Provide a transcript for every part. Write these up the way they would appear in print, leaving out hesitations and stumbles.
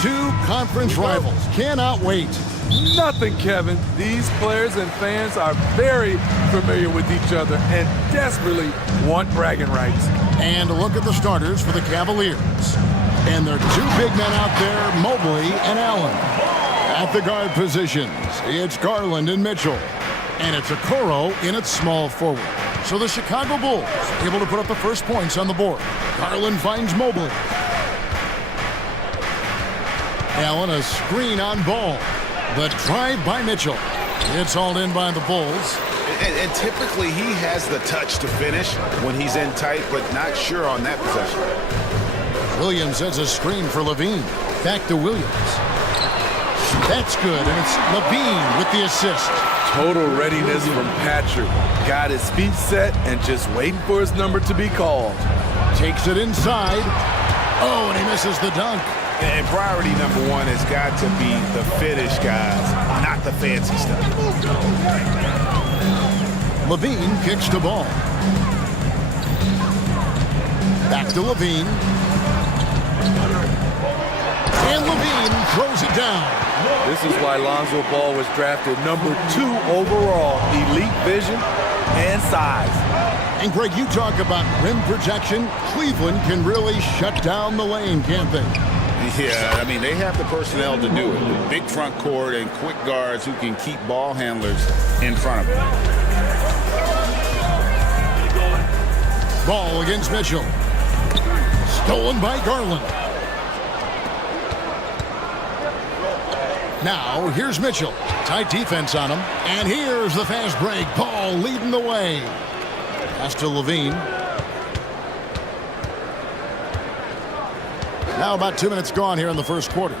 two conference rivals cannot wait. Nothing, Kevin. These players and fans are very familiar with each other and desperately want bragging rights. And look at the starters for the Cavaliers. And their two big men out there, Mobley and Allen. At the guard positions, it's Garland and Mitchell. And it's Okoro in its small forward. So the Chicago Bulls able to put up the first points on the board. Garland finds Mobley. Allen a screen on Ball. The drive by Mitchell. It's hauled in by the Bulls. And typically he has the touch to finish when he's in tight, but not sure on that possession. Williams has a screen for Levine. Back to Williams. That's good, and it's Levine with the assist. Total readiness from Patrick. Got his feet set and just waiting for his number to be called. Takes it inside. Oh, and he misses the dunk. And priority number one has got to be the finish, guys, not the fancy stuff. Levine kicks the ball. Back to Levine. And Levine throws it down. This is why Lonzo Ball was drafted number 2 overall. Elite vision and size. And Greg, you talk about rim protection. Cleveland can really shut down the lane, can't they? Yeah, I mean, they have the personnel to do it. With big front court and quick guards who can keep ball handlers in front of them. Ball against Mitchell. Stolen by Garland. Now, here's Mitchell. Tight defense on him. And here's the fast break. Ball leading the way. Pass to Levine. Now about 2 minutes gone here in the first quarter.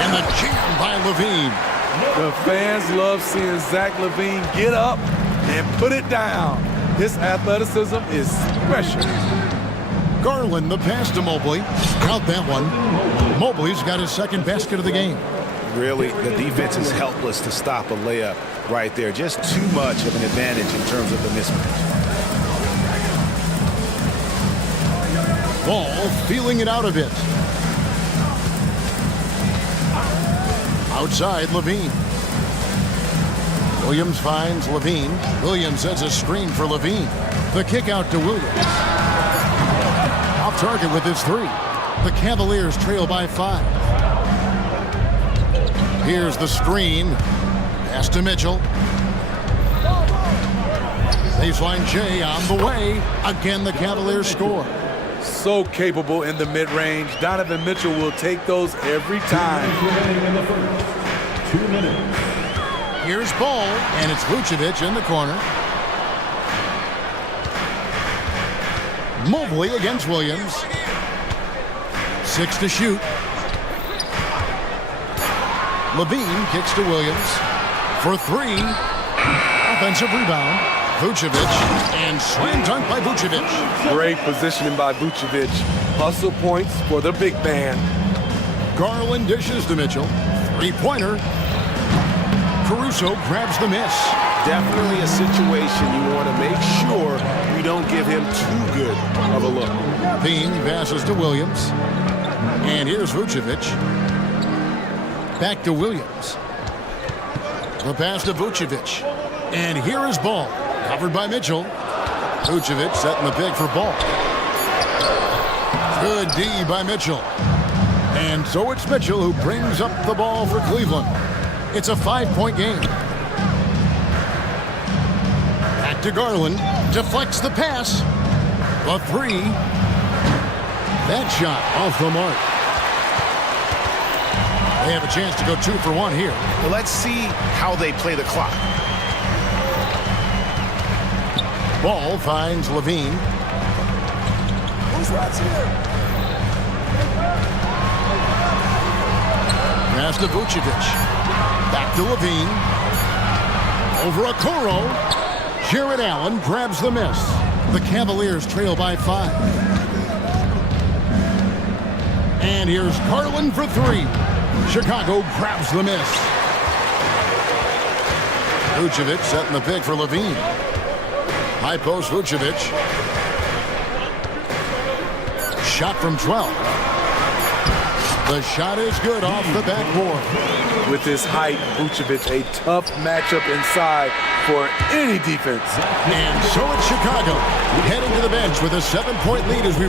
And the jam by Levine. The fans love seeing Zach Levine get up and put it down. His athleticism is special. Garland, the pass to Mobley. Count that one. Mobley's got his second basket of the game. Really, the defense is helpless to stop a layup right there. Just too much of an advantage in terms of the mismatch. Ball feeling it out a bit. Outside, Levine. Williams finds Levine. Williams sets a screen for Levine. The kick out to Williams. Off target with his three. The Cavaliers trail by 5. Here's the screen. Pass to Mitchell. Baseline J on the way. Again, the Cavaliers score. So capable in the mid-range. Donovan Mitchell will take those every time. 2 minutes. Here's Ball, and it's Vucevic in the corner. Mobley against Williams. 6 to shoot. Levine kicks to Williams for 3. Offensive rebound. Vucevic, and slam dunk by Vucevic. Great positioning by Vucevic. Hustle points for the big man. Garland dishes to Mitchell. 3-pointer. Caruso grabs the miss. Definitely a situation you want to make sure you don't give him too good of a look. Levine passes to Williams. And here's Vucevic. Back to Williams. The pass to Vucevic. And here is Ball. Covered by Mitchell. Vucevic setting the pick for Ball. Good D by Mitchell. And so it's Mitchell who brings up the ball for Cleveland. It's a 5-point game. Back to Garland. Deflects the pass. The 3. That shot off the mark. They have a chance to go 2 for 1 here. Well, let's see how they play the clock. Ball finds Levine. Who's right here? Pass to Vucevic. Back to Levine. Over Okoro. Jared Allen grabs the miss. The Cavaliers trail by 5. And here's Garland for 3. Chicago grabs the miss. Vucevic setting the pick for Levine. High post Vucevic. shot from 12. The shot is good off the backboard. With his height, Vucevic, a tough matchup inside for any defense. And so it's Chicago heading to the bench with a 7-point lead as we...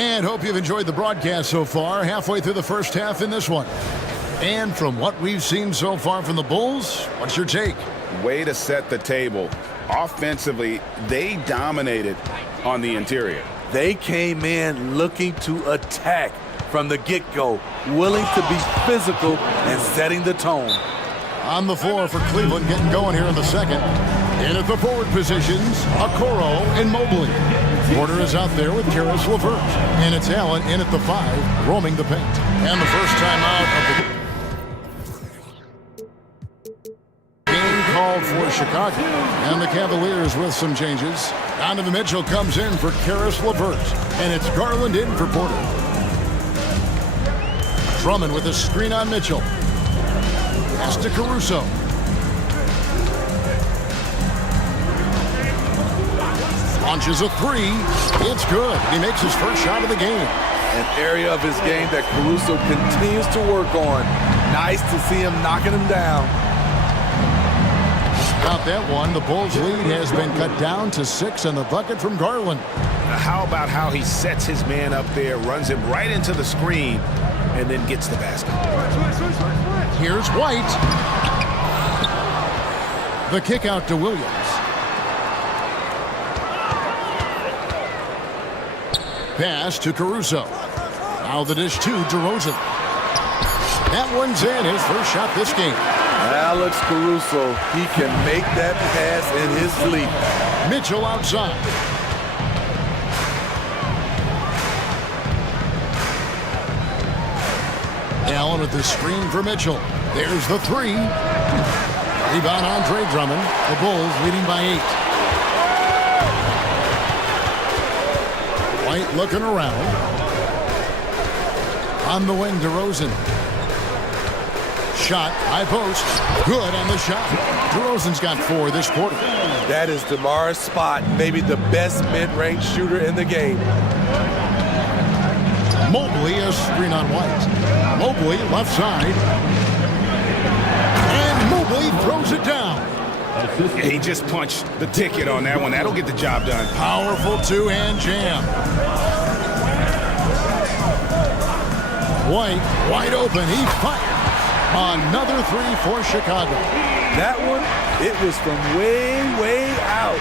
And hope you've enjoyed the broadcast so far, halfway through the first half in this one. And from what we've seen so far from the Bulls, what's your take? Way to set the table. Offensively, they dominated on the interior. They came in looking to attack from the get-go, willing to be physical and setting the tone. On the floor for Cleveland, getting going here in the second. In at the forward positions, Okoro and Mobley. Porter is out there with Karis LeVert. And it's Allen in at the 5, roaming the paint. And the first time out of the game called for Chicago. And the Cavaliers with some changes. Donovan Mitchell comes in for Karis LeVert. And it's Garland in for Porter. Drummond with a screen on Mitchell. Pass to Caruso. Launches a 3. It's good. He makes his first shot of the game. An area of his game that Caruso continues to work on. Nice to see him knocking him down. Got that one. The Bulls' lead has been cut down to 6, and the bucket from Garland. Now, how about how he sets his man up there, runs him right into the screen, and then gets the basket. Here's White. The kick out to Williams. Pass to Caruso. Now the dish to DeRozan. That one's in, his first shot this game. Alex Caruso, he can make that pass in his sleep. Mitchell outside. Allen with the screen for Mitchell. There's the 3. Rebound Andre Drummond. The Bulls leading by 8. White looking around. On the wing, DeRozan. Shot, high post. Good on the shot. DeRozan's got 4 this quarter. That is DeMar's spot, maybe the best mid-range shooter in the game. Mobley, a screen on White. Mobley, left side. And Mobley throws it down. Yeah, he just punched the ticket on that one. That'll get the job done. Powerful two-hand jam. White, wide open. He fired. Another 3 for Chicago. That one, it was from way, way out.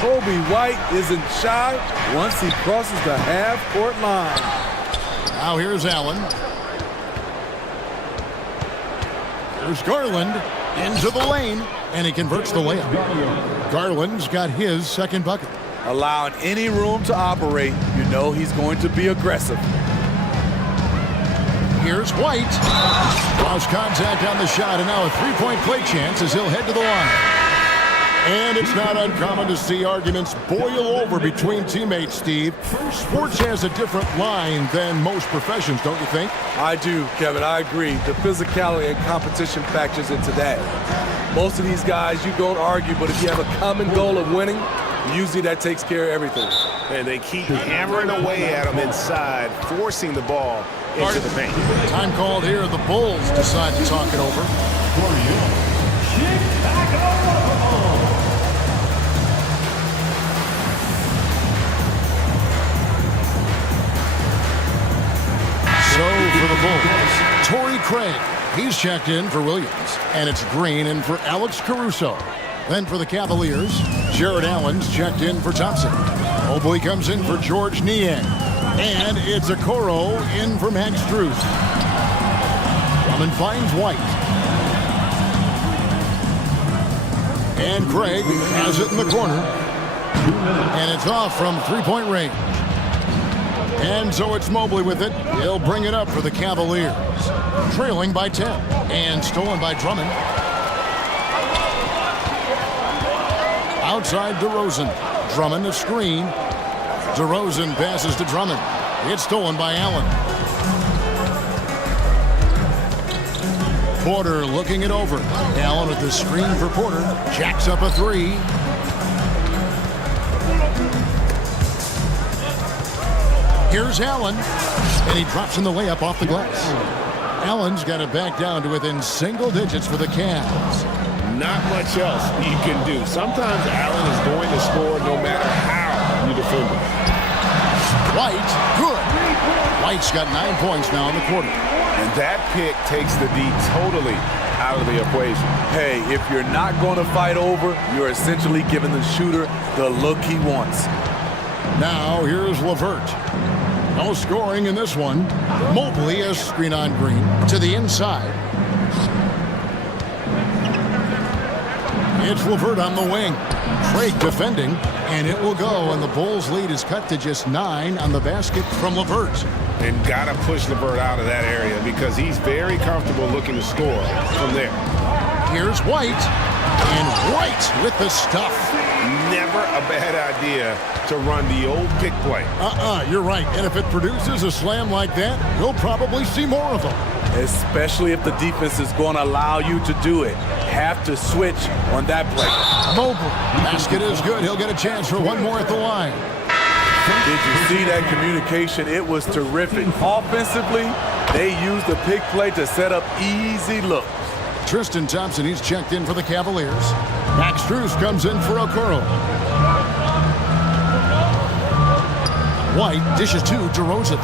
Kobe White isn't shy once he crosses the half-court line. Now here's Allen. Here's Garland into the lane, and he converts the layup. Garland's got his second bucket. Allowing any room to operate, you know he's going to be aggressive. Here's White. Lost contact on the shot, and now a 3-point play chance as he'll head to the line. And it's not uncommon to see arguments boil over between teammates, Steve. Sports has a different line than most professions, don't you think? I do, Kevin. I agree. The physicality and competition factors into that. Most of these guys, you don't argue, but if you have a common goal of winning, usually that takes care of everything. And they keep hammering away at him inside, forcing the ball into the paint. Time called here. The Bulls decide to talk it over. So for the Bulls, Torrey Craig. He's checked in for Williams. And it's Green in for Alex Caruso. Then for the Cavaliers, Jared Allen's checked in for Thompson. Mobley comes in for George Niang. And it's Okoro in for Max Strus. Drummond finds White. And Craig has it in the corner. And it's off from 3-point range. And so it's Mobley with it. He'll bring it up for the Cavaliers. Trailing by 10. And stolen by Drummond. Outside DeRozan. Drummond a screen. DeRozan passes to Drummond. It's stolen by Allen. Porter looking it over. Allen with the screen for Porter. Jacks up a 3. Here's Allen, and he drops in the layup off the glass. Allen's got it back down to within single digits for the Cavs. Not much else you can do. Sometimes Allen is going to score no matter how you defend him. White, good. White's got 9 points now in the quarter. And that pick takes the D totally out of the equation. Hey, if you're not going to fight over, you're essentially giving the shooter the look he wants. Now here's LeVert. No scoring in this one. Mobley has screen on Green to the inside. It's LeVert on the wing. Drake defending, and it will go, and the Bulls' lead is cut to just 9 on the basket from LeVert. And got to push LeVert out of that area because he's very comfortable looking to score from there. Here's White, and White with the stuff. Never a bad idea to run the old pick play. You're right. And if it produces a slam like that, you'll probably see more of them. Especially if the defense is going to allow you to do it. Have to switch on that play. Mobley. Basket is good. He'll get a chance for one more at the line. Did you see that communication? It was terrific. Offensively, they used the pick play to set up easy looks. Tristan Thompson, he's checked in for the Cavaliers. Max Strus comes in for Okoro. White dishes to DeRozan.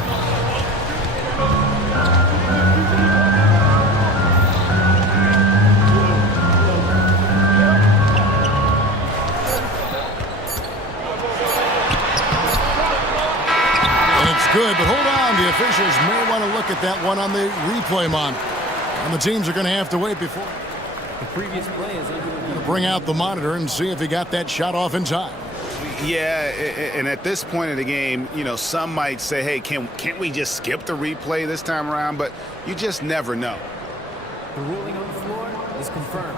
And it's good, but hold on. The officials may want to look at that one on the replay monitor. And the teams are going to have to wait before The previous play is under bring out the monitor and see if he got that shot off in time. Yeah, and at this point in the game, you know, some might say, hey, can't we just skip the replay this time around? But you just never know. The ruling on the floor is confirmed.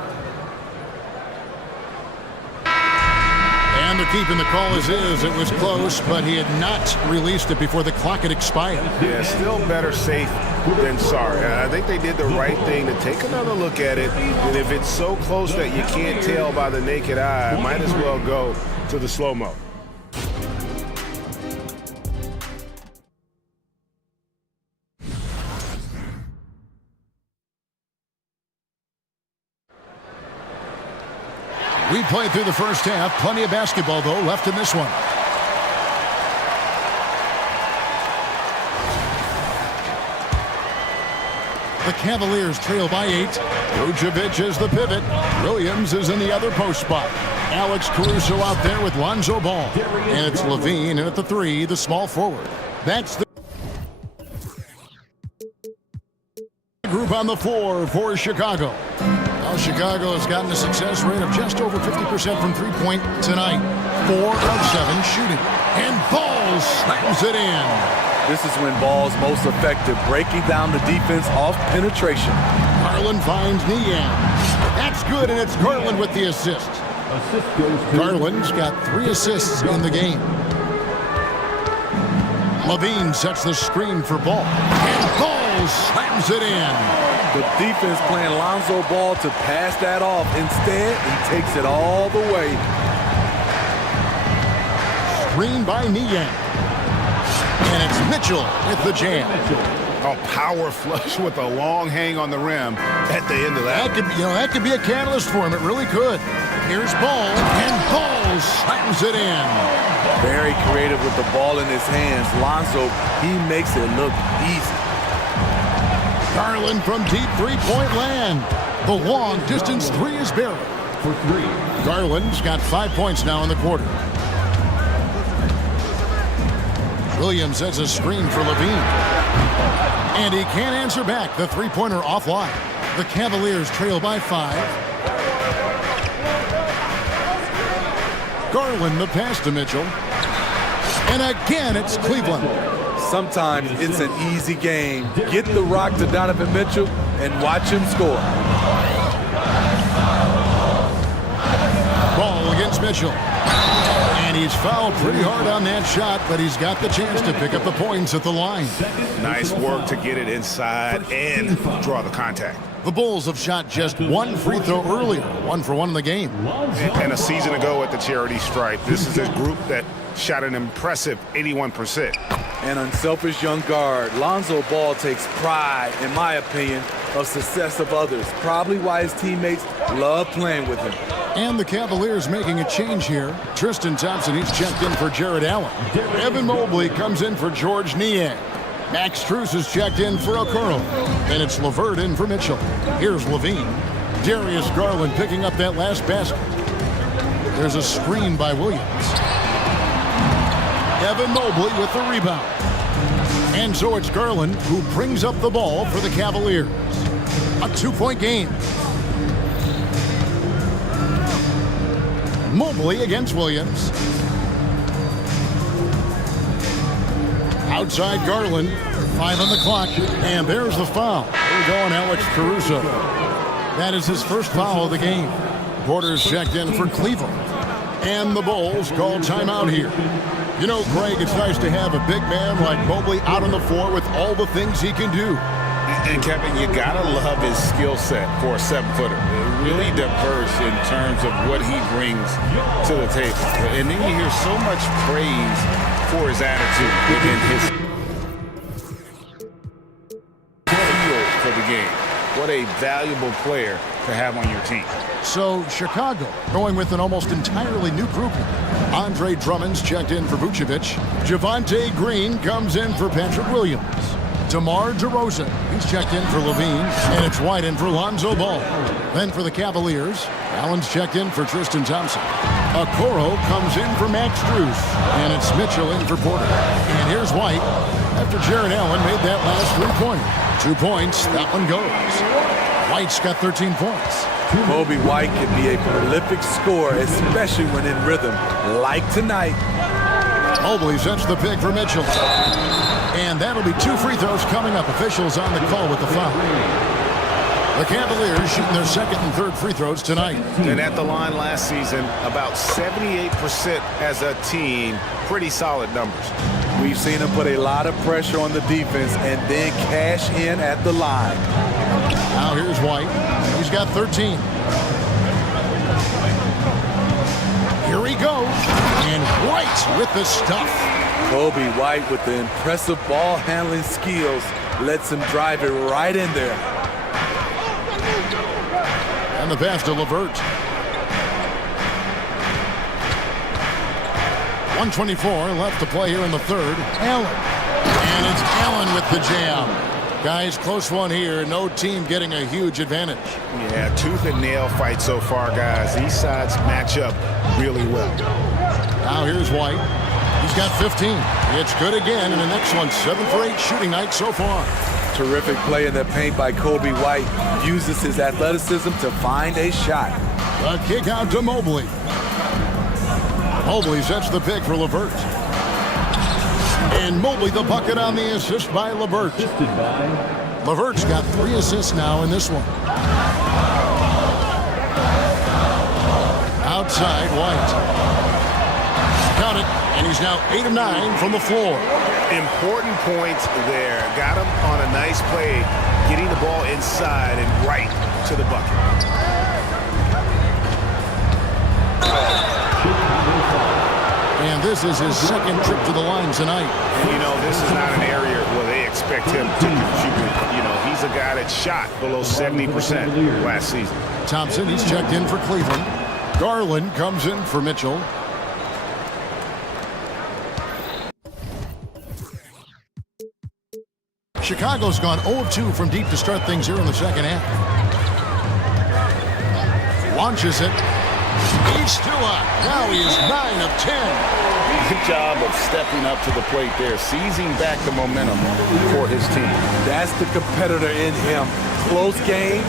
And they're keeping the call as is. It was close, but he had not released it before the clock had expired. Yeah, still better safe than sorry. I think they did the right thing to take another look at it. And if it's so close that you can't tell by the naked eye, might as well go to the slow-mo. We played through the first half. Plenty of basketball, though, left in this one. The Cavaliers trail by 8. Vucevic is the pivot. Williams is in the other post spot. Alex Caruso out there with Lonzo Ball. And it's Levine, and at the 3, the small forward. That's the group on the floor for Chicago. Now Chicago has gotten a success rate of just over 50% from three-point tonight. 4 of 7 shooting. And Ball slams it in. This is when Ball's most effective, breaking down the defense off penetration. Garland finds Niang. That's good, and it's Garland with the assist. Assist goes to Garland's got 3 assists in the game. Levine sets the screen for Ball. And Ball slams it in. The defense playing Lonzo Ball to pass that off. Instead, he takes it all the way. Screen by Niang. And it's Mitchell with the jam. A power flush with a long hang on the rim at the end of that. That could be a catalyst for him. It really could. Here's Ball, and Ball slams it in. Very creative with the ball in his hands. Lonzo, he makes it look easy. Garland from deep three-point land. The long-distance 3 is buried. for 3. Garland's got 5 points now in the quarter. Williams sets a screen for Levine. And he can't answer back. The three-pointer offline. The Cavaliers trail by 5. Garland the pass to Mitchell. And again, it's Cleveland. Sometimes it's an easy game. Get the rock to Donovan Mitchell and watch him score. Ball against Mitchell. And he's fouled pretty hard on that shot, but he's got the chance to pick up the points at the line. Nice work to get it inside and draw the contact. The Bulls have shot just one free throw earlier, 1 for 1 in the game. And a season ago at the charity stripe, this is a group that shot an impressive 81%. An unselfish young guard. Lonzo Ball takes pride, in my opinion, of success of others. Probably why his teammates love playing with him. And the Cavaliers making a change here. Tristan Thompson, he's checked in for Jared Allen. Evan Mobley comes in for George Niang. Max Strus is checked in for Okoro. And it's LeVert in for Mitchell. Here's Levine. Darius Garland picking up that last basket. There's a screen by Williams. Evan Mobley with the rebound. And so it's Garland who brings up the ball for the Cavaliers. A 2-point game. Mobley against Williams. Outside Garland. 5 on the clock. And there's the foul. There we go on Alex Caruso. That is his first foul of the game. Porter's checked in for Cleveland. And the Bulls call timeout here. You know, Greg, it's nice to have a big man like Mobley out on the floor with all the things he can do. And Kevin, you gotta love his skill set for a 7-footer. Really diverse in terms of what he brings to the table. And then you hear so much praise for his attitude within his feel for the game. What a valuable player to have on your team. So Chicago going with an almost entirely new grouping. Andre Drummond's checked in for Vucevic. Javonte Green comes in for Patrick Williams. DeMar DeRozan, he's checked in for Levine. And it's White in for Lonzo Ball. Then for the Cavaliers, Allen's checked in for Tristan Thompson. Okoro comes in for Max Strus. And it's Mitchell in for Porter. And here's White after Jared Allen made that last 3-pointer. 2 points, that one goes. White's got 13 points. Kobe White can be a prolific scorer, especially when in rhythm, like tonight. Mobley sets the pick for Mitchell. And that'll be 2 free throws coming up. Officials on the call with the foul. The Cavaliers shooting their second and third free throws tonight. And at the line last season, about 78% as a team. Pretty solid numbers. We've seen him put a lot of pressure on the defense and then cash in at the line. Now here's White. He's got 13. Here he goes. And White with the stuff. Kobe White with the impressive ball handling skills lets him drive it right in there. And the pass to LeVert. 1:24 left to play here in the third. Allen. And it's Allen with the jam. Guys, close one here. No team getting a huge advantage. Yeah, tooth and nail fight so far, guys. These sides match up really well. Now here's White. He's got 15. It's good again and an excellent 7 for 8 shooting night so far. Terrific play in the paint by Kobe White. Uses his athleticism to find a shot. A kick out to Mobley. Mobley sets the pick for LeVert. And Mobley the bucket on the assist by LeVert. LeVert's got 3 assists now in this one. Outside White. Got it. And he's now 8 of 9 from the floor. Important points there. Got him on a nice play, getting the ball inside and right to the bucket. And this is his second trip to the line tonight. And, you know, this is not an area where they expect him to contribute. You know, he's a guy that shot below 70% last season. Thompson, he's checked in for Cleveland. Garland comes in for Mitchell. Chicago's gone 0 of 2 from deep to start things here in the second half. Launches it. He's still up. Now he is 9 of 10. Good job of stepping up to the plate there, seizing back the momentum for his team. That's the competitor in him. Close game.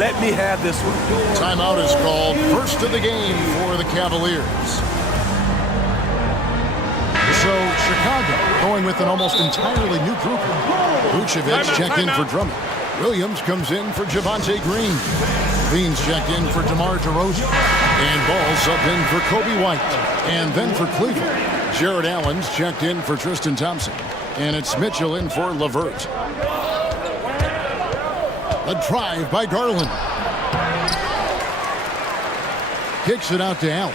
Let me have this one. Timeout is called. First of the game for the Cavaliers. So Chicago going with an almost entirely new group. Vucevic checked in for Drummond. Williams comes in for Javonte Green. Levine's checked in for DeMar DeRozan. And Ball subbed in for Kobe White. And then for Cleveland, Jared Allen's checked in for Tristan Thompson. And it's Mitchell in for LeVert. A drive by Garland. Kicks it out to Allen.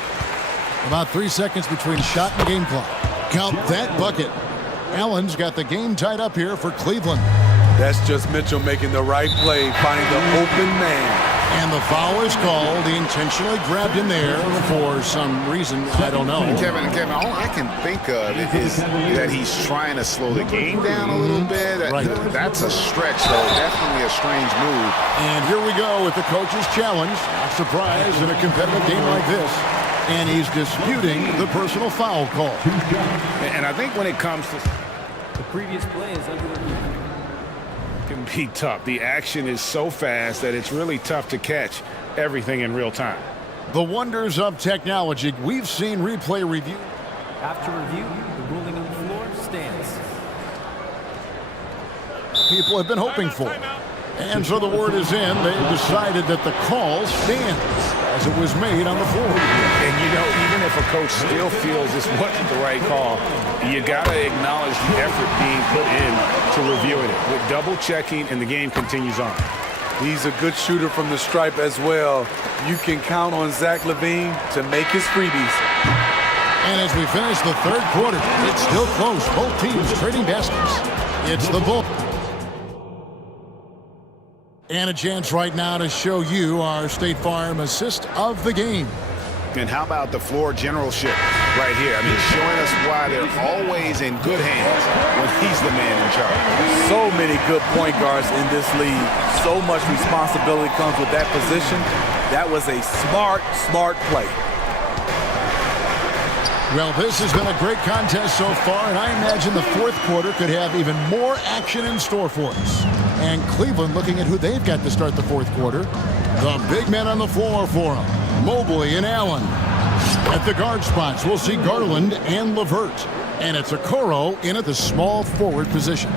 About 3 seconds between shot and game clock. Count that bucket. Allen's got the game tied up here for Cleveland. That's just Mitchell making the right play, finding the open man. And the foul is called. He intentionally grabbed him there for some reason. I don't know. Kevin, all I can think of is that he's trying to slow the game down a little bit. Right. That's a stretch, though. Definitely a strange move. And here we go with the coach's challenge. Not surprised in a competitive game like this. And he's disputing the personal foul call. And I think when it comes to... The previous play is under review. Can be tough. The action is so fast that it's really tough to catch everything in real time. The wonders of technology. We've seen replay review. After review, the ruling on the floor stands. People have been hoping for. And so the word is in. They've decided that the call stands as it was made on the floor. And you know, even if a coach still feels this wasn't the right call, you got to acknowledge the effort being put in to reviewing it. With double checking, and the game continues on. He's a good shooter from the stripe as well. You can count on Zach LaVine to make his freebies. And as we finish the third quarter, it's still close. Both teams trading baskets. It's the Bull. And a chance right now to show you our State Farm assist of the game. And how about the floor generalship right here? I mean, showing us why they're always in good hands when he's the man in charge. So many good point guards in this league. So much responsibility comes with that position. That was a smart play. Well, this has been a great contest so far, and I imagine the fourth quarter could have even more action in store for us. And Cleveland looking at who they've got to start the fourth quarter. The big men on the floor for them, Mobley and Allen. At the guard spots, we'll see Garland and LeVert. And it's Okoro in at the small forward position.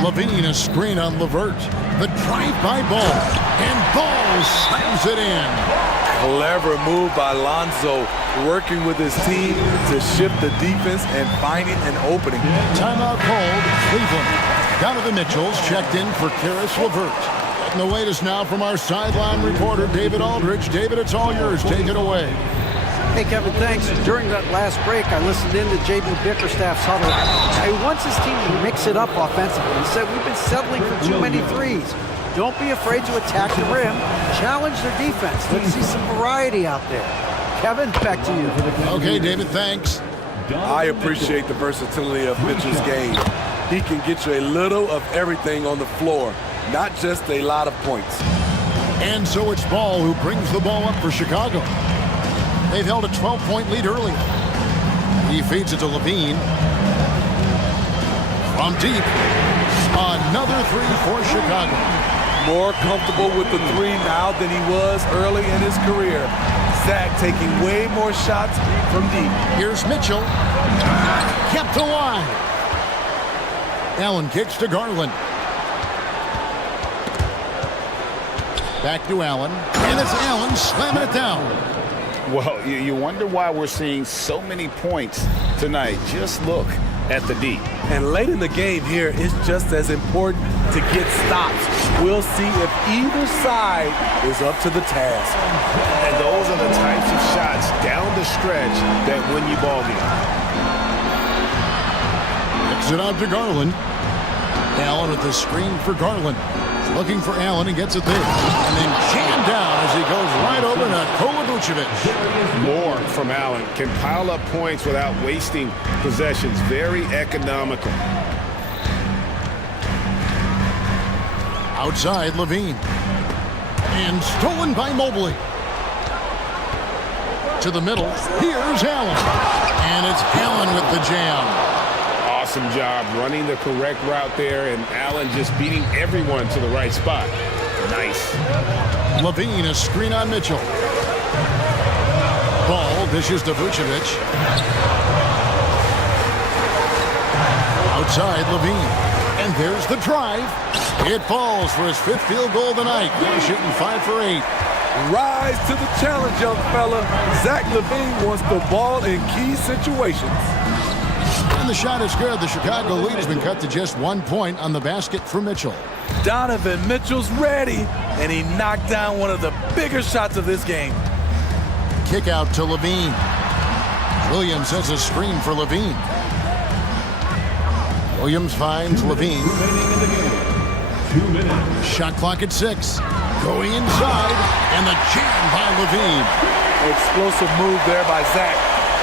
LaVine a screen on LeVert. The drive-by ball. And Ball slams it in. Clever move by Lonzo, working with his team to shift the defense and finding an opening. Timeout called, Cleveland. Donovan Mitchell's checked in for Karis LeVert. And the latest now from our sideline reporter, David Aldridge. David, it's all yours. Take it away. Hey, Kevin, thanks. During that last break, I listened in to J.B. Bickerstaff's huddle. He wants his team to mix it up offensively. He said, we've been settling for too many threes. Don't be afraid to attack the rim. Challenge their defense. Let's see some variety out there. Kevin, back to you. Okay, David, thanks. I appreciate the versatility of Mitchell's game. He can get you a little of everything on the floor, not just a lot of points. And so it's Ball who brings the ball up for Chicago. They've held a 12-point lead earlier. He feeds it to LaVine. From deep, another three for Chicago. More comfortable with the three now than he was early in his career. Zach taking way more shots from deep. Here's Mitchell. Kept alive. Allen kicks to Garland. Back to Allen. And it's Allen slamming it down. Well, you wonder why we're seeing so many points tonight. Just look at the D. And late in the game here, it's just as important to get stops. We'll see if either side is up to the task. And those are the types of shots down the stretch that win you ball games. Kicks it out to Garland. Allen with the screen for Garland. Looking for Allen and gets it there. And then jammed down as he goes right over to Vucevic. More from Allen. Can pile up points without wasting possessions. Very economical. Outside, LaVine. And stolen by Mobley. To the middle. Here's Allen. And it's Allen with the jam. Awesome job running the correct route there, and Allen just beating everyone to the right spot. Nice. LaVine, a screen on Mitchell. Ball dishes to Vucevic. Outside, LaVine. And there's the drive. It falls for his fifth field goal tonight. Now shooting 5 for 8. Rise to the challenge, young fella. Zach LaVine wants the ball in key situations. And the shot is good. The Chicago lead has been cut to just 1 point on the basket for Mitchell. Donovan Mitchell's ready, and he knocked down one of the bigger shots of this game. Kick out to LaVine. Williams has a screen for LaVine. Williams finds Levine. Remaining in the game. 2 minutes. Shot clock at 6. Going inside, and the jam by Levine. Explosive move there by Zach.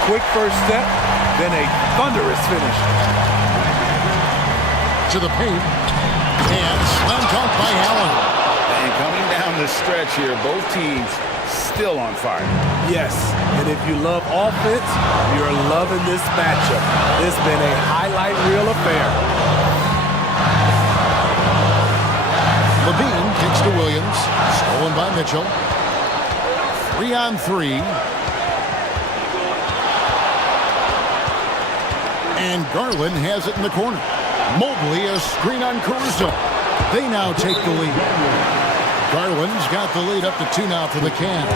Quick first step, then a thunderous finish. To the paint, and slam dunk by Allen. And coming down the stretch here, both teams still on fire. Yes, and if you love offense, you're loving this matchup. It's been a highlight reel affair. Levine kicks to Williams. Stolen by Mitchell. 3-on-3. And Garland has it in the corner. Mobley a screen on Caruso. They now take the lead. Garland's got the lead up to 2 now for the Cavs.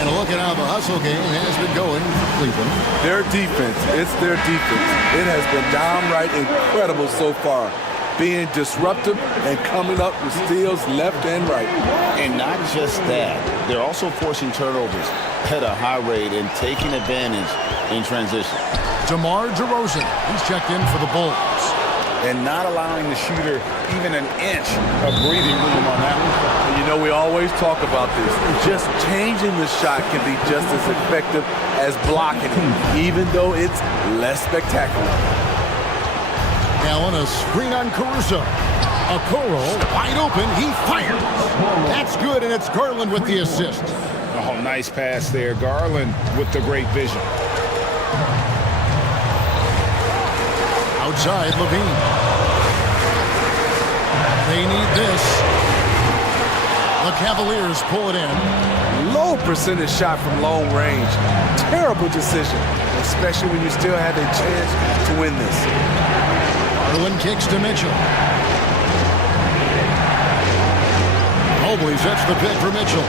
And look at how the hustle game has been going for Cleveland. Their defense, it's their defense. It has been downright incredible so far. Being disruptive and coming up with steals left and right. And not just that, they're also forcing turnovers at a high rate and taking advantage in transition. DeMar DeRozan, he's checked in for the Bulls. And not allowing the shooter even an inch of breathing room on that one. And you know, we always talk about this. Just changing the shot can be just as effective as blocking it, even though it's less spectacular. Allen a screen on Caruso. Okoro wide open, he fires. That's good, and it's Garland with the assist. Oh, nice pass there. Garland with the great vision. Outside, Levine. They need this. The Cavaliers pull it in. Low percentage shot from long range. Terrible decision, especially when you still have a chance to win this. Garland kicks to Mitchell. Mobley sets the pick for Mitchell.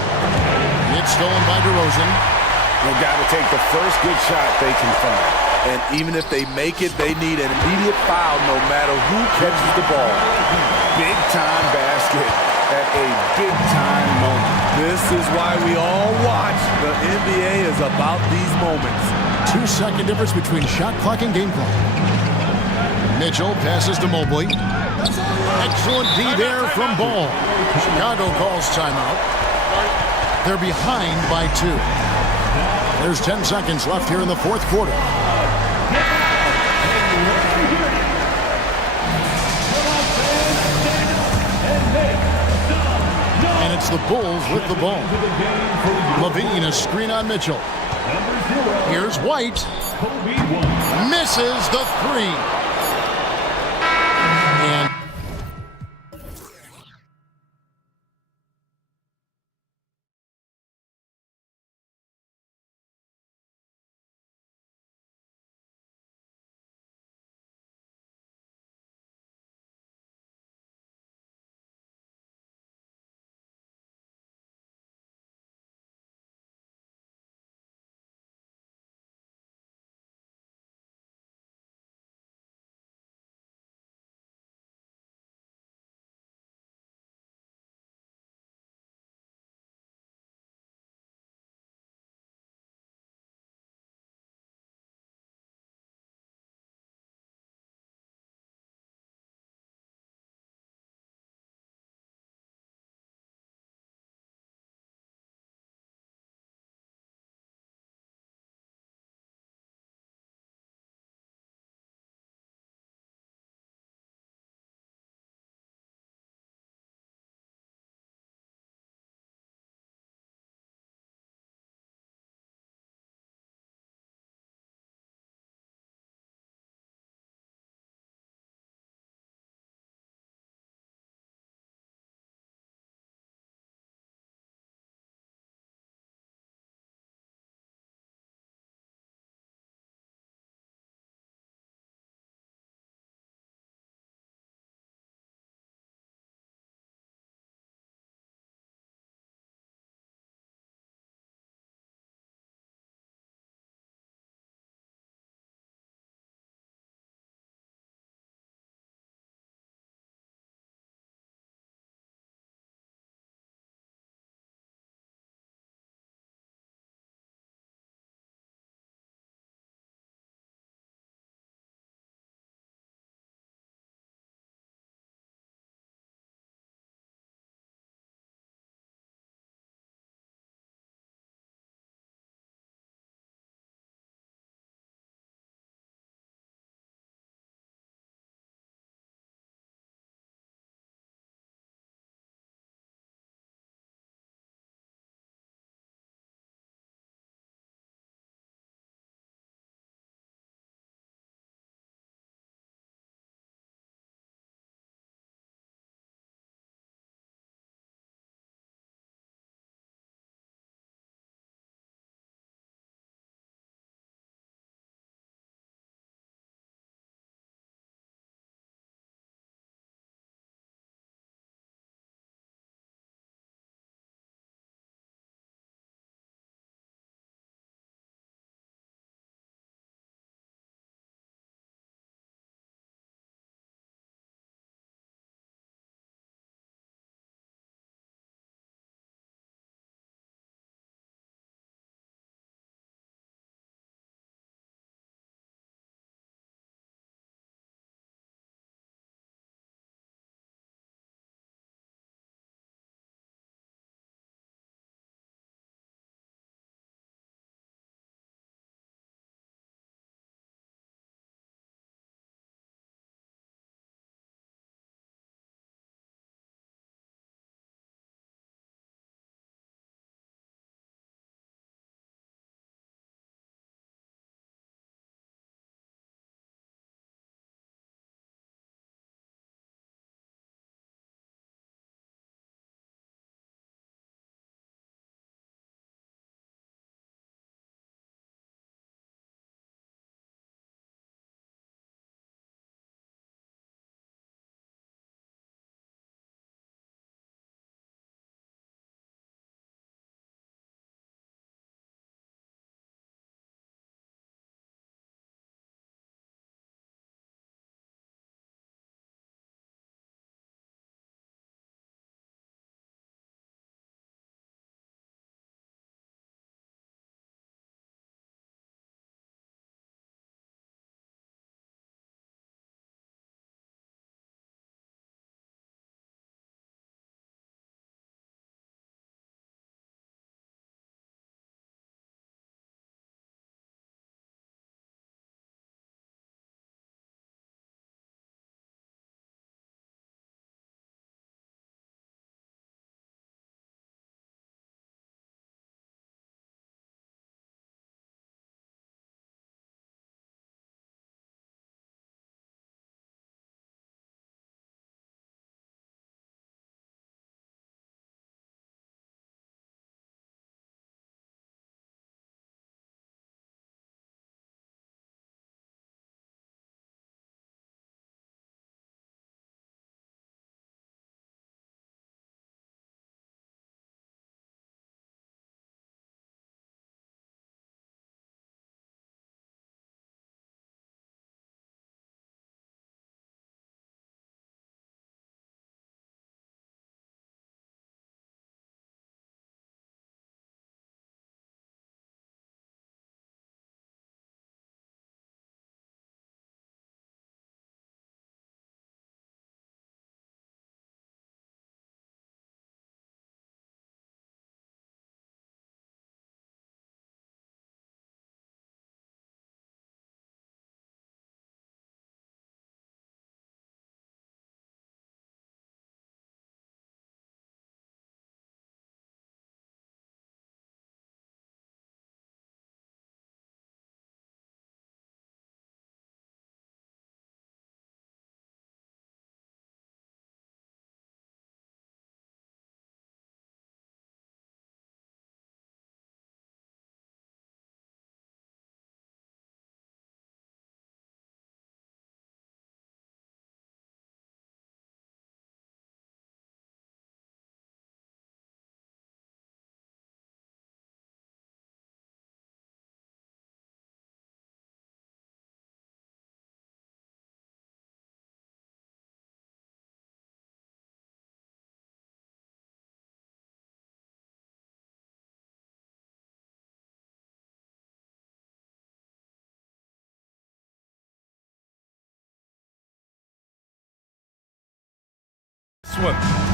It's stolen by DeRozan. They've got to take the first good shot they can find. And even if they make it, they need an immediate foul no matter who catches the ball. Big-time basket at a big-time moment. This is why we all watch. The NBA is about these moments. 2-second difference between shot clock and game clock. Mitchell passes to Mobley. Excellent D there from Ball. Chicago calls timeout. They're behind by 2. There's 10 seconds left here in the fourth quarter. And it's the Bulls with the ball. Levine a screen on Mitchell. Here's White. Misses the 3.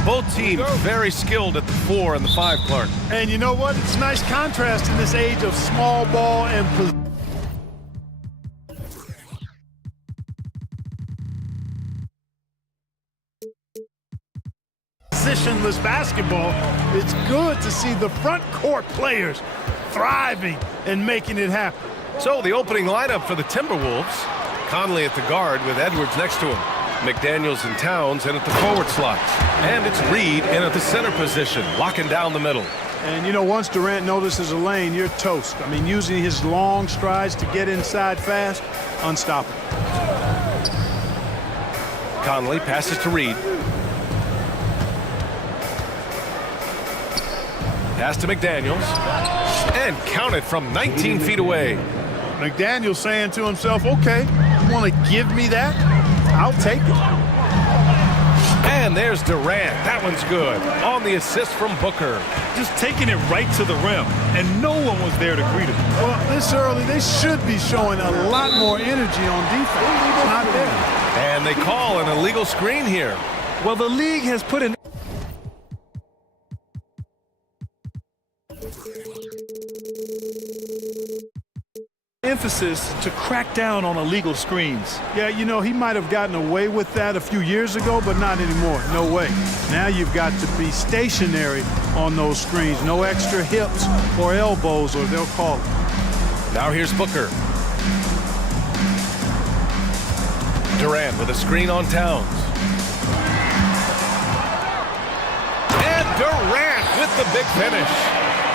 Both teams very skilled at the 4 and the 5, Clark. And you know what? It's a nice contrast in this age of small ball and positionless basketball. It's good to see the front court players thriving and making it happen. So the opening lineup for the Timberwolves. Conley at the guard with Edwards next to him. McDaniels and Towns in at the forward slots. And it's Reed in at the center position, locking down the middle. And, you know, once Durant notices a lane, you're toast. I mean, using his long strides to get inside fast, unstoppable. Conley passes to Reed. Pass to McDaniels. And counted from 19 feet away. McDaniels saying to himself, okay, you want to give me that? I'll take it. And there's Durant. That one's good. On the assist from Booker. Just taking it right to the rim, and no one was there to greet him. Well, this early, they should be showing a lot more energy on defense. It's not there. And they call an illegal screen here. Well, the league has put an emphasis to crack down on illegal screens. Yeah, you know, he might have gotten away with that a few years ago, but not anymore. No way. Now you've got to be stationary on those screens. No extra hips or elbows, or they'll call it. Now here's Booker. Durant with a screen on Towns. And Durant with the big finish.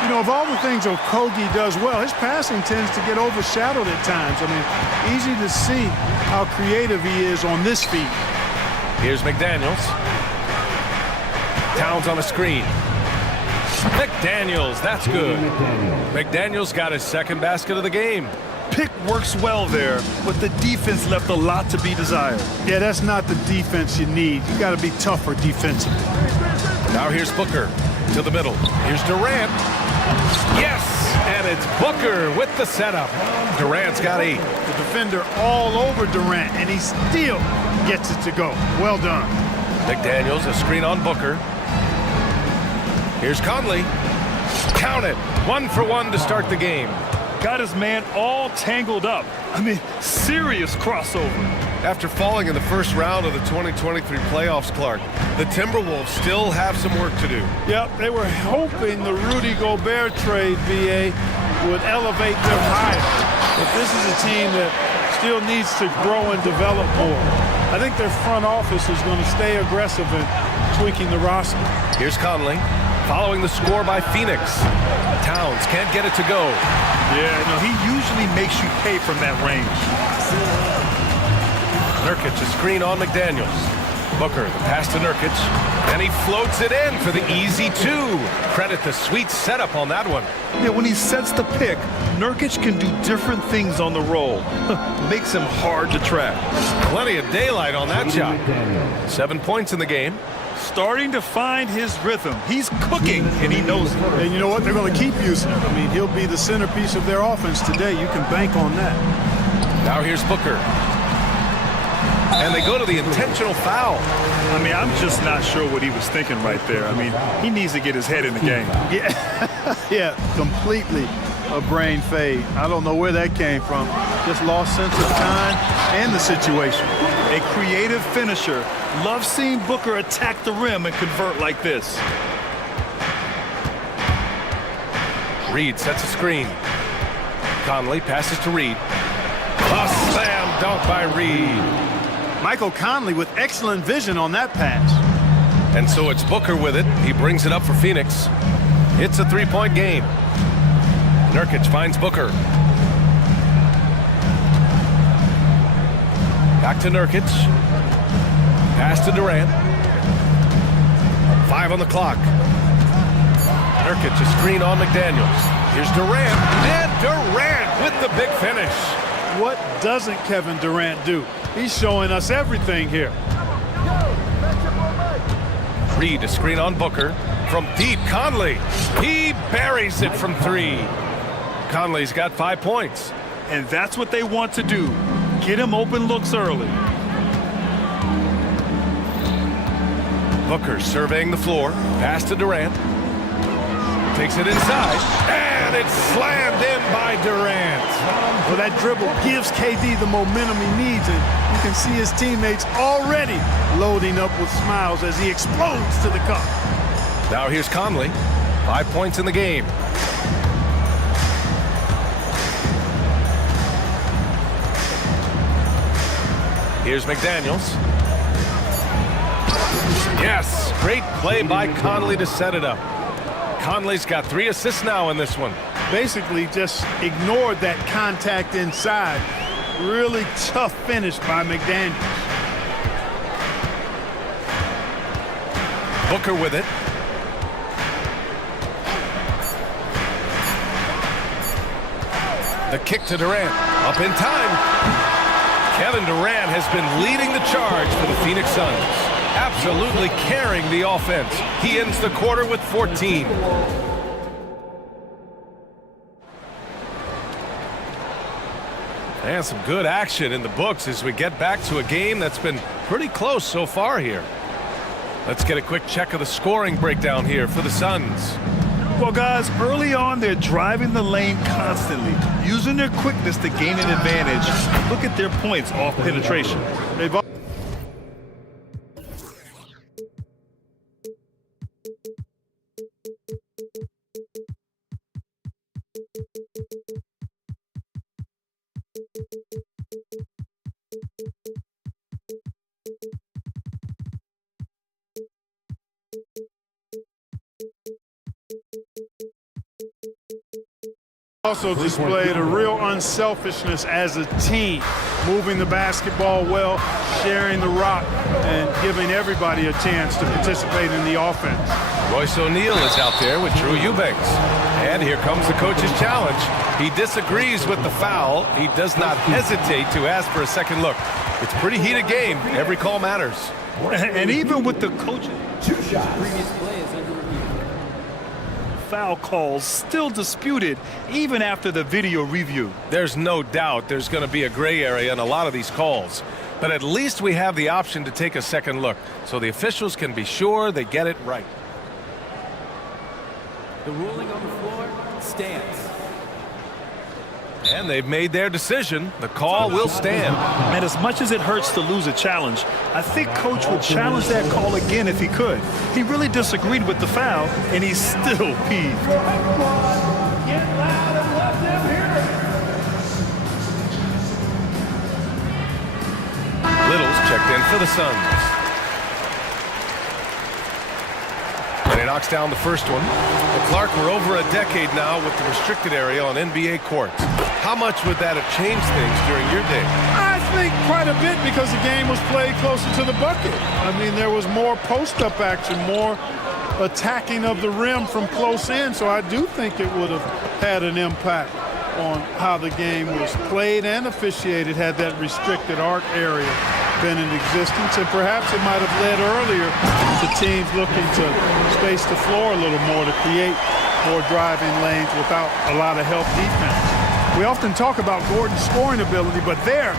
You know, of all the things Okogie does well, his passing tends to get overshadowed at times. I mean, easy to see how creative he is on this feed. Here's McDaniels. Towns on a screen. McDaniels, that's good. McDaniels got his second basket of the game. Pick works well there, but the defense left a lot to be desired. Yeah, that's not the defense you need. You got to be tougher defensively. Now here's Booker to the middle. Here's Durant. Yes, and it's Booker with the setup. Durant's got 8. The defender all over Durant, and he still gets it to go. Well done. McDaniels, a screen on Booker. Here's Conley. Count it. 1 for 1 to start the game. Got his man all tangled up. I mean, serious crossover. After falling in the first round of the 2023 playoffs, Clark, the Timberwolves still have some work to do. Yep, they were hoping the Rudy Gobert trade, BA, would elevate them higher. But this is a team that still needs to grow and develop more. I think their front office is going to stay aggressive in tweaking the roster. Here's Conley, following the score by Phoenix. Towns can't get it to go. Yeah, no, he usually makes you pay from that range. Nurkic, a screen on McDaniels. Booker, the pass to Nurkic, and he floats it in for the easy 2. Credit the sweet setup on that one. Yeah, when he sets the pick, Nurkic can do different things on the roll. Makes him hard to track. Plenty of daylight on that shot. 7 points in the game. Starting to find his rhythm. He's cooking, and he knows it. And you know what? They're going to keep using him. I mean, he'll be the centerpiece of their offense today. You can bank on that. Now here's Booker. And they go to the intentional foul. I mean, I'm just not sure what he was thinking right there. I mean, he needs to get his head in the game. Yeah, yeah, completely a brain fade. I don't know where that came from. Just lost sense of time and the situation. A creative finisher. Love seeing Booker attack the rim and convert like this. Reed sets a screen. Conley passes to Reed. A slam dunk by Reed. Michael Conley with excellent vision on that pass. And so it's Booker with it. He brings it up for Phoenix. It's a 3-point game. Nurkic finds Booker. Back to Nurkic. Pass to Durant. 5 on the clock. Nurkic, a screen on McDaniels. Here's Durant. And Durant with the big finish. What doesn't Kevin Durant do? He's showing us everything here. Reed, a screen on Booker. From deep, Conley. He buries it from 3. Conley's got 5 points. And that's what they want to do. Get him open looks early. Booker surveying the floor. Pass to Durant. Takes it inside. And it's slammed in by Durant. Well, that dribble gives KD the momentum he needs, and you can see his teammates already loading up with smiles as he explodes to the cup. Now here's Conley. 5 points in the game. Here's McDaniels. Yes, great play by Conley to set it up. Conley's got 3 assists now in this one. Basically just ignored that contact inside. Really tough finish by McDaniels. Booker with it. The kick to Durant. Up in time. Kevin Durant has been leading the charge for the Phoenix Suns. Absolutely carrying the offense. He ends the quarter with 14. And some good action in the books as we get back to a game that's been pretty close so far here. Let's get a quick check of the scoring breakdown here for the Suns. Well, guys, early on, they're driving the lane constantly, using their quickness to gain an advantage. Look at their points off penetration. They've also displayed a real unselfishness as a team, moving the basketball well, sharing the rock, and giving everybody a chance to participate in the offense. Royce O'Neal is out there with Drew Eubanks. And here comes the coach's challenge. He disagrees with the foul. He does not hesitate to ask for a second look. It's a pretty heated game. Every call matters. And even with the coaching, Previous play is under review. foul calls still disputed even after the video review. There's no doubt there's going to be a gray area in a lot of these calls. But at least we have the option to take a second look, so the officials can be sure they get it right. The ruling on the floor stands. And they've made their decision. The call will stand. And as much as it hurts to lose a challenge, I think Coach would challenge that call again if he could. He really disagreed with the foul, and he's still peeved. Little's checked in for the Suns. And he knocks down the first one. Well, Clark, we're over a decade now with the restricted area on NBA courts. How much would that have changed things during your day? I think quite a bit because the game was played closer to the bucket. I mean, there was more post-up action, more attacking of the rim from close in, so I do think it would have had an impact on how the game was played and officiated had that restricted arc area been in existence, and perhaps it might have led earlier to teams looking to space the floor a little more to create more driving lanes without a lot of help defense. We often talk about Gordon's scoring ability, but there,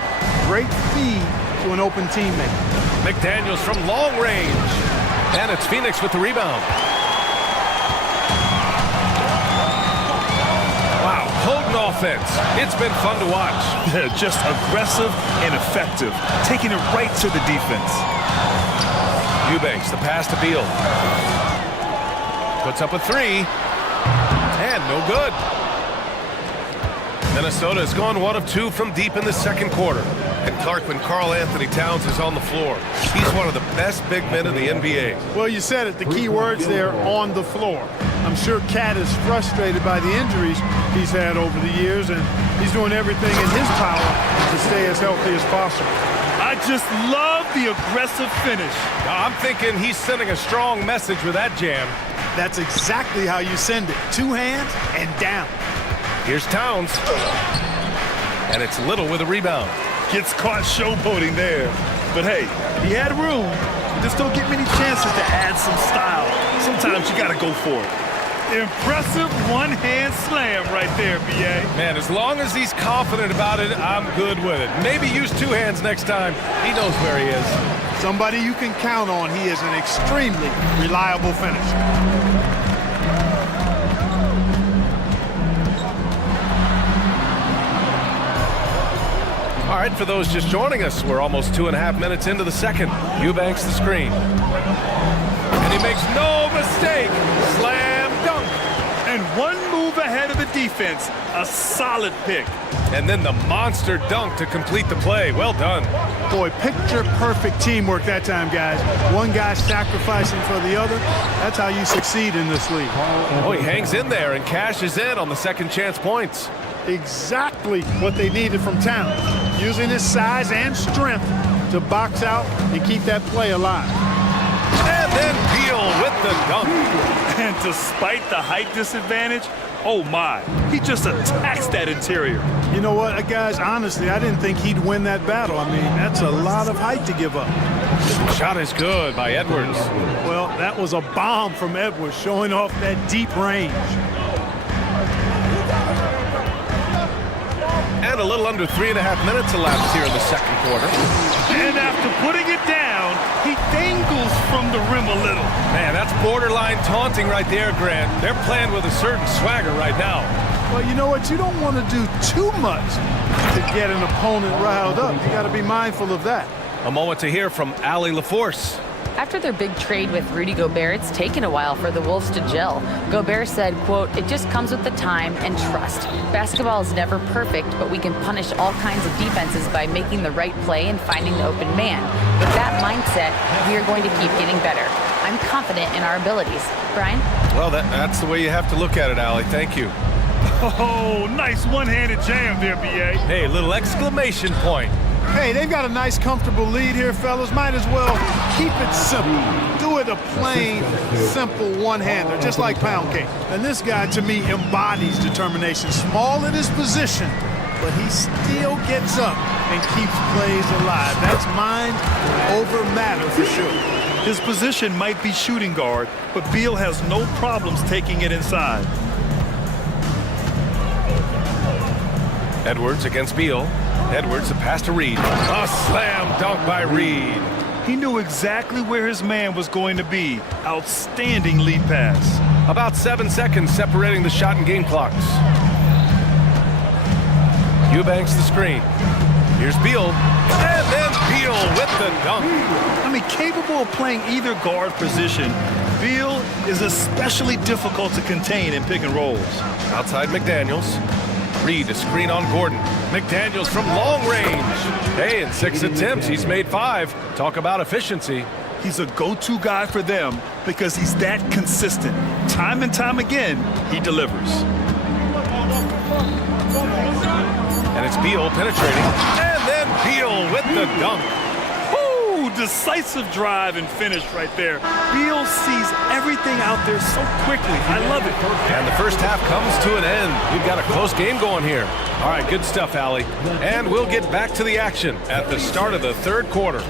great feed to an open teammate. McDaniels from long range. And it's Phoenix with the rebound. Wow, potent offense. It's been fun to watch. Just aggressive and effective, taking it right to the defense. Eubanks, the pass to Beal. Puts up a three. And no good. Minnesota has gone 1 of 2 from deep in the second quarter. And Clark, when Karl Anthony Towns is on the floor, he's one of the best big men in the NBA. Well, you said it, the key words there, on the floor. I'm sure Cat is frustrated by the injuries he's had over the years, and he's doing everything in his power to stay as healthy as possible. I just love the aggressive finish. I'm thinking he's sending a strong message with that jam. That's exactly how you send it. 2 hands and down. Here's Towns. And it's Little with a rebound. Gets caught showboating there. But hey, he had room. You just don't get many chances to add some style. Sometimes you gotta go for it. Impressive one-hand slam right there, B.A. Man, as long as he's confident about it, I'm good with it. Maybe use 2 hands next time. He knows where he is. Somebody you can count on. He is an extremely reliable finisher. All right, for those just joining us, we're almost 2.5 minutes into the second. Eubanks the screen. And he makes no mistake. Slam dunk. And one move ahead of the defense. A solid pick. And then the monster dunk to complete the play. Well done. Boy, picture-perfect teamwork that time, guys. One guy sacrificing for the other. That's how you succeed in this league. Oh, he hangs in there and cashes in on the second chance points. Exactly what they needed from Town. Using his size and strength to box out and keep that play alive. And then Beal with the dunk. And despite the height disadvantage, oh my, he just attacks that interior. You know what, guys, honestly, I didn't think he'd win that battle. I mean, that's a lot of height to give up. Shot is good by Edwards. Well, that was a bomb from Edwards, showing off that deep range. And a little under 3.5 minutes elapsed here in the second quarter. And after putting it down, he dangles from the rim a little. Man, that's borderline taunting right there, Grant. They're playing with a certain swagger right now. Well, you know what? You don't want to do too much to get an opponent riled up. You got to be mindful of that. A moment to hear from Allie LaForce. After their big trade with Rudy Gobert, it's taken a while for the Wolves to gel. Gobert said, quote, "It just comes with the time and trust. Basketball is never perfect, but we can punish all kinds of defenses by making the right play and finding the open man. With that mindset, we are going to keep getting better. I'm confident in our abilities." Brian? Well, that's the way you have to look at it, Allie. Thank you. Oh, nice one-handed jam there, B.A. Hey, little exclamation point. Hey, they've got a nice, comfortable lead here, fellas. Might as well keep it simple. Do it a plain, simple one-hander, just like pound cake. And this guy, to me, embodies determination. Small in his position, but he still gets up and keeps plays alive. That's mind over matter for sure. His position might be shooting guard, but Beal has no problems taking it inside. Edwards against Beal. Edwards, the pass to Reed. A slam dunk by Reed. He knew exactly where his man was going to be. Outstanding lead pass. About 7 seconds separating the shot and game clocks. Eubanks the screen. Here's Beal. And then Beal with the dunk. I mean, capable of playing either guard position, Beal is especially difficult to contain in pick and rolls. Outside McDaniels. Reed, a screen on Gordon. McDaniels from long range. Hey, in 6 attempts, he's made 5. Talk about efficiency. He's a go-to guy for them because he's that consistent. Time and time again, he delivers. And it's Beal penetrating. And then Beal with the dunk. Ooh, decisive drive and finish right there. Beal sees everything out there so quickly. I love it. And the first half comes to an end. We've got a close game going here. All right, good stuff, Allie. And we'll get back to the action at the start of the third quarter.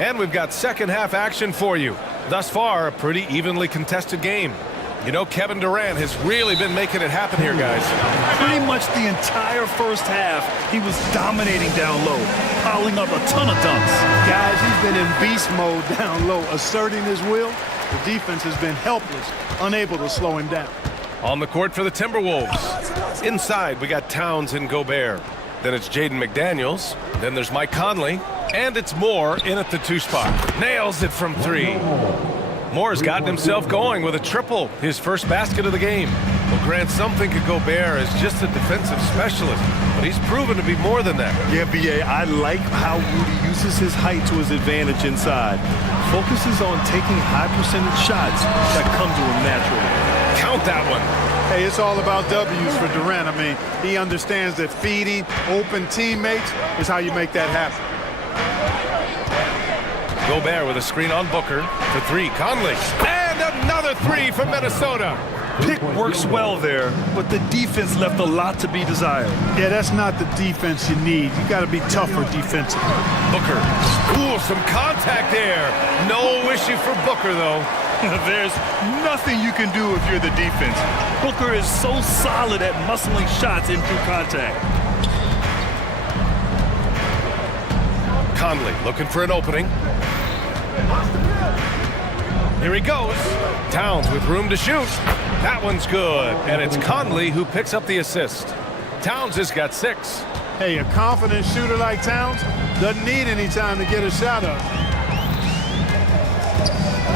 And we've got second half action for you. Thus far, a pretty evenly contested game. You know, Kevin Durant has really been making it happen here, guys. Pretty much the entire first half, he was dominating down low, piling up a ton of dunks. Guys, he's been in beast mode down low, asserting his will. The defense has been helpless, unable to slow him down. On the court for the Timberwolves. Inside, we got Towns and Gobert. Then it's Jaden McDaniels. Then there's Mike Conley. And it's Moore in at the 2 spot. Nails it from 3. Moore's gotten himself going with a triple, his first basket of the game. Well, Grant, some think of Gobert as just a defensive specialist, but he's proven to be more than that. Yeah, B.A., I like how Rudy uses his height to his advantage inside. Focuses on taking high percentage shots that come to him naturally. Count that one. Hey, it's all about W's for Durant. I mean, he understands that feeding open teammates is how you make that happen. Gobert with a screen on Booker for 3. Conley. And another 3 from Minnesota. pick works well there, but the defense left a lot to be desired. Yeah, that's not the defense you need. You got to be tougher defensively. Booker. Ooh, some contact there. No issue for Booker, though. There's nothing you can do if you're the defense. Booker is so solid at muscling shots in through contact. Conley looking for an opening. Here he goes. Towns with room to shoot. That one's good. And it's Conley who picks up the assist. Towns has got 6. Hey, a confident shooter like Towns doesn't need any time to get a shot up.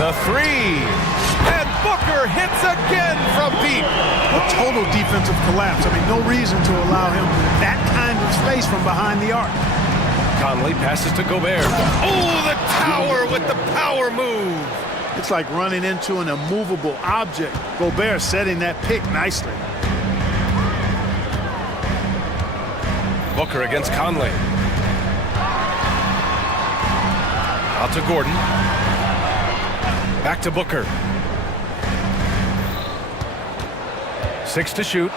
The 3. And Booker hits again from deep. A total defensive collapse. I mean, no reason to allow him that kind of space from behind the arc. Conley passes to Gobert. Oh, the tower with the power move. It's like running into an immovable object. Gobert setting that pick nicely. Booker against Conley. Out to Gordon. Back to Booker. 6 to shoot.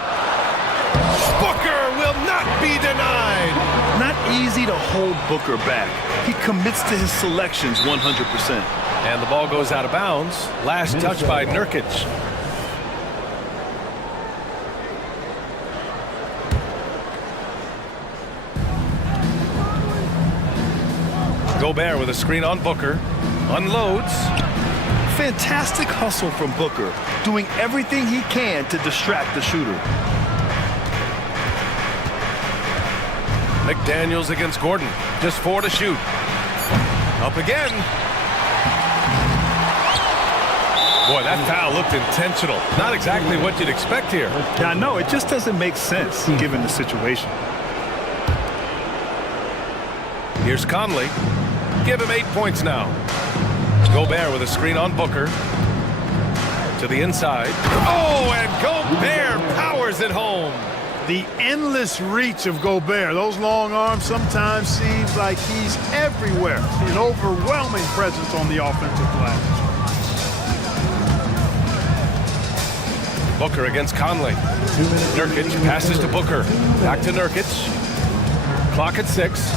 Booker will not be denied. Not easy to hold Booker back. He commits to his selections 100%. And the ball goes out of bounds. Last touch by Nurkic. Gobert with a screen on Booker. Unloads. Fantastic hustle from Booker, doing everything he can to distract the shooter. McDaniels against Gordon. Just 4 to shoot. Up again. Boy, that foul looked intentional. Not exactly what you'd expect here. Yeah, I know. It just doesn't make sense given the situation. Here's Conley. Give him 8 points now. Gobert with a screen on Booker. To the inside. Oh, and Gobert powers it home. The endless reach of Gobert. Those long arms sometimes seems like he's everywhere. An overwhelming presence on the offensive glass. Booker against Conley. Nurkic passes to Booker. Back to Nurkic. Clock at 6.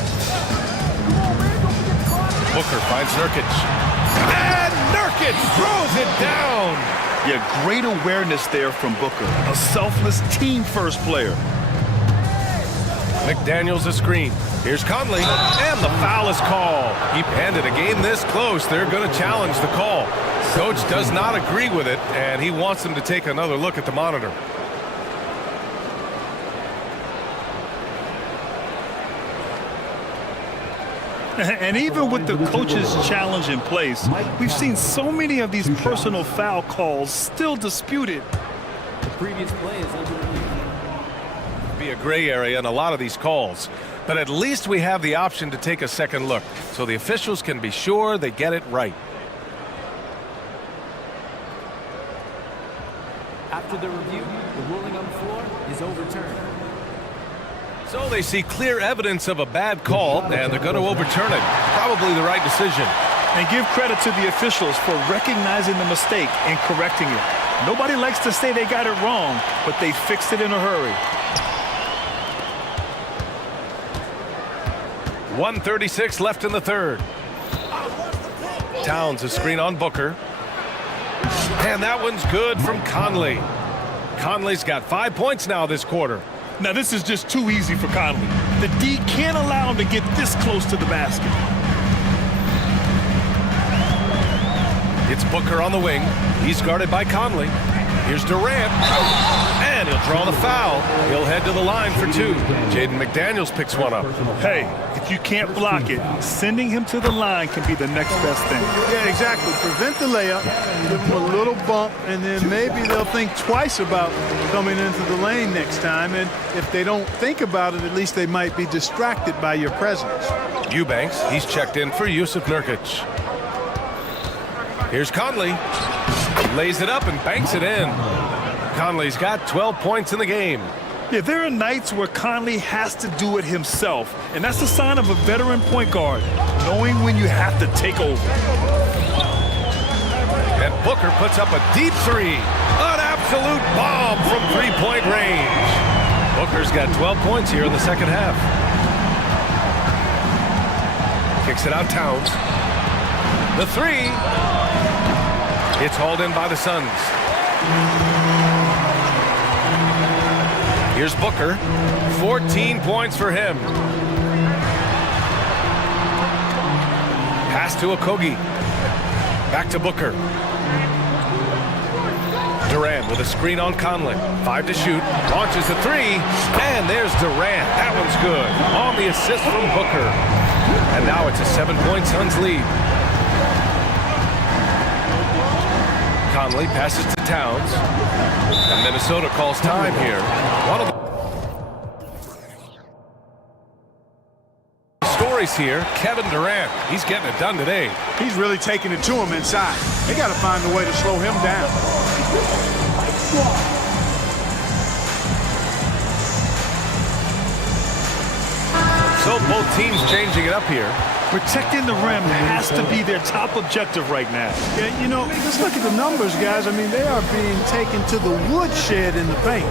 Booker finds Nurkic. And Nurkic throws it down. Yeah, great awareness there from Booker. A selfless team-first player. McDaniels a screen. Here's Conley. And the foul is called. And in a game this close, they're going to challenge the call. Coach does not agree with it, and he wants them to take another look at the monitor. And even with the coach's challenge in place, we've seen so many of these personal foul calls still disputed. The previous play is under review. Be a gray area in a lot of these calls, but at least we have the option to take a second look, so the officials can be sure they get it right. After the review, the ruling on the floor is overturned. So they see clear evidence of a bad call, and they're going to overturn it. Probably the right decision. And give credit to the officials for recognizing the mistake and correcting it. Nobody likes to say they got it wrong, but they fixed it in a hurry. 1:36 left in the third. Towns a screen on Booker. And that one's good from Conley. Conley's got 5 points now this quarter. Now this is just too easy for Conley. The D can't allow him to get this close to the basket. It's Booker on the wing. He's guarded by Conley. Here's Durant. And he'll draw the foul. He'll head to the line for 2. Jaden McDaniels picks one up. Hey, if you can't block it, sending him to the line can be the next best thing. Yeah, exactly. Prevent the layup, give them a little bump, and then maybe they'll think twice about coming into the lane next time. And if they don't think about it, at least they might be distracted by your presence. Eubanks, he's checked in for Yusuf Nurkic. Here's Conley. Lays it up and banks it in. Conley's got 12 points in the game. Yeah, there are nights where Conley has to do it himself, and that's a sign of a veteran point guard, knowing when you have to take over. And Booker puts up a deep 3. An absolute bomb from three-point range. Booker's got 12 points here in the second half. Kicks it out, Towns. The three. It's hauled in by the Suns. Here's Booker. 14 points for him. Pass to Okogie. Back to Booker. Durant with a screen on Conley. 5 to shoot. Launches a three. And there's Durant. That one's good. On the assist from Booker. And now it's a 7-point Suns lead. Conley passes to Towns. And Minnesota calls time here. One of the stories here, Kevin Durant. He's getting it done today. He's really taking it to him inside. They got to find a way to slow him down. So both teams changing it up here. Protecting the rim has to be their top objective right now. Yeah, you know, just look at the numbers, guys. I mean, they are being taken to the woodshed in the paint.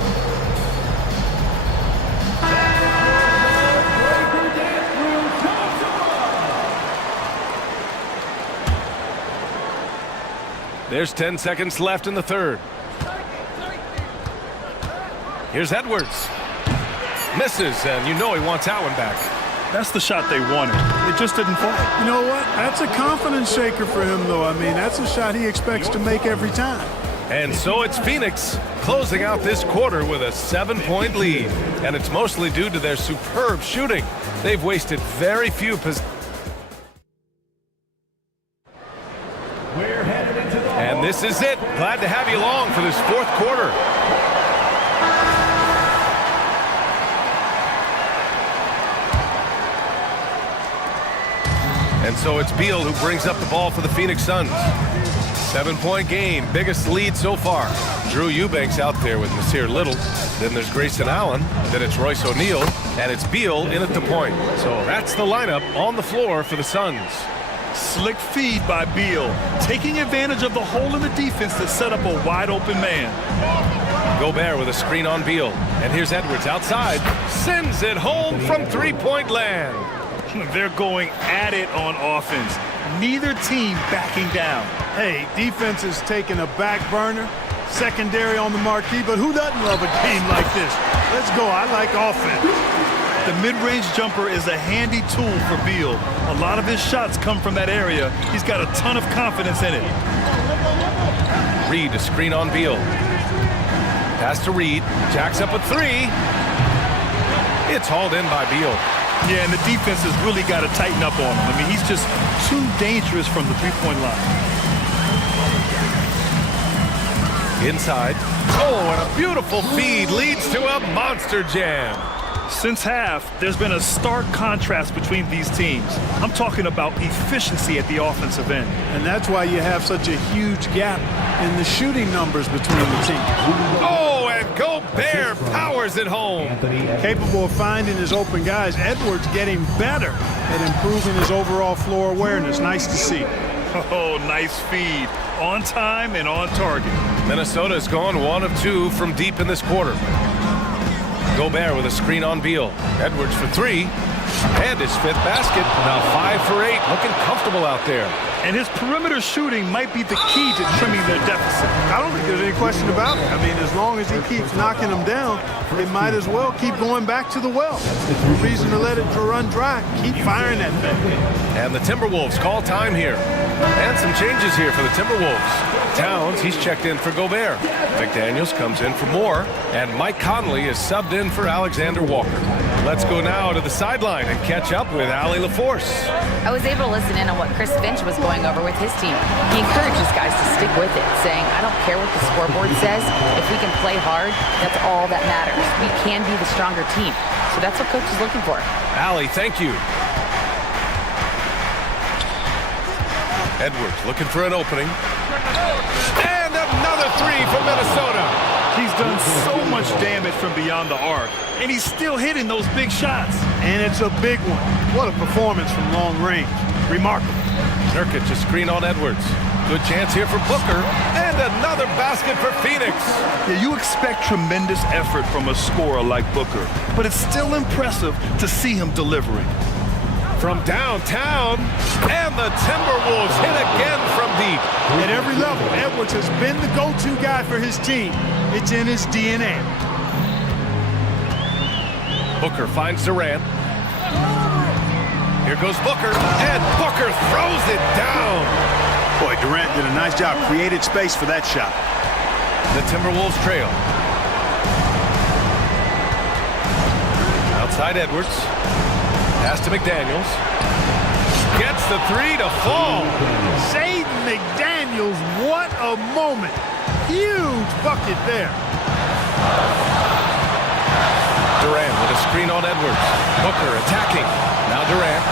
There's 10 seconds left in the third. Here's Edwards. Misses, and you know he wants that one back. That's the shot they wanted. It just didn't fall. You know what? That's a confidence shaker for him, though. I mean, that's a shot he expects to make every time. And so it's Phoenix closing out this quarter with a 7-point lead. And it's mostly due to their superb shooting. They've wasted very few possessions. And this is it. Glad to have you along for this fourth quarter. And so it's Beal who brings up the ball for the Phoenix Suns. 7-point game, biggest lead so far. Drew Eubanks out there with Nasir Little. Then there's Grayson Allen. Then it's Royce O'Neal. And it's Beal in at the point. So that's the lineup on the floor for the Suns. Slick feed by Beal, taking advantage of the hole in the defense to set up a wide-open man. Gobert with a screen on Beal. And here's Edwards outside. Sends it home from three-point land. They're going at it on offense. Neither team backing down. Hey, defense is taking a back burner, secondary on the marquee, but who doesn't love a game like this? Let's go. I like offense. The mid-range jumper is a handy tool for Beal. A lot of his shots come from that area. He's got a ton of confidence in it. Reed, a screen on Beal. Pass to Reed. Jacks up a three. It's hauled in by Beal. Yeah, and the defense has really got to tighten up on him. I mean, he's just too dangerous from the three-point line. Inside. Oh, and a beautiful feed leads to a monster jam. Since half, there's been a stark contrast between these teams. I'm talking about efficiency at the offensive end. And that's why you have such a huge gap in the shooting numbers between the teams. Oh, and Gobert powers it home. Capable of finding his open guys, Edwards getting better at improving his overall floor awareness. Nice to see. Oh, nice feed. On time and on target. Minnesota's gone 1 of 2 from deep in this quarter. Gobert with a screen on Beal. Edwards for three. And his fifth basket. Now 5 for 8. Looking comfortable out there. And his perimeter shooting might be the key to trimming their deficit. I don't think there's any question about it. I mean, as long as he keeps knocking them down, they might as well keep going back to the well. No reason to let it run dry. Keep firing that thing. And the Timberwolves call time here. And some changes here for the Timberwolves. Towns, he's checked in for Gobert. McDaniels comes in for Moore. And Mike Conley is subbed in for Alexander Walker. Let's go now to the sideline and catch up with Allie LaForce. I was able to listen in on what Chris Finch was going over with his team. He encourages guys to stick with it, saying, I don't care what the scoreboard says. If we can play hard, that's all that matters. We can be the stronger team. So that's what coach is looking for. Allie, thank you. Edwards looking for an opening. And another three from Minnesota. He's done so much damage from beyond the arc, and he's still hitting those big shots. And it's a big one. What a performance from long range. Remarkable. Nurkic, a screen on Edwards. Good chance here for Booker. And another basket for Phoenix. Yeah, you expect tremendous effort from a scorer like Booker, but it's still impressive to see him delivering. From downtown, and the Timberwolves hit again from deep. At every level, Edwards has been the go-to guy for his team. It's in his DNA. Booker finds Durant. Here goes Booker, and Booker throws it down. Boy, Durant did a nice job, created space for that shot. The Timberwolves trail. Outside Edwards. Pass to McDaniels. Gets the three to fall. Jaden McDaniels, what a moment. Huge bucket there. Durant with a screen on Edwards. Booker attacking. Now Durant.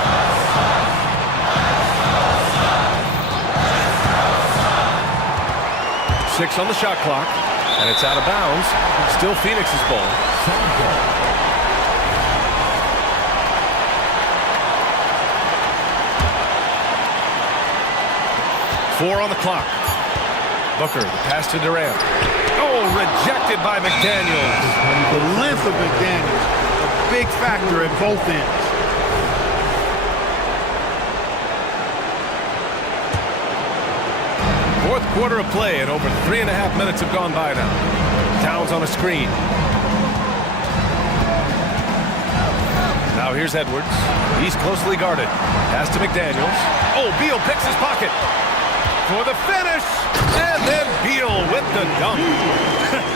Six on the shot clock. And it's out of bounds. Still Phoenix's ball. Four on the clock. Booker, the pass to Durant. Oh, rejected by McDaniels. The length of McDaniels, a big factor at both ends. Fourth quarter of play, and over 3.5 minutes have gone by now. Towns on a screen. Now here's Edwards. He's closely guarded. Pass to McDaniels. Oh, Beal picks his pocket. For the finish, and then Beal with the dunk.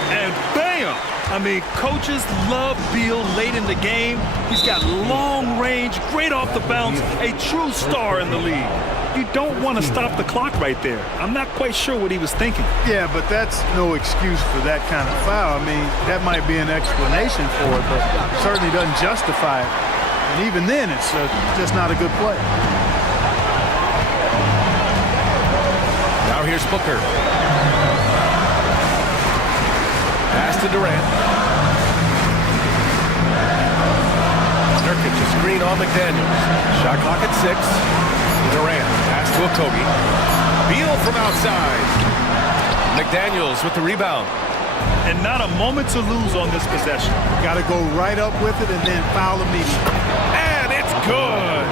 And bam! I mean, coaches love Beal late in the game. He's got long range, great off the bounce, a true star in the league. You don't want to stop the clock right there. I'm not quite sure what he was thinking. Yeah, but that's no excuse for that kind of foul. I mean, that might be an explanation for it, but certainly doesn't justify it. And even then, it's just not a good play. Now here's Booker. Pass to Durant. Nurkic, a screen on McDaniels. Shot clock at 6. Durant, pass to Okogie. Beal from outside. McDaniels with the rebound. And not a moment to lose on this possession. Got to go right up with it and then foul immediately. And it's good.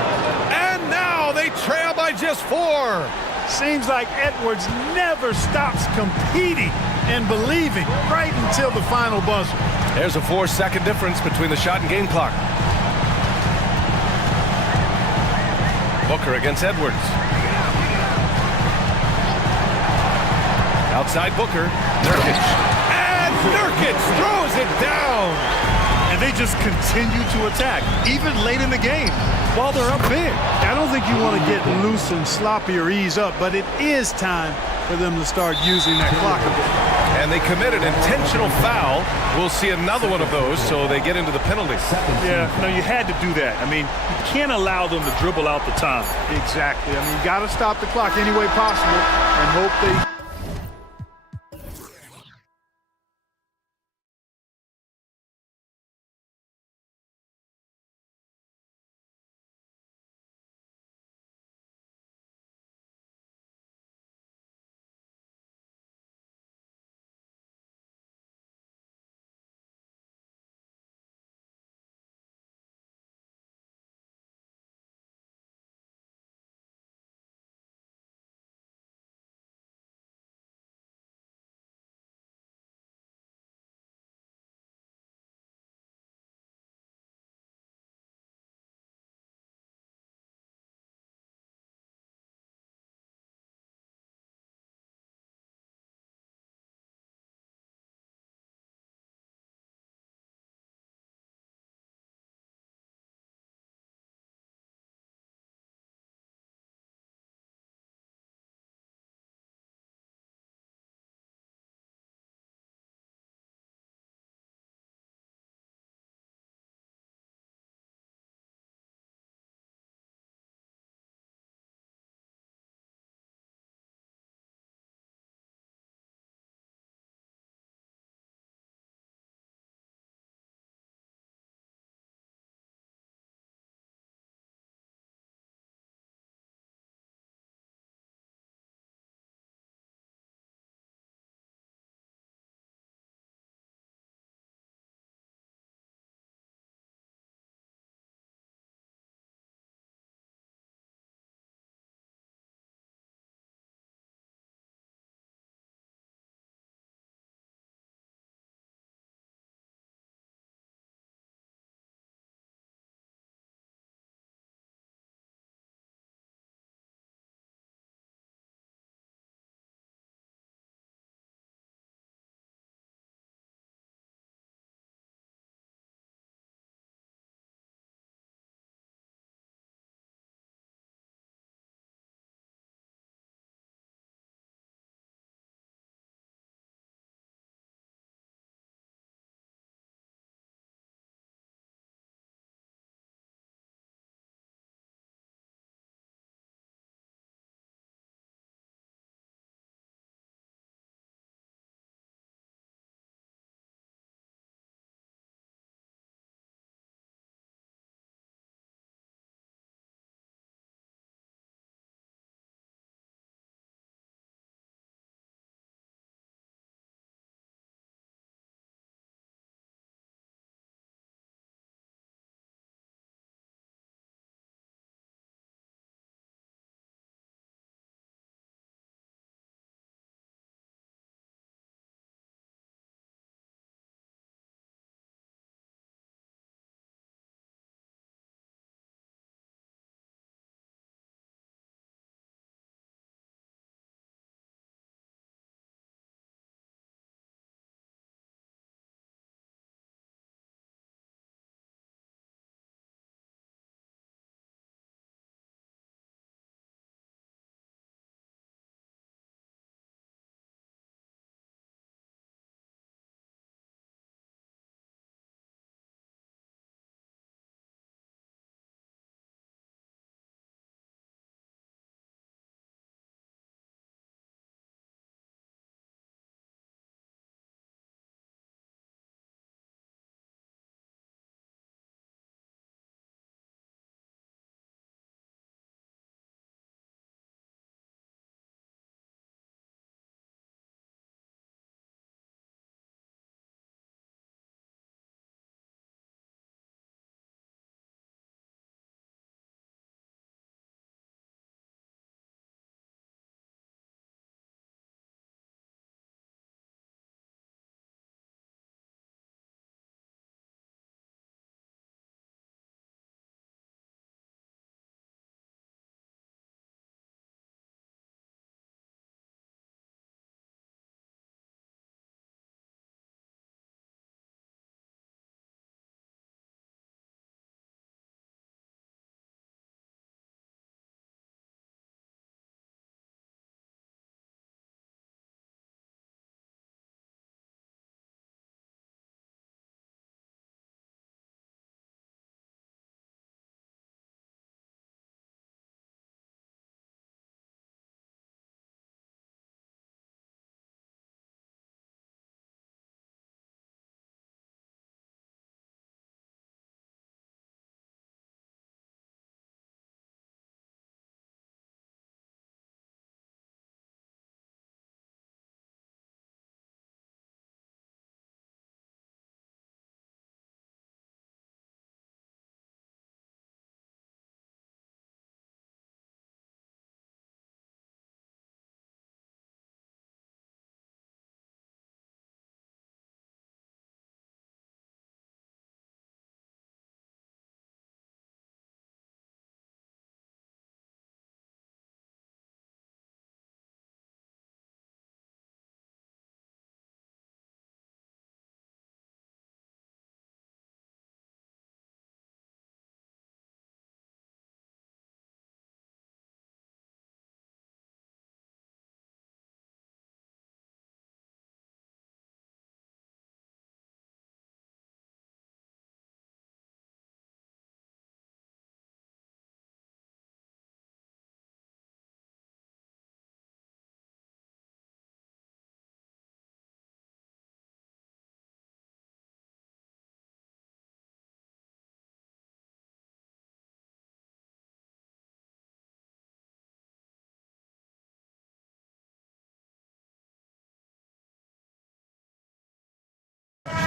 And now they trail by just 4. Seems like Edwards never stops competing and believing right until the final buzzer. There's a 4-second difference between the shot and game clock. Booker against Edwards. Outside Booker. Nurkic. And Nurkic throws it down. And they just continue to attack, even late in the game, while they're up big. I don't think you want to get loose and sloppy or ease up, but it is time for them to start using that clock a bit. And they committed intentional foul. We'll see another one of those, so they get into the penalties. Yeah, no, you had to do that. I mean, you can't allow them to dribble out the time. Exactly. I mean, you got to stop the clock any way possible and hope they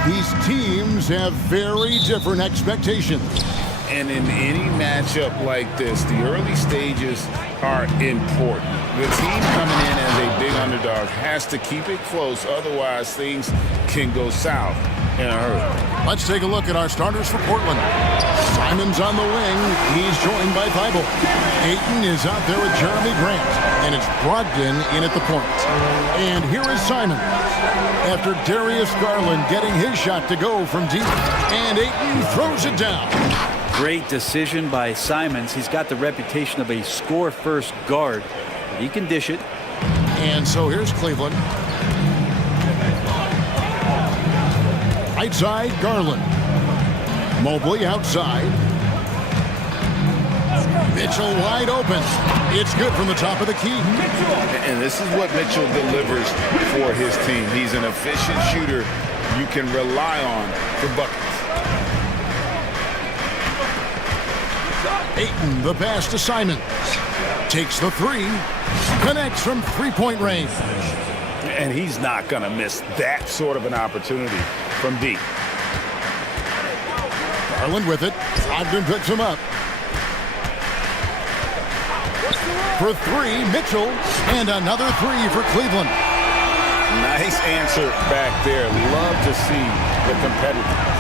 These teams have very different expectations. And in any matchup like this, the early stages are important. The team coming in as a big underdog has to keep it close, otherwise things can go south in a hurry. Let's take a look at our starters for Portland. Simon's on the wing. He's joined by Thibault. Ayton is out there with Jeremy Grant, and it's Brogdon in at the point. And here is Simon after Darius Garland getting his shot to go from deep. And Ayton throws it down. Great decision by Simons. He's got the reputation of a score-first guard. He can dish it. And so here's Cleveland. Right side, Garland. Mobley outside. Mitchell wide open. It's good from the top of the key. And this is what Mitchell delivers for his team. He's an efficient shooter you can rely on for buckets. Ayton, the pass to Simons. Takes the three. Connects from three-point range. And he's not going to miss that sort of an opportunity from deep. Garland with it. Ogden picks him up. For three, Mitchell. And another three for Cleveland. Nice answer back there. Love to see the competitiveness.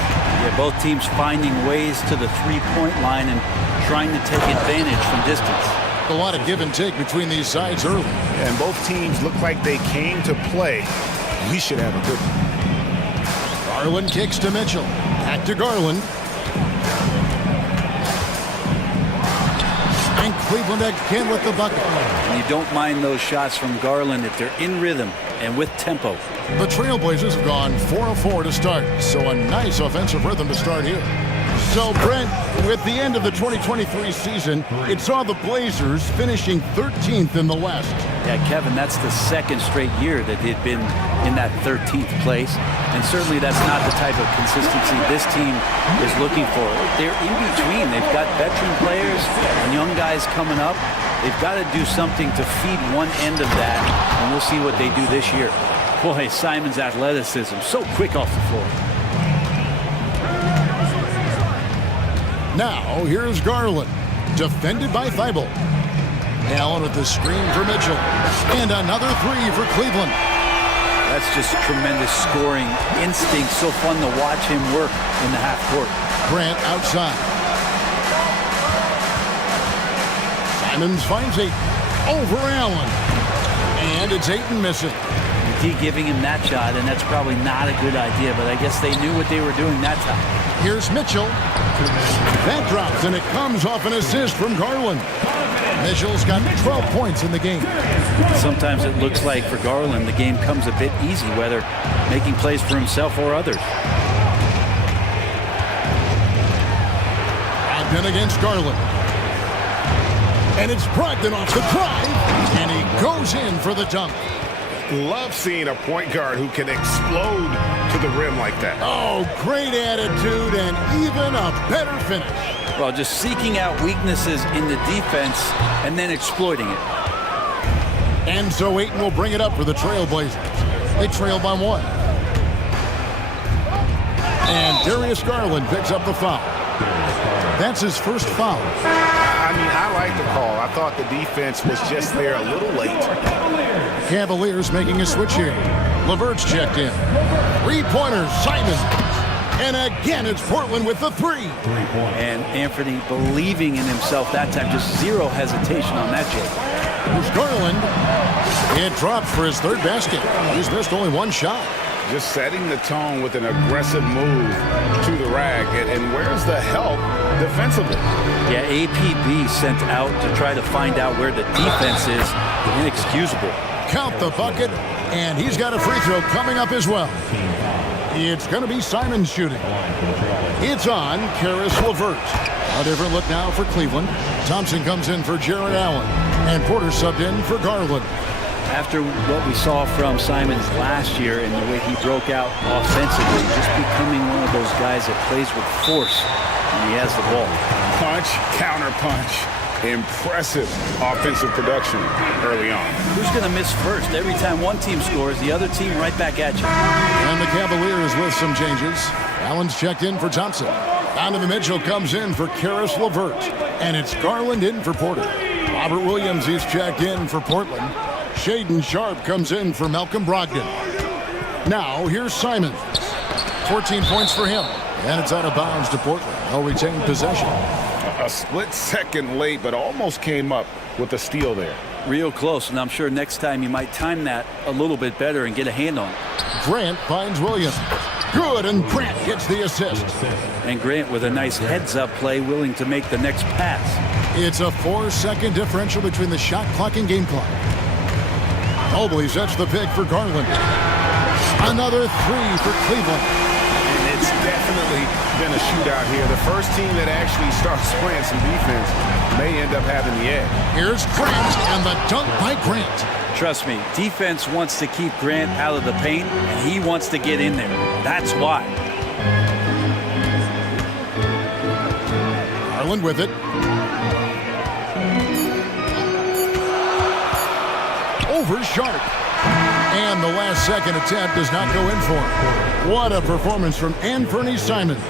Yeah, both teams finding ways to the three-point line and trying to take advantage from distance. A lot of give and take between these sides early. And both teams look like they came to play. We should have a good one. Garland kicks to Mitchell. Back to Garland. And Cleveland again with the bucket. And you don't mind those shots from Garland if they're in rhythm and with tempo. The Trailblazers have gone 4 of 4 to start, so a nice offensive rhythm to start here. So, Brent, with the end of the 2023 season, it saw the Blazers finishing 13th in the West. Yeah, Kevin, that's the second straight year that they've been in that 13th place. And certainly that's not the type of consistency this team is looking for. They're in between. They've got veteran players and young guys coming up. They've got to do something to feed one end of that, and we'll see what they do this year. Boy, Simon's athleticism, so quick off the floor. Now, here's Garland, defended by Thibault. Allen with the screen for Mitchell. And another three for Cleveland. That's just tremendous scoring instinct. So fun to watch him work in the half court. Grant outside. Simons finds Ayton. Over Allen. And it's Ayton missing. D giving him that shot, and that's probably not a good idea, but I guess they knew what they were doing that time. Here's Mitchell. That drops, and it comes off an assist from Garland. Mitchell's got 12 points in the game. Sometimes it looks like for Garland, the game comes a bit easy, whether making plays for himself or others. Brogdon against Garland. And it's Brogdon off the drive, and he goes in for the dunk. Love seeing a point guard who can explode to the rim like that. Oh, great attitude and even a better finish. Well, just seeking out weaknesses in the defense and then exploiting it. And so Ayton will bring it up for the Trailblazers. They trail by one. And Darius Garland picks up the foul. That's his first foul. I mean, I like the call. I thought the defense was just there a little late. Cavaliers making a switch here. LeVert's checked in. Three-pointers, Simons. And again, it's Portland with the three. And Anthony believing in himself that time. Just zero hesitation on that, Jake. Here's Garland. It dropped for his third basket. He's missed only one shot. Just setting the tone with an aggressive move to the rack. And where's the help defensively? Yeah, APB sent out to try to find out where the defense is. Inexcusable. Count the bucket, and he's got a free throw coming up as well. It's going to be Simons shooting. It's on Karis LeVert. A different look now for Cleveland. Thompson comes in for Jared Allen, and Porter subbed in for Garland. After what we saw from Simons last year and the way he broke out offensively, just becoming one of those guys that plays with force when he has the ball. Punch, counter punch. Impressive offensive production early on. Who's going to miss first? Every time one team scores, the other team right back at you. And the Cavaliers with some changes. Allen's checked in for Thompson. Donovan Mitchell comes in for Karis LeVert. And it's Garland in for Porter. Robert Williams is checked in for Portland. Shaedon Sharpe comes in for Malcolm Brogdon. Now, here's Simons. 14 points for him. And it's out of bounds to Portland. They'll retain possession. A split second late, but almost came up with a steal there. Real close, and I'm sure next time you might time that a little bit better and get a hand on it. Grant finds Williams. Good, and Grant gets the assist. And Grant with a nice heads-up play, willing to make the next pass. It's a 4-second differential between the shot clock and game clock. Mobley sets the pick for Garland. Another three for Cleveland. And it's definitely been a shootout here. The first team that actually starts playing some defense may end up having the edge. Here's Grant, and the dunk by Grant. Trust me, defense wants to keep Grant out of the paint, and he wants to get in there. That's why. Garland with it. Over Sharpe. And the last second attempt does not go in for him. What a performance from Anthony Simons.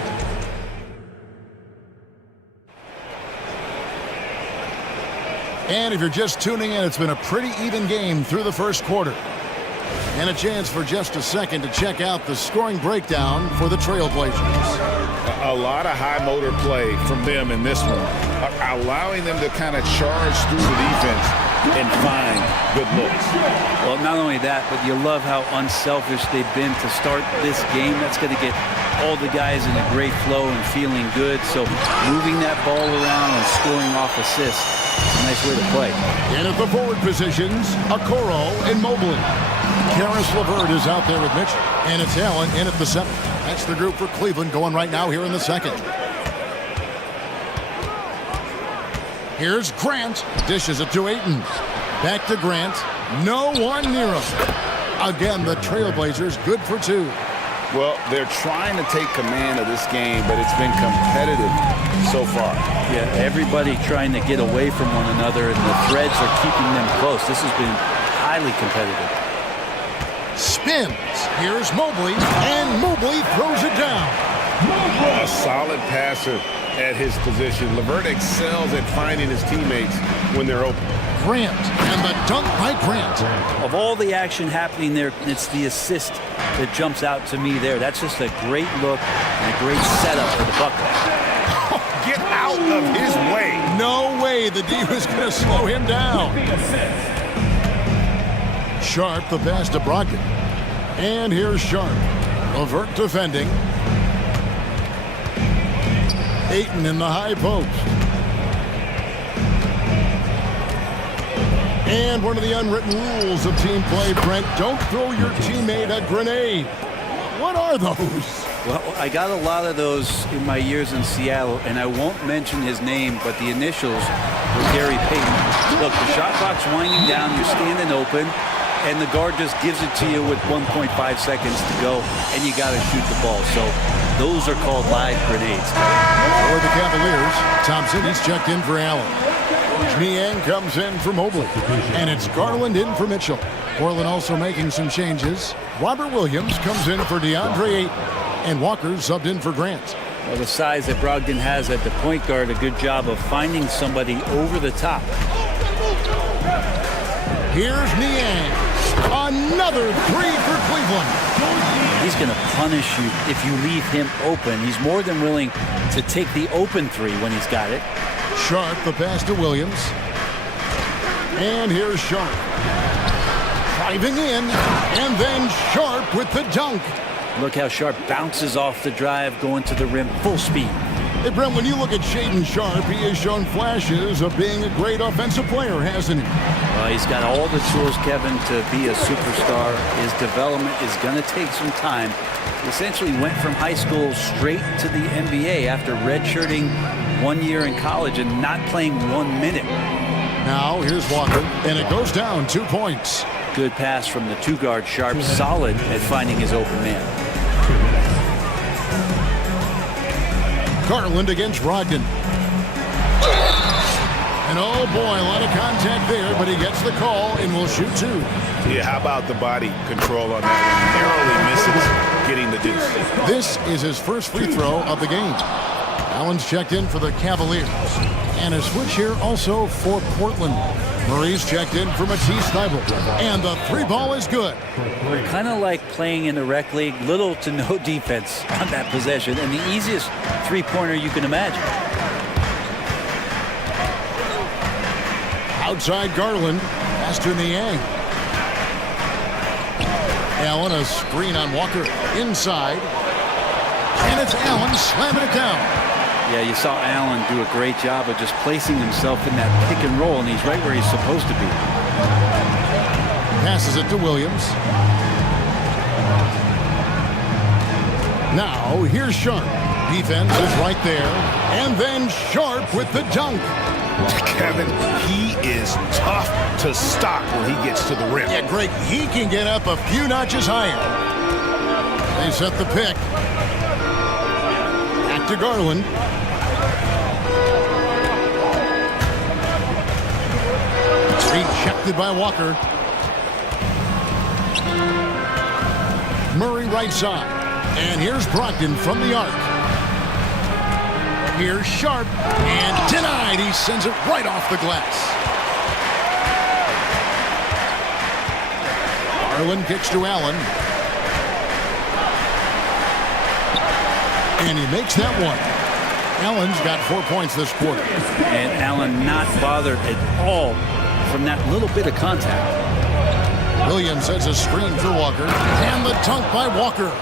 And if you're just tuning in, it's been a pretty even game through the first quarter. And a chance for just a second to check out the scoring breakdown for the Trailblazers. A lot of high motor play from them in this one, allowing them to kind of charge through the defense and find good looks. Well, not only that, but you love how unselfish they've been to start this game. That's going to get all the guys in a great flow and feeling good. So moving that ball around and scoring off assists, it's a nice way to play. In at the forward positions, Okoro and Mobley. Karis LeVert is out there with Mitchell. And it's Allen in at the 7th. That's the group for Cleveland going right now here in the second. Here's Grant. Dishes it to Ayton. Back to Grant. No one near him. Again, the Trailblazers good for 2. Well, they're trying to take command of this game, but it's been competitive so far. Yeah, everybody trying to get away from one another, and the threads are keeping them close. This has been highly competitive. Spins. Here's Mobley, and Mobley throws it down. A solid passer at his position. LeVert excels at finding his teammates when they're open. Grant, and the dunk by Grant. Of all the action happening there, it's the assist that jumps out to me there. That's just a great look and a great setup for the Buckeyes. Get out of his way. No way the D was going to slow him down. Sharpe the pass to Brogdon. And here's Sharpe. LeVert defending. Ayton in the high post. And one of the unwritten rules of team play, Brent, don't throw your teammate a grenade. What are those? Well, I got a lot of those in my years in Seattle, and I won't mention his name, but the initials were Gary Payton. Look, the shot clock's winding down, you're standing open, and the guard just gives it to you with 1.5 seconds to go, and you got to shoot the ball. So those are called live grenades. For the Cavaliers, Thompson, he's checked in for Allen. Niang comes in for Mobley. And it's Garland in for Mitchell. Portland also making some changes. Robert Williams comes in for DeAndre Ayton. And Walker subbed in for Grant. Well, the size that Brogdon has at the point guard, a good job of finding somebody over the top. Here's Niang. Another three for Cleveland. He's going to punish you if you leave him open. He's more than willing to take the open three when he's got it. Sharpe the pass to Williams. And here's Sharpe. Driving in, and then Sharpe with the dunk. Look how Sharpe bounces off the drive, going to the rim, full speed. Hey, Brent, when you look at Shaedon Sharpe, he has shown flashes of being a great offensive player, hasn't he? He's got all the tools, Kevin, to be a superstar. His development is going to take some time. He essentially went from high school straight to the NBA after redshirting 1 year in college and not playing 1 minute. Now, here's Walker, and it goes down 2 points. Good pass from the two-guard Sharpe, solid at finding his open man. Garland against Brogdon. And oh boy, a lot of contact there, but he gets the call and will shoot two. Yeah, how about the body control on that one? Narrowly misses getting the deuce. This is his first free throw of the game. Allen's checked in for the Cavaliers. And a switch here also for Portland. Murray's checked in for Matisse Thybulle. And the three ball is good. Kind of like playing in the rec league, little to no defense on that possession, and the easiest three-pointer you can imagine. Outside Garland, pass to Niang. Allen, a screen on Walker, inside. And it's Allen slamming it down. Yeah, you saw Allen do a great job of just placing himself in that pick and roll, and he's right where he's supposed to be. Passes it to Williams. Now, here's Sharp. Defense is right there. And then Sharp with the dunk. Kevin, he is tough to stop when he gets to the rim. Yeah, Greg, he can get up a few notches higher. They set the pick. Back to Garland. Rejected by Walker. Murray right side. And here's Brogdon from the arc. Here's Sharp. And denied. He sends it right off the glass. Garland kicks to Allen. And he makes that one. Allen's got 4 points this quarter. And Allen not bothered at all from that little bit of contact. Williams sets a screen for Walker. And the dunk by Walker.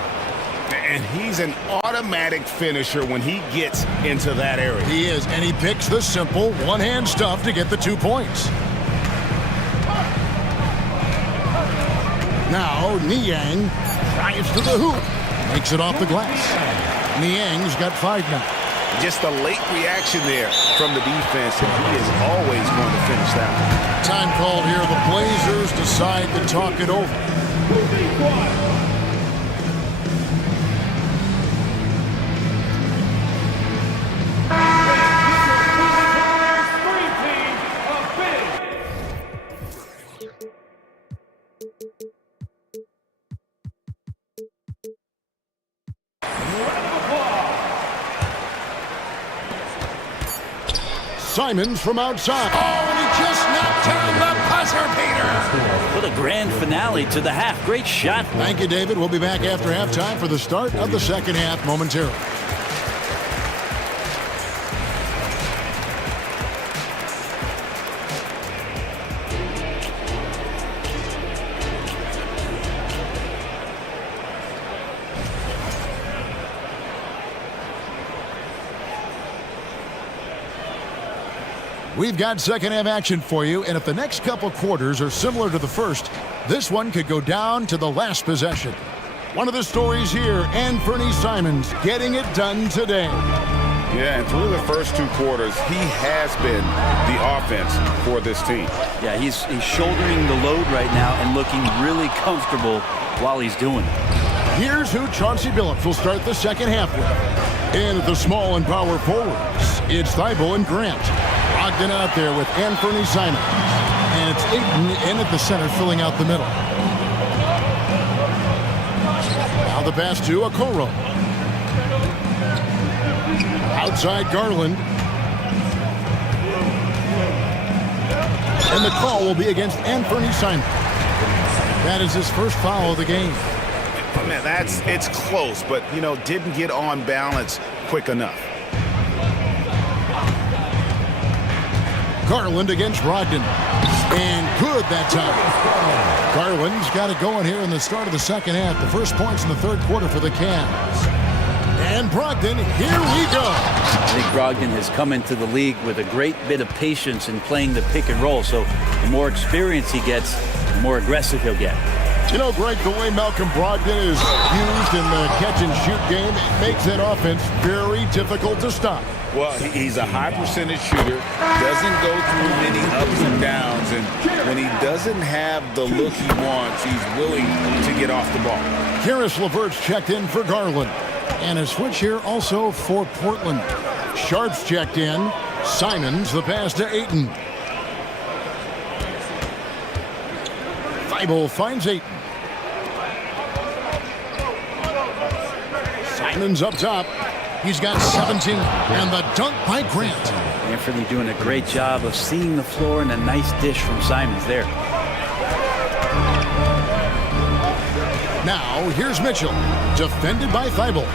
And he's an automatic finisher when he gets into that area. He is, and he picks the simple one-hand stuff to get the 2 points. Now, Niang drives to the hoop. Makes it off the glass. Niang's got 5 now. Just a late reaction there from the defense, and he is always going to finish that one. Time called here. The Blazers decide to talk it over. Simons from outside. Oh, and he just knocked down the buzzer beater. What a grand finale to the half. Great shot. Thank you, David. We'll be back after halftime for the start of the second half momentarily. We've got second half action for you, and if the next couple quarters are similar to the first, this one could go down to the last possession. One of the stories here, Anthony Simons getting it done today. Yeah, and through the first 2 quarters, he has been the offense for this team. Yeah, he's shouldering the load right now and looking really comfortable while he's doing it. Here's who Chauncey Billups will start the second half with. And at the small and power forwards, it's Thybulle and Grant. Brogdon out there with Anthony Simons. And it's Ayton in at the center, filling out the middle. Now the pass to Okoro. Outside Garland. And the call will be against Anthony Simons. That is his first foul of the game. Man, it's close, but, you know, didn't get on balance quick enough. Garland against Brogdon. And good that time. Garland's got it going here in the start of the second half. The first points in the third quarter for the Cavs. And Brogdon, here we go. I think Brogdon has come into the league with a great bit of patience in playing the pick and roll. So the more experience he gets, the more aggressive he'll get. You know, Greg, the way Malcolm Brogdon is used in the catch-and-shoot game, it makes that offense very difficult to stop. Well, he's a high-percentage shooter, doesn't go through many ups and downs, and when he doesn't have the look he wants, he's willing to get off the ball. Karis LeVert's checked in for Garland. And a switch here also for Portland. Sharp's checked in. Simons the pass to Ayton. Thibault finds Ayton. Simons up top. He's got 17. And the dunk by Grant. Anthony doing a great job of seeing the floor, and a nice dish from Simons there. Now, here's Mitchell. Defended by Thibault.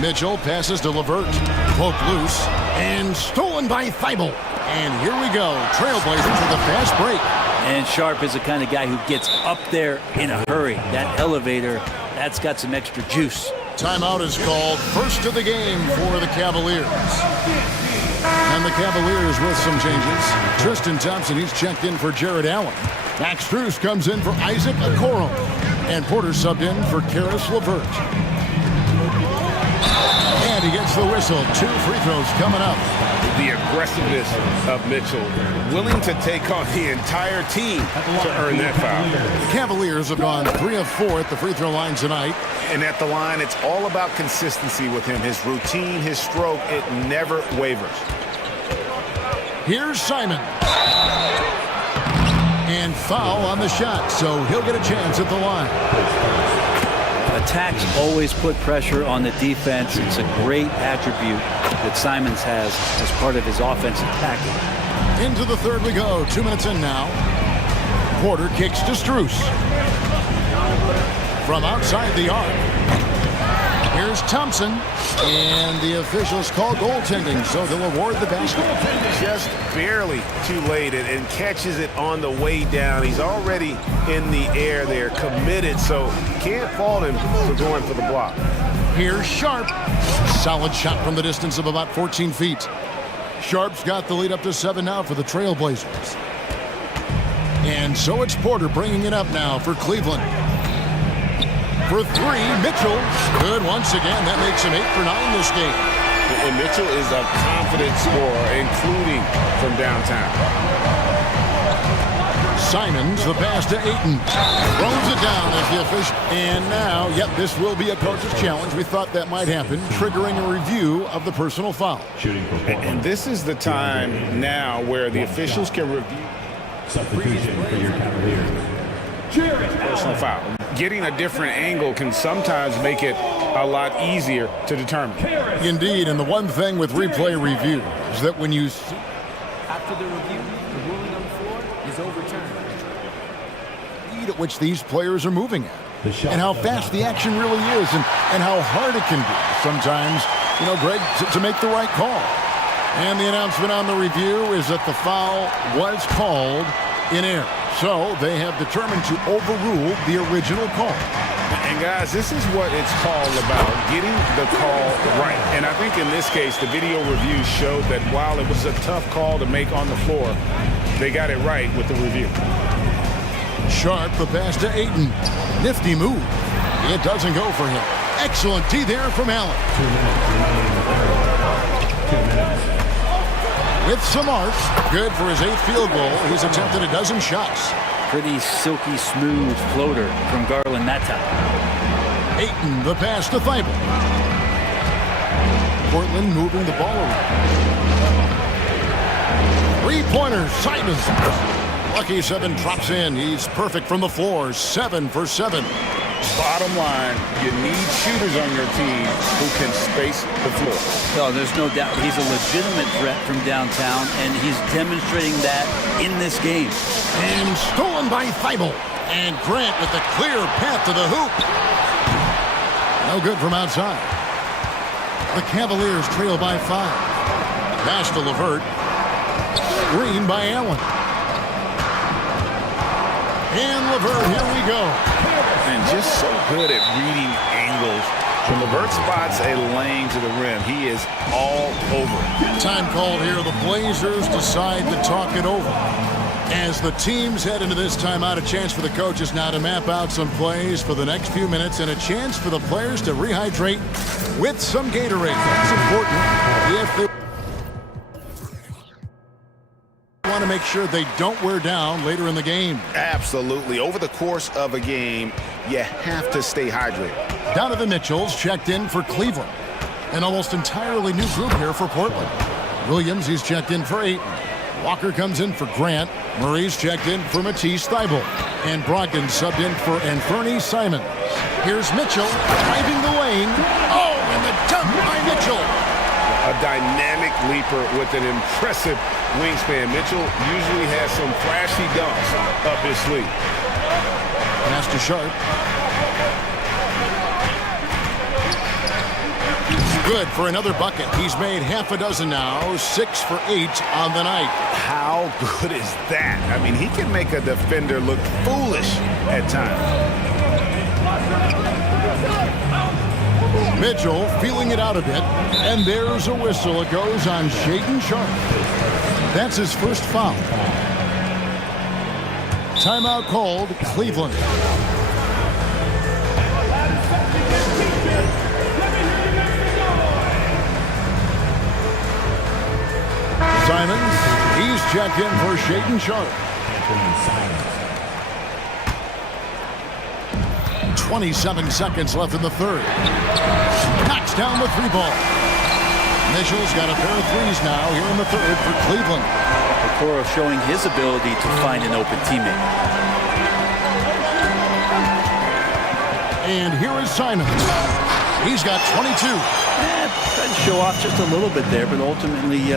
Mitchell passes to LeVert. Poked loose. And stolen by Thibault. And here we go. Trailblazers with a fast break. And Sharp is the kind of guy who gets up there in a hurry. That elevator, that's got some extra juice. Timeout is called. First of the game for the Cavaliers. And the Cavaliers with some changes. Tristan Thompson, he's checked in for Jared Allen. Max Strus comes in for Isaac Okoro. And Porter subbed in for Karis LeVert. And he gets the whistle. 2 free throws coming up. The aggressiveness of Mitchell, willing to take on the entire team to earn that foul. The Cavaliers have gone 3 of 4 at the free throw line tonight. And at the line, it's all about consistency with him. His routine, his stroke, it never wavers. Here's Simon. And foul on the shot, so he'll get a chance at the line. Attacks always put pressure on the defense. It's a great attribute that Simons has as part of his offensive tackle. Into the third we go. 2 minutes in now. Porter kicks to Strus. From outside the arc. Here's Thompson. And the officials call goaltending, so they'll award the basket. Just barely too late and catches it on the way down. He's already in the air there, committed, so can't fault him for going for the block. Here's Sharp. Solid shot from the distance of about 14 feet. Sharp's got the lead up to 7 now for the Trailblazers. And so it's Porter bringing it up now for Cleveland. For 3, Mitchell. Good once again. That makes him 8 for 9 this game. And Mitchell is a confident scorer, including from downtown. Simons, the pass to Ayton. Throws it down as the official. And now, yep, this will be a coach's challenge. We thought that might happen, triggering a review of the personal foul. And this is the time now where the officials can review Substitution for your Cavaliers. personal foul. Getting a different angle can sometimes make it a lot easier to determine. Indeed, and the one thing with replay review is that when you see after the review, the ruling on the floor is overturned. the speed at which these players are moving at, and how fast the action really is, and how hard it can be sometimes, you know, Greg, to make the right call. And the announcement on the review is that the foul was called in error. So they have determined to overrule the original call. And guys, this is what it's called about, getting the call right. And I think in this case, the video review showed that while it was a tough call to make on the floor, they got it right with the review. Sharp, the pass to Ayton. Nifty move. It doesn't go for him. Excellent D there from Allen. 2 minutes. With some arc, good for his 8th field goal. He's attempted a dozen shots. Pretty silky smooth floater from Garland that time. Ayton, the pass to Thibault. Portland moving the ball around. 3-pointers, Simons. Lucky 7 drops in. He's perfect from the floor. 7 for 7. Bottom line, you need shooters on your team who can space the floor. No, there's no doubt he's a legitimate threat from downtown, and he's demonstrating that in this game. And stolen by Thibault. And Grant with the clear path to the hoop. No good from outside. The Cavaliers trail by 5. Pass to LeVert. Screen by Allen. And LeVert, here we go. And just so good at reading angles. When LeVert spots a lane to the rim, he is all over it. Time called here. The Blazers decide to talk it over. As the teams head into this timeout, a chance for the coaches now to map out some plays for the next few minutes and a chance for the players to rehydrate with some Gatorade. That's important if they want to make sure they don't wear down later in the game. Absolutely. Over the course of a game, you have to stay hydrated. Donovan Mitchell's checked in for Cleveland. An almost entirely new group here for Portland. Williams, he's checked in for Ayton. Walker comes in for Grant. Murray's checked in for Matisse Thybulle. And Brogdon subbed in for Anthony Simons. Here's Mitchell driving the lane. Oh, and the dunk by Mitchell. A dynamic leaper with an impressive wingspan. Mitchell usually has some flashy dunks up his sleeve. Pass to Sharp. Good for another bucket. He's made half a dozen now, 6 for 8 on the night. How good is that? I mean, he can make a defender look foolish at times. Mitchell feeling it out a bit, and there's a whistle. It goes on Shaedon Sharp. That's his first foul. Timeout called, Cleveland. Simons, he's checked in for Shaedon Sharp. 27 seconds left in the third. Knocks down the three ball. Mitchell's got a pair of threes now here in the third for Cleveland. Okoro showing his ability to find an open teammate. And here is Simons. He's got 22. Tried to show off just a little bit there, but ultimately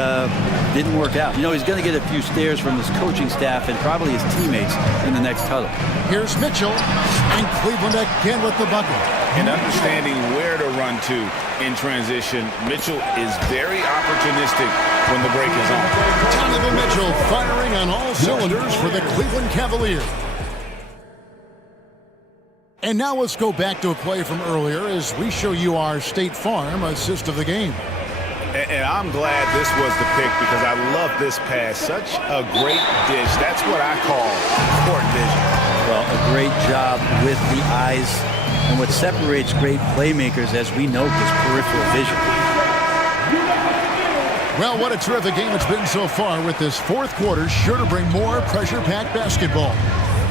didn't work out. You know, he's going to get a few stares from his coaching staff and probably his teammates in the next huddle. Here's Mitchell, and Cleveland again with the bucket. And understanding where to run to in transition, Mitchell is very opportunistic when the break is on. Donovan Mitchell firing on all cylinders for the Cleveland Cavaliers. And now let's go back to a play from earlier as we show you our State Farm assist of the game. And I'm glad this was the pick because I love this pass. Such a great dish. That's what I call court vision. Well, a great job with the eyes. And what separates great playmakers, as we know, is peripheral vision. Well, what a terrific game it's been so far with this fourth quarter. Sure to bring more pressure-packed basketball.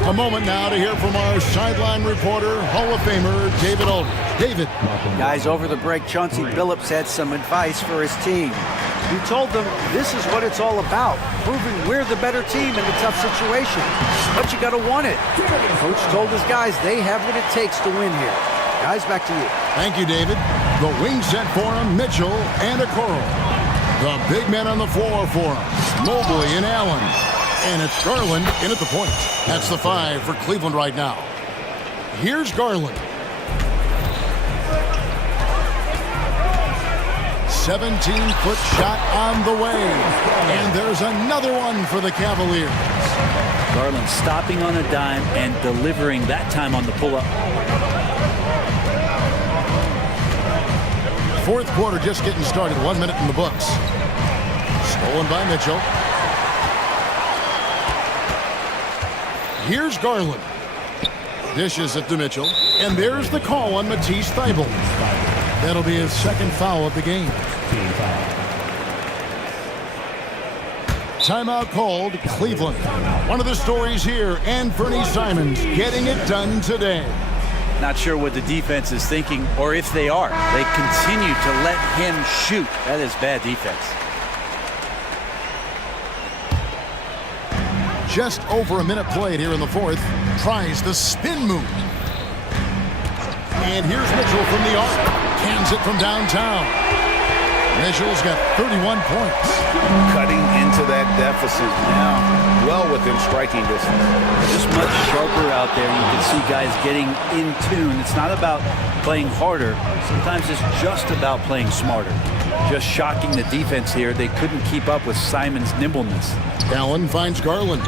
A moment now to hear from our sideline reporter, Hall of Famer, David Aldridge. David. Guys, over the break, Chauncey Billups had some advice for his team. He told them this is what it's all about, proving we're the better team in a tough situation. But you got to want it. Coach told his guys they have what it takes to win here. Guys, back to you. Thank you, David. The wing set for him, Mitchell and Okoro. The big men on the floor for him, Mobley and Allen. And it's Garland in at the point. That's the 5 for Cleveland right now. Here's Garland. 17-foot shot on the way. And there's another one for the Cavaliers. Garland stopping on a dime and delivering that time on the pull-up. Fourth quarter just getting started. 1 minute in the books. Stolen by Mitchell. Here's Garland. Dishes it to Mitchell. And there's the call on Matisse Thybulle. That'll be his second foul of the game. Timeout called, Cleveland. One of the stories here, Anthony Simons getting it done today. Not sure what the defense is thinking, or if they are. They continue to let him shoot. That is bad defense. Just over a minute played here in the fourth. Tries the spin move. And here's Mitchell from the arc. Cans it from downtown. Mitchell's got 31 points. Cutting into that deficit now. Well within striking distance. Just much sharper out there. You can see guys getting in tune. It's not about playing harder. Sometimes it's just about playing smarter. Just shocking the defense here. They couldn't keep up with Simon's nimbleness. Allen finds Garland.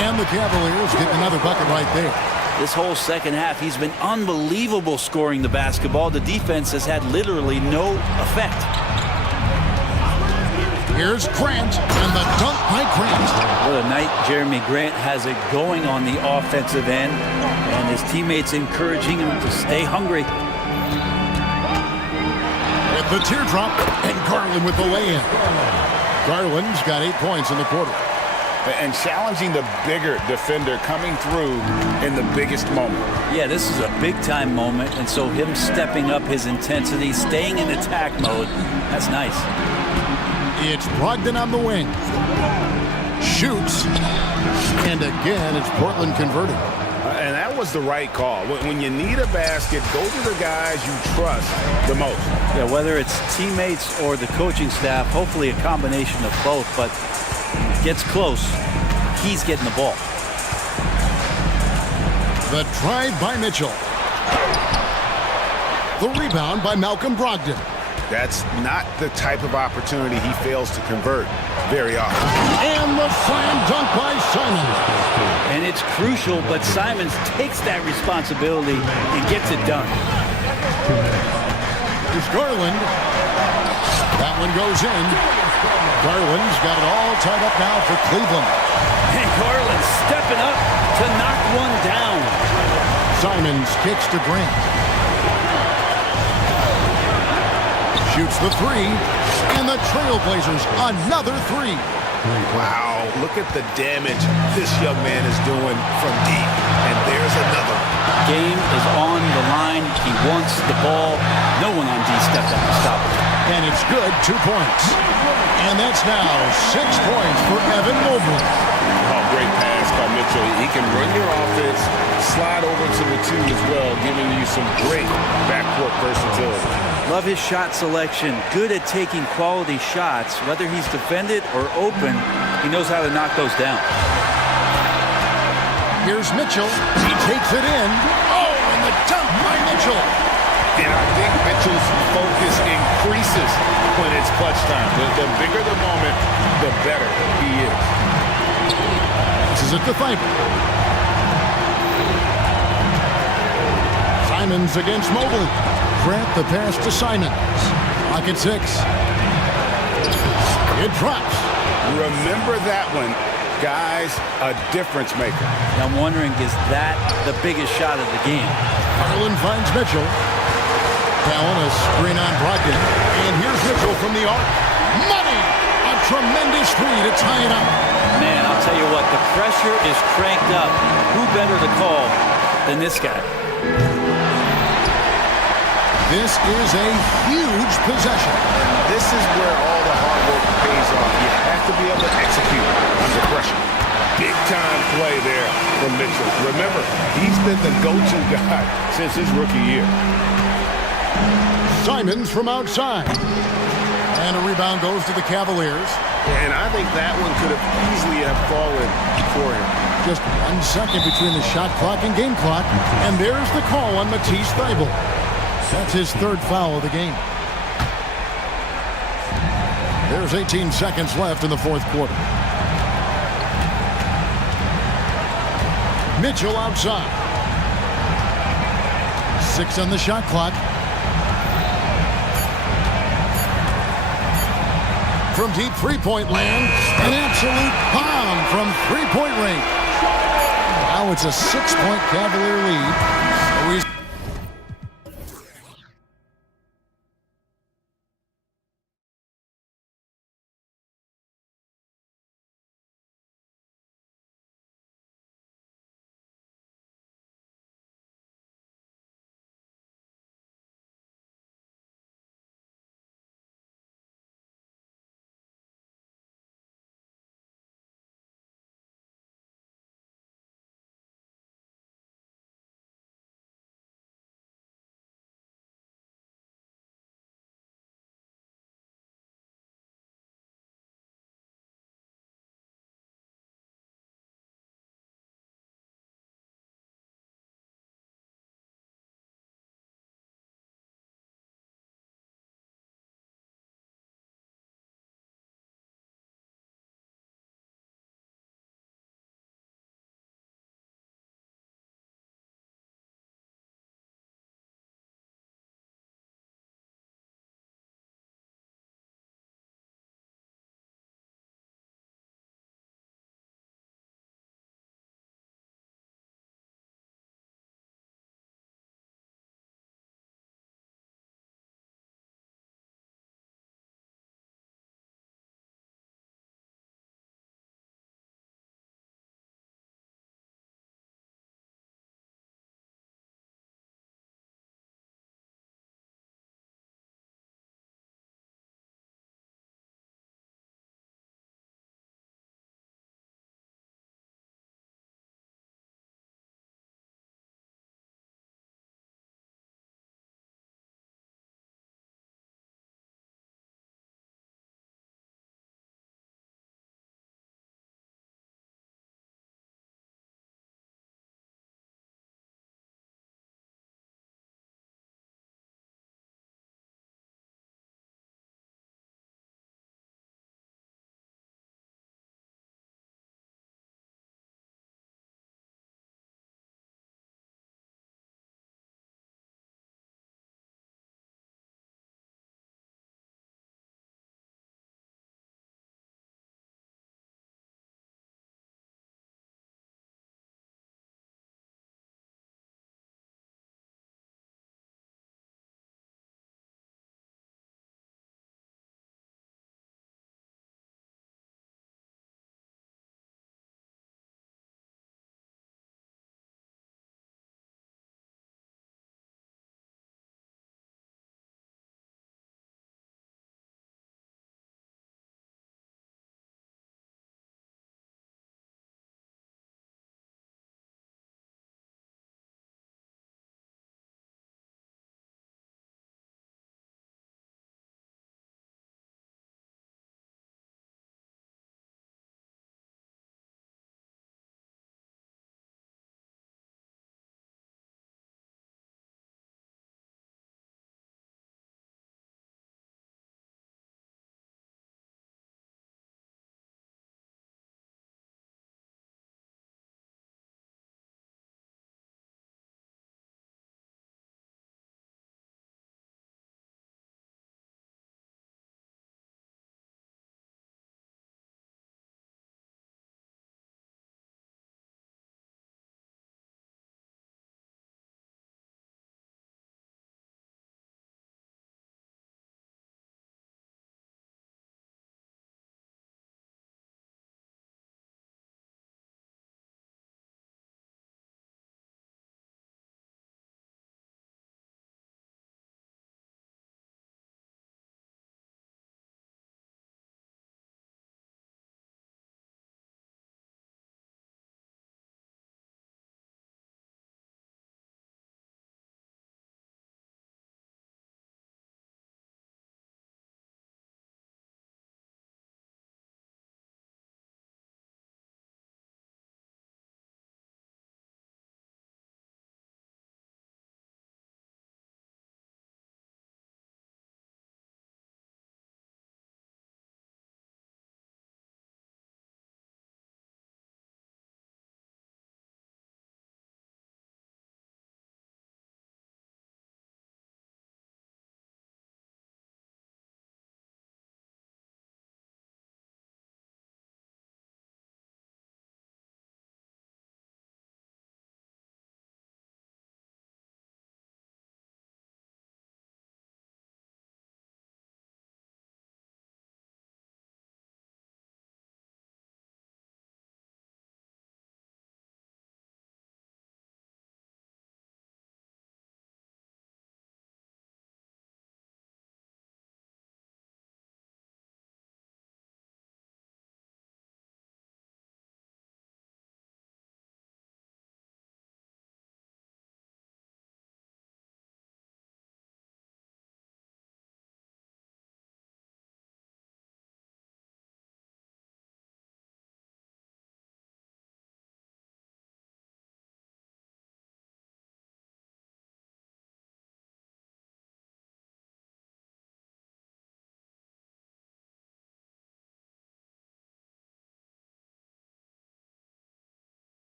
And the Cavaliers get another bucket right there. This whole second half, he's been unbelievable scoring the basketball. The defense has had literally no effect. Here's Grant, and the dunk by Grant. What a night Jeremy Grant has it going on the offensive end, and his teammates encouraging him to stay hungry. With the teardrop, and Garland with the lay-in. Garland's got 8 points in the quarter. and challenging the bigger defender coming through in the biggest moment. Yeah, this is a big-time moment, and so him stepping up his intensity, staying in attack mode, that's nice. It's Brogdon on the wing. Shoots. And again, it's Portland converting. And that was the right call. When you need a basket, go to the guys you trust the most. Yeah, whether it's teammates or the coaching staff, hopefully a combination of both, but gets close, he's getting the ball. The drive by Mitchell. The rebound by Malcolm Brogdon. That's not the type of opportunity he fails to convert very often. And the slam dunk by Simons. And it's crucial, but Simons takes that responsibility and gets it done. Here's Garland. That one goes in. Garland's got it all tied up now for Cleveland. And Garland stepping up to knock one down. Simons kicks to Grant. Shoots the three, and the Trailblazers another three. Wow, look at the damage this young man is doing from deep. And there's another. Game is on the line. He wants the ball. No one on D stepped up to stop it. And it's good, 2 points. And that's now 6 points for Evan Mobley. Oh, great pass by Mitchell. He can run your offense, slide over to the two as well, giving you some great backcourt versatility. Love his shot selection. Good at taking quality shots. Whether he's defended or open, he knows how to knock those down. Here's Mitchell. He takes it in. Oh, and the dunk by Mitchell. And I think Mitchell's focus increases when it's clutch time. The bigger the moment, the better he is. This is it to Thybulle. Simons against Mobley. Grant the pass to Simons. Clock at 6. It drops. Remember that one. Guys, a difference maker. I'm wondering, is that the biggest shot of the game? Garland finds Mitchell. Down a screen on Brogdon. And here's Mitchell from the arc. Money! A tremendous three to tie it up. Man, I'll tell you what, the pressure is cranked up. Who better to call than this guy? This is a huge possession. This is where all the hard work pays off. You have to be able to execute under pressure. Big time play there from Mitchell. Remember, he's been the go-to guy since his rookie year. Simons from outside. And a rebound goes to the Cavaliers. And I think that one could have easily have fallen for him. Just 1 second between the shot clock and game clock. And there's the call on Matisse Thybulle. That's his 3rd foul of the game. There's 18 seconds left in the 4th quarter. Mitchell outside. 6 on the shot clock. From deep three-point land, an absolute bomb from three-point range. Now it's a 6-point Cavalier lead. So he's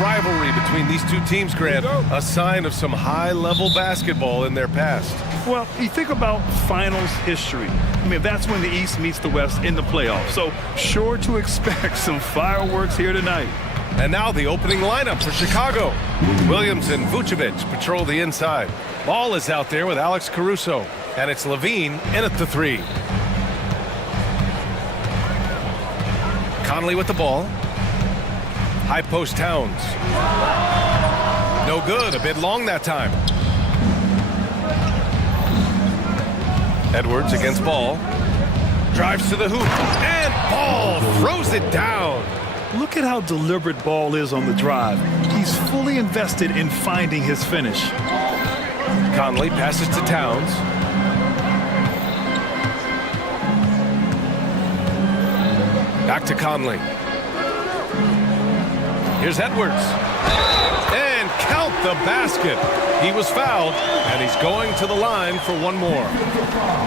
rivalry between these two teams, Grant, a sign of some high-level basketball in their past. Well, you think about finals history. I mean, that's when the East meets the West in the playoffs. So sure to expect some fireworks here tonight. And now the opening lineup for Chicago. Williams and Vucevic patrol the inside. Ball is out there with Alex Caruso. And it's Levine in at the three. Conley with the ball. High post Towns. No good, a bit long that time. Edwards against Ball. Drives to the hoop. And Ball throws it down. Look at how deliberate Ball is on the drive. He's fully invested in finding his finish. Conley passes to Towns. Back to Conley. Here's Edwards. And count the basket. He was fouled, and he's going to the line for one more.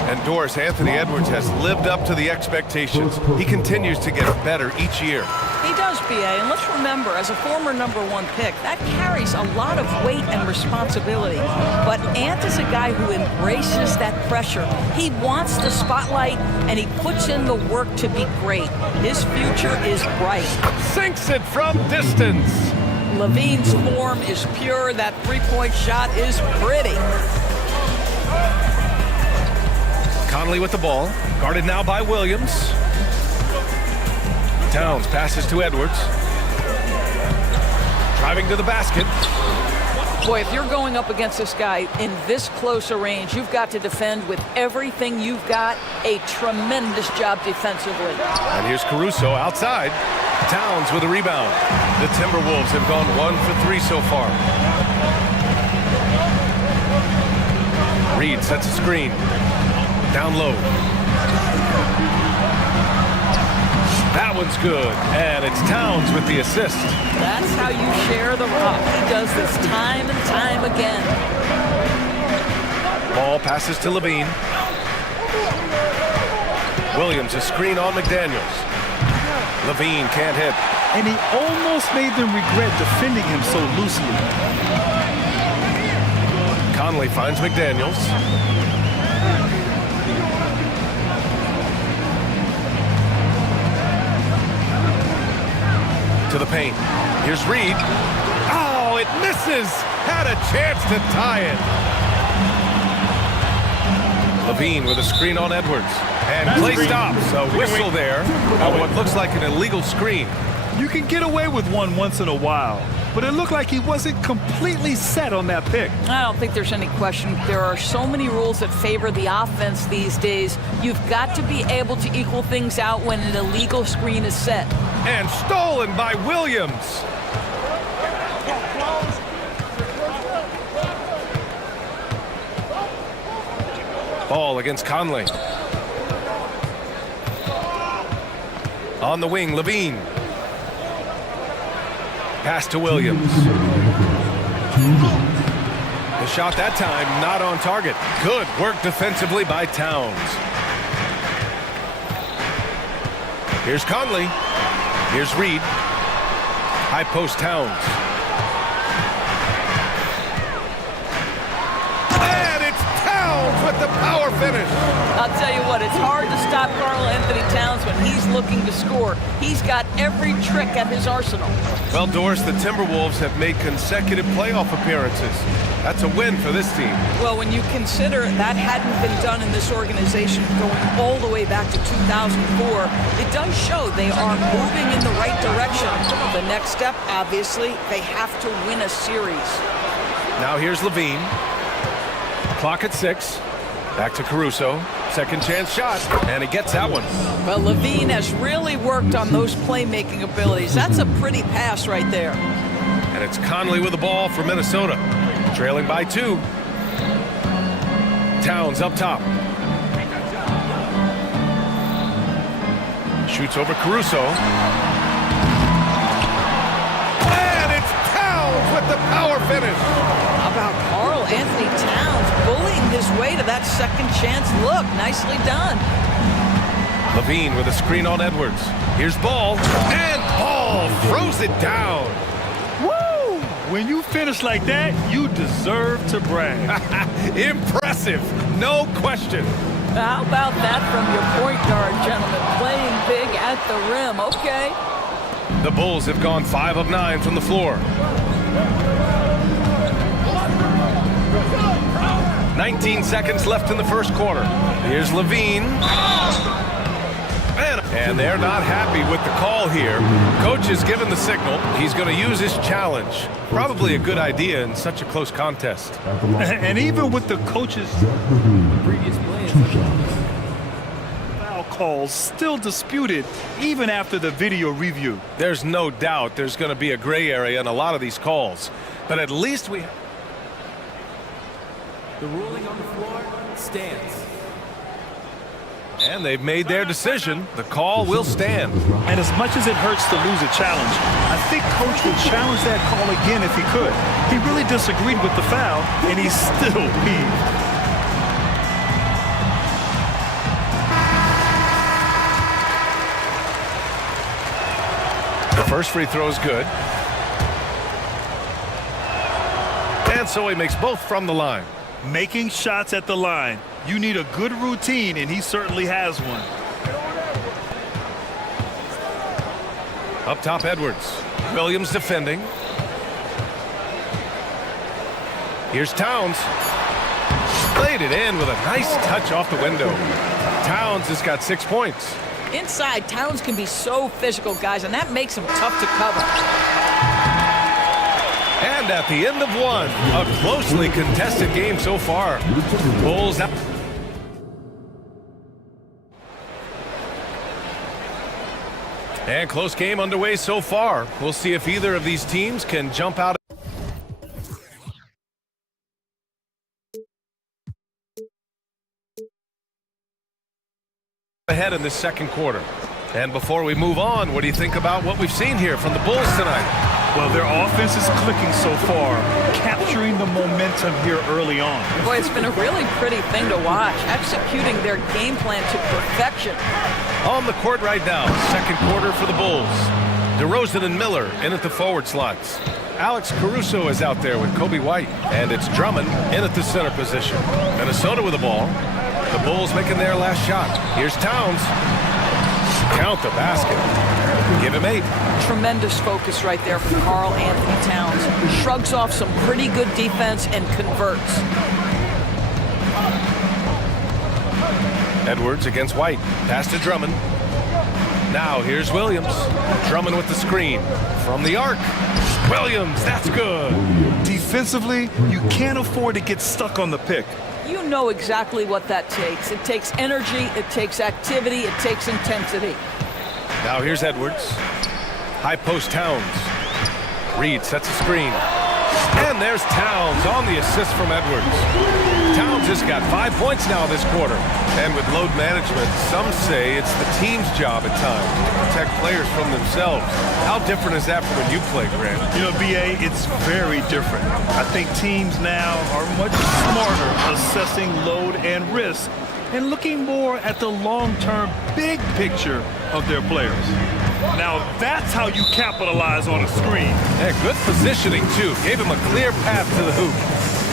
And Doris, Anthony Edwards has lived up to the expectations. He continues to get better each year. He does, B.A., and let's remember, as a former #1 pick, that carries a lot of weight and responsibility. But Ant is a guy who embraces that pressure. He wants the spotlight, and he puts in the work to be great. His future is bright. Sinks it from distance. Levine's form is pure. That three-point shot is pretty. Conley with the ball, guarded now by Williams. Towns passes to Edwards. Driving to the basket. Boy, if you're going up against this guy in this close a range, you've got to defend with everything you've got. A tremendous job defensively. And here's Caruso outside. Towns with a rebound. The Timberwolves have gone 1 for 3 so far. Reed sets a screen. Down low. That one's good, and it's Towns with the assist. That's how you share the rock. He does this time and time again. Ball passes to Levine. Williams, a screen on McDaniels. Levine can't hit. And he almost made them regret defending him so loosely. Conley finds McDaniels. To the paint. Here's Reed. Oh, it misses. Had a chance to tie it. Levine with a screen on Edwards. And play stops. A whistle there on what looks like an illegal screen. You can get away with one once in a while, but it looked like he wasn't completely set on that pick. I don't think there's any question. There are so many rules that favor the offense these days. You've got to be able to equal things out when an illegal screen is set. And stolen by Williams. Ball against Conley. On the wing, Levine. Pass to Williams. The shot that time not on target. Good work defensively by Towns. Here's Conley. Here's Reed. High post Towns. And it's Towns with the power finish. I'll tell you what, it's hard to stop Karl Anthony Towns when he's looking to score. He's got every trick at his arsenal. Well, Doris, the Timberwolves have made consecutive playoff appearances. That's a win for this team. Well, when you consider that hadn't been done in this organization going all the way back to 2004, it does show they are moving in the right direction. The next step, obviously, they have to win a series. Now here's Levine. Clock at 6. Back to Caruso. Second chance shot, and he gets that one. Well, Levine has really worked on those playmaking abilities. That's a pretty pass right there. And it's Conley with the ball for Minnesota. Trailing by 2. Towns up top. Shoots over Caruso. And it's Towns with the power finish. How about Karl Anthony Towns bullying his way to that second chance look? Nicely done. Levine with a screen on Edwards. Here's Ball. And Ball throws it down. Woo! When you finish like that, you deserve to brag. Impressive, no question. How about that from your point guard, gentlemen? Playing big at the rim, okay. The Bulls have gone 5 of 9 from the floor. 19 seconds left in the first quarter. Here's Levine. And they're not happy with the call here. Coach has given the signal. He's going to use his challenge. Probably a good idea in such a close contest. And even with the coach's Previous players. foul calls still disputed even after the video review. There's no doubt there's going to be a gray area in a lot of these calls. But at least we... The ruling on the floor stands. And they've made their decision. The call will stand. And as much as it hurts to lose a challenge, I think Coach would challenge that call again if he could. He really disagreed with the foul, and he's still peeved. The first free throw is good. And so he makes both from the line. Making shots at the line. You need a good routine, and he certainly has one. Up top, Edwards. Williams defending. Here's Towns. Played it in with a nice touch off the window. Towns has got 6 points. Inside, Towns can be so physical, guys, and that makes him tough to cover. And at the end of one, a closely contested game so far. Bulls out. And close game underway so far. We'll see if either of these teams can jump out. Ahead in this second quarter. And before we move on, what do you think about what we've seen here from the Bulls tonight? Well, their offense is clicking so far, capturing the momentum here early on. Boy, it's been a really pretty thing to watch, executing their game plan to perfection. On the court right now, second quarter for the Bulls. DeRozan and Miller in at the forward slots. Alex Caruso is out there with Kobe White. And it's Drummond in at the center position. Minnesota with the ball. The Bulls making their last shot. Here's Towns. Count the basket. Give him 8. Tremendous focus right there from Karl Anthony Towns. Shrugs off some pretty good defense and converts. Edwards against White. Pass to Drummond. Now here's Williams. Drummond with the screen. From the arc. Williams, that's good. Defensively, you can't afford to get stuck on the pick. You know exactly what that takes. It takes energy, it takes activity, it takes intensity. Now here's Edwards. High post Towns. Reed sets a screen. And there's Towns on the assist from Edwards. Towns has got 5 points now this quarter. And with load management, some say it's the team's job at times to protect players from themselves. How different is that from when you play, Grant? You know, BA, it's very different. I think teams now are much smarter assessing load and risk and looking more at the long-term big picture of their players. Now, that's how you capitalize on a screen. Yeah, good positioning, too. Gave him a clear path to the hoop.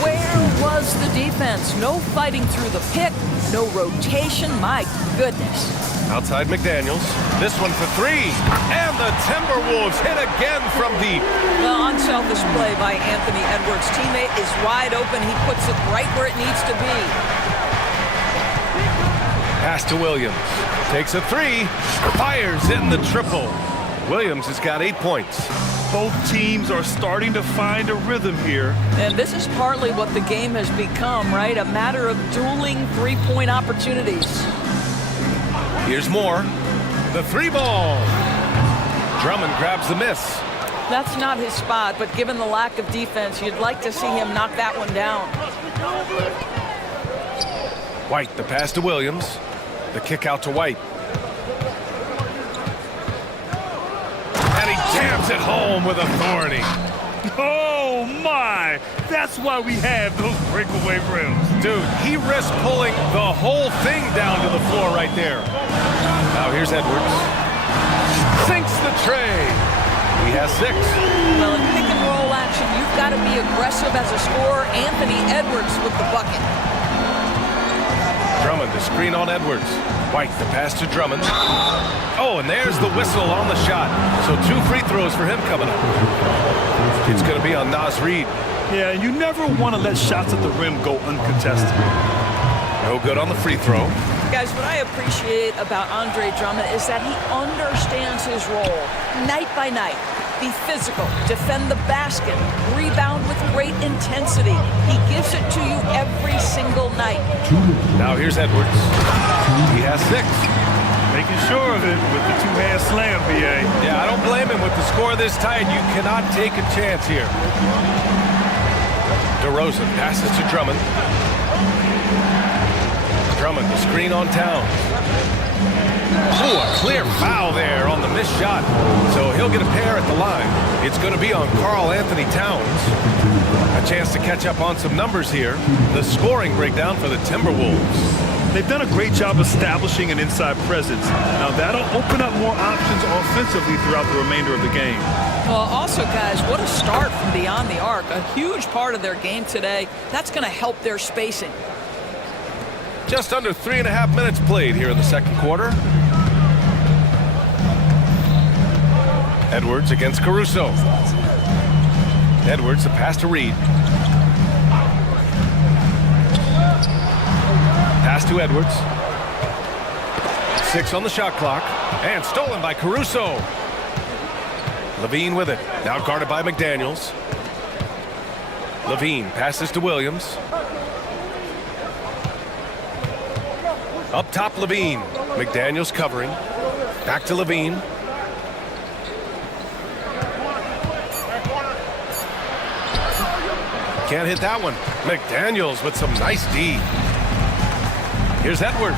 Where was the defense? No fighting through the pick, no rotation, my goodness. Outside McDaniels. This one for 3. And the Timberwolves hit again from deep. The unselfish play by Anthony Edwards' teammate is wide open. He puts it right where it needs to be. Pass to Williams. Takes a 3. Fires in the triple. Williams has got 8 points. Both teams are starting to find a rhythm here. And this is partly what the game has become, right? A matter of dueling three-point opportunities. Here's more. The 3 ball. Drummond grabs the miss. That's not his spot, but given the lack of defense, you'd like to see him knock that one down. White, the pass to Williams. The kick out to White. And he jams it home with authority. Oh, my! That's why we have those breakaway rims. Dude, he risked pulling the whole thing down to the floor right there. Now here's Edwards. Sinks the tray. He has 6. Well, in pick and roll action, you've got to be aggressive as a scorer. Anthony Edwards with the bucket. Drummond to screen on Edwards. White the pass to Drummond. Oh, and there's the whistle on the shot. So 2 free throws for him coming up. It's going to be on Naz Reid. Yeah, you never want to let shots at the rim go uncontested. No good on the free throw. Guys, what I appreciate about Andre Drummond is that he understands his role night by night. Be physical, defend the basket, rebound with great intensity. He gives it to you every single night. Now here's Edwards. He has 6. Making sure of it with the 2-hand slam, BA. Yeah, I don't blame him with the score this tight. You cannot take a chance here. DeRozan passes to Drummond. Drummond, the screen on Towns. Oh, a clear foul there on the missed shot. So he'll get a pair at the line. It's going to be on Karl Anthony Towns. A chance to catch up on some numbers here. The scoring breakdown for the Timberwolves. They've done a great job establishing an inside presence. Now that'll open up more options offensively throughout the remainder of the game. Well, also, guys, what a start from beyond the arc. A huge part of their game today. That's going to help their spacing. Just under 3.5 minutes played here in the second quarter. Edwards against Caruso. Edwards, the pass to Reid. Pass to Edwards. 6 on the shot clock. And stolen by Caruso. Levine with it. Now guarded by McDaniels. Levine passes to Williams. Up top, Levine. McDaniels covering. Back to Levine. Can't hit that one. McDaniels with some nice D. Here's Edwards.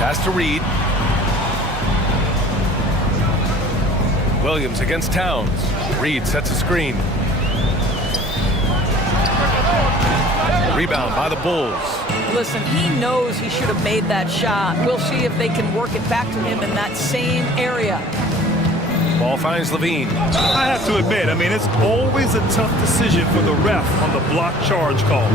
Pass to Reid. Williams against Towns. Reid sets a screen. Rebound by the Bulls. Listen, he knows he should have made that shot. We'll see if they can work it back to him in that same area. Ball finds Levine. I have to admit, I mean, it's always a tough decision for the ref on the block charge call.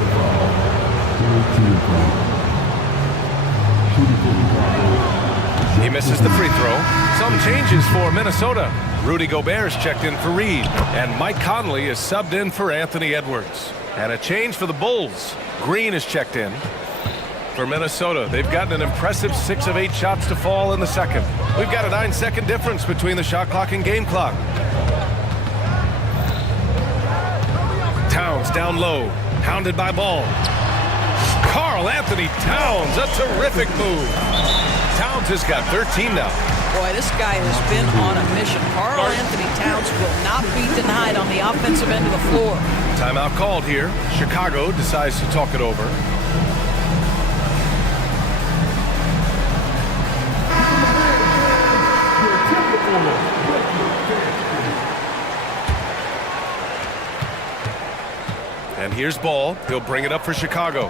He misses the free throw. Some changes for Minnesota. Rudy Gobert's checked in for Reid. And Mike Conley is subbed in for Anthony Edwards. And a change for the Bulls. Green is checked in for Minnesota. They've gotten an impressive 6 of 8 shots to fall in the second. We've got a 9-second difference between the shot clock and game clock. Towns down low, hounded by Ball. Karl Anthony Towns, a terrific move. Towns has got 13 now. Boy, this guy has been on a mission. Karl Anthony Towns will not be denied on the offensive end of the floor. Timeout called here. Chicago decides to talk it over. And here's Ball. He'll bring it up for Chicago.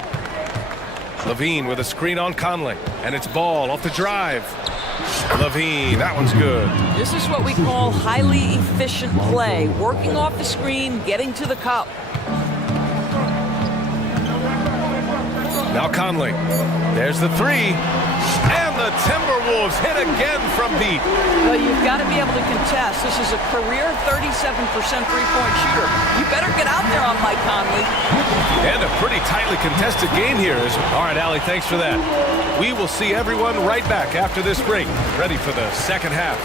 Levine with a screen on Conley. And it's Ball off the drive. Levine, that one's good. This is what we call highly efficient play. Working off the screen, getting to the cup. Now Conley. There's the 3. And the Timberwolves hit again from deep. Well, you've got to be able to contest. This is a career 37% three-point shooter. You better get out there on Mike Conley. And a pretty tightly contested game here. All right, Allie, thanks for that. We will see everyone right back after this break, ready for the second half.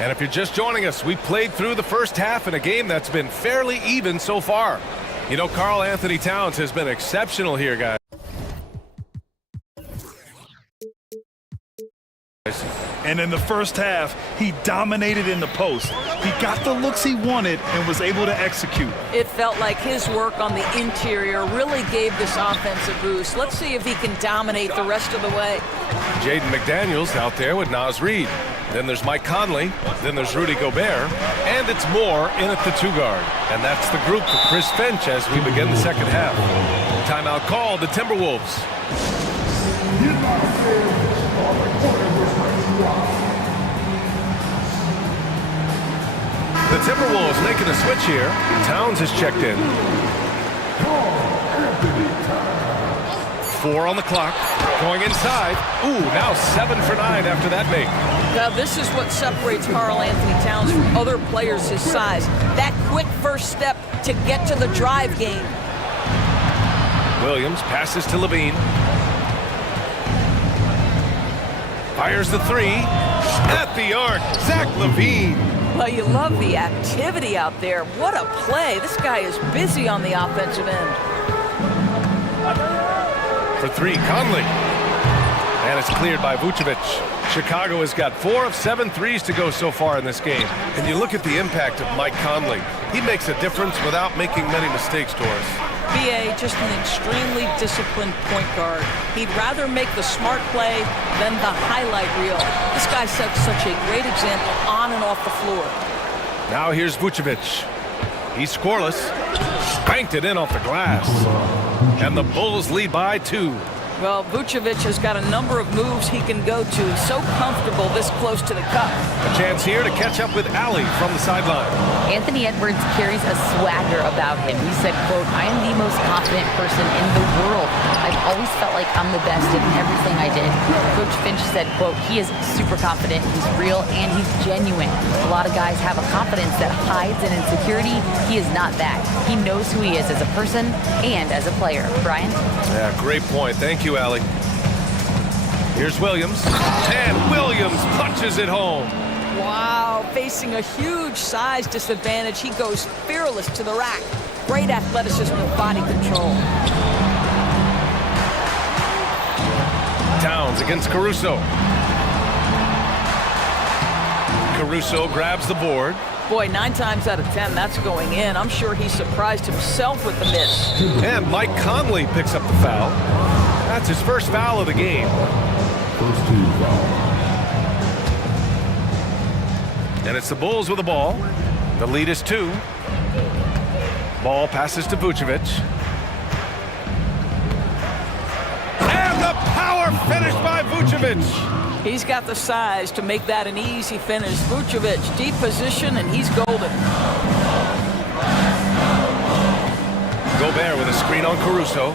And if you're just joining us, we played through the first half in a game that's been fairly even so far. You know, Karl Anthony Towns has been exceptional here, guys. And in the first half, he dominated in the post. He got the looks he wanted and was able to execute. It felt like his work on the interior really gave this offense a boost. Let's see if he can dominate the rest of the way. Jaden McDaniels out there with Naz Reid. Then there's Mike Conley. Then there's Rudy Gobert. And it's Moore in at the 2-guard. And that's the group for Chris Finch as we begin the second half. Timeout called, the Timberwolves. The Timberwolves making a switch here. Towns has checked in. 4 on the clock. Going inside. Ooh, now 7 for 9 after that make. Now this is what separates Karl Anthony Towns from other players his size. That quick first step to get to the drive game. Williams passes to Levine. Fires the 3. At the arc, Zach Levine. Well, you love the activity out there. What a play. This guy is busy on the offensive end. For 3, Conley. And it's cleared by Vucevic. Chicago has got 4 of 7 threes to go so far in this game. And you look at the impact of Mike Conley. He makes a difference without making many mistakes, Doris. BA, just an extremely disciplined point guard. He'd rather make the smart play than the highlight reel. This guy sets such a great example on and off the floor. Now here's Vucevic. He's scoreless. Banked it in off the glass. And the Bulls lead by 2. Well, Vucevic has got a number of moves he can go to. He's so comfortable this close to the cup. A chance here to catch up with Ali from the sideline. Anthony Edwards carries a swagger about him. He said, quote, "I am the most confident person in the world. I've always felt like I'm the best in everything I did." Coach Finch said, quote, "He is super confident, he's real, and he's genuine. A lot of guys have a confidence that hides an insecurity. He is not that. He knows who he is as a person and as a player." Brian? Yeah, great point. Thank you, Allie. Here's Williams. And Williams punches it home. Wow, facing a huge size disadvantage, he goes fearless to the rack. Great athleticism and body control. Towns against Caruso. Caruso grabs the board. Boy, 9 times out of 10, that's going in. I'm sure he surprised himself with the miss. And Mike Conley picks up the foul. That's his first foul of the game. First 2 foul. And it's the Bulls with the ball. The lead is 2. Ball passes to Vucevic. And the power finish by Vucevic. He's got the size to make that an easy finish. Vucevic, deep position, and he's golden. Gobert with a screen on Caruso.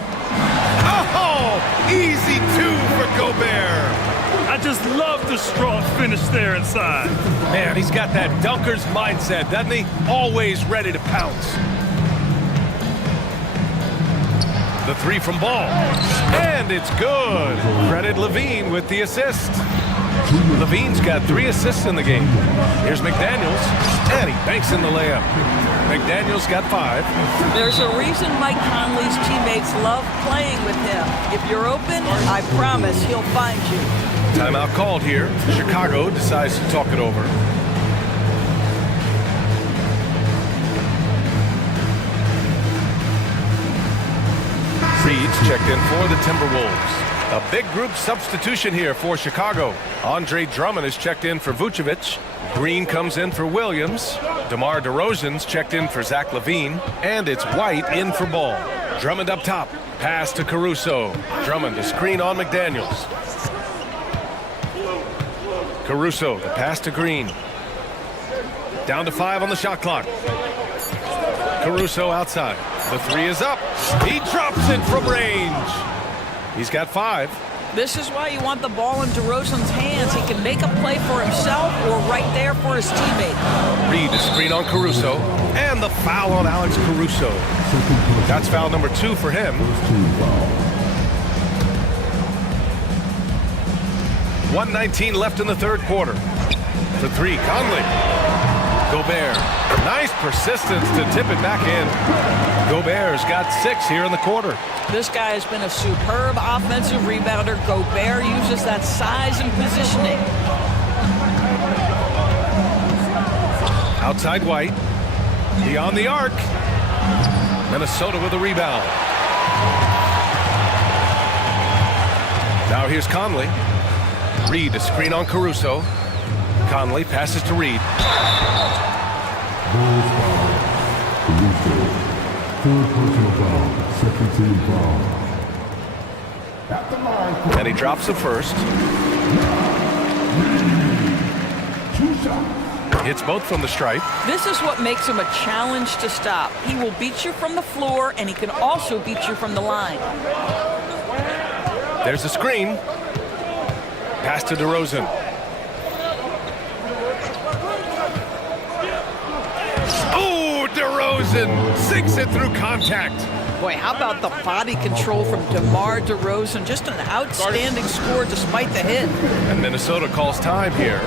Oh, easy 2 for Gobert. I just love the strong finish there inside. Man, he's got that dunker's mindset, doesn't he? Always ready to pounce. The 3 from Ball. And it's good. Credit Levine with the assist. Levine's got 3 assists in the game. Here's McDaniels. And he banks in the layup. McDaniels got 5. There's a reason Mike Conley's teammates love playing with him. If you're open, I promise he'll find you. Timeout called here. Chicago decides to talk it over. Reed's checked in for the Timberwolves. A big group substitution here for Chicago. Andre Drummond is checked in for Vucevic. Green comes in for Williams. DeMar DeRozan's checked in for Zach Levine. And it's White in for Ball. Drummond up top. Pass to Caruso. Drummond, a screen on McDaniels. Caruso, the pass to Green. Down to 5 on the shot clock. Caruso outside. The 3 is up. He drops it from range. He's got 5. This is why you want the ball in DeRozan's hands. He can make a play for himself or right there for his teammate. Reed, the screen on Caruso. And the foul on Alex Caruso. That's foul number 2 for him. 1:19 left in the third quarter. For 3, Conley. Gobert. Nice persistence to tip it back in. Gobert's got 6 here in the quarter. This guy has been a superb offensive rebounder. Gobert uses that size and positioning. Outside White. Beyond the arc. Minnesota with a rebound. Now here's Conley. Reed, a screen on Caruso. Conley passes to Reed. Bulls foul. Caruso. Third personal foul. Second team foul. At the line. And he drops the first. 2 shots. Hits both from the stripe. This is what makes him a challenge to stop. He will beat you from the floor, and he can also beat you from the line. There's a screen. Pass to DeRozan. Oh, DeRozan sinks it through contact. Boy, how about the body control from DeMar DeRozan? Just an outstanding score despite the hit. And Minnesota calls time here.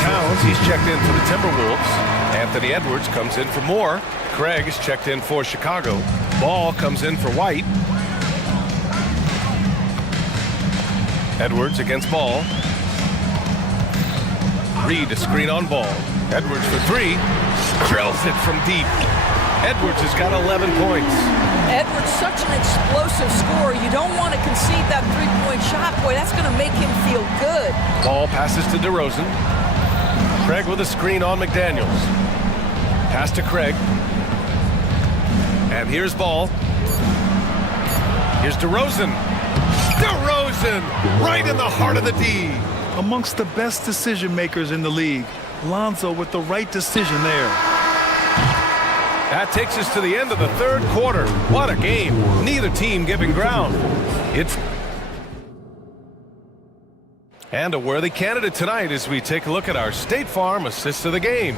Towns, he's checked in for the Timberwolves. Anthony Edwards comes in for Moore. Craig is checked in for Chicago. Ball comes in for White. Edwards against Ball. Reed a screen on Ball. Edwards for 3. Drills it from deep. Edwards has got 11 points. Edwards, such an explosive scorer. You don't want to concede that three-point shot. Boy, that's going to make him feel good. Ball passes to DeRozan. Craig with a screen on McDaniels. Pass to Craig. And here's Ball. Here's DeRozan. DeRozan, right in the heart of the D. Amongst the best decision makers in the league, Lonzo with the right decision there. That takes us to the end of the third quarter. What a game. Neither team giving ground. And a worthy candidate tonight as we take a look at our State Farm assists of the game.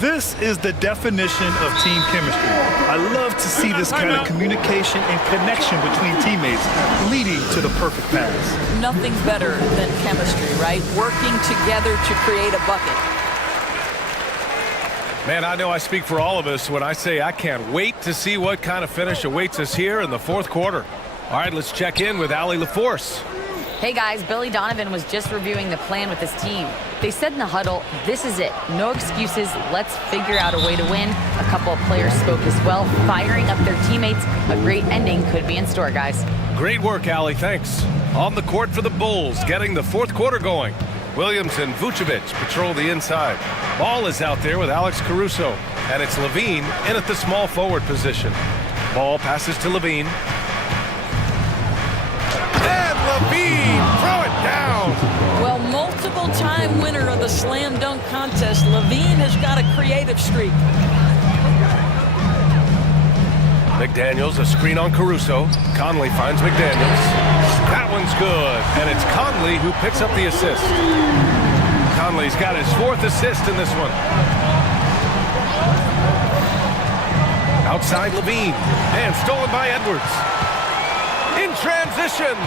This is the definition of team chemistry. I love to see this kind of communication and connection between teammates leading to the perfect pass. Nothing better than chemistry, right? Working together to create a bucket. Man, I know I speak for all of us when I say I can't wait to see what kind of finish awaits us here in the fourth quarter. All right, let's check in with Allie LaForce. Hey guys, Billy Donovan was just reviewing the plan with his team. They said in the huddle, this is it. No excuses. Let's figure out a way to win. A couple of players spoke as well, firing up their teammates. A great ending could be in store, guys. Great work, Allie. Thanks. On the court for the Bulls, getting the fourth quarter going. Williams and Vucevic patrol the inside. Ball is out there with Alex Caruso, and it's Levine in at the small forward position. Ball passes to Levine. And Levine, throw it down. Well, multiple-time winner of the slam dunk contest, Levine has got a creative streak. McDaniels, a screen on Caruso. Conley finds McDaniels. That one's good, and it's Conley who picks up the assist. Conley's got his 4th assist in this one. Outside Levine, and stolen by Edwards. In transition,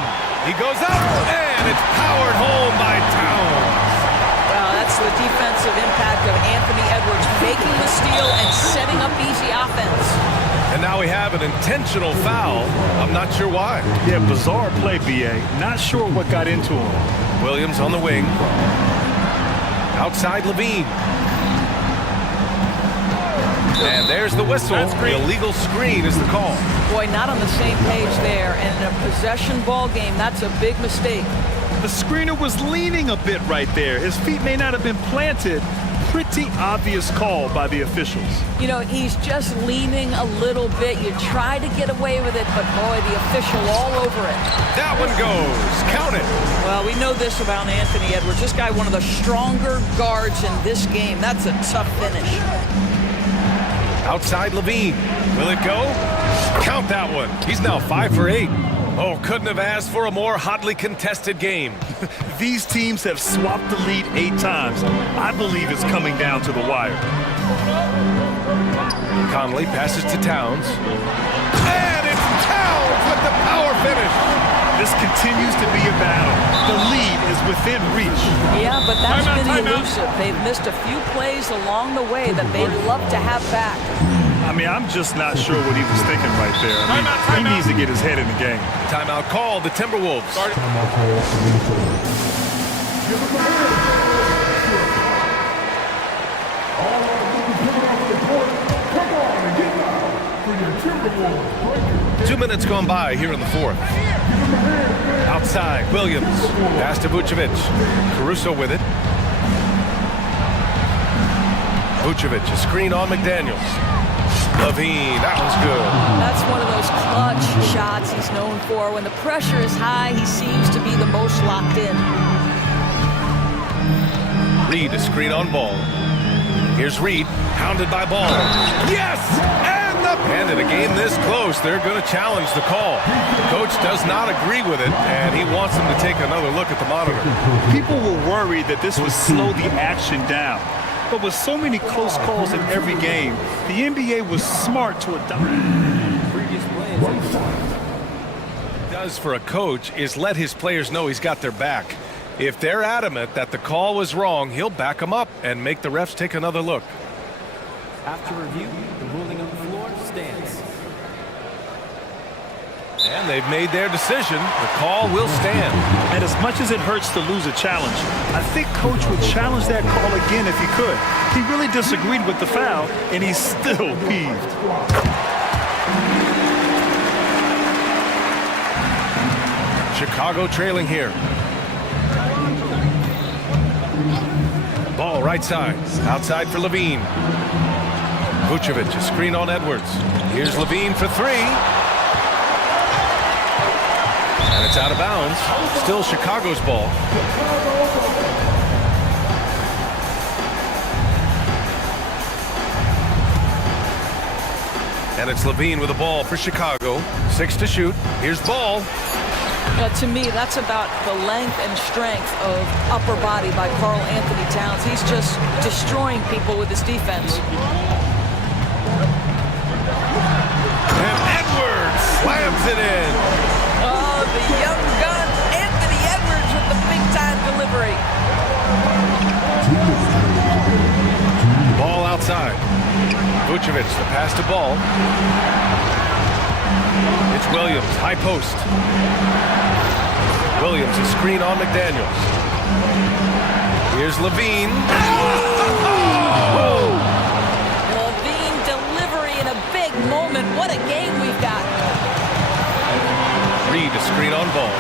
he goes up, and it's powered home by Towns. Wow, that's the defensive impact of Anthony Edwards, making the steal and setting up easy offense. And now we have an intentional foul. I'm not sure why. Yeah, bizarre play, B.A. Not sure what got into him. Williams on the wing. Outside Levine. And there's the whistle. The illegal screen is the call. Boy, not on the same page there. And in a possession ball game, that's a big mistake. The screener was leaning a bit right there. His feet may not have been planted. Pretty obvious call by the officials. You know, he's just leaning a little bit. You try to get away with it, but boy, the official all over it. That one goes. Count it. Well, we know this about Anthony Edwards. This guy, one of the stronger guards in this game. That's a tough finish. Outside Levine. Will it go? Count that one. He's now 5 for 8. Oh, couldn't have asked for a more hotly contested game. These teams have swapped the lead 8 times. I believe it's coming down to the wire. Conley passes to Towns. And it's Towns with the power finish. This continues to be a battle. The lead is within reach. Yeah, but that's been elusive. They've missed a few plays along the way that they'd love to have back. I mean, I'm just not sure what he was thinking right there. I mean, he needs to get his head in the game. Timeout called, the Timberwolves. Timeout call for Minnesota. All right, 2 minutes gone by here in the fourth. Outside, Williams. Pass to Vucevic. Caruso with it. Vucevic, a screen on McDaniels. Levine, that was good. That's one of those clutch shots he's known for. When the pressure is high, he seems to be the most locked in. Reed, a screen on Ball. Here's Reed, hounded by Ball. Yes! And in a game this close, they're going to challenge the call. Coach does not agree with it, and he wants them to take another look at the monitor. People were worried that this would slow the action down. But with so many close calls in every game, the NBA was smart to adopt. What he does for a coach is let his players know he's got their back. If they're adamant that the call was wrong, he'll back them up and make the refs take another look. After review, the ruling on the floor stands. And they've made their decision. The call will stand. And as much as it hurts to lose a challenge, I think Coach would challenge that call again if he could. He really disagreed with the foul, and he's still peeved. Chicago trailing here. Ball right side. Outside for Levine. Vucevic, a screen on Edwards. Here's Levine for three. And it's out of bounds. Still Chicago's ball. And it's Levine with the ball for Chicago. 6 to shoot. Here's Ball. To me, that's about the length and strength of upper body by Karl Anthony Towns. He's just destroying people with his defense. And Edwards slams it in. Oh, the young gun, Anthony Edwards with the big-time delivery. Ball outside. Vucevic, the pass to Ball. It's Williams, high post. Williams, a screen on McDaniels. Here's Levine. Oh! Levine delivery in a big moment. What a game we've got. Reed, a screen on Ball.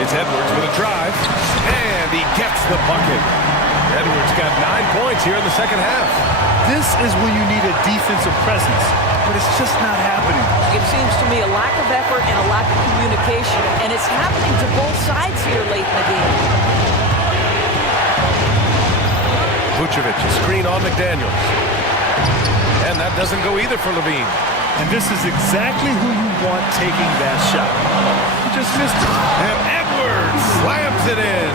It's Edwards with a drive. And he gets the bucket. Edwards got 9 points here in the second half. This is when you need a defensive presence, but it's just not happening. It seems to me a lack of effort and a lack of communication, and it's happening to both sides here late in the game. Vucevic, a screen on McDaniels. And that doesn't go either for Levine. And this is exactly who you want taking that shot. He just missed it. And Edwards slams it in.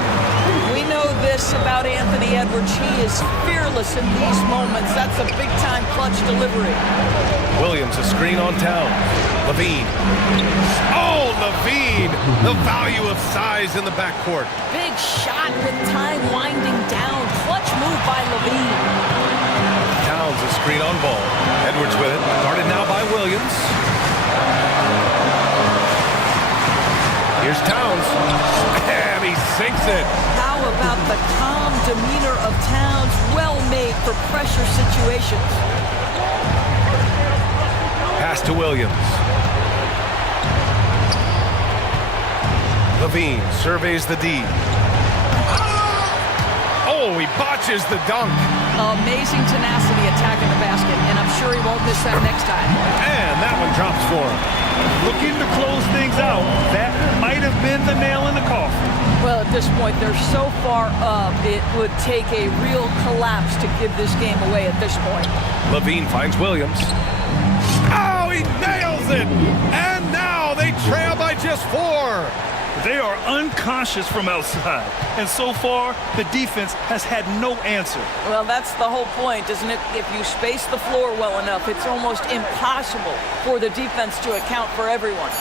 We know this about Anthony Edwards. He is fearless in these moments. That's a big-time clutch delivery. Williams, a screen on Towns. Levine. Oh, Levine! The value of size in the backcourt. Big shot with time winding down. Clutch move by Levine. Towns, a screen on Ball. Edwards with it. Guarded now by Williams. Here's Towns. And he sinks it. How about the calm demeanor of Towns? Well made for pressure situations. Pass to Williams. Levine surveys the D. Oh, he botches the dunk. Amazing tenacity attacking the basket, and I'm sure he won't miss that next time. And that one drops for him. Looking to close things out, that might have been the nail in the coffin. Well, at this point, they're so far up, it would take a real collapse to give this game away at this point. Levine finds Williams. Oh, he nails it! And now they trail by just 4. They are unconscious from outside. And so far, the defense has had no answer. Well, that's the whole point, isn't it? If you space the floor well enough, it's almost impossible for the defense to account for everyone.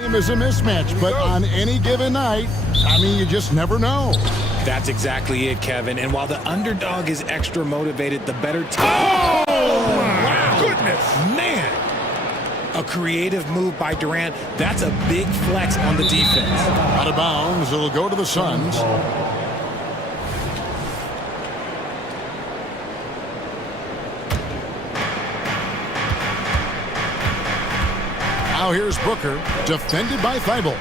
Game is a mismatch, but on any given night, I mean, you just never know. That's exactly it, Kevin. And while the underdog is extra motivated, the better team... Oh, my goodness. Man! A creative move by Durant. That's a big flex on the defense. Out of bounds, it'll go to the Suns. Now here's Booker, defended by Thibault.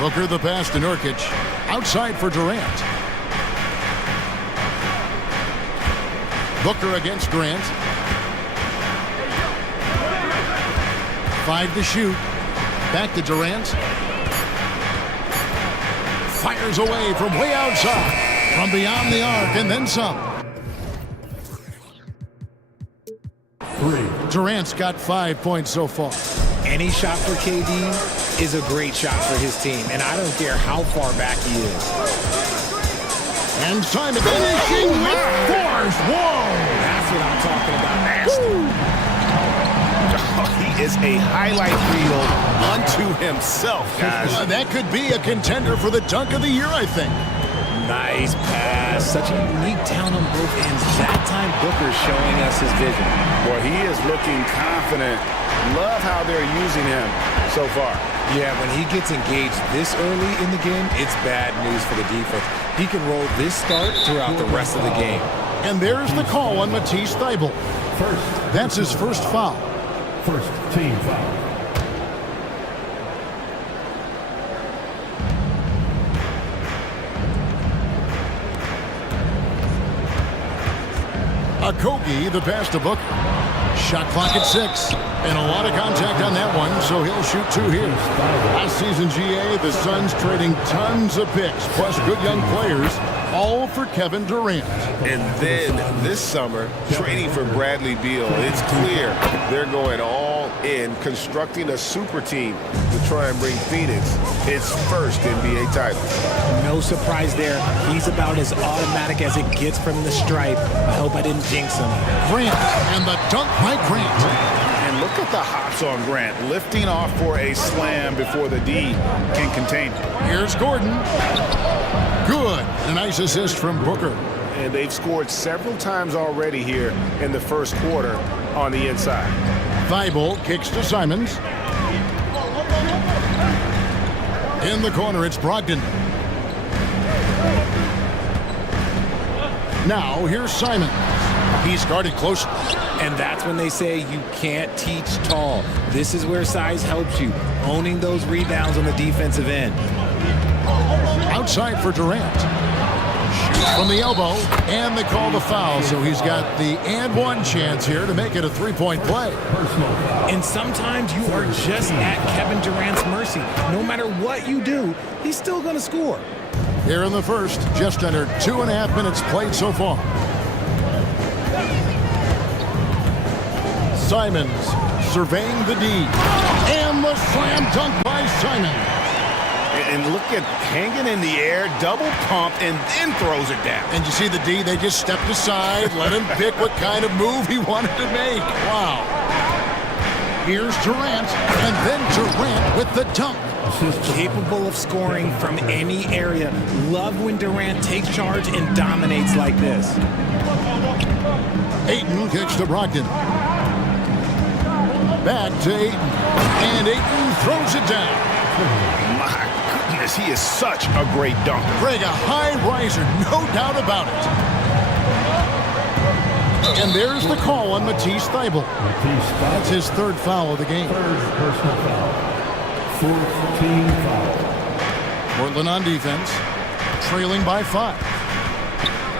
Booker the pass to Nurkic. Outside for Durant. Booker against Durant. 5 to shoot. Back to Durant. Fires away from way outside. From beyond the arc and then some. 3. Durant's got 5 points so far. Any shot for KD is a great shot for his team, and I don't care how far back he is. And Simon finishing with force. Whoa! That's what I'm talking about. Nasty. He is a highlight reel unto himself, guys. That could be a contender for the dunk of the year, I think. Nice pass. Such a unique talent on both ends. That time Booker's showing us his vision. Boy, he is looking confident. Love how they're using him so far. Yeah, when he gets engaged this early in the game, it's bad news for the defense. He can roll this start throughout the rest of the game. And there's the call on Matisse Thybulle. That's his first foul. First team foul. Okogie, the pass to Booker. Shot clock at 6. And a lot of contact on that one, so he'll shoot 2 here. Last season, GA, the Suns trading tons of picks, plus good young players, all for Kevin Durant. And then this summer, trading for Bradley Beal. It's clear they're going all in, constructing a super team to try and bring Phoenix its first NBA title. No surprise there. He's about as automatic as it gets from the stripe. I hope I didn't jinx him. Grant, and the dunk by Grant. And look at the hops on Grant, lifting off for a slam before the D can contain him. Here's Gordon. Good. A nice assist from Booker. And they've scored several times already here in the first quarter on the inside. Thybulle kicks to Simons. In the corner, it's Brogdon. Now, here's Simons. He's guarded closely. And that's when they say you can't teach tall. This is where size helps you, owning those rebounds on the defensive end. Outside for Durant. Shoots from the elbow, and they call the foul, so he's got the and one chance here to make it a three-point play. And sometimes you are just at Kevin Durant's mercy. No matter what you do, he's still going to score. Here in the first, just under 2.5 minutes played so far. Simons surveying the D. And the slam dunk by Simons. And look at hanging in the air, double pump, and then throws it down. And you see the D, they just stepped aside, let him pick what kind of move he wanted to make. Wow. Here's Durant, and then Durant with the dunk. Capable of scoring from any area. Love when Durant takes charge and dominates like this. Ayton kicks to Brogdon. Back to Ayton. And Ayton throws it down. My goodness, he is such a great dunker. Greg, a high riser, no doubt about it. And there's the call on Matisse Thybulle. That's his third foul of the game. Third personal foul. Fourth team foul. Portland on defense, trailing by 5.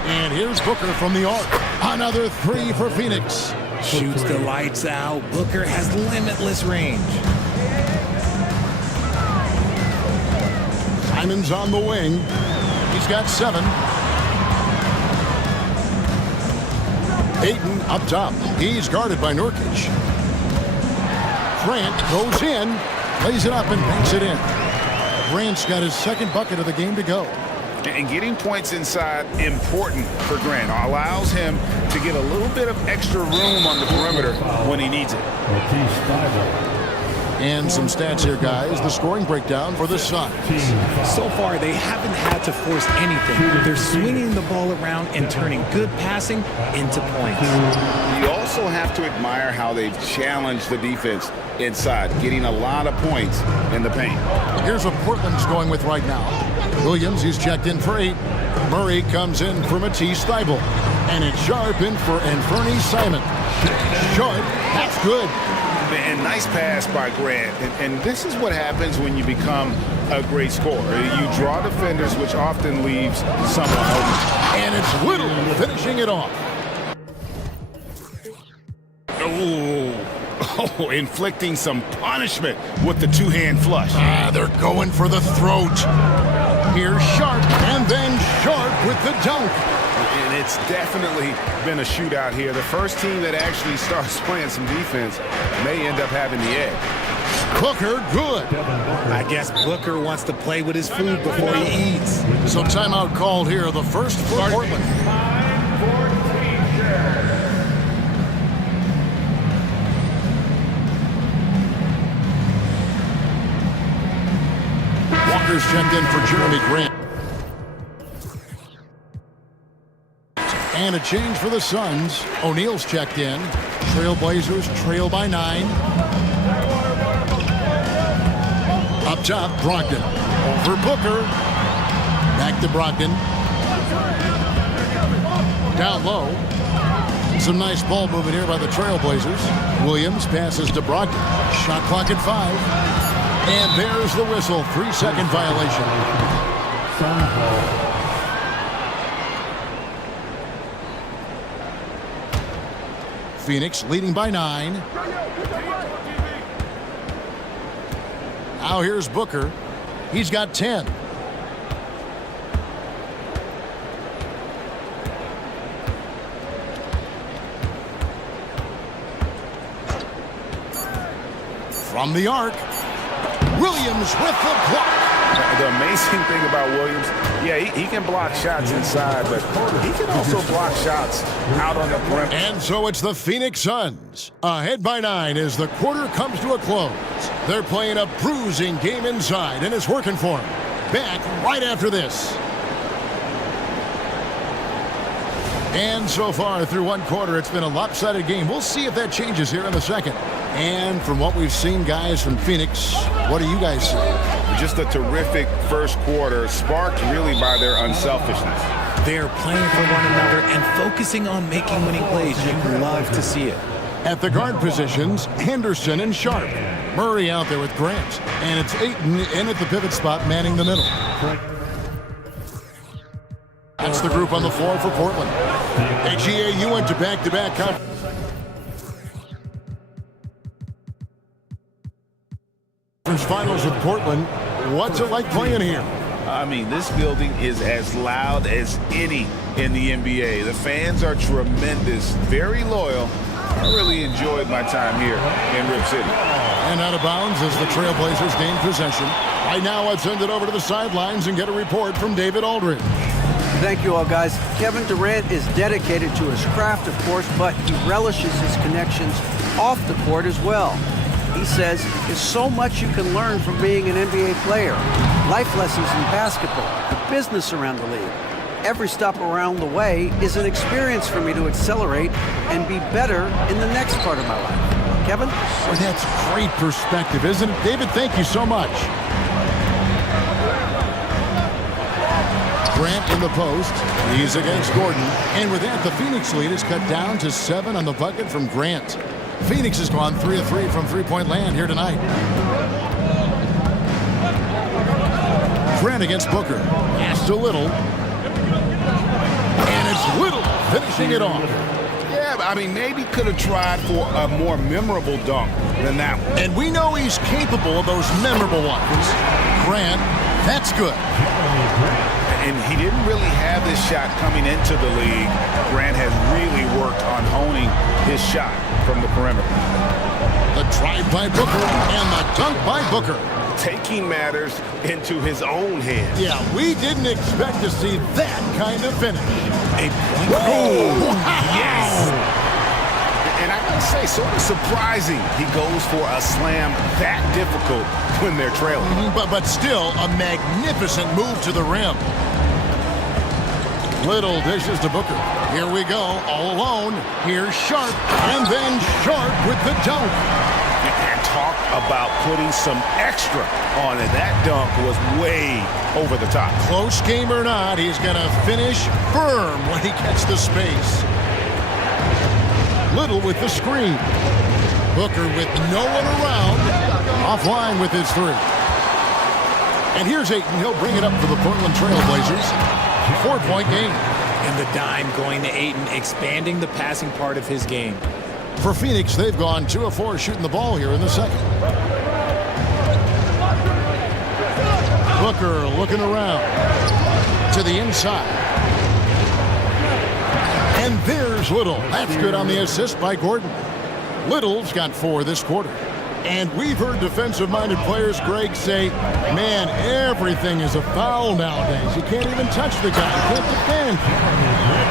And here's Booker from the arc. Another 3 for Phoenix. Shoots the lights out. Booker has limitless range. Simons on the wing. He's got 7. Ayton up top. He's guarded by Nurkic. Grant goes in, lays it up and banks it in. Grant's got his second bucket of the game to go. And getting points inside, important for Grant. Allows him to get a little bit of extra room on the perimeter when he needs it. And some stats here, guys. The scoring breakdown for the Suns. So far, they haven't had to force anything. They're swinging the ball around and turning good passing into points. You also have to admire how they've challenged the defense inside, getting a lot of points in the paint. Here's what Portland's going with right now. Williams, he's checked in for 8. Murray comes in for Matisse Thybulle. And it's Sharp in for Anthony Simon. Sharp, that's good. And nice pass by Grant. And this is what happens when you become a great scorer. You draw defenders, which often leaves someone open. And it's Whittle finishing it off. Oh, inflicting some punishment with the two-hand flush. They're going for the throat. Here's Sharp, and then Sharp with the dunk. And it's definitely been a shootout here. The first team that actually starts playing some defense may end up having the edge. Booker, good. I guess Booker wants to play with his food before he eats. So timeout called here, the first for Portland. Walker's checked in for Jeremy Grant. And a change for the Suns. O'Neal's checked in. Trailblazers trail by 9. Up top, Brogdon. Over Booker. Back to Brogdon. Down low. Some nice ball movement here by the Trailblazers. Williams passes to Brogdon. Shot clock at 5. And there's the whistle. 3-second violation. Phoenix leading by 9. Now here's Booker. He's got 10. From the arc, Williams with the block. The amazing thing about Williams, yeah, he can block shots inside, but he can also block shots out on the perimeter. And so it's the Phoenix Suns, ahead by 9 as the quarter comes to a close. They're playing a bruising game inside, and it's working for them. Back right after this. And so far through one quarter, it's been a lopsided game. We'll see if that changes here in the second. And from what we've seen, guys, from Phoenix, what do you guys see? Just a terrific first quarter, sparked really by their unselfishness. They're playing for one another and focusing on making winning plays. You love to see it. At the guard positions, Henderson and Sharp. Murray out there with Grant. And it's Ayton in at the pivot spot, manning the middle. That's the group on the floor for Portland. AGAU went to back-to-back conference finals with Portland. What's it like playing here? I mean, this building is as loud as any in the NBA. The fans are tremendous, very loyal. I really enjoyed my time here in Rip City. And out of bounds as the Trailblazers gain possession. Right now, let's send it over to the sidelines and get a report from David Aldridge. Thank you all, guys. Kevin Durant is dedicated to his craft, of course, but he relishes his connections off the court as well. He says there's so much you can learn from being an NBA player. Life lessons in basketball, the business around the league. Every stop around the way is an experience for me to accelerate and be better in the next part of my life. Kevin? Well, that's great perspective, isn't it? David, thank you so much. Grant in the post. He's against Gordon. And with that, the Phoenix lead is cut down to 7 on the bucket from Grant. Phoenix has gone 3 of 3 from three-point land here tonight. Grant against Booker. Pass to Little. And it's Little finishing it off. Yeah, I mean, maybe could have tried for a more memorable dunk than that one. And we know he's capable of those memorable ones. Grant, that's good. And he didn't really have this shot coming into the league. Grant has really worked on honing his shot from the perimeter. The drive by Booker and the dunk by Booker. Taking matters into his own hands. Yeah, we didn't expect to see that kind of finish. A point. Oh, yes! And I gotta say, sort of surprising he goes for a slam that difficult when they're trailing. But still, a magnificent move to the rim. Little dishes to Booker. Here we go, all alone. Here's Sharp, and then Sharp with the dunk. And talk about putting some extra on it. That dunk was way over the top. Close game or not, he's going to finish firm when he gets the space. Little with the screen. Booker with no one around. Offline with his three. And here's Ayton. He'll bring it up for the Portland Trail Blazers. 4-point game. And the dime going to Ayton, expanding the passing part of his game. For Phoenix, they've gone 2 of 4 shooting the ball here in the second. Booker looking around to the inside. And there's Little. That's good on the assist by Gordon. Little's got 4 this quarter. And we've heard defensive-minded players, Greg, say, man, everything is a foul nowadays. You can't even touch the guy. You can't defend.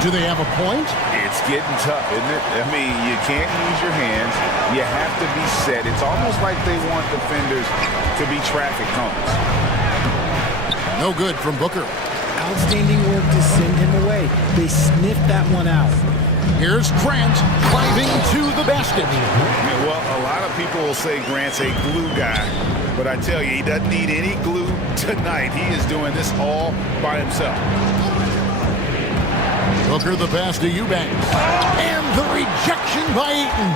Do they have a point? It's getting tough, isn't it? I mean, you can't use your hands. You have to be set. It's almost like they want defenders to be traffic cones. No good from Booker. Outstanding work to send him away. They sniffed that one out. Here's Grant driving to the basket. Well, a lot of people will say Grant's a glue guy, but I tell you, he doesn't need any glue tonight. He is doing this all by himself. Booker the pass to Eubanks. And the rejection by Ayton.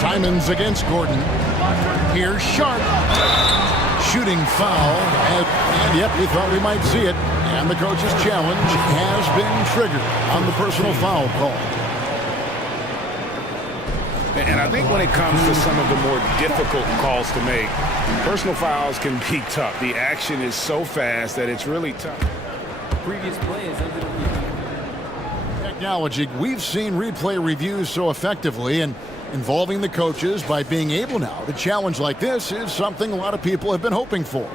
Simons against Gordon. Here's Sharp. Shooting foul. And yep, we thought we might see it. And the coach's challenge has been triggered on the personal foul call. And I think when it comes to some of the more difficult calls to make, personal fouls can be tough. The action is so fast that it's really tough. Previous play is under review. Technology, we've seen replay reviews so effectively, and involving the coaches by being able now to challenge like this is something a lot of people have been hoping for.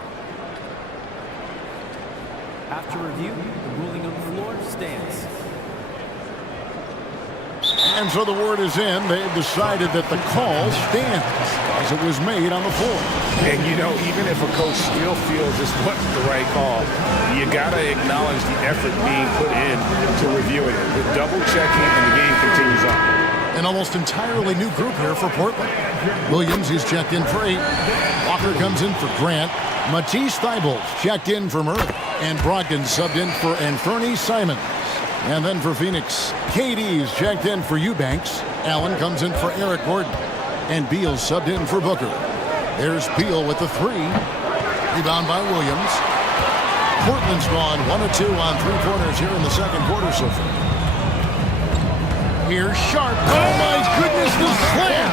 After review, the ruling on the floor stands. And so the word is in. They've decided that the call stands as it was made on the floor. And, you know, even if a coach still feels this wasn't the right call, you got to acknowledge the effort being put in to reviewing it. The double checking and the game continues on. An almost entirely new group here for Portland. Williams, he's checked in for 8. Walker comes in for Grant. Matisse Thybulle's checked in for Murray. And Brogdon subbed in for Anthony Simons. And then for Phoenix, KD's checked in for Eubanks. Allen comes in for Eric Gordon. And Beal subbed in for Booker. There's Beal with the 3. Rebound by Williams. Portland's gone 1 of 2 on 3-pointers here in the second quarter so far. Here's Sharp. Oh my goodness, the slam!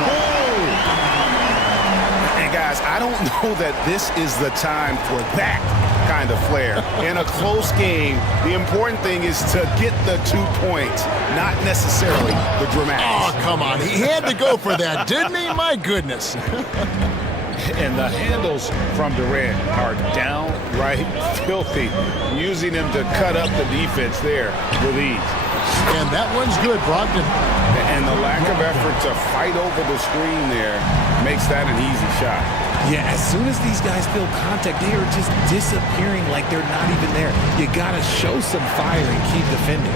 And guys, I don't know that this is the time for that kind of flair. In a close game, the important thing is to get the 2 points, not necessarily the dramatics. Oh, come on. He had to go for that, didn't he? My goodness. And the handles from Durant are downright filthy, using him to cut up the defense there with ease. And that one's good, Brogdon. And the lack of effort to fight over the screen there makes that an easy shot. Yeah, as soon as these guys feel contact, they are just disappearing like they're not even there. You got to show some fire and keep defending.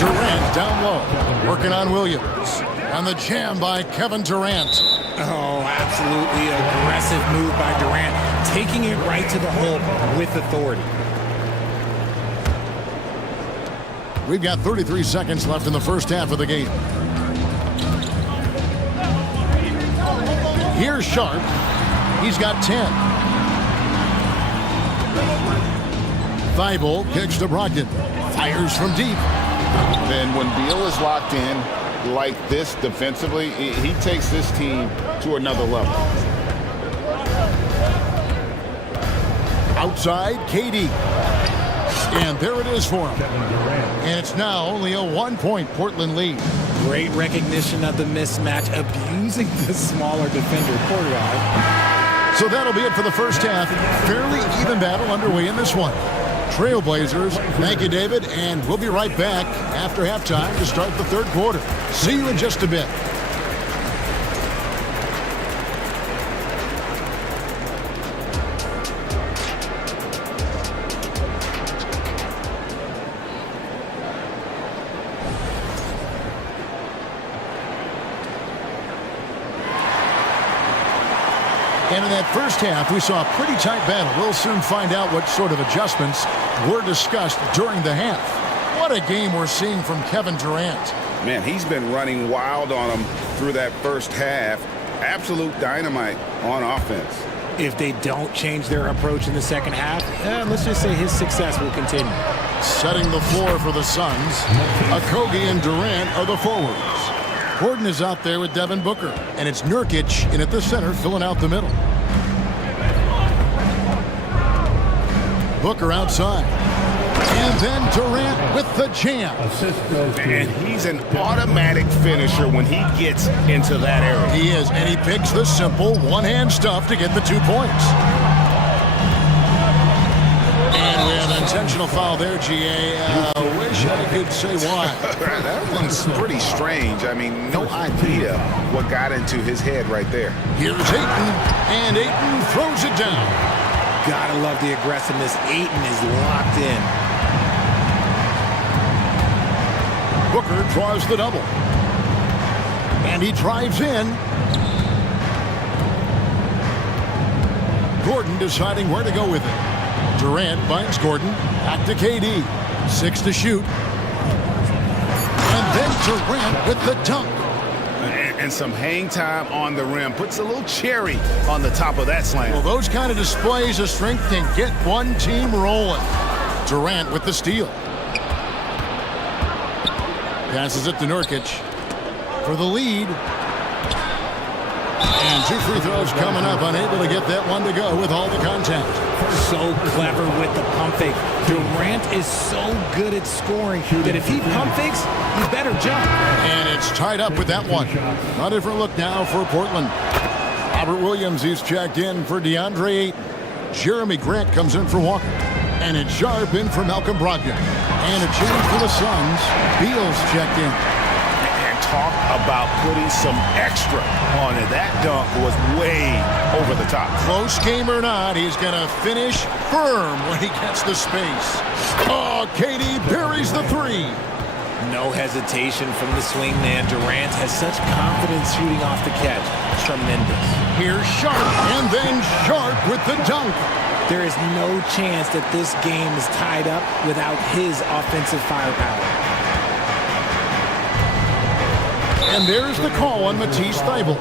Durant down low, working on Williams. And the jam by Kevin Durant. Oh, absolutely aggressive move by Durant, taking it right to the hole with authority. We've got 33 seconds left in the first half of the game. Here's Sharp. He's got 10. Thibault kicks to Brogdon. Fires from deep. Then when Beal is locked in like this defensively, he takes this team to another level. Outside, KD. And there it is for him. And it's now only a 1-point Portland lead. Great recognition of the mismatch, abusing the smaller defender. Poor guy. So that'll be it for the first half. Fairly even battle underway in this one. Trailblazers. Thank you, David, and we'll be right back after halftime to start the third quarter. See you in just a bit. And in that first half, we saw a pretty tight battle. We'll soon find out what sort of adjustments were discussed during the half. What a game we're seeing from Kevin Durant. Man, he's been running wild on them through that first half. Absolute dynamite on offense. If they don't change their approach in the second half, let's just say his success will continue. Setting the floor for the Suns, Okogie and Durant are the forwards. Gordon is out there with Devin Booker, and it's Nurkic in at the center filling out the middle. Booker outside. And then Durant with the jam. And he's an automatic finisher when he gets into that area. He is, and he picks the simple one-hand stuff to get the 2 points. And we have an intentional foul there, GA. Wish I could say why. That one's pretty strange. I mean, no idea what got into his head right there. Here's Ayton, and Ayton throws it down. Gotta love the aggressiveness. Ayton is locked in. Booker draws the double. And he drives in. Gordon deciding where to go with it. Durant finds Gordon. Back to KD. 6 to shoot. And then Durant with the dunk. And some hang time on the rim. Puts a little cherry on the top of that slam. Well, those kind of displays of strength can get one team rolling. Durant with the steal. Passes it to Nurkic for the lead. And 2 free throws coming up. Unable to get that one to go with all the contact. So clever with the pump fake. Durant is so good at scoring that if he pump fakes, he better jump. And it's tied up with that one. A different look now for Portland. Robert Williams, he's checked in for DeAndre Ayton. Jeremy Grant comes in for Walker. And it's Sharp in for Malcolm Brogdon. And a change for the Suns. Beal's checked in. Talk about putting some extra on it. That dunk was way over the top. Close game or not, he's going to finish firm when he gets the space. Oh, KD buries the 3. No hesitation from the swing man. Durant has such confidence shooting off the catch. Tremendous. Here's Sharp, and then Sharp with the dunk. There is no chance that this game is tied up without his offensive firepower. And there's the call on Matisse Thybulle.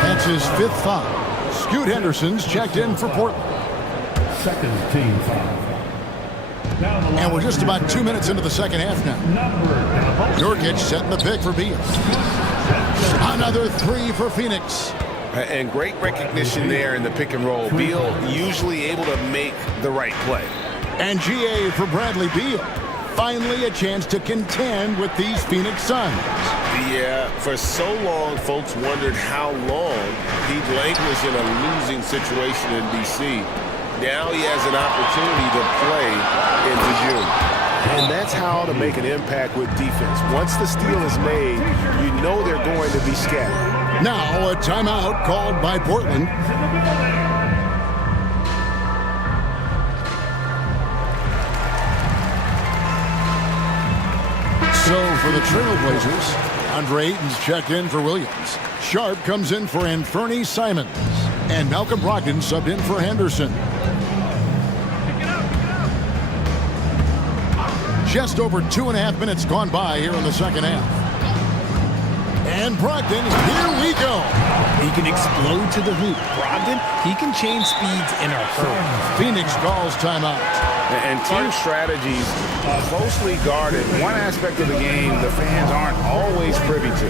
That's his 5th foul. Scoot Henderson's checked in for Portland. Second team foul. And we're just about 2 minutes into the second half now. Nurkic setting the pick for Beal. Another 3 for Phoenix. And great recognition there in the pick and roll. Beal usually able to make the right play. And GA for Bradley Beal. Finally a chance to contend with these Phoenix Suns. Yeah, for so long, folks wondered how long he'd languish in a losing situation in D.C. Now he has an opportunity to play into June. And that's how to make an impact with defense. Once the steal is made, you know they're going to be scattered. Now a timeout called by Portland. So for the Trailblazers, Andre Ayton's checked in for Williams. Sharp comes in for Anthony Simons. And Malcolm Brogdon subbed in for Henderson. Just over 2.5 minutes gone by here in the second half. And Brogdon, here we go. He can explode to the hoop. Brogdon, he can change speeds in a hurry. Phoenix calls timeout. And team strategies closely guarded. One aspect of the game the fans aren't always privy to.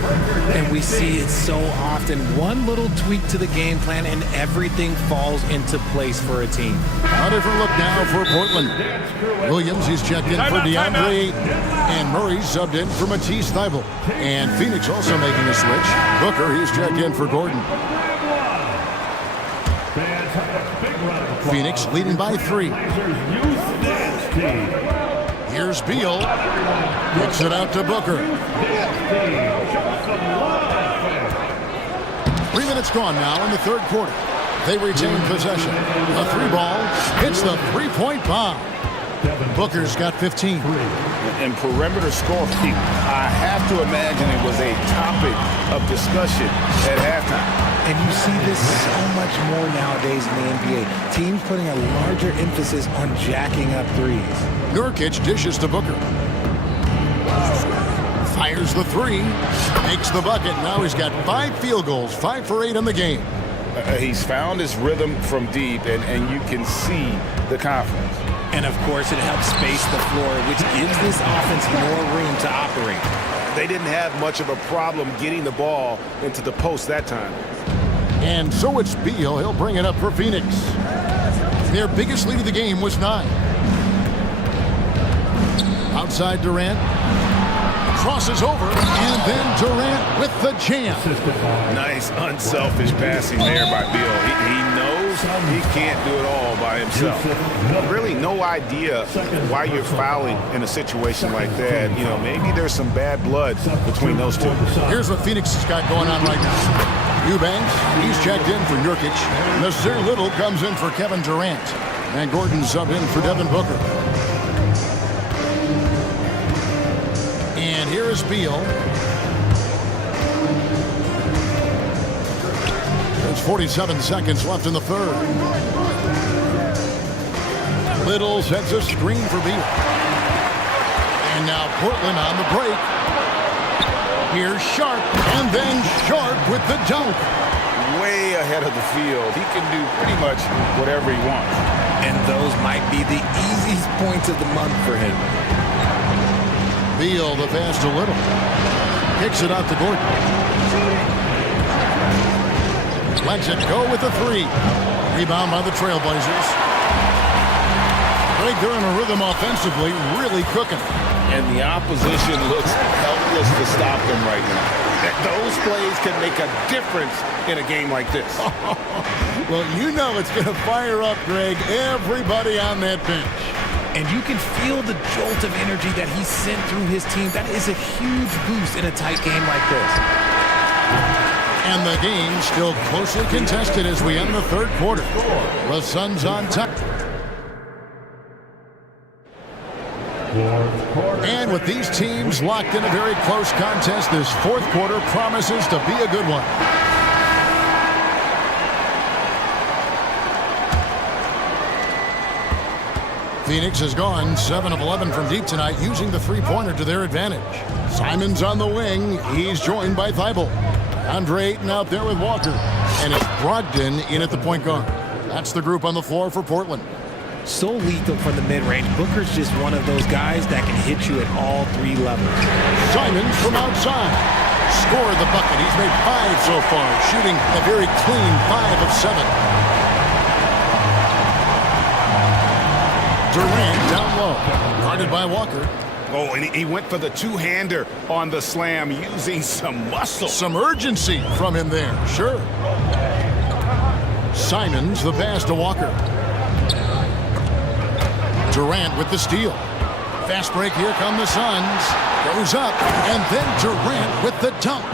And we see it so often. One little tweak to the game plan and everything falls into place for a team. A different look now for Portland. Williams, he's checked in for DeAndre Ayton. And Murray subbed in for Matisse Thybulle. And Phoenix also making a switch. Booker, he's checked in for Gordon. Phoenix leading by 3. Here's Beal. Kicks it out to Booker. 3 minutes gone now in the third quarter. They retain possession. The three ball hits the three-point bomb. Booker's got 15. And perimeter scoring, I have to imagine it was a topic of discussion at halftime. And you see this so much more nowadays in the NBA. Teams putting a larger emphasis on jacking up threes. Nurkic dishes to Booker. Fires the three. Makes the bucket. Now he's got 5 field goals, 5 for 8 in the game. He's found his rhythm from deep, and you can see the confidence. And, of course, it helps space the floor, which gives this offense more room to operate. They didn't have much of a problem getting the ball into the post that time. And so it's Beal. He'll bring it up for Phoenix. Their biggest lead of the game was 9. Outside Durant. Crosses over, and then Durant with the jam. Nice, unselfish passing there by Beal. He knows he can't do it all by himself. Really no idea why you're fouling in a situation like that. You know, maybe there's some bad blood between those two. Here's what Phoenix has got going on right now. Eubanks, he's checked in for Nurkic. Nasir Little comes in for Kevin Durant. And Gordon sub in for Devin Booker. And here is Beal. There's 47 seconds left in the third. Little sets a screen for Beal. And now Portland on the break. Here's Sharp, and then Sharp with the dunk. Way ahead of the field. He can do pretty much whatever he wants. And those might be the easiest points of the month for him. Beal, the pass to Little. Kicks it out to Gordon. Lets it go with the three. Rebound by the Trailblazers. Greg, they're in a rhythm offensively, really cooking. And the opposition looks helpless to stop them right now. Those plays can make a difference in a game like this. Well, you know it's going to fire up, Greg, everybody on that bench. And you can feel the jolt of energy that he sent through his team. That is a huge boost in a tight game like this. And the game still closely contested as we end the third quarter. The Suns on top. And with these teams locked in a very close contest, this fourth quarter promises to be a good one. Phoenix has gone 7 of 11 from deep tonight, using the three-pointer to their advantage. Simon's on the wing. He's joined by Thibault. Andre Ayton out there with Walker. And it's Brogdon in at the point guard. That's the group on the floor for Portland. So lethal from the mid-range. Booker's just one of those guys that can hit you at all 3 levels. Simons from outside. Scored the bucket. He's made 5 so far, shooting a very clean 5 of 7. Durant down low, guarded by Walker. Oh, and he went for the two-hander on the slam, using some muscle. Some urgency from him there, sure. Simons, the pass to Walker. Durant with the steal. Fast break, here come the Suns. Goes up, and then Durant with the dunk.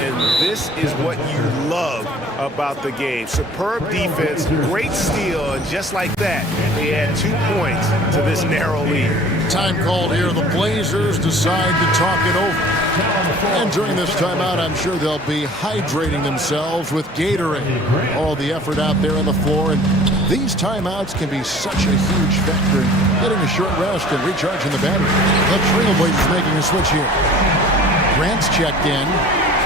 And this is what you love about the game. Superb defense, great steal, and just like that, they add 2 points to this narrow lead. Time called here. The Blazers decide to talk it over. And during this timeout, I'm sure they'll be hydrating themselves with Gatorade. All the effort out there on the floor. And these timeouts can be such a huge factor in getting a short rest and recharging the battery. The Trailblazers making a switch here. Grant's checked in.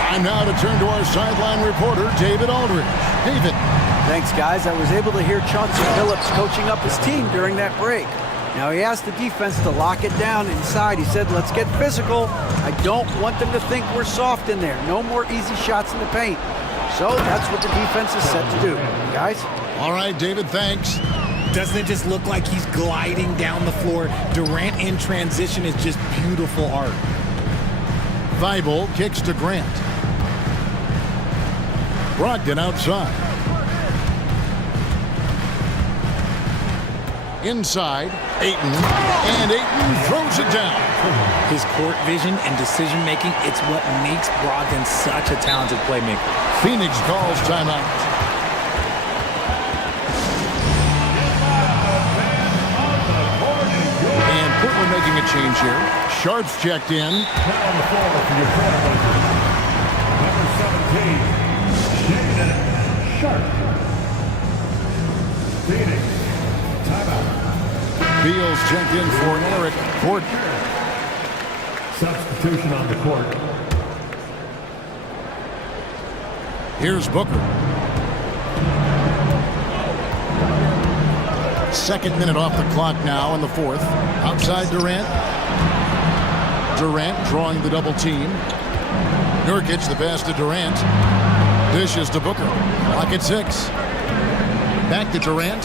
Time now to turn to our sideline reporter, David Aldridge. David. Thanks, guys. I was able to hear Chauncey Billups coaching up his team during that break. Now, he asked the defense to lock it down inside. He said, let's get physical. I don't want them to think we're soft in there. No more easy shots in the paint. So that's what the defense is set to do. Guys? All right, David, thanks. Doesn't it just look like he's gliding down the floor? Durant in transition is just beautiful art. Thibault kicks to Grant. Brogdon outside. Inside. Ayton, and Ayton throws it down. His court vision and decision-making, it's what makes Brogdon such a talented playmaker. Phoenix calls timeout. And Portland making a change here. Sharp's checked in. On the floor for your trailblazer, number 17, Shaden Sharp. Phoenix, timeout. Beal's checked in for Eric Gordon. Substitution on the court. Here's Booker. Second minute off the clock now in the fourth. Outside Durant. Durant drawing the double team. Nurkic the pass to Durant. Dishes to Booker. Clock at 6. Back to Durant.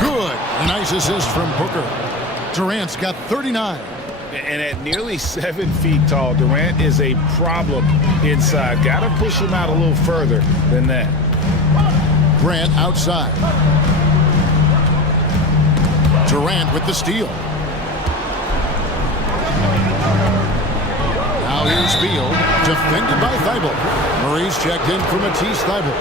Good. A nice assist from Booker. Durant's got 39. And at nearly 7 feet tall, Durant is a problem inside. Got to push him out a little further than that. Grant outside. Durant with the steal. Now here's Beal, defended by Thibault. Murray's checked in for Matisse Thibault.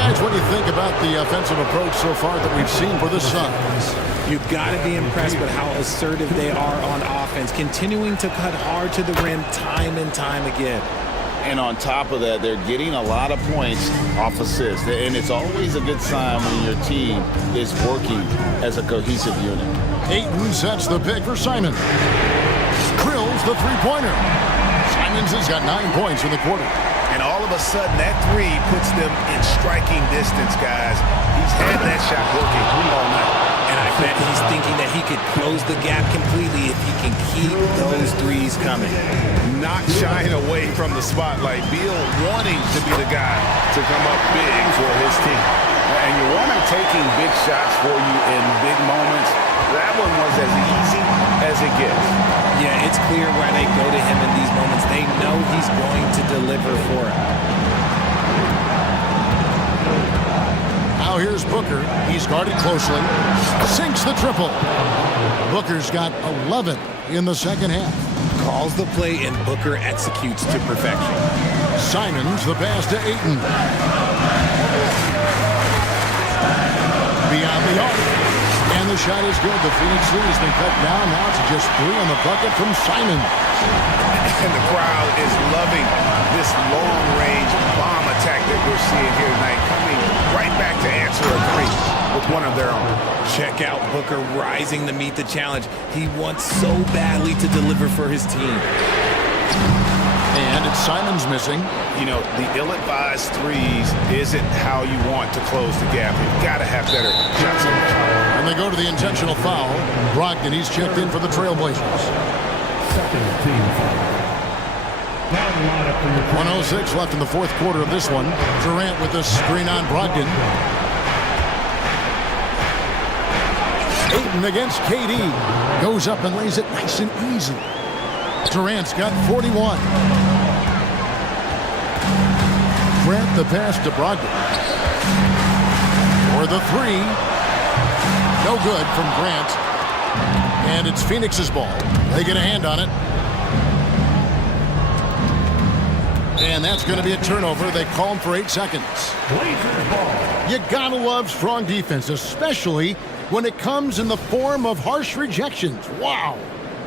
Guys, what do you think about the offensive approach so far that we've seen for the Suns? You've got to be impressed with how assertive they are on offense, continuing to cut hard to the rim time and time again. And on top of that, they're getting a lot of points off assists. And it's always a good sign when your team is working as a cohesive unit. Ayton sets the pick for Simon. Drills the three-pointer. Simons has got 9 points in the quarter. And all of a sudden, that three puts them in striking distance, guys. He's had that shot working all night. And I bet he's thinking that he could close the gap completely if he can keep those threes coming. Not shying away from the spotlight. Beal wanting to be the guy to come up big for his team. And you want him taking big shots for you in big moments. That one was as easy as it gets. Yeah, it's clear why they go to him in these moments. They know he's going to deliver for him. Now here's Booker. He's guarded closely. Sinks the triple. Booker's got 11 in the second half. Calls the play and Booker executes to perfection. Simons the pass to Ayton. Beyond the arc. And the shot is good. The Phoenix lead has been cut down now to just 3 on the bucket from Simons. And the crowd is loving this long-range bomb attack that we're seeing here tonight, coming right back to answer a three with one of their own. Check out Booker rising to meet the challenge. He wants so badly to deliver for his team. And it's Simons missing. You know, the ill-advised threes isn't how you want to close the gap. You've got to have better shots. And they go to the intentional foul. Brogdon, he's checked in for the Trailblazers. Second team foul. 1:06 left in the fourth quarter of this one. Durant with the screen on Brogdon. Ayton against KD. Goes up and lays it nice and easy. Durant's got 41. Grant the pass to Brogdon. For the three. No good from Grant. And it's Phoenix's ball. They get a hand on it. And that's going to be a turnover. They call him for 8 seconds. You gotta love strong defense, especially when it comes in the form of harsh rejections. Wow.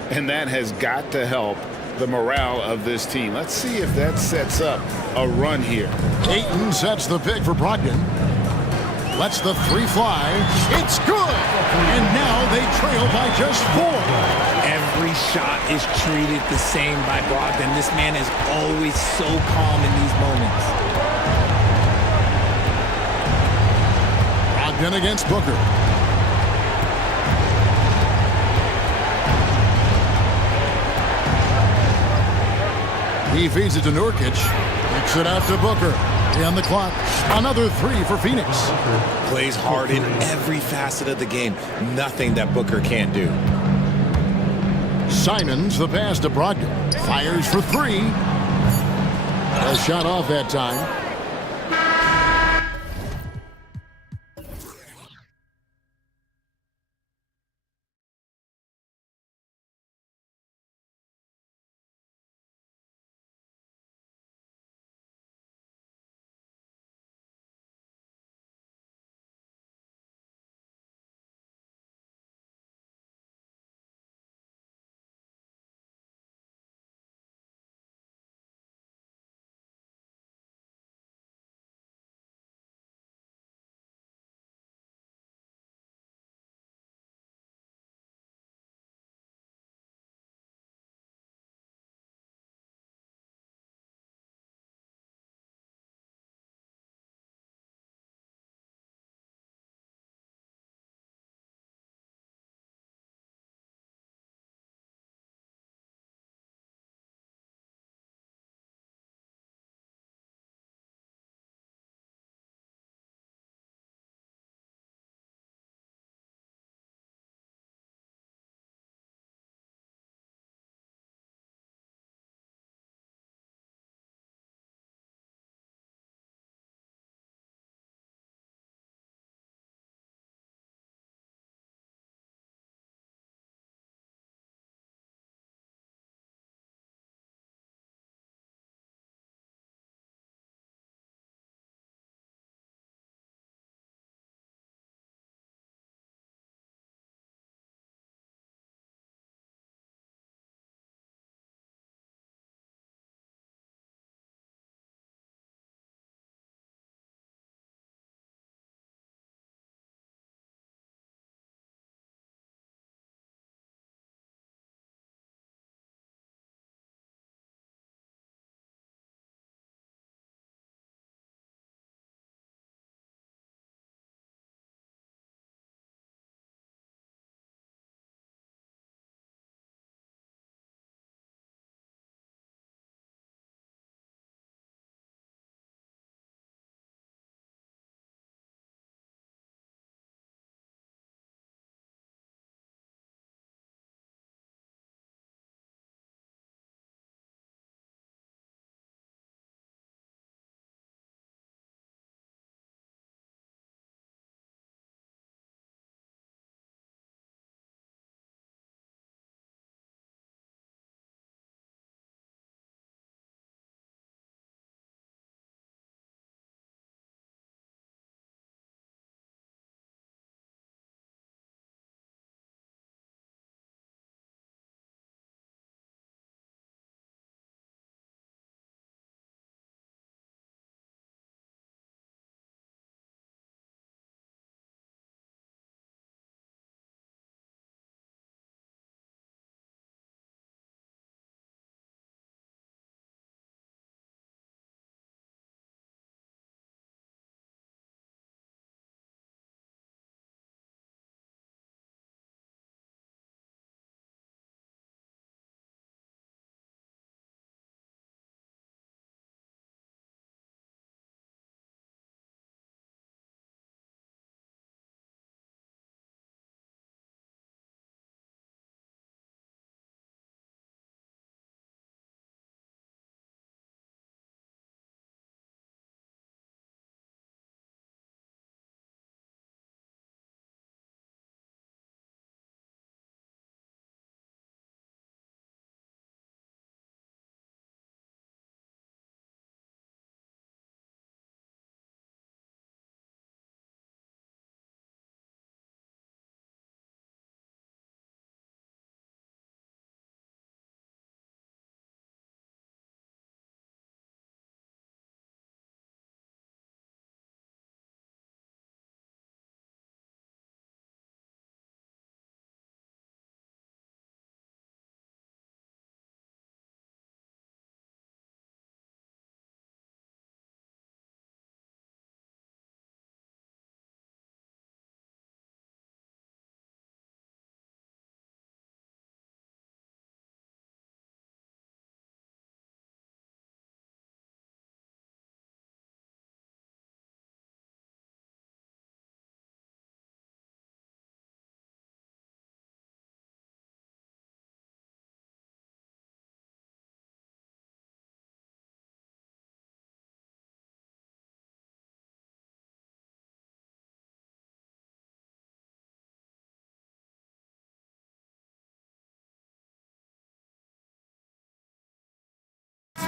And that has got to help the morale of this team. Let's see if that sets up a run here. Ayton sets the pick for Brogdon. Lets the three fly. It's good! And now they trail by just 4. Every shot is treated the same by Brogdon. This man is always so calm in these moments. Brogdon against Booker. He feeds it to Nurkic. Kicks it out to Booker. On the clock. Another 3 for Phoenix. Plays hard in every facet of the game. Nothing that Booker can't do. Simons the pass to Brogdon. Fires for 3. A shot off that time.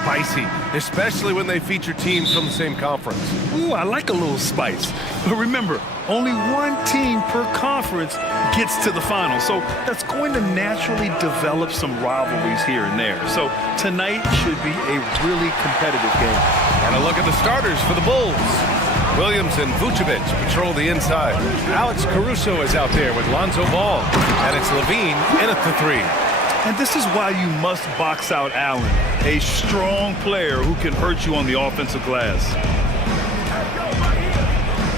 spicy, especially when they feature teams from the same conference. Ooh, I like a little spice. But remember, only one team per conference gets to the final. So that's going to naturally develop some rivalries here and there. So tonight should be a really competitive game. And a look at the starters for the Bulls. Williams and Vucevic patrol the inside. Alex Caruso is out there with Lonzo Ball. And it's Levine in at the three. And this is why you must box out Allen, a strong player who can hurt you on the offensive glass.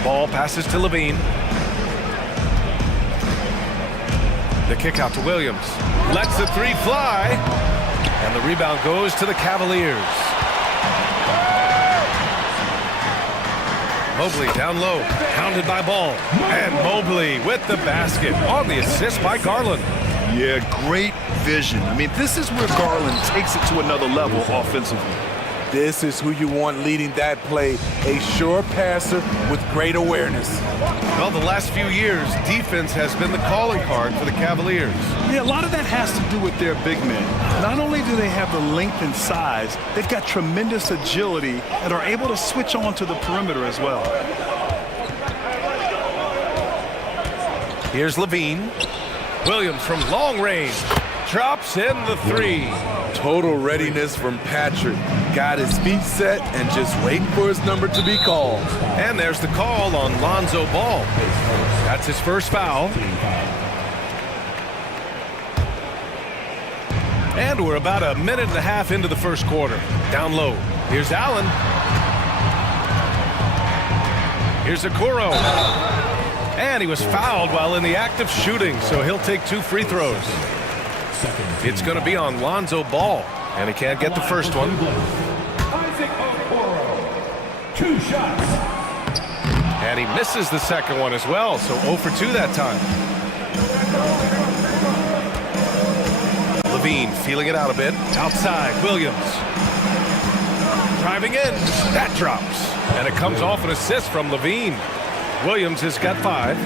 Ball passes to Levine. The kick out to Williams. Lets the three fly. And the rebound goes to the Cavaliers. Mobley down low, pounded by Ball. And Mobley with the basket on the assist by Garland. Yeah, great vision. I mean, this is where Garland takes it to another level offensively. This is who you want leading that play, a sure passer with great awareness. Well, the last few years, defense has been the calling card for the Cavaliers. Yeah, a lot of that has to do with their big men. Not only do they have the length and size, they've got tremendous agility and are able to switch on to the perimeter as well. Here's Levine. Williams from long range. Drops in the three. Total readiness from Patrick. Got his feet set and just waiting for his number to be called. And there's the call on Lonzo Ball. That's his first foul. And we're about a minute and a half into the first quarter. Down low. Here's Allen. Here's Okoro. And he was fouled while in the act of shooting, so he'll take 2 free throws. It's going to be on Lonzo Ball, and he can't get the first one. 2 shots. And he misses the second one as well, so 0 for 2 that time. Levine feeling it out a bit. Outside, Williams. Driving in. That drops. And it comes off an assist from Levine. Williams has got 5.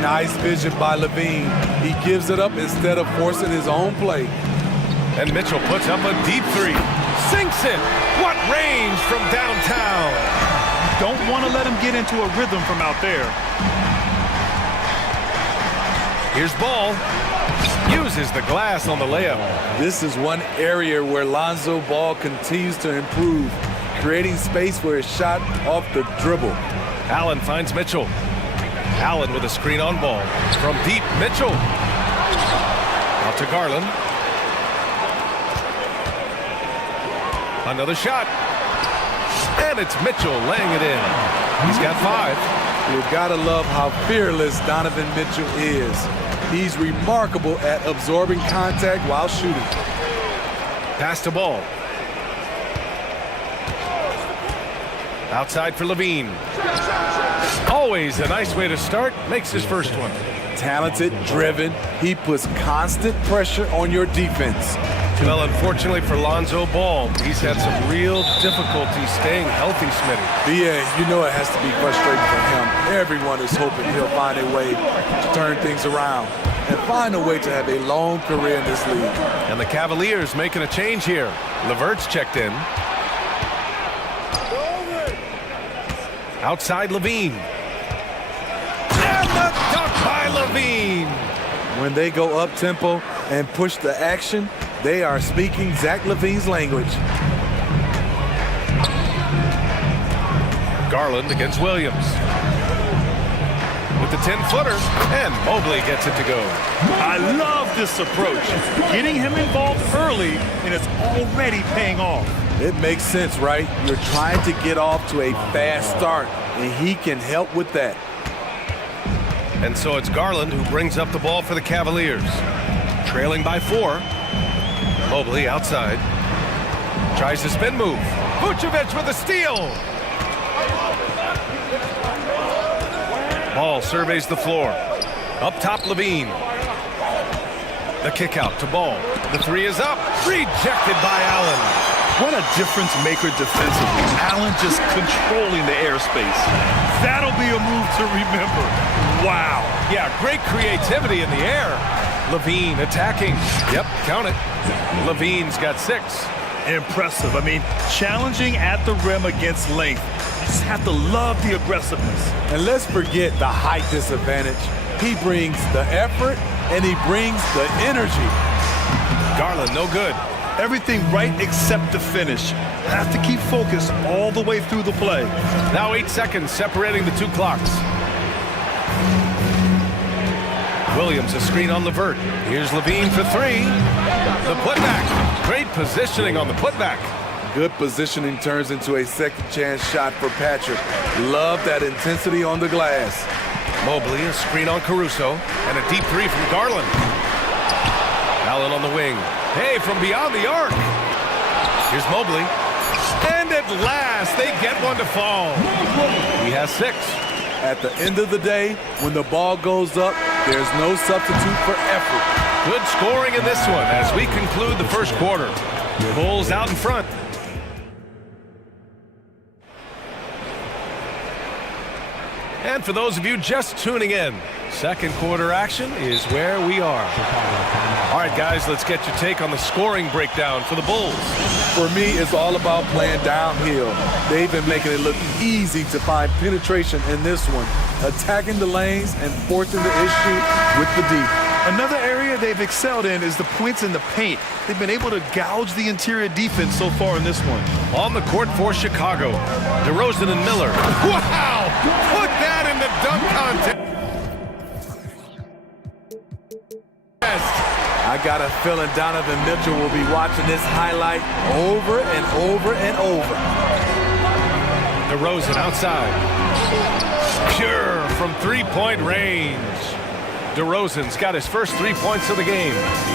Nice vision by Levine. He gives it up instead of forcing his own play. And Mitchell puts up a deep 3. Sinks it. What range from downtown. Don't want to let him get into a rhythm from out there. Here's Ball. Uses the glass on the layup. This is one area where Lonzo Ball continues to improve, creating space for his shot off the dribble. Allen finds Mitchell. Allen with a screen on Ball. From deep, Mitchell. Out to Garland. Another shot. And it's Mitchell laying it in. He's got 5. You've got to love how fearless Donovan Mitchell is. He's remarkable at absorbing contact while shooting. Pass to Ball. Outside for Levine. Always a nice way to start. Makes his first one. Talented, driven. He puts constant pressure on your defense. Well, unfortunately for Lonzo Ball, he's had some real difficulty staying healthy, Smitty. Yeah, you know it has to be frustrating for him. Everyone is hoping he'll find a way to turn things around and find a way to have a long career in this league. And the Cavaliers making a change here. LeVert's checked in. Outside Levine. And the dunk by Levine. When they go up-tempo and push the action, they are speaking Zach LaVine's language. Garland against Williams. With the 10-footer, and Mobley gets it to go. I love this approach. Getting him involved early, and it's already paying off. It makes sense, right? You're trying to get off to a fast start, and he can help with that. And so it's Garland who brings up the ball for the Cavaliers. Trailing by 4. Mobley outside. Tries the spin move. Vucevic with a steal. Ball surveys the floor. Up top, Levine. The kick out to Ball. The 3 is up. Rejected by Allen. What a difference maker defensively. Allen just controlling the airspace. That'll be a move to remember. Wow. Yeah, great creativity in the air. Levine attacking. Yep, count it. Levine's got 6. Impressive. I mean, challenging at the rim against length. You just have to love the aggressiveness. And let's forget the height disadvantage. He brings the effort, and he brings the energy. Garland, no good. Everything right except the finish. Have to keep focused all the way through the play. Now 8 seconds separating the two clocks. Williams, a screen on Levert. Here's Levine for three. The putback. Great positioning on the putback. Good positioning turns into a second chance shot for Patrick. Love that intensity on the glass. Mobley, a screen on Caruso, and a deep three from Garland. Allen on the wing. Hey, from beyond the arc. Here's Mobley. And at last, they get one to fall. He has 6. At the end of the day, when the ball goes up, there's no substitute for effort. Good scoring in this one as we conclude the first quarter. Bulls out in front. And for those of you just tuning in, second quarter action is where we are. All right, guys, let's get your take on the scoring breakdown for the Bulls. For me, it's all about playing downhill. They've been making it look easy to find penetration in this one, attacking the lanes and forcing the issue with the D. Another area they've excelled in is the points in the paint. They've been able to gouge the interior defense so far in this one. On the court for Chicago, DeRozan and Miller. Wow! Put that in the dunk contest. I got a feeling Donovan Mitchell will be watching this highlight over and over and over. DeRozan outside. Pure from three-point range. DeRozan's got his first 3 points of the game.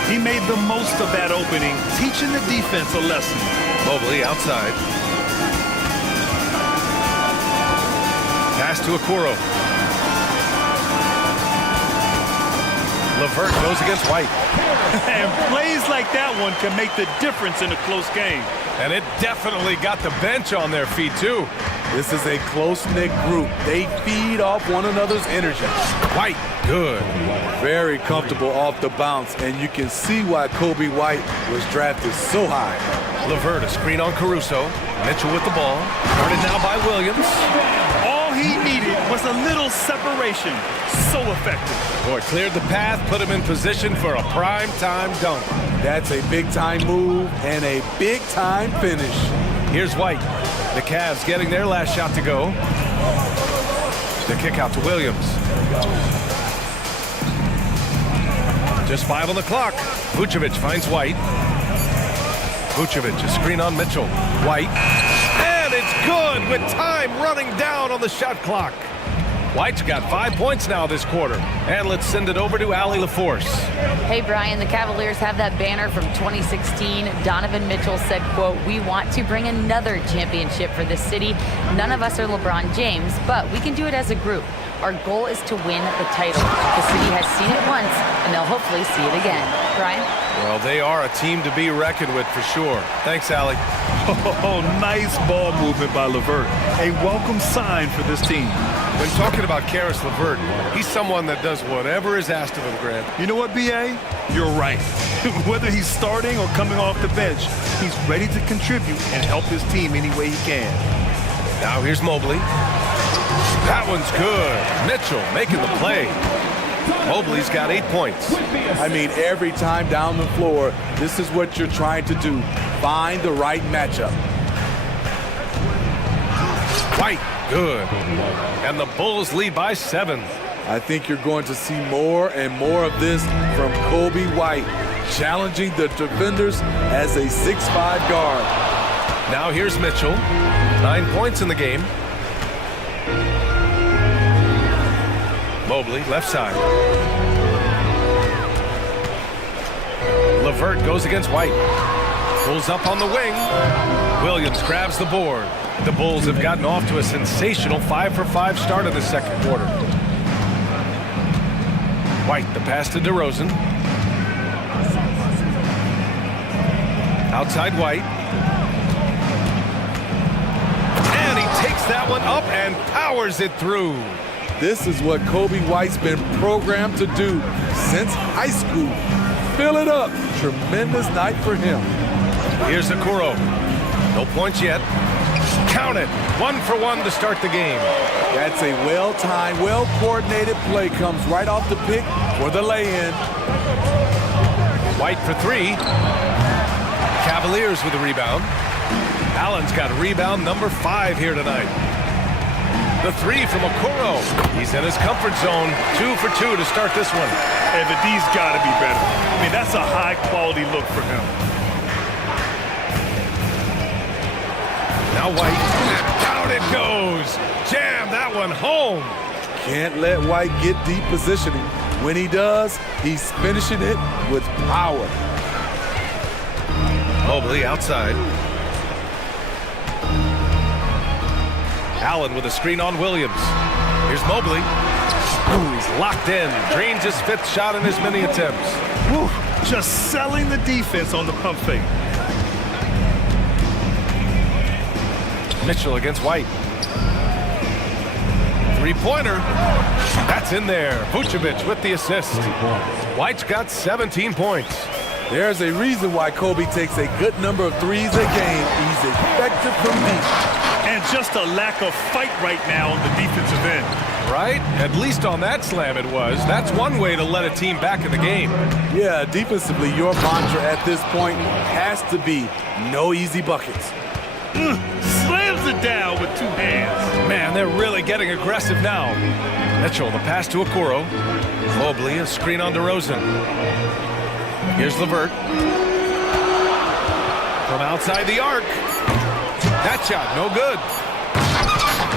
He made the most of that opening, teaching the defense a lesson. Mobley outside. Pass to Okoro. Levert goes against White. And plays like that one can make the difference in a close game. And it definitely got the bench on their feet, too. This is a close-knit group. They feed off one another's energy. White, good. Very comfortable off the bounce, and you can see why Kobe White was drafted so high. Levert, a screen on Caruso. Mitchell with the ball. Guarded now by Williams. All he needed was a little separation. So effective. Boy, cleared the path, put him in position for a prime-time dunk. That's a big-time move and a big-time finish. Here's White. The Cavs getting their last shot to go. The kick out to Williams. Just 5 on the clock. Vucevic finds White. Vucevic, a screen on Mitchell. White. And it's good with time running down on the shot clock. White's got 5 points now this quarter. And let's send it over to Allie LaForce. Hey, Brian, the Cavaliers have that banner from 2016. Donovan Mitchell said, quote, "We want to bring another championship for this city. None of us are LeBron James, but we can do it as a group. Our goal is to win the title. The city has seen it once, and they'll hopefully see it again." Brian? Well, they are a team to be reckoned with for sure. Thanks, Allie. Oh, nice ball movement by Levert. A welcome sign for this team. When talking about Karis LeVert, he's someone that does whatever is asked of him, Grant. You know what, B.A.? You're right. Whether he's starting or coming off the bench, he's ready to contribute and help his team any way he can. Now here's Mobley. That one's good. Mitchell making the play. Mobley's got 8 points. I mean, every time down the floor, this is what you're trying to do. Find the right matchup. White, good. And the Bulls lead by 7. I think you're going to see more and more of this from Kobe White, challenging the defenders as a 6'5" guard. Now here's Mitchell. 9 points in the game. Mobley, left side. LeVert goes against White. Pulls up on the wing. Williams grabs the board. The Bulls have gotten off to a sensational 5-for-5 start in the second quarter. White, the pass to DeRozan. Outside White. And he takes that one up and powers it through. This is what Kobe White's been programmed to do since high school. Fill it up. Tremendous night for him. Here's Okoro. No points yet. Count it. 1 for 1 to start the game. That's a well-timed, well-coordinated play. Comes right off the pick for the lay-in. White for 3. Cavaliers with a rebound. Allen's got rebound number 5 here tonight. The 3 from Okoro. He's in his comfort zone. 2 for 2 to start this one. But D's got to be better. I mean, that's a high-quality look for him. Now White. Down it goes. Jam that one home. Can't let White get deep positioning. When he does, he's finishing it with power. Mobley outside. Allen with a screen on Williams. Here's Mobley. Ooh, he's locked in. Drains his 5th shot in as many attempts. Woo, just selling the defense on the pump fake. Mitchell against White. 3-pointer. That's in there. Vucevic with the assist. White's got 17 points. There's a reason why Kobe takes a good number of threes a game. He's effective from deep. And just a lack of fight right now on the defensive end. Right? At least on that slam it was. That's one way to let a team back in the game. Yeah, defensively, your mantra at this point has to be no easy buckets. Slams it down with 2 hands. Man, they're really getting aggressive now. Mitchell, the pass to Okoro. Mobley, a screen on DeRozan. Here's Levert. From outside the arc. That shot, no good.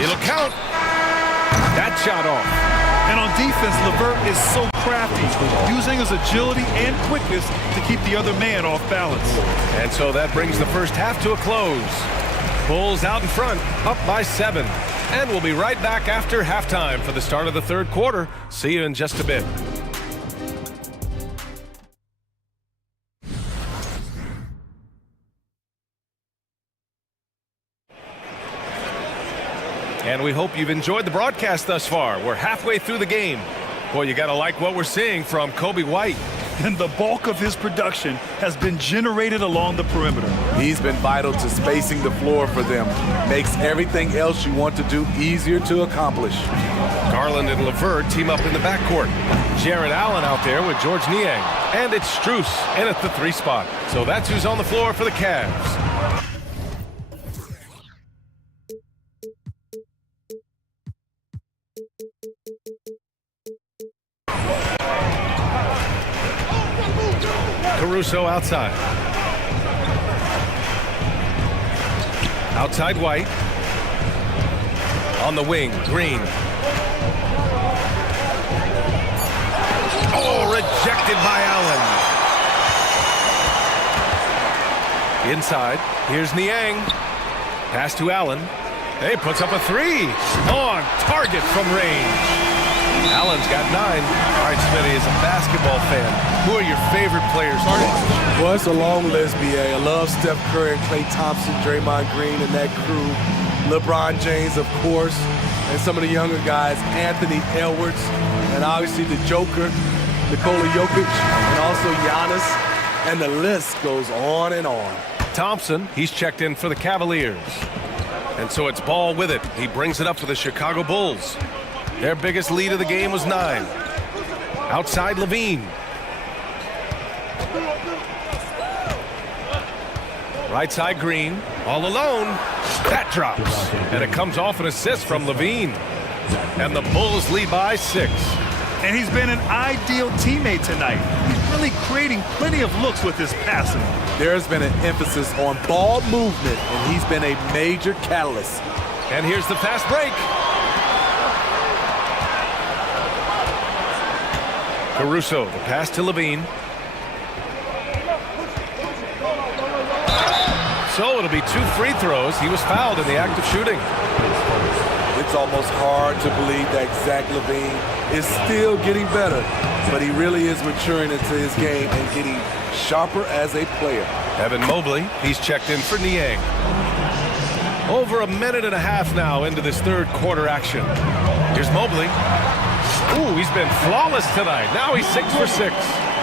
It'll count. That shot off. And on defense, Levert is so crafty, using his agility and quickness to keep the other man off balance. And so that brings the first half to a close. Bulls out in front, up by 7. And we'll be right back after halftime for the start of the 3rd quarter. See you in just a bit. And we hope you've enjoyed the broadcast thus far. We're halfway through the game. Boy, you gotta like what we're seeing from Kobe White. And the bulk of his production has been generated along the perimeter. He's been vital to spacing the floor for them. Makes everything else you want to do easier to accomplish. Garland and Levert team up in the backcourt. Jared Allen out there with George Niang. And it's Strus in at the 3 spot. So that's who's on the floor for the Cavs. Caruso outside. Outside White. On the wing, Green. Oh, rejected by Allen. Inside, here's Niang. Pass to Allen. He puts up a 3. On target from range. Allen's got 9. All right, Smitty, as a basketball fan, who are your favorite players to watch? Well, it's a long list, B.A. I love Steph Curry, Klay Thompson, Draymond Green, and that crew. LeBron James, of course, and some of the younger guys, Anthony Edwards, and obviously the Joker, Nikola Jokic, and also Giannis, and the list goes on and on. Thompson, he's checked in for the Cavaliers. And so it's Ball with it. He brings it up for the Chicago Bulls. Their biggest lead of the game was 9. Outside Levine. Right side Green, all alone. That drops. And it comes off an assist from Levine. And the Bulls lead by 6. And he's been an ideal teammate tonight. He's really creating plenty of looks with his passing. There's been an emphasis on ball movement, and he's been a major catalyst. And here's the fast break. Caruso, the pass to Levine. So it'll be 2 free throws. He was fouled in the act of shooting. It's almost hard to believe that Zach LaVine is still getting better, but he really is maturing into his game and getting sharper as a player. Evan Mobley, he's checked in for Niang. Over a minute and a half now into this 3rd quarter action. Here's Mobley. Ooh, he's been flawless tonight. Now he's 6 for 6.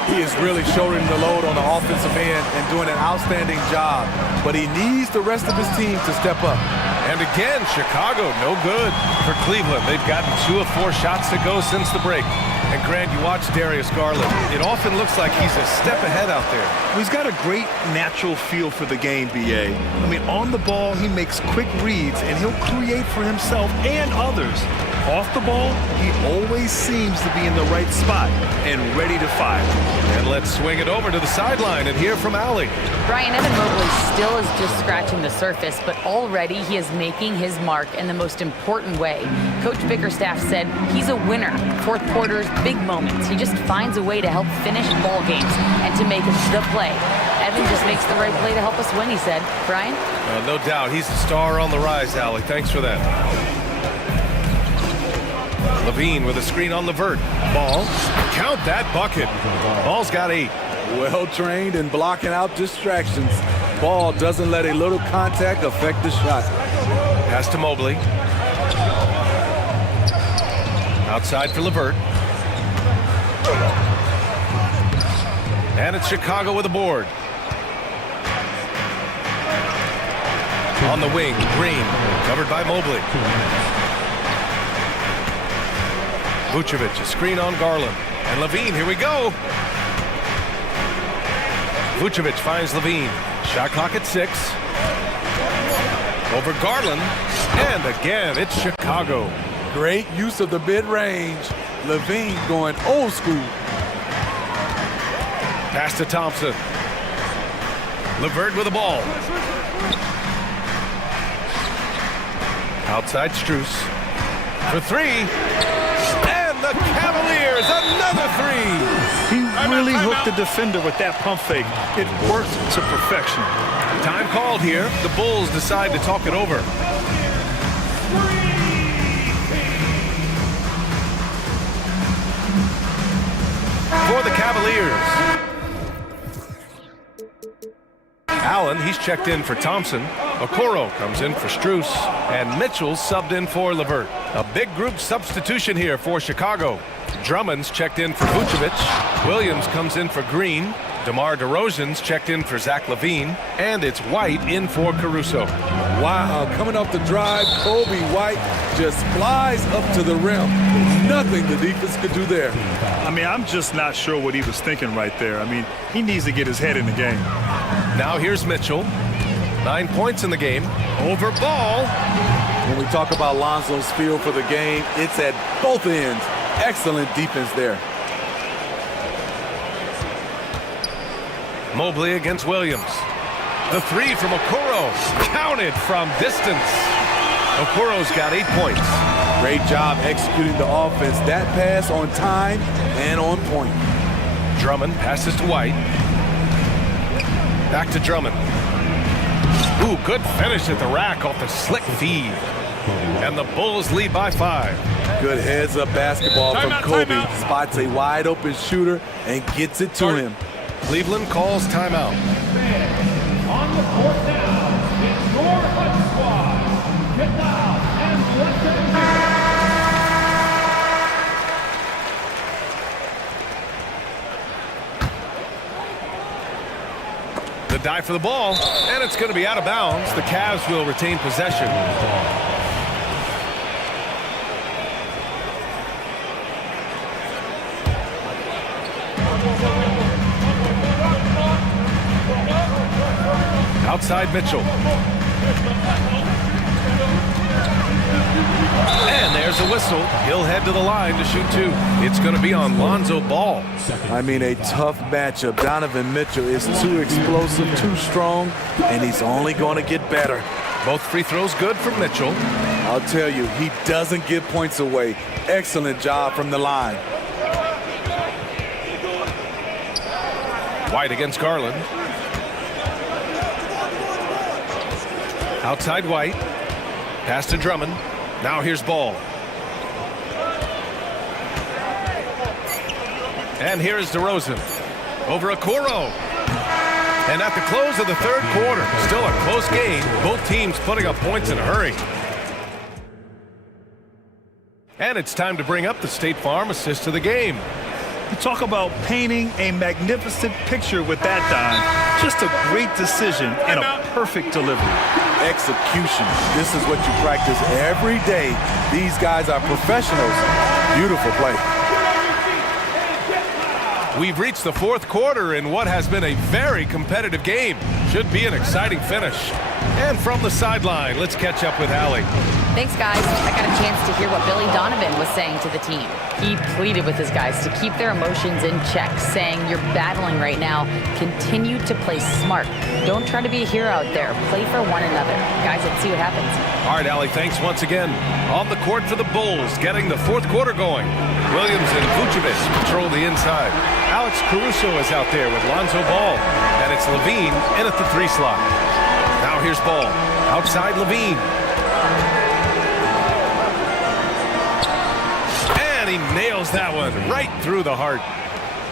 He is really shouldering the load on the offensive end and doing an outstanding job. But he needs the rest of his team to step up. And again, Chicago, no good for Cleveland. They've gotten 2 of 4 shots to go since the break. And Grant, you watch Darius Garland. It often looks like he's a step ahead out there. He's got a great natural feel for the game, B.A. I mean, on the ball, he makes quick reads, and he'll create for himself and others. Off the ball, he always seems to be in the right spot and ready to fire. And let's swing it over to the sideline and hear from Allie. Brian, Evan Mobley still is just scratching the surface, but already he is making his mark in the most important way. Coach Bickerstaff said he's a winner. Fourth quarters, big moments. He just finds a way to help finish ball games and to make the play. Evan just makes the right play to help us win, he said. Brian? No doubt. He's the star on the rise, Allie. Thanks for that. Levine with a screen on Levert. Ball. Count that bucket. Ball's got 8. Well trained in blocking out distractions. Ball doesn't let a little contact affect the shot. Pass to Mobley. Outside for Levert. And it's Chicago with a board. On the wing, Green, covered by Mobley. Vucevic, a screen on Garland. And Levine, here we go. Vucevic finds Levine. Shot clock at 6. Over Garland. And again, it's Chicago. Great use of the mid-range. Levine going old school. Pass to Thompson. Levert with the ball. Outside Strus. For 3. And the Cavaliers, another 3. He really hooked the defender with that pump fake. It worked to perfection. Time called here. The Bulls decide to talk it over. For the Cavaliers. Allen, he's checked in for Thompson. Okoro comes in for Strus. And Mitchell's subbed in for Levert. A big group substitution here for Chicago. Drummond's checked in for Vucevic. Williams comes in for Green. DeMar DeRozan's checked in for Zach LaVine. And it's White in for Caruso. Wow, coming off the drive, Kobe White just flies up to the rim. Nothing the defense could do there. I mean, I'm just not sure what he was thinking right there. I mean, he needs to get his head in the game. Now here's Mitchell. 9 points in the game. Over Ball. When we talk about Lonzo's feel for the game, it's at both ends. Excellent defense there. Mobley against Williams. The 3 from Okoro. Counted from distance. Okoro's got 8 points. Great job executing the offense. That pass on time and on point. Drummond passes to White. Back to Drummond. Ooh, good finish at the rack off the slick feed. And the Bulls lead by 5. Good heads-up basketball from Kobe. Spots a wide-open shooter and gets it to him. Cleveland calls timeout. On the court now, it's your HUD squad. Get down and let them go. The dive for the ball, and it's going to be out of bounds. The Cavs will retain possession. Outside Mitchell. And there's a whistle. He'll head to the line to shoot 2. It's going to be on Lonzo Ball. I mean, a tough matchup. Donovan Mitchell is too explosive, too strong, and he's only going to get better. Both free throws good from Mitchell. I'll tell you, he doesn't give points away. Excellent job from the line. White against Garland. Outside White. Pass to Drummond. Now here's Ball. And here's DeRozan. Over Okoro. And at the close of the third quarter, still a close game. Both teams putting up points in a hurry. And it's time to bring up the State Farm assist of the game. You talk about painting a magnificent picture with that dime. Just a great decision and a perfect delivery. Execution. This is what you practice every day. These guys are professionals. Beautiful play. We've reached the fourth quarter in what has been a very competitive game. Should be an exciting finish. And from the sideline, let's catch up with Allie. Thanks, guys. I got a chance to hear what Billy Donovan was saying to the team. He pleaded with his guys to keep their emotions in check, saying, "You're battling right now. Continue to play smart. Don't try to be a hero out there. Play for one another." Guys, let's see what happens. All right, Allie, thanks once again. On the court for the Bulls, getting the fourth quarter going. Williams and Vucevic patrol the inside. Alex Caruso is out there with Lonzo Ball. And it's Levine in at the 3 slot. Now here's Ball. Outside Levine. And he nails that one right through the heart.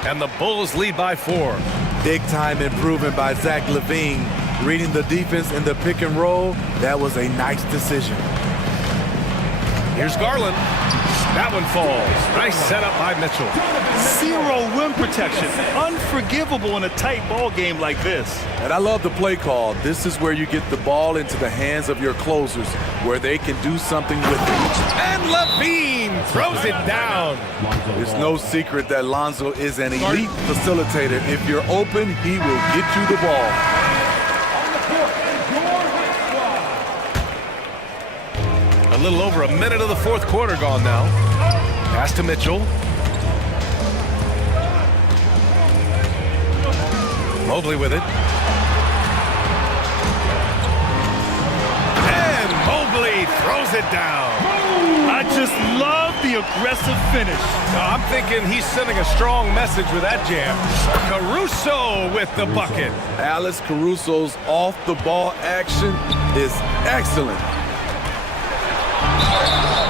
And the Bulls lead by 4. Big time improvement by Zach LaVine. Reading the defense in the pick and roll, that was a nice decision. Here's Garland. That one falls. Nice setup by Mitchell. Zero rim protection. Unforgivable in a tight ball game like this. And I love the play call. This is where you get the ball into the hands of your closers, where they can do something with it. And Levine throws it down. It's no secret that Lonzo is an elite facilitator. If you're open, he will get you the ball. A little over a minute of the fourth quarter gone now. Pass to Mitchell. Mobley with it. And Mobley throws it down. I just love the aggressive finish. I'm thinking he's sending a strong message with that jam. Caruso with the bucket. Alex Caruso's off-the-ball action is excellent.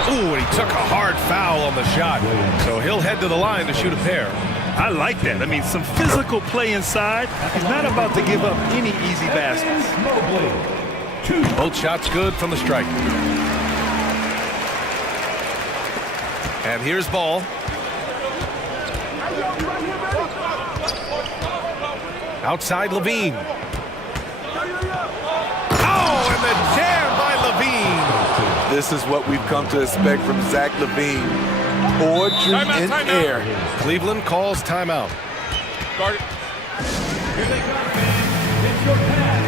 Ooh, and he took a hard foul on the shot. So he'll head to the line to shoot a pair. I like that. I mean, some physical play inside. He's not about to give up any easy baskets. Both shots good from the stripe. And here's Ball. Outside Levine. Oh, and the jam by Levine. This is what we've come to expect from Zach LaVine. Poetry in air. Cleveland calls timeout. Guard it. Here they come, fans. It's your pass.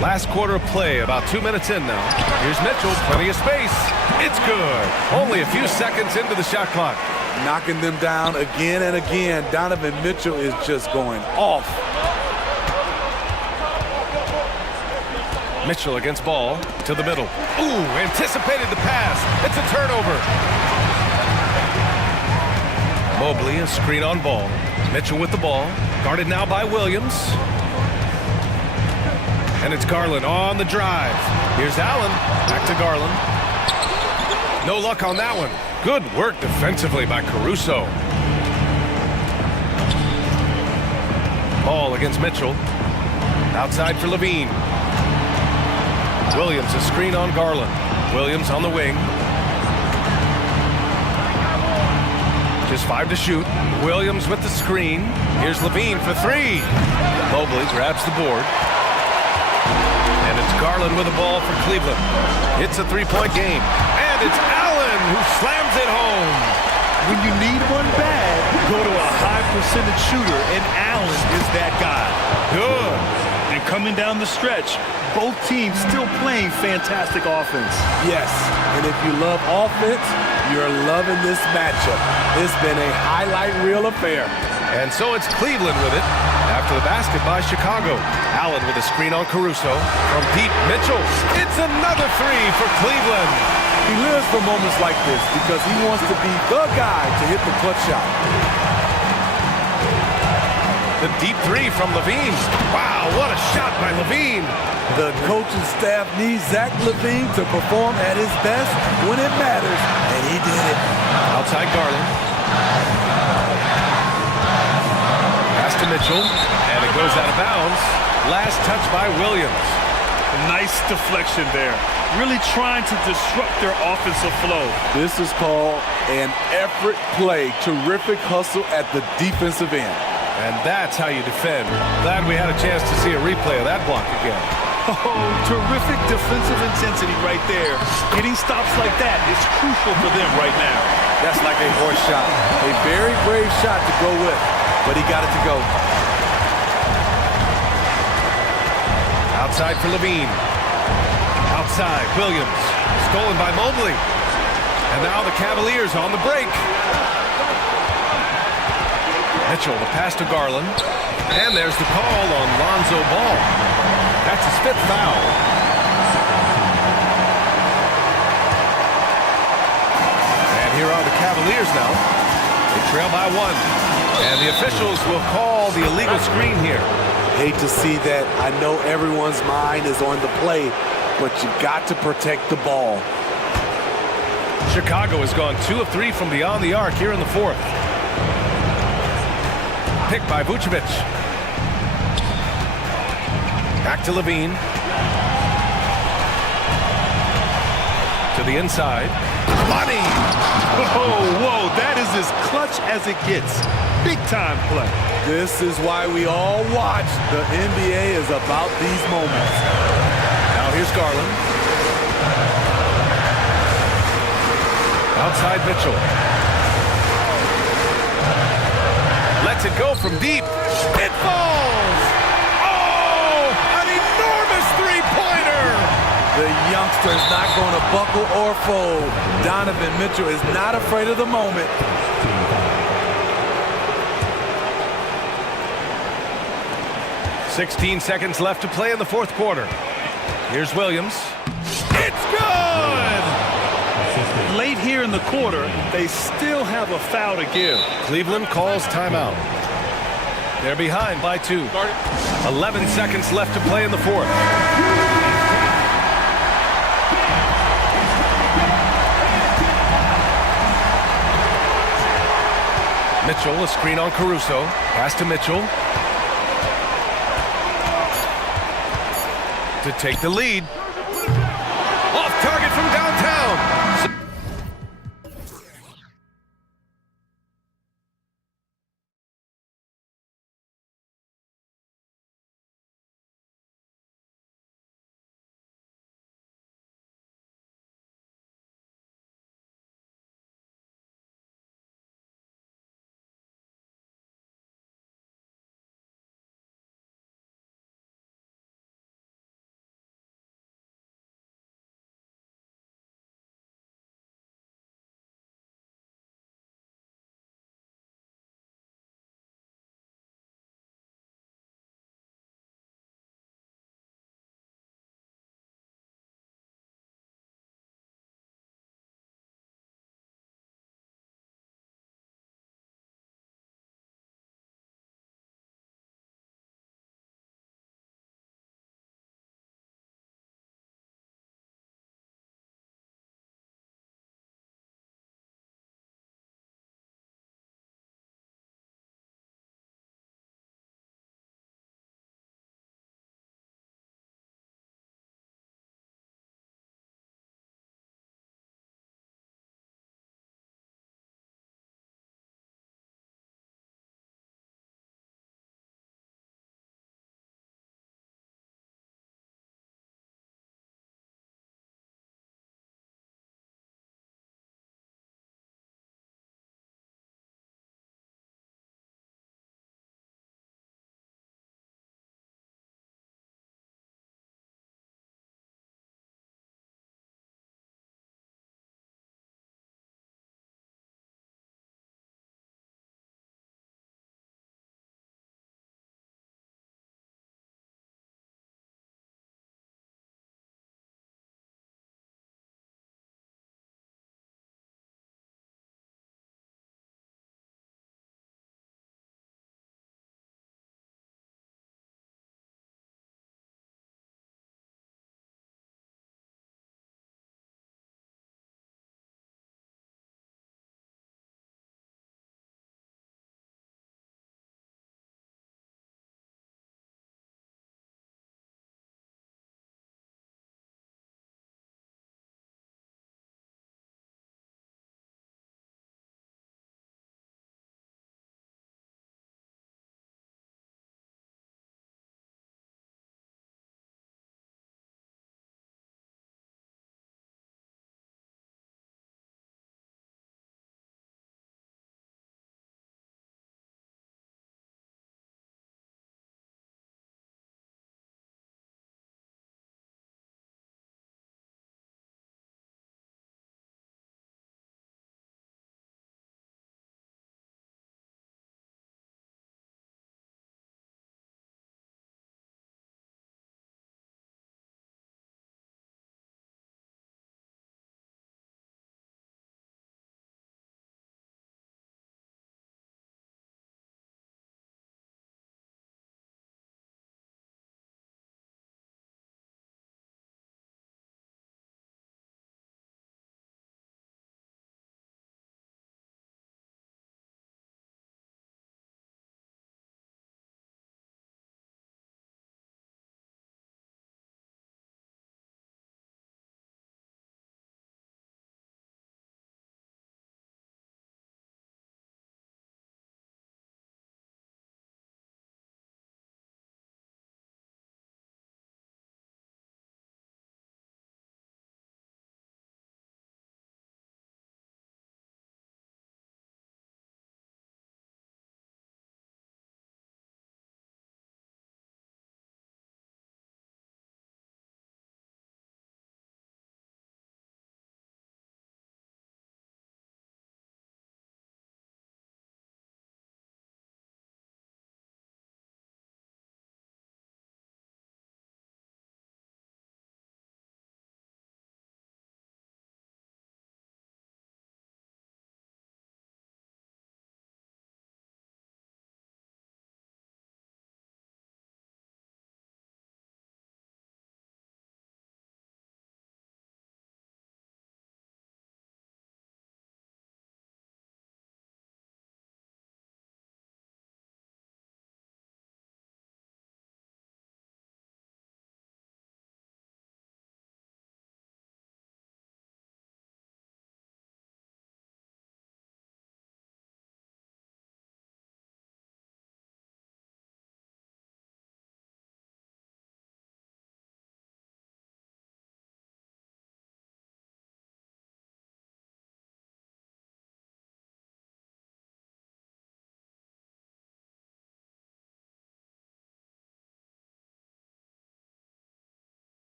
Last quarter of play, about 2 minutes in now. Here's Mitchell, plenty of space. It's good. Only a few seconds into the shot clock. Knocking them down again and again. Donovan Mitchell is just going off. Mitchell against Ball to the middle. Ooh, anticipated the pass. It's a turnover. Mobley, a screen on Ball. Mitchell with the ball. Guarded now by Williams. And it's Garland on the drive. Here's Allen. Back to Garland. No luck on that one. Good work defensively by Caruso. Ball against Mitchell. Outside for Levine. Williams, a screen on Garland. Williams on the wing. Just 5 to shoot. Williams with the screen. Here's Levine for 3. Mobley grabs the board. And it's Garland with the ball for Cleveland. It's a 3-point game. And it's Allen who slams it home. When you need one bad, go to a high percentage shooter, and Allen is that guy. Good. And coming down the stretch, both teams still playing fantastic offense. Yes, and if you love offense, you're loving this matchup. It's been a highlight reel affair. And so it's Cleveland with it. After the basket by Chicago. Allen with a screen on Caruso. From deep, Mitchell. It's another 3 for Cleveland. He lives for moments like this because he wants to be the guy to hit the clutch shot. The deep 3 from Levine. Wow, what a shot by Levine. The coaching staff needs Zach LaVine to perform at his best when it matters, and he did it. Outside Garland. Pass to Mitchell, and it goes out of bounds. Last touch by Williams. Nice deflection there. Really trying to disrupt their offensive flow. This is called an effort play. Terrific hustle at the defensive end. And that's how you defend. Glad we had a chance to see a replay of that block again. Oh, terrific defensive intensity right there. Getting stops like that is crucial for them right now. That's like a horse shot. A very brave shot to go with, but he got it to go. Outside for Levine. Outside, Williams. Stolen by Mobley. And now the Cavaliers on the break. Mitchell, the pass to Garland. And there's the call on Lonzo Ball. That's his 5th foul. And here are the Cavaliers now. They trail by 1. And the officials will call the illegal screen here. Hate to see that. I know everyone's mind is on the play, but you got to protect the ball. Chicago has gone 2 of 3 from beyond the arc here in the 4th. Pick by Vucevic. Back to Levine. To the inside. Money! Whoa, that is as clutch as it gets. Big time play. This is why we all watch. The NBA is about these moments. Now here's Garland. Outside Mitchell. Lets it go from deep. It falls! Oh! An enormous three-pointer! The youngster is not going to buckle or fold. Donovan Mitchell is not afraid of the moment. "16 seconds left to play in the 4th quarter. Here's Williams. It's good! Late here in the quarter, they still have a foul to give. Cleveland calls timeout. They're behind by 2. 11 seconds left to play in the 4th. Mitchell, a screen on Caruso. Pass to Mitchell. To take the lead. Off target from downtown.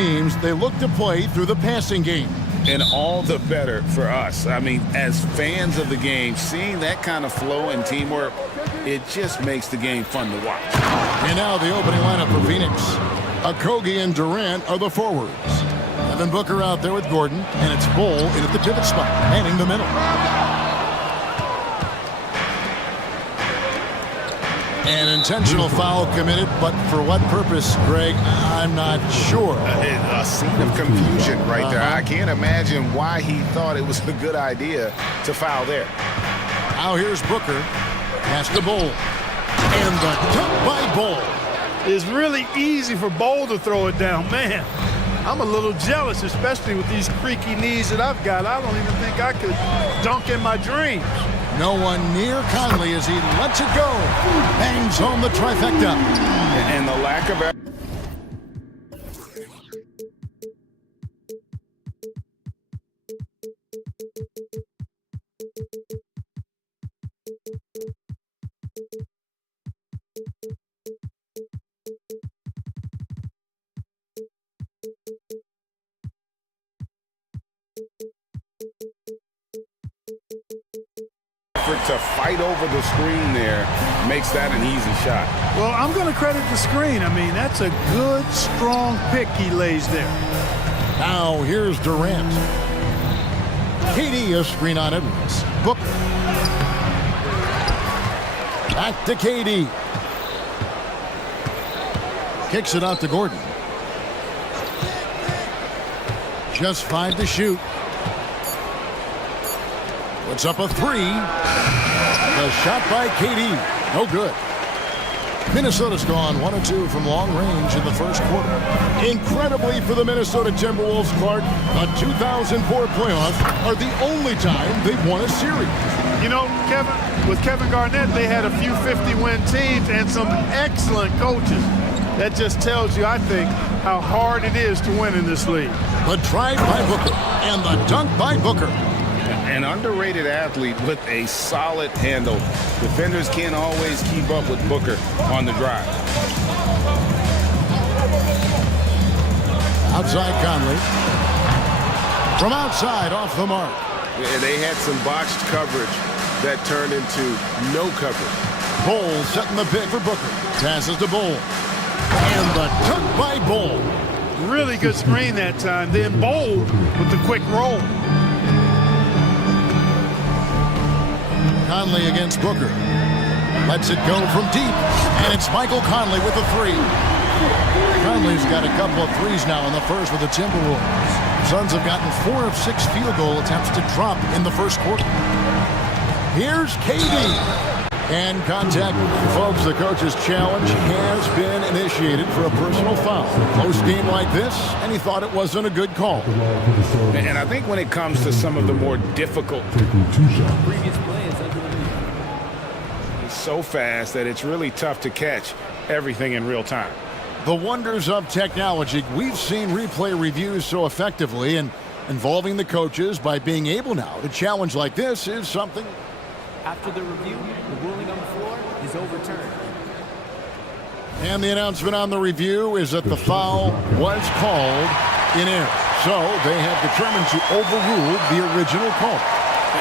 teams, they look to play through the passing game. And all the better for us. I mean, as fans of the game, seeing that kind of flow and teamwork, it just makes the game fun to watch. And now the opening lineup for Phoenix. Okogie and Durant are the forwards. Devin Booker out there with Gordon, and it's Bull in at the pivot spot, manning the middle. An intentional foul committed, but for what purpose, Greg, I'm not sure. A scene of confusion right there. I can't imagine why he thought it was a good idea to foul there. Now here's Booker. Pass to Bull. And the dunk by Bull. It's really easy for Bull to throw it down. Man, I'm a little jealous, especially with these creaky knees that I've got. I don't even think I could dunk in my dreams. No one near Conley as he lets it go. Bangs home the trifecta. And the lack of... to fight over the screen there makes that an easy shot. Well, I'm going to credit the screen. I mean, that's a good, strong pick he lays there. Now here's Durant. KD a screen on Edwards. Booker. Back to KD. Kicks it out to Gordon. Just 5 to shoot. Puts up a 3. The shot by KD. No good. Minnesota's gone 1-2 from long range in the first quarter. Incredibly for the Minnesota Timberwolves, Clark, the 2004 playoffs are the only time they've won a series. You know, Kevin, with Kevin Garnett, they had a few 50-win teams and some excellent coaches. That just tells you, I think, how hard it is to win in this league. The drive by Booker and the dunk by Booker. An underrated athlete with a solid handle. Defenders can't always keep up with Booker on the drive. Outside Conley. From outside, off the mark. Yeah, they had some botched coverage that turned into no coverage. Bull setting the pick for Booker. Passes to Bull. And the dunk by Bull. Really good screen that time. Then Bull with the quick roll. Conley against Booker. Lets it go from deep. And it's Michael Conley with the 3. Conley's got a couple of threes now in the first with the Timberwolves. Suns have gotten 4 of 6 field goal attempts to drop in the first quarter. Here's KD. And contact. Folks, the coach's challenge has been initiated for a personal foul. Close game like this, and he thought it wasn't a good call. And I think when it comes to some of the more difficult Previous play is under the knee. he's so fast that it's really tough to catch everything in real time. The wonders of technology. We've seen replay reviews so effectively, and involving the coaches by being able now to challenge like this is something. After the review, the ruling on the floor is overturned. And the announcement on the review is that the foul was called in error. So they have determined to overrule the original call.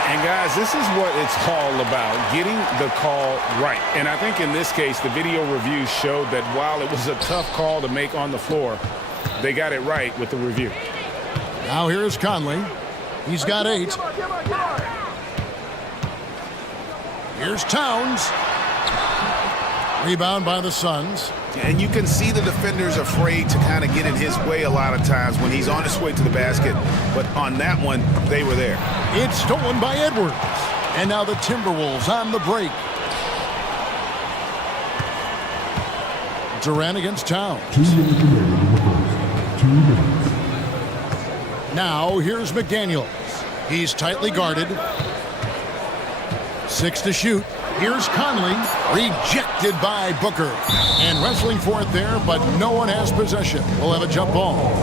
And guys, this is what it's all about, getting the call right. And I think in this case, the video review showed that while it was a tough call to make on the floor, they got it right with the review. Now here's Conley. He's got 8. Here's Towns. Rebound by the Suns. And you can see the defenders afraid to kind of get in his way a lot of times when he's on his way to the basket. But on that one, they were there. It's stolen by Edwards. And now the Timberwolves on the break. Durant against Towns. 2 minutes remaining in the first. 2 minutes. Now here's McDaniels. He's tightly guarded. 6 to shoot. Here's Conley, rejected by Booker. And wrestling for it there, but no one has possession. We'll have a jump ball.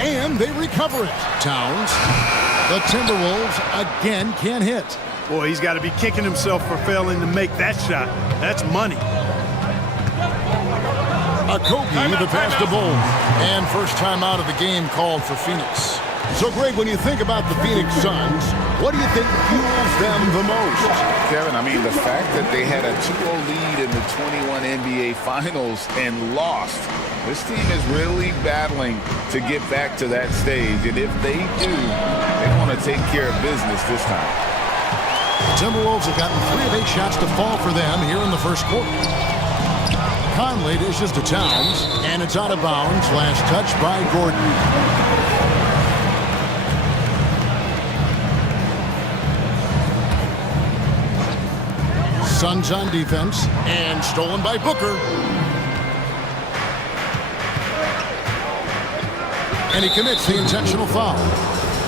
And they recover it. Towns. The Timberwolves again can't hit. Boy, he's got to be kicking himself for failing to make that shot. That's money. Okogie, the pass to Bull. And first time out of the game called for Phoenix. So, Greg, when you think about the Phoenix Suns, what do you think fuels them the most? Kevin, I mean, the fact that they had a 2-0 lead in the 21 NBA Finals and lost. This team is really battling to get back to that stage. And if they do, they want to take care of business this time. The Timberwolves have gotten 3 of 8 shots to fall for them here in the first quarter. Conley dishes to Towns, and it's out of bounds. Last touch by Gordon. Suns on defense, and stolen by Booker. And he commits the intentional foul.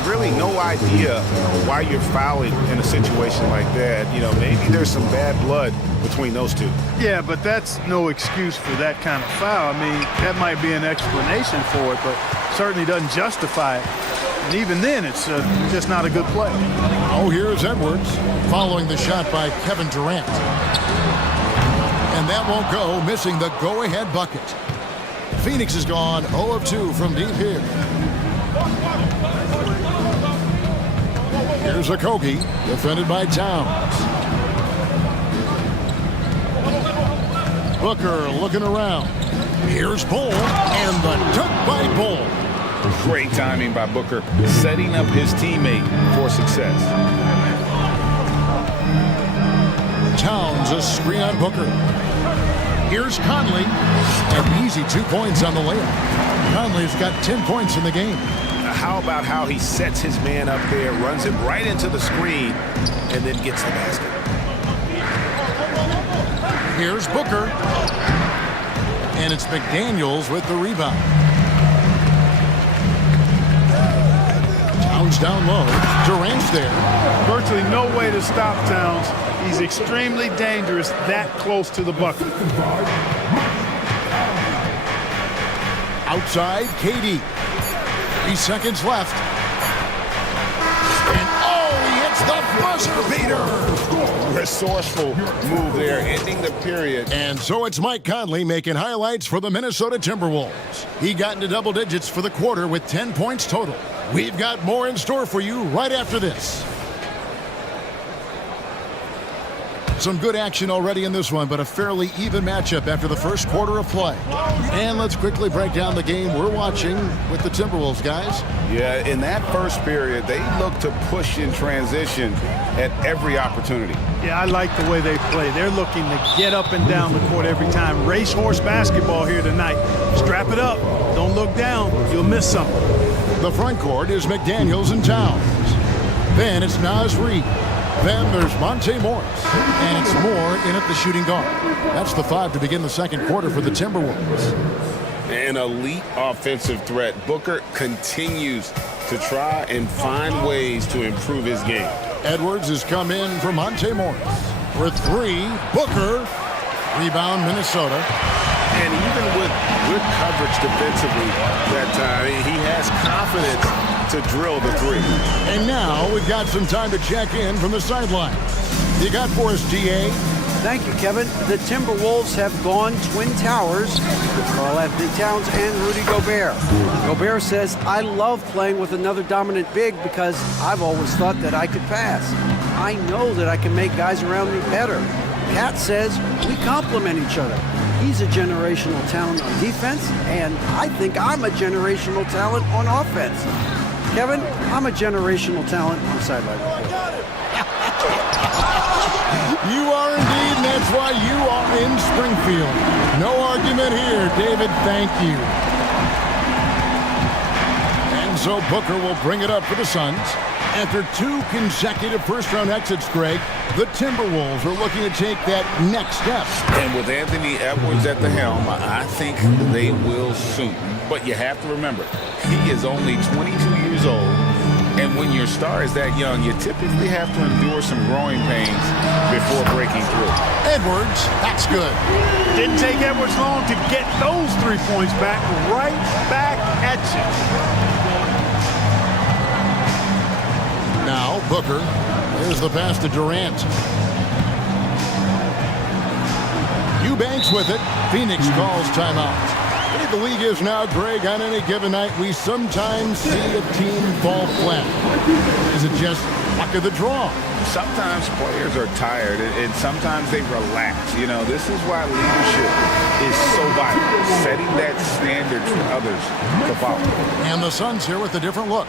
Really no idea why you're fouling in a situation like that. You know, maybe there's some bad blood between those two. Yeah, but that's no excuse for that kind of foul. I mean, that might be an explanation for it, but certainly doesn't justify it. And even then, it's just not a good play. Oh, here's Edwards following the shot by Kevin Durant. And that won't go, missing the go-ahead bucket. Phoenix has gone 0 of 2 from deep here. Here's Okogie, defended by Towns. Booker looking around. Here's Bull, and the dunk by Bull. Great timing by Booker, setting up his teammate for success. Towns, a screen on Booker. Here's Conley, an easy 2 points on the layup. Conley's got 10 points in the game. How about how he sets his man up there, runs him right into the screen, and then gets the basket. Here's Booker. And it's McDaniels with the rebound. Towns down low. Durant's there. Virtually no way to stop Towns. He's extremely dangerous that close to the bucket. Outside, KD. 3 seconds left. And oh, he hits the buzzer beater. Resourceful move there, ending the period. And so it's Mike Conley making highlights for the Minnesota Timberwolves. He got into double digits for the quarter with 10 points total. We've got more in store for you right after this. Some good action already in this one, but a fairly even matchup after the first quarter of play. And let's quickly break down the game we're watching with the Timberwolves, guys. Yeah, in that first period, they looked to push in transition at every opportunity. Yeah, I like the way they play. They're looking to get up and down the court every time. Racehorse basketball here tonight. Strap it up. Don't look down. You'll miss something. The front court is McDaniels and Towns. Then it's Naz Reid. Then there's Monte Morris, and it's Moore in at the shooting guard. That's the 5 to begin the second quarter for the Timberwolves. An elite offensive threat. Booker continues to try and find ways to improve his game. Edwards has come in for Monte Morris. For 3, Booker. Rebound, Minnesota. And even with good coverage defensively that time, he has confidence to drill the 3. And now we've got some time to check in from the sideline. You got for us, DA? Thank you, Kevin. The Timberwolves have gone Twin Towers with Karl-Anthony Towns and Rudy Gobert. Gobert says, I love playing with another dominant big because I've always thought that I could pass. I know that I can make guys around me better. Cat says, we complement each other. He's a generational talent on defense, and I think I'm a generational talent on offense. Kevin, I'm a generational talent on sideline report. You are indeed, and that's why you are in Springfield. No argument here, David. Thank you. And so Booker will bring it up for the Suns. After 2 consecutive first-round exits, Greg, the Timberwolves are looking to take that next step. And with Anthony Edwards at the helm, I think they will soon. But you have to remember, he is only 22 years old. And when your star is that young, you typically have to endure some growing pains before breaking through. Edwards, that's good. Didn't take Edwards long to get those 3 points back, right back at you. Now Booker Here's the pass to Durant. Eubanks with it. Phoenix calls timeout. The way the league is now, Greg, on any given night, we sometimes see a team fall flat. Is it just luck of the draw? Sometimes players are tired, and sometimes they relax. You know, this is why leadership is so vital, setting that standard for others to follow. And the Suns here with a different look.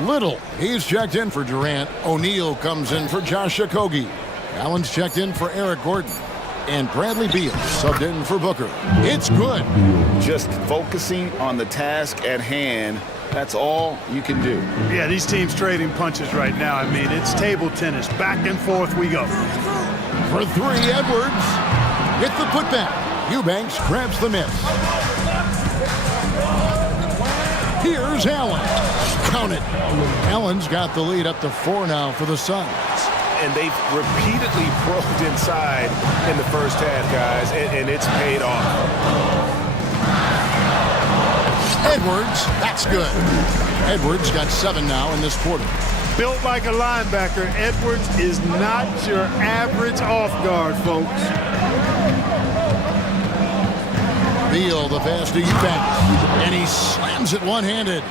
Little, he's checked in for Durant. O'Neal comes in for Josh Okogie. Allen's checked in for Eric Gordon. And Bradley Beal subbed in for Booker. It's good. Just focusing on the task at hand, that's all you can do. Yeah, these teams trading punches right now. I mean, it's table tennis. Back and forth we go. For three, Edwards with the putback. Eubanks grabs the miss. Here's Allen. Count it. Allen's got the lead up to 4 now for the Suns. And they've repeatedly probed inside in the first half, guys, and it's paid off. Edwards, that's good. Edwards got 7 now in this quarter. Built like a linebacker, Edwards is not your average off guard, folks. Beal, the pass to Eubanks, and he slams it one-handed.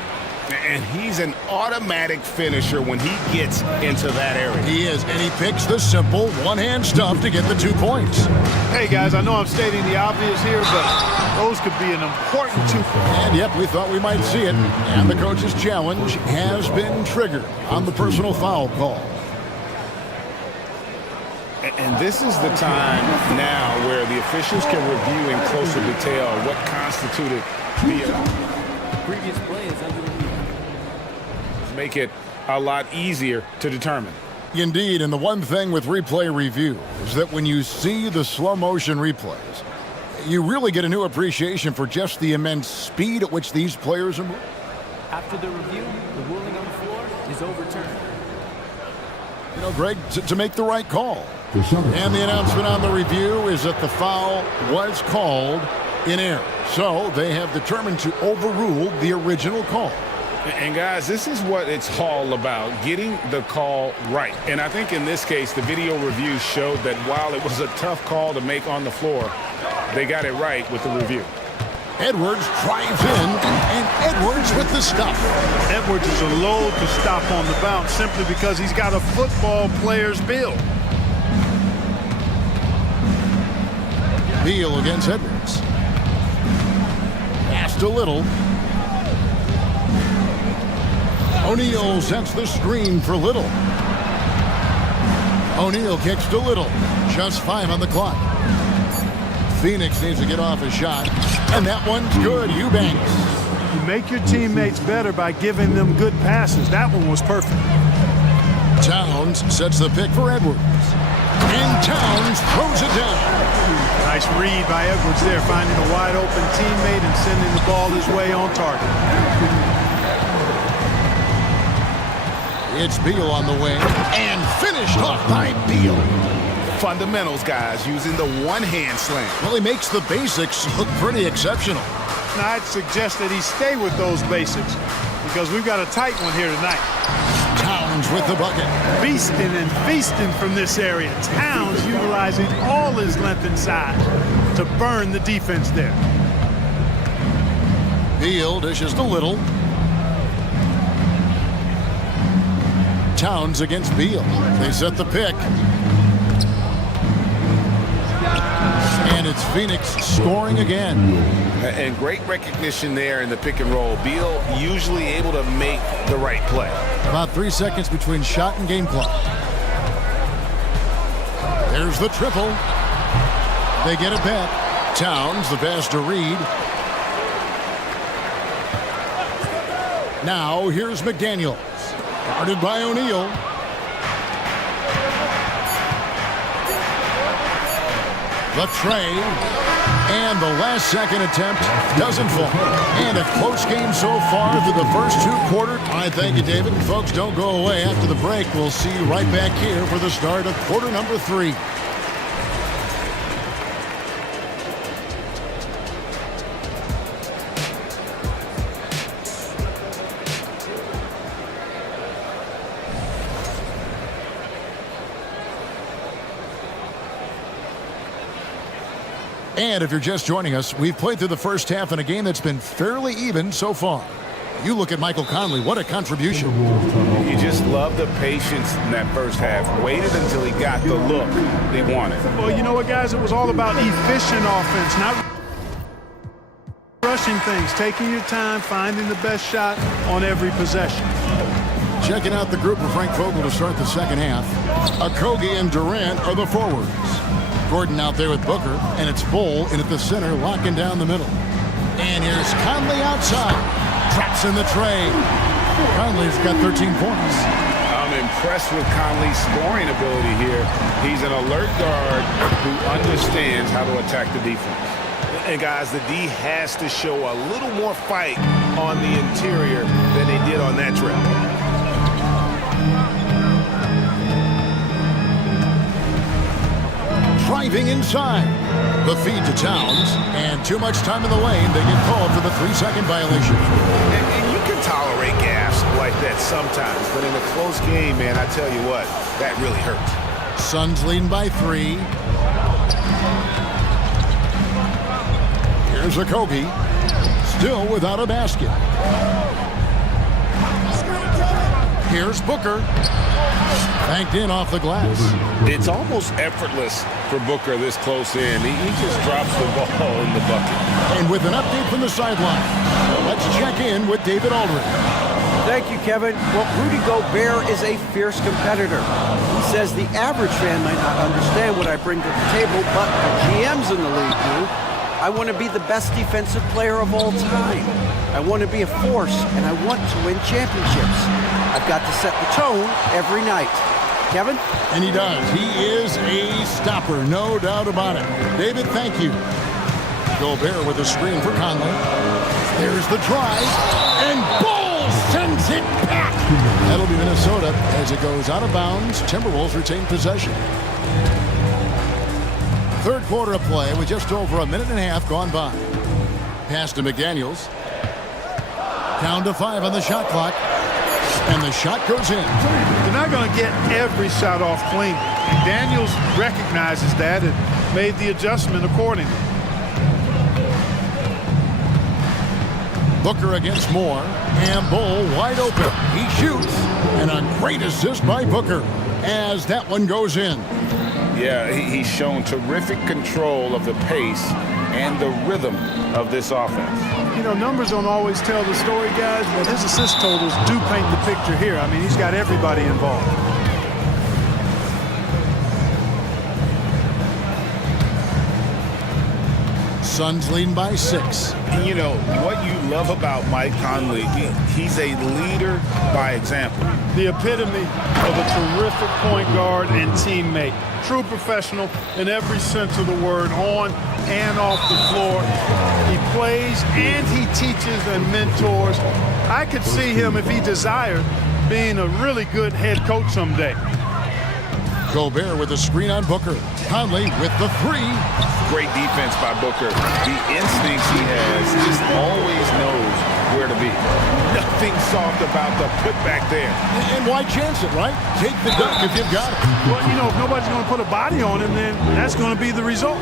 And he's an automatic finisher when he gets into that area. He is, and he picks the simple one-hand stuff to get the 2 points. Hey, guys, I know I'm stating the obvious here, but those could be an important 2 points. And, yep, we thought we might see it. And the coach's challenge has been triggered on the personal foul call. And this is the time now where the officials can review in closer detail what constituted the Previous play is under review. Make it a lot easier to determine. Indeed, and the one thing with replay review is that when you see the slow motion replays, you really get a new appreciation for just the immense speed at which these players are moving. After the review, the ruling on the floor is overturned. You know, Greg, to make the right call. And the announcement on the review is that the foul was called in error. So they have determined to overrule the original call. And guys, this is what it's all about, getting the call right. And I think in this case, the video review showed that while it was a tough call to make on the floor, they got it right with the review. Edwards drives in, and Edwards with the stop. Edwards is a load to stop on the bounce simply because he's got a football player's build. Beal against Edwards. Passed a little. O'Neal sets the screen for Little. O'Neal kicks to Little. Just 5 on the clock. Phoenix needs to get off a shot. And that one's good. Eubanks. You make your teammates better by giving them good passes. That one was perfect. Towns sets the pick for Edwards. And Towns throws it down. Nice read by Edwards there, finding a wide open teammate and sending the ball his way on target. It's Beal on the wing, and finished off by Beal. Fundamentals, guys, using the one-hand slam. Well, he makes the basics look pretty exceptional. Now, I'd suggest that he stay with those basics because we've got a tight one here tonight. Towns with the bucket. Beasting and feasting from this area. Towns utilizing all his length and size to burn the defense there. Beal dishes to Little. Towns against Beal. They set the pick. And it's Phoenix scoring again. And great recognition there in the pick and roll. Beal usually able to make the right play. About 3 seconds between shot and game clock. There's the triple. They get it back. Towns, the pass to Reed. Now here's McDaniels. Guarded by O'Neal. The tray. And the last second attempt doesn't fall. And a close game so far through the first 2 quarters. All right, thank you, David. And folks, don't go away. After the break, we'll see you right back here for the start of quarter number 3. And if you're just joining us, we've played through the first half in a game that's been fairly even so far. You look at Michael Conley, what a contribution. You just love the patience in that first half. Waited until he got the look they wanted. Well, you know what, guys? It was all about efficient offense, not rushing things, taking your time, finding the best shot on every possession. Checking out the group of Frank Vogel to start the second half. Okogie and Durant are the forwards. Gordon out there with Booker, and it's Bull in at the center, locking down the middle. And here's Conley outside. Traps in the tray. Conley's got 13 points. I'm impressed with Conley's scoring ability here. He's an alert guard who understands how to attack the defense. And guys, the D has to show a little more fight on the interior than they did on that trip. Driving inside. The feed to Towns, and too much time in the lane. They get called for the 3-second violation. And you can tolerate gaffes like that sometimes, but in a close game, man, I tell you what, that really hurts. Suns leading by 3. Here's Okogie, still without a basket. Here's Booker. Banked in off the glass. It's almost effortless for Booker this close in. He just drops the ball in the bucket. And with an update from the sideline, let's check in with David Aldridge. Thank you, Kevin. Well, Rudy Gobert is a fierce competitor. He says the average fan might not understand what I bring to the table, but the GMs in the league do. I want to be the best defensive player of all time. I want to be a force, and I want to win championships. I've got to set the tone every night. Kevin? And he does. He is a stopper, no doubt about it. David, thank you. Gobert with a screen for Conley. There's the drive, and Bull sends it back. That'll be Minnesota as it goes out of bounds. Timberwolves retain possession. Third quarter of play with just over a minute and a half gone by. Pass to McDaniels. Down to 5 on the shot clock. And the shot goes in. They're not going to get every shot off clean. Daniels recognizes that and made the adjustment accordingly. Booker against Moore. And Bull wide open. He shoots. And a great assist by Booker as that one goes in. Yeah, he's shown terrific control of the pace and the rhythm of this offense. You know, numbers don't always tell the story, guys, but his assist totals do paint the picture here. I mean, he's got everybody involved. Suns leading by 6. And you know, what you love about Mike Conley, he's a leader by example. The epitome of a terrific point guard and teammate. True professional in every sense of the word, on and off the floor. He plays and he teaches and mentors. I could see him, if he desired, being a really good head coach someday. Gobert with a screen on Booker. Conley with the 3. Great defense by Booker. The instincts he has, just always knows where to be. Nothing soft about the putback there. And why chance it, right? Take the dunk if you've got it. Well, you know, if nobody's going to put a body on him, then that's going to be the result.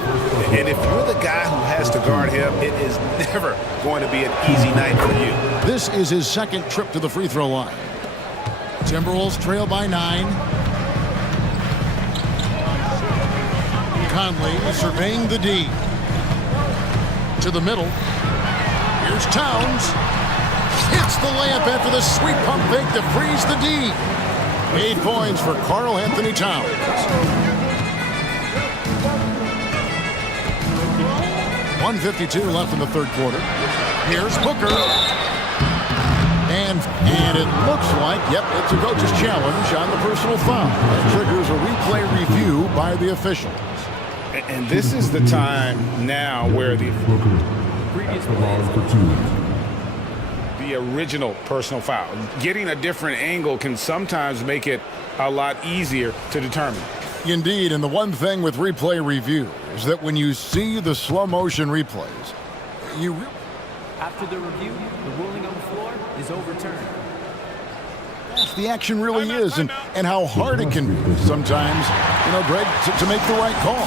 And if you're the guy who has to guard him, it is never going to be an easy night for you. This is his second trip to the free throw line. Timberwolves trail by 9. Conley surveying the D. To the middle. Here's Towns. Hits the layup after the sweet pump fake to freeze the D. 8 points for Karl Anthony Towns. .152 left in the third quarter. Here's Booker. And it looks like, yep, it's a coach's challenge on the personal foul. That triggers a replay review by the officials. And this is the time now where the original personal foul. Getting a different angle can sometimes make it a lot easier to determine. Indeed, and the one thing with replay review is that when you see the slow motion replays, After the review, the ruling on the floor is overturned. The action really is, and how hard it can be sometimes, Greg, to make the right call.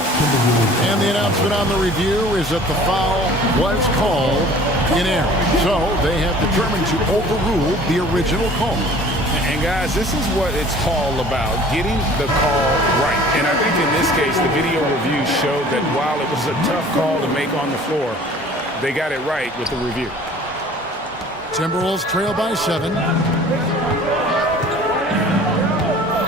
And the announcement on the review is that the foul was called in error. So they have determined to overrule the original call. And guys, this is what it's all about, getting the call right. And I think in this case, the video review showed that while it was a tough call to make on the floor, they got it right with the review. Timberwolves trail by 7.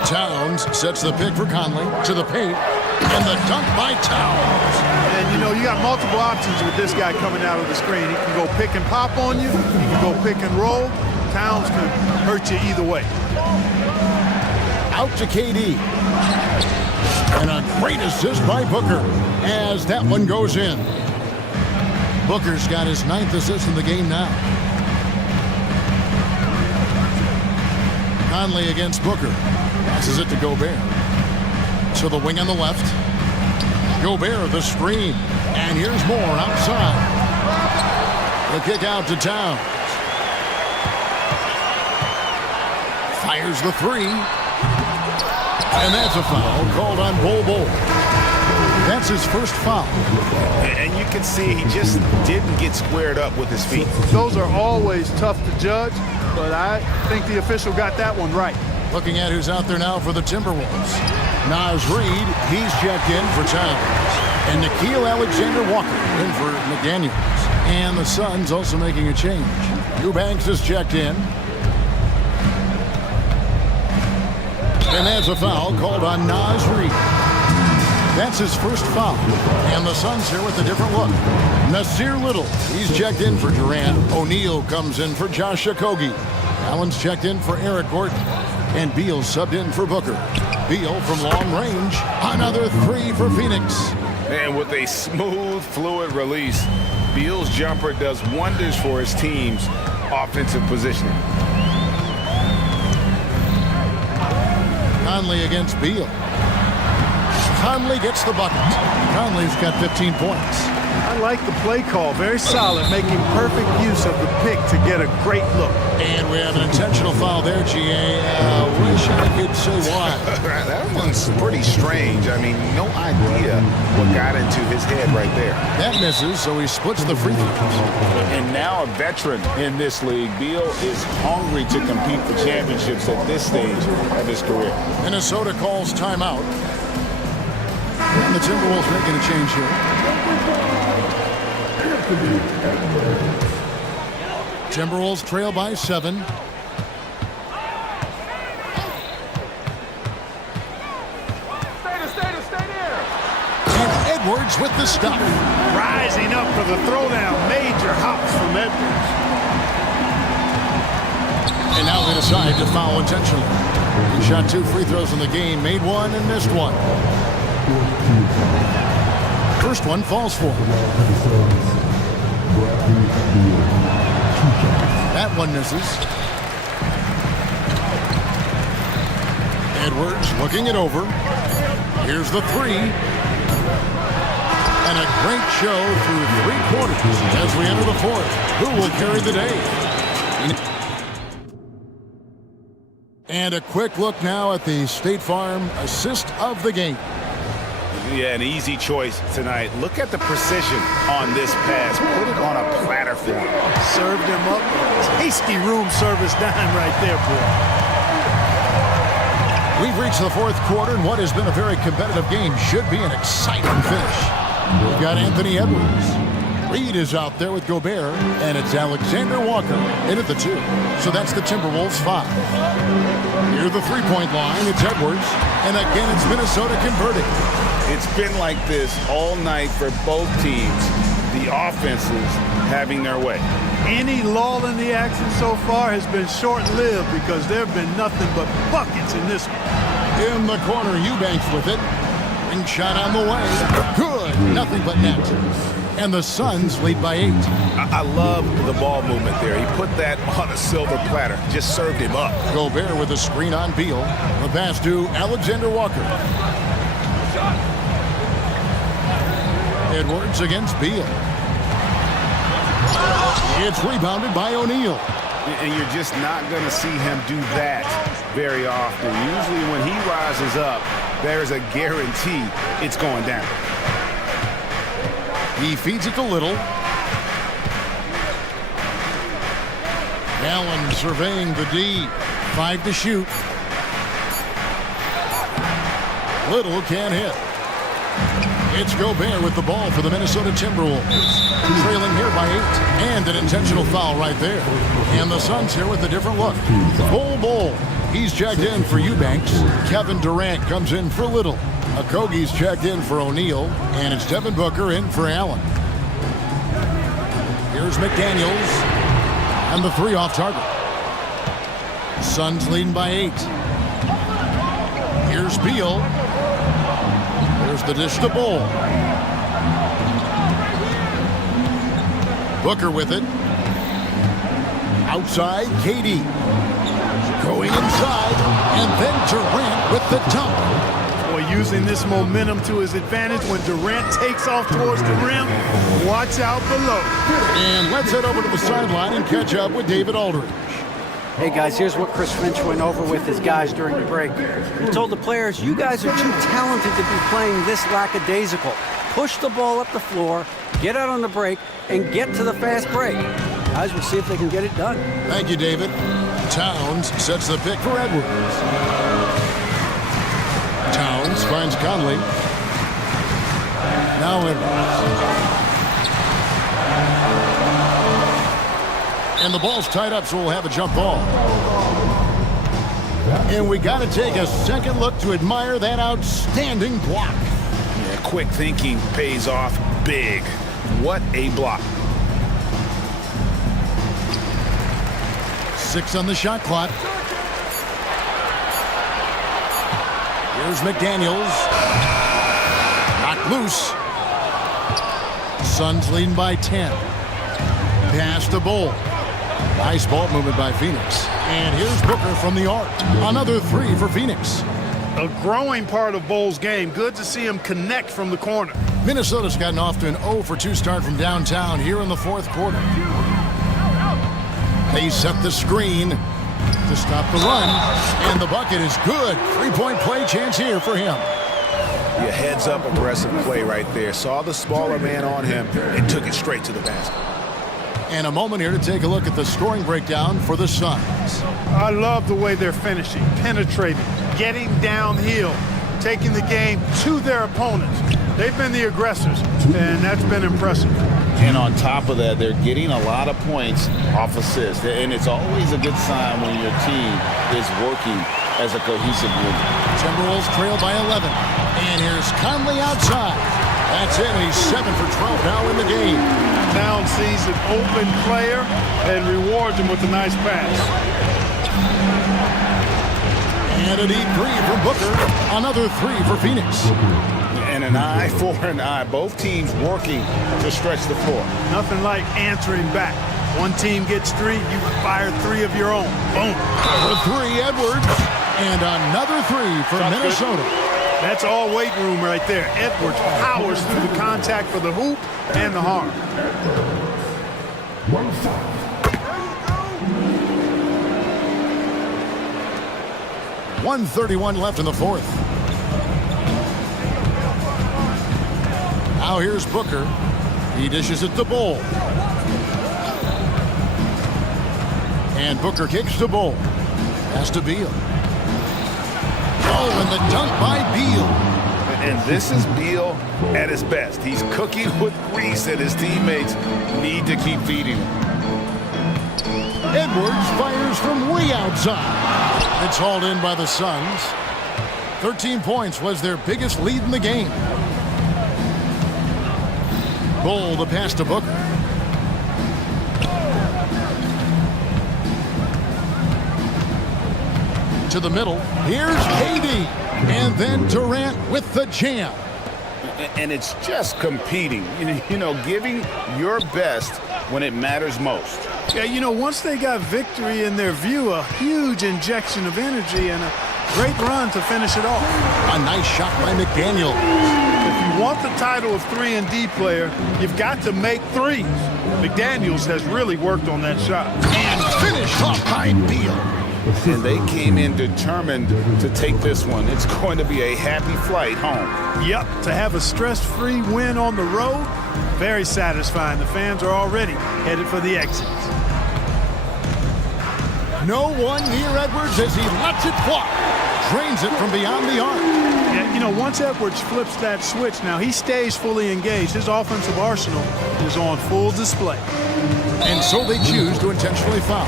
Towns sets the pick for Conley to the paint, and the dunk by Towns. And you got multiple options with this guy coming out of the screen. He can go pick and pop on you. He can go pick and roll. Towns can hurt you either way. Out to KD. And a great assist by Booker as that one goes in. Booker's got his 9th assist in the game now. Conley against Booker. Passes it to Gobert. To the wing on the left. Gobert, the screen. And here's more outside. The kick out to Towns. Fires the 3. And that's a foul called on Bol. That's his first foul. And you can see he just didn't get squared up with his feet. Those are always tough to judge, but I think the official got that one right. Looking at who's out there now for the Timberwolves. Naz Reid, he's checked in for Towns. And Nickeil Alexander-Walker in for McDaniels. And the Suns also making a change. Eubanks is checked in. And that's a foul called on Naz Reid. That's his first foul. And the Suns here with a different look. Nasir Little, he's checked in for Durant. O'Neal comes in for Josh Okogie. Allen's checked in for Eric Gordon. And Beal subbed in for Booker. Beal from long range. Another 3 for Phoenix. And with a smooth, fluid release, Beal's jumper does wonders for his team's offensive positioning. Conley against Beal. Conley gets the bucket. Conley's got 15 points. I like the play call. Very solid, making perfect use of the pick to get a great look. And we have an intentional foul there, GA. Wish I could say why. That one's pretty strange. I mean, no idea what got into his head right there. That misses, so he splits the free throws. And now a veteran in this league, Beal is hungry to compete for championships at this stage of his career. Minnesota calls timeout. And the Timberwolves making a change here. Timberwolves trail by 7. And Edwards with the stop. Rising up for the throwdown. Major hops from Edwards. And now they decide to foul intentionally. He shot 2 free throws in the game, made 1 and missed 1. First one falls for him. That one misses. Edwards looking it over. Here's the 3. And a great show through 3 quarters as we enter the 4th. Who will carry the day? And a quick look now at the State Farm assist of the game. Yeah, an easy choice tonight. Look at the precision on this pass. Put it on a platter for him. Served him up. Tasty room service dime right there, boy. We've reached the 4th quarter, and what has been a very competitive game should be an exciting finish. We've got Anthony Edwards. Reid is out there with Gobert, and it's Alexander Walker in at the 2. So that's the Timberwolves 5. Near the 3-point line, it's Edwards, and again it's Minnesota converting. It's been like this all night for both teams. The offenses having their way. Any lull in the action so far has been short-lived because there have been nothing but buckets in this one. In the corner, Eubanks with it. Ring shot on the way. Good. Nothing but net. And the Suns lead by 8. I love the ball movement there. He put that on a silver platter. Just served him up. Gobert with a screen on Beal. The pass to Alexander Walker. Edwards against Beal. It's rebounded by O'Neal. And you're just not going to see him do that very often. Usually when he rises up, there's a guarantee it's going down. He feeds it to Little. Allen surveying the D. 5 to shoot. Little can't hit. It's Gobert with the ball for the Minnesota Timberwolves. Trailing here by 8. And an intentional foul right there. And the Suns here with a different look. Bull. He's checked in for Eubanks. Kevin Durant comes in for Little. Okogie's checked in for O'Neal. And it's Devin Booker in for Allen. Here's McDaniels. And the 3 off target. Suns leading by 8. Here's Beal. There's the dish to Bull. Booker with it. Outside, KD. Going inside, and then Durant with the dunk. Boy, using this momentum to his advantage when Durant takes off towards the rim. Watch out below. And let's head over to the sideline and catch up with David Aldridge. Hey guys, here's what Chris Finch went over with his guys during the break. He told the players, you guys are too talented to be playing this lackadaisical. Push the ball up the floor, get out on the break, and get to the fast break. Guys, we'll see if they can get it done. Thank you, David. Towns sets the pick for Edwards. Towns finds Conley. Now Edwards. And the ball's tied up, so we'll have a jump ball. And we got to take a second look to admire that outstanding block. Yeah, quick thinking pays off big. What a block. 6 on the shot clock. Here's McDaniels. Knocked loose. Suns leading by 10. Pass to Bull. Nice ball movement by Phoenix. And here's Booker from the arc. Another 3 for Phoenix. A growing part of Bull's game. Good to see him connect from the corner. Minnesota's gotten off to an 0-for-2 start from downtown here in the 4th quarter. They set the screen to stop the run. And the bucket is good. 3-point play chance here for him. Yeah, heads up aggressive play right there. Saw the smaller man on him and took it straight to the basket. And a moment here to take a look at the scoring breakdown for the Suns. I love the way they're finishing, penetrating, getting downhill, taking the game to their opponents. They've been the aggressors, and that's been impressive. And on top of that, they're getting a lot of points off assists. And it's always a good sign when your team is working as a cohesive group. Timberwolves trail by 11. And here's Conley outside. That's it, and he's 7 for 12 now in the game. Towns sees an open player and rewards him with a nice pass. And a deep 3 from Booker. Another 3 for Phoenix. And an eye for an eye. Both teams working to stretch the floor. Nothing like answering back. One team gets 3, you fire 3 of your own. Boom. For 3, Edwards. And another 3 for Minnesota. That's all weight room right there. Edwards powers through the contact for the hoop and the harm. 1:31 left in the 4th. Now here's Booker. He dishes it to Bull. And Booker kicks to Bull. Pass to Beal. Oh, and the dunk by Beal. And this is Beal at his best. He's cooking with grease, and his teammates need to keep feeding him. Edwards fires from way outside. It's hauled in by the Suns. 13 points was their biggest lead in the game. Bull the pass to Booker. To the middle. Here's KD. And then Durant with the jam. And it's just competing, you know, giving your best when it matters most. Yeah, you know, once they got victory in their view, a huge injection of energy and a great run to finish it off. A nice shot by McDaniel. If you want the title of 3-and-D player, you've got to make threes. McDaniels has really worked on that shot. And finished off by Beal. And they came in determined to take this one. It's going to be a happy flight home. Yep, to have a stress-free win on the road, very satisfying. The fans are already headed for the exits. No one near Edwards as he lets it fly. Drains it from beyond the arc. Yeah, you know, once Edwards flips that switch, now he stays fully engaged. His offensive arsenal is on full display. And so they choose to intentionally foul.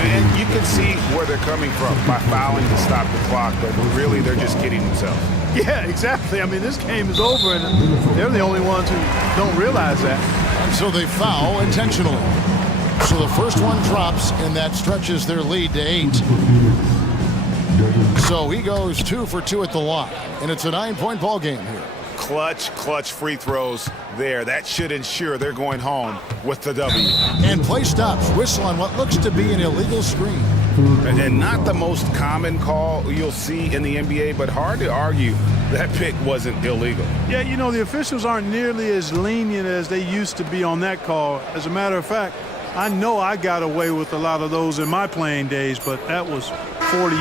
And you can see where they're coming from by fouling to stop the clock, but really they're just kidding themselves. Yeah, exactly. I mean, this game is over, and they're the only ones who don't realize that. And so they foul intentionally. So the first one drops, and that stretches their lead to 8. So he goes 2 for 2 at the line, and it's a 9-point ball game here. Clutch free throws there. That should ensure they're going home with the W. And play stops. Whistle on what looks to be an illegal screen. And then not the most common call you'll see in the NBA, but hard to argue that pick wasn't illegal. Yeah, you know, the officials aren't nearly as lenient as they used to be on that call. As a matter of fact, I know I got away with a lot of those in my playing days, but that was 40.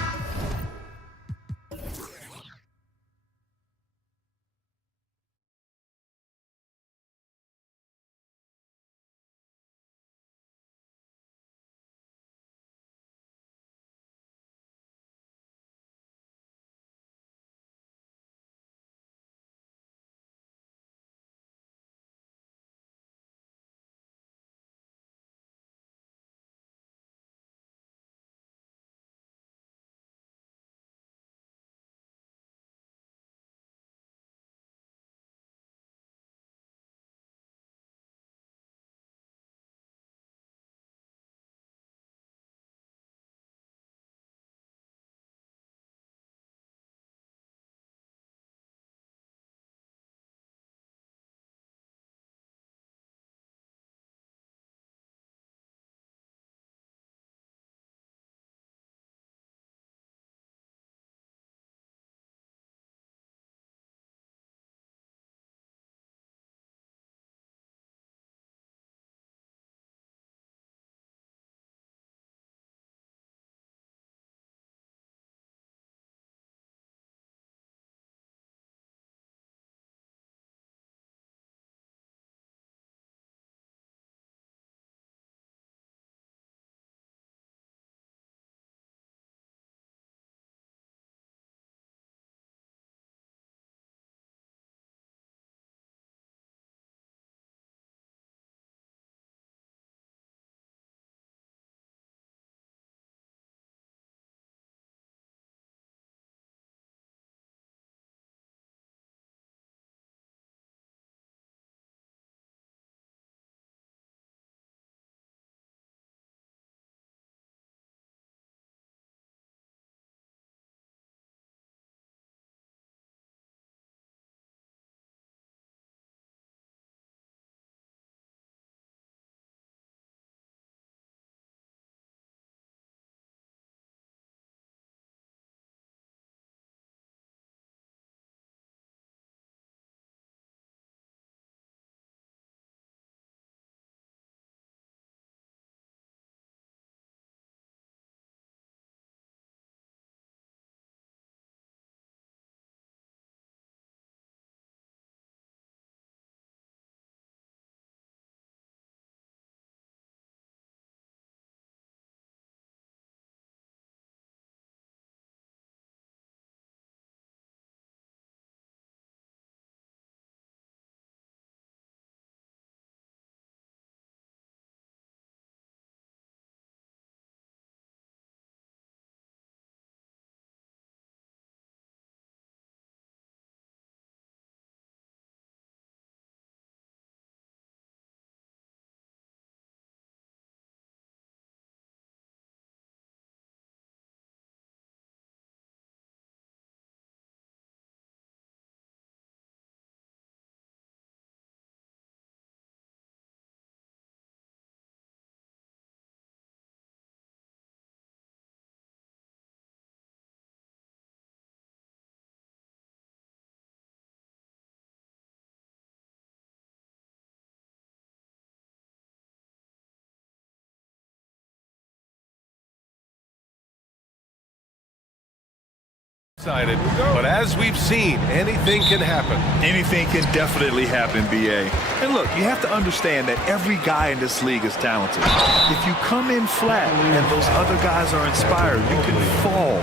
excited, but as we've seen, anything can happen. Anything can definitely happen, BA. And look, you have to understand that every guy in this league is talented. If you come in flat and those other guys are inspired, you can fall.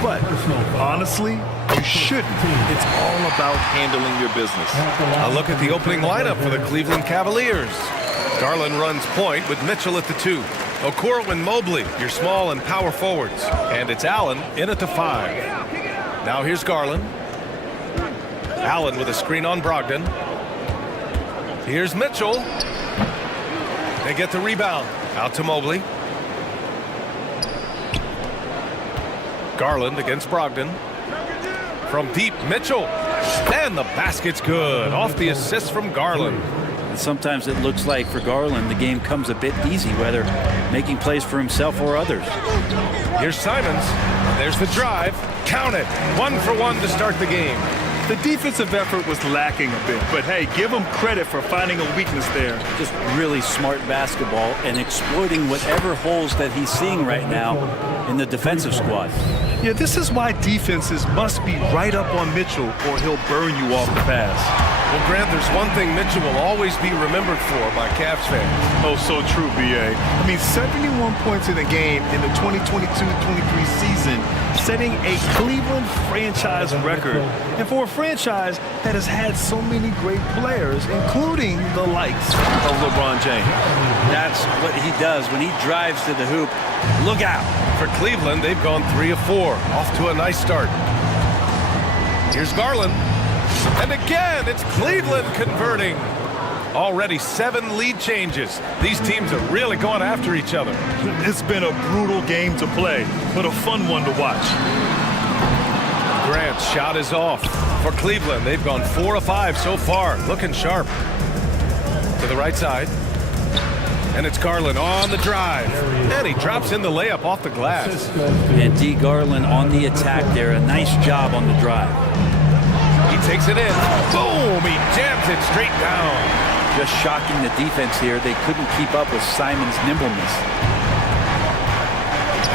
But honestly, you shouldn't. It's all about handling your business. A look at the opening lineup for the Cleveland Cavaliers. Garland runs point with Mitchell at the 2. Okoro and Mobley, your small and power forwards. And it's Allen in at the 5. Now here's Garland. Allen with a screen on Brogdon. Here's Mitchell. They get the rebound. Out to Mobley. Garland against Brogdon. From deep, Mitchell. And the basket's good. Off the assist from Garland. And sometimes it looks like for Garland, the game comes a bit easy, whether making plays for himself or others. Here's Simons. There's the drive. Count it. 1 for 1 to start the game. The defensive effort was lacking a bit, but hey, give him credit for finding a weakness there. Just really smart basketball and exploiting whatever holes that he's seeing right now in the defensive squad. Yeah, this is why defenses must be right up on Mitchell or he'll burn you off the pass. Well, Grant, there's one thing Mitchell will always be remembered for by Cavs fans. Oh, so true, BA. I mean, 71 points in a game in the 2022-23 season, setting a Cleveland franchise record. And for a franchise that has had so many great players, including the likes of LeBron James. That's what he does when he drives to the hoop. Look out. For Cleveland, they've gone 3 of 4. Off to a nice start. Here's Garland. And again, it's Cleveland converting. Already 7 lead changes. These teams are really going after each other. It's been a brutal game to play, but a fun one to watch. Grant's shot is off. For Cleveland, they've gone 4 of 5 so far. Looking sharp. To the right side. And it's Garland on the drive. And he drops in the layup off the glass. And D. Garland on the attack there. A nice job on the drive. He takes it in. Boom! He jams it straight down. Just shocking the defense here. They couldn't keep up with Simon's nimbleness.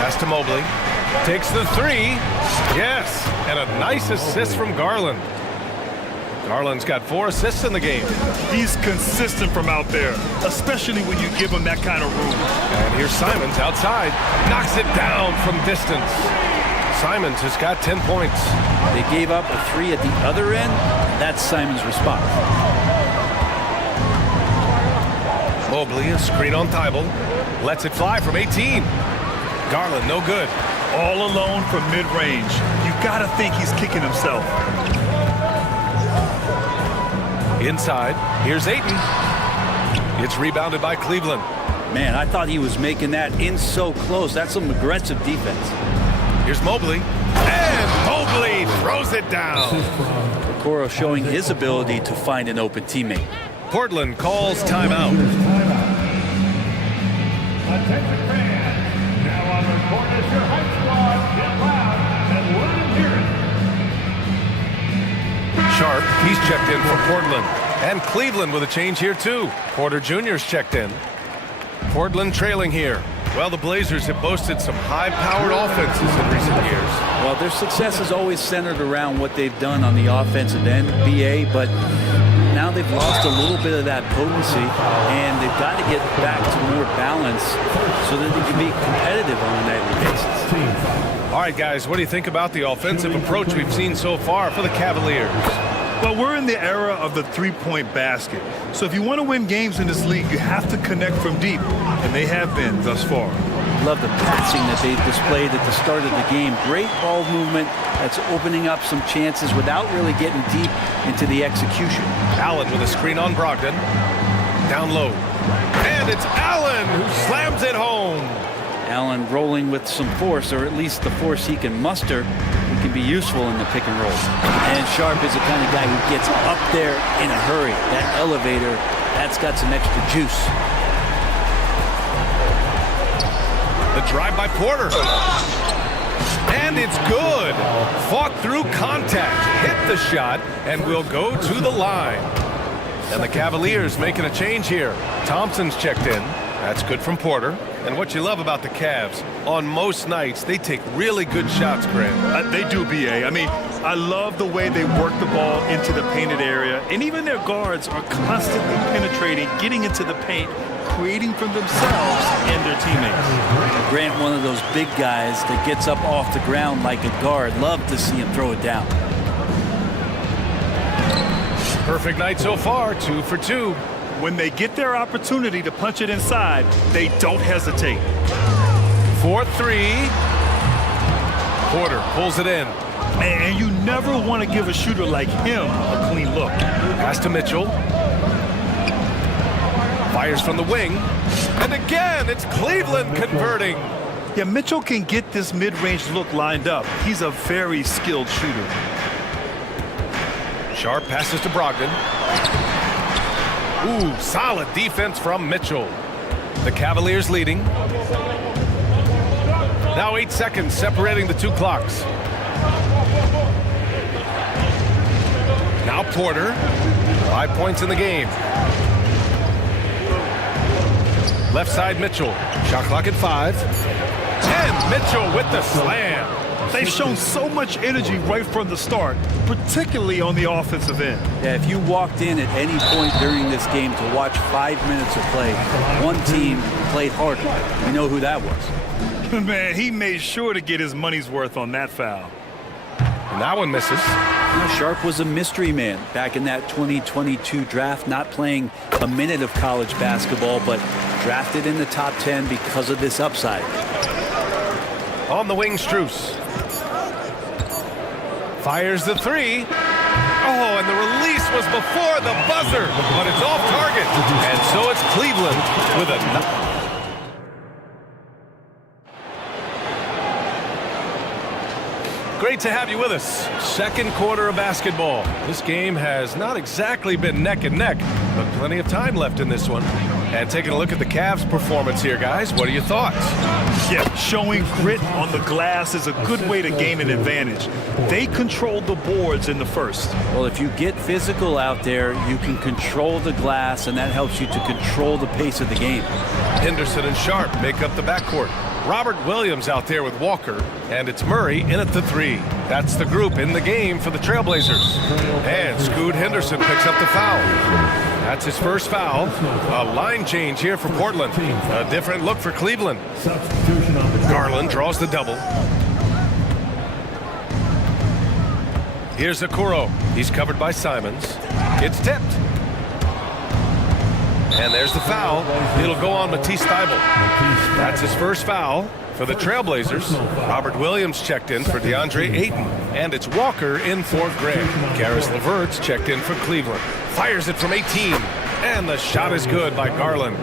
Pass to Mobley. Takes the 3. Yes! And a nice assist from Garland. Garland's got 4 assists in the game. He's consistent from out there, especially when you give him that kind of room. And here's Simons outside. Knocks it down from distance. Simons has got 10 points. They gave up a 3 at the other end. That's Simon's response. Mobley, a screen on Thibault. Lets it fly from 18. Garland, no good. All alone from mid-range. You gotta think he's kicking himself. Inside, here's Ayton. It's rebounded by Cleveland. Man, I thought he was making that in so close. That's some aggressive defense. Here's Mobley. And Mobley throws it down. Okoro showing his ability to find an open teammate. Portland calls timeout. Attention fans, now on record is your hype squad. Get loud and let it hear it. Sharp, he's checked in for Portland. And Cleveland with a change here too. Porter Jr.'s checked in. Portland trailing here. Well, the Blazers have boasted some high-powered offenses in recent years. Well, their success is always centered around what they've done on the offensive end, BA, but now they've lost a little bit of that potency, and they've got to get back to more balance so that they can be competitive on a nightly basis. All right, guys, what do you think about the offensive approach we've seen so far for the Cavaliers? Well, we're in the era of the three-point basket. So if you want to win games in this league, you have to connect from deep, and they have been thus far. Love the passing that they displayed at the start of the game. Great ball movement that's opening up some chances without really getting deep into the execution. Allen with a screen on Brogdon. Down low. And it's Allen who slams it home. Allen rolling with some force, or at least the force he can muster. He can be useful in the pick and roll. And Sharp is the kind of guy who gets up there in a hurry. That elevator, that's got some extra juice. The drive by Porter. And it's good. Fought through contact, hit the shot, and will go to the line. And the Cavaliers making a change here. Thompson's checked in. That's good from Porter. And what you love about the Cavs, on most nights, they take really good shots, Grant. They do, B.A. I mean, I love the way they work the ball into the painted area. And even their guards are constantly penetrating, getting into the paint, creating for themselves and their teammates. Grant, one of those big guys that gets up off the ground like a guard. Love to see him throw it down. Perfect night so far, 2 for 2. When they get their opportunity to punch it inside, they don't hesitate. 4-3. Porter pulls it in. And you never want to give a shooter like him a clean look. Pass to Mitchell. Fires from the wing. And again, it's Cleveland converting. Yeah, Mitchell can get this mid-range look lined up. He's a very skilled shooter. Sharp passes to Brogdon. Ooh, solid defense from Mitchell. The Cavaliers leading. Now 8 seconds separating the two clocks. Now Porter. 5 points in the game. Left side Mitchell. Shot clock at 5. And Mitchell with the slam. They've shown so much energy right from the start, particularly on the offensive end. Yeah, if you walked in at any point during this game to watch 5 minutes of play, one team played harder. We know who that was. Man, he made sure to get his money's worth on that foul. And that one misses. Sharp was a mystery man back in that 2022 draft, not playing a minute of college basketball, but drafted in the top 10 because of this upside. On the wing, Strus. Fires the 3. Oh, and the release was before the buzzer, but it's off target. And so it's Cleveland with a... Great to have you with us. Second quarter of basketball. This game has not exactly been neck and neck, but plenty of time left in this one. And taking a look at the Cavs' performance here, guys, what are your thoughts? Yeah, showing grit on the glass is a good way to gain an advantage. They controlled the boards in the first. Well, if you get physical out there, you can control the glass, and that helps you to control the pace of the game. Henderson and Sharp make up the backcourt. Robert Williams out there with Walker, and it's Murray in at the 3. That's the group in the game for the Trailblazers. And Scoot Henderson picks up the foul. That's his first foul. A line change here for Portland. A different look for Cleveland. Garland draws the double. Here's Okoro. He's covered by Simons. It's tipped. And there's the foul. It'll go on Matisse Thybulle. That's his first foul for the Trailblazers. Robert Williams checked in for DeAndre Ayton. And it's Walker in for Grant. Karis LeVert's checked in for Cleveland. Fires it from 18. And the shot is good by Garland.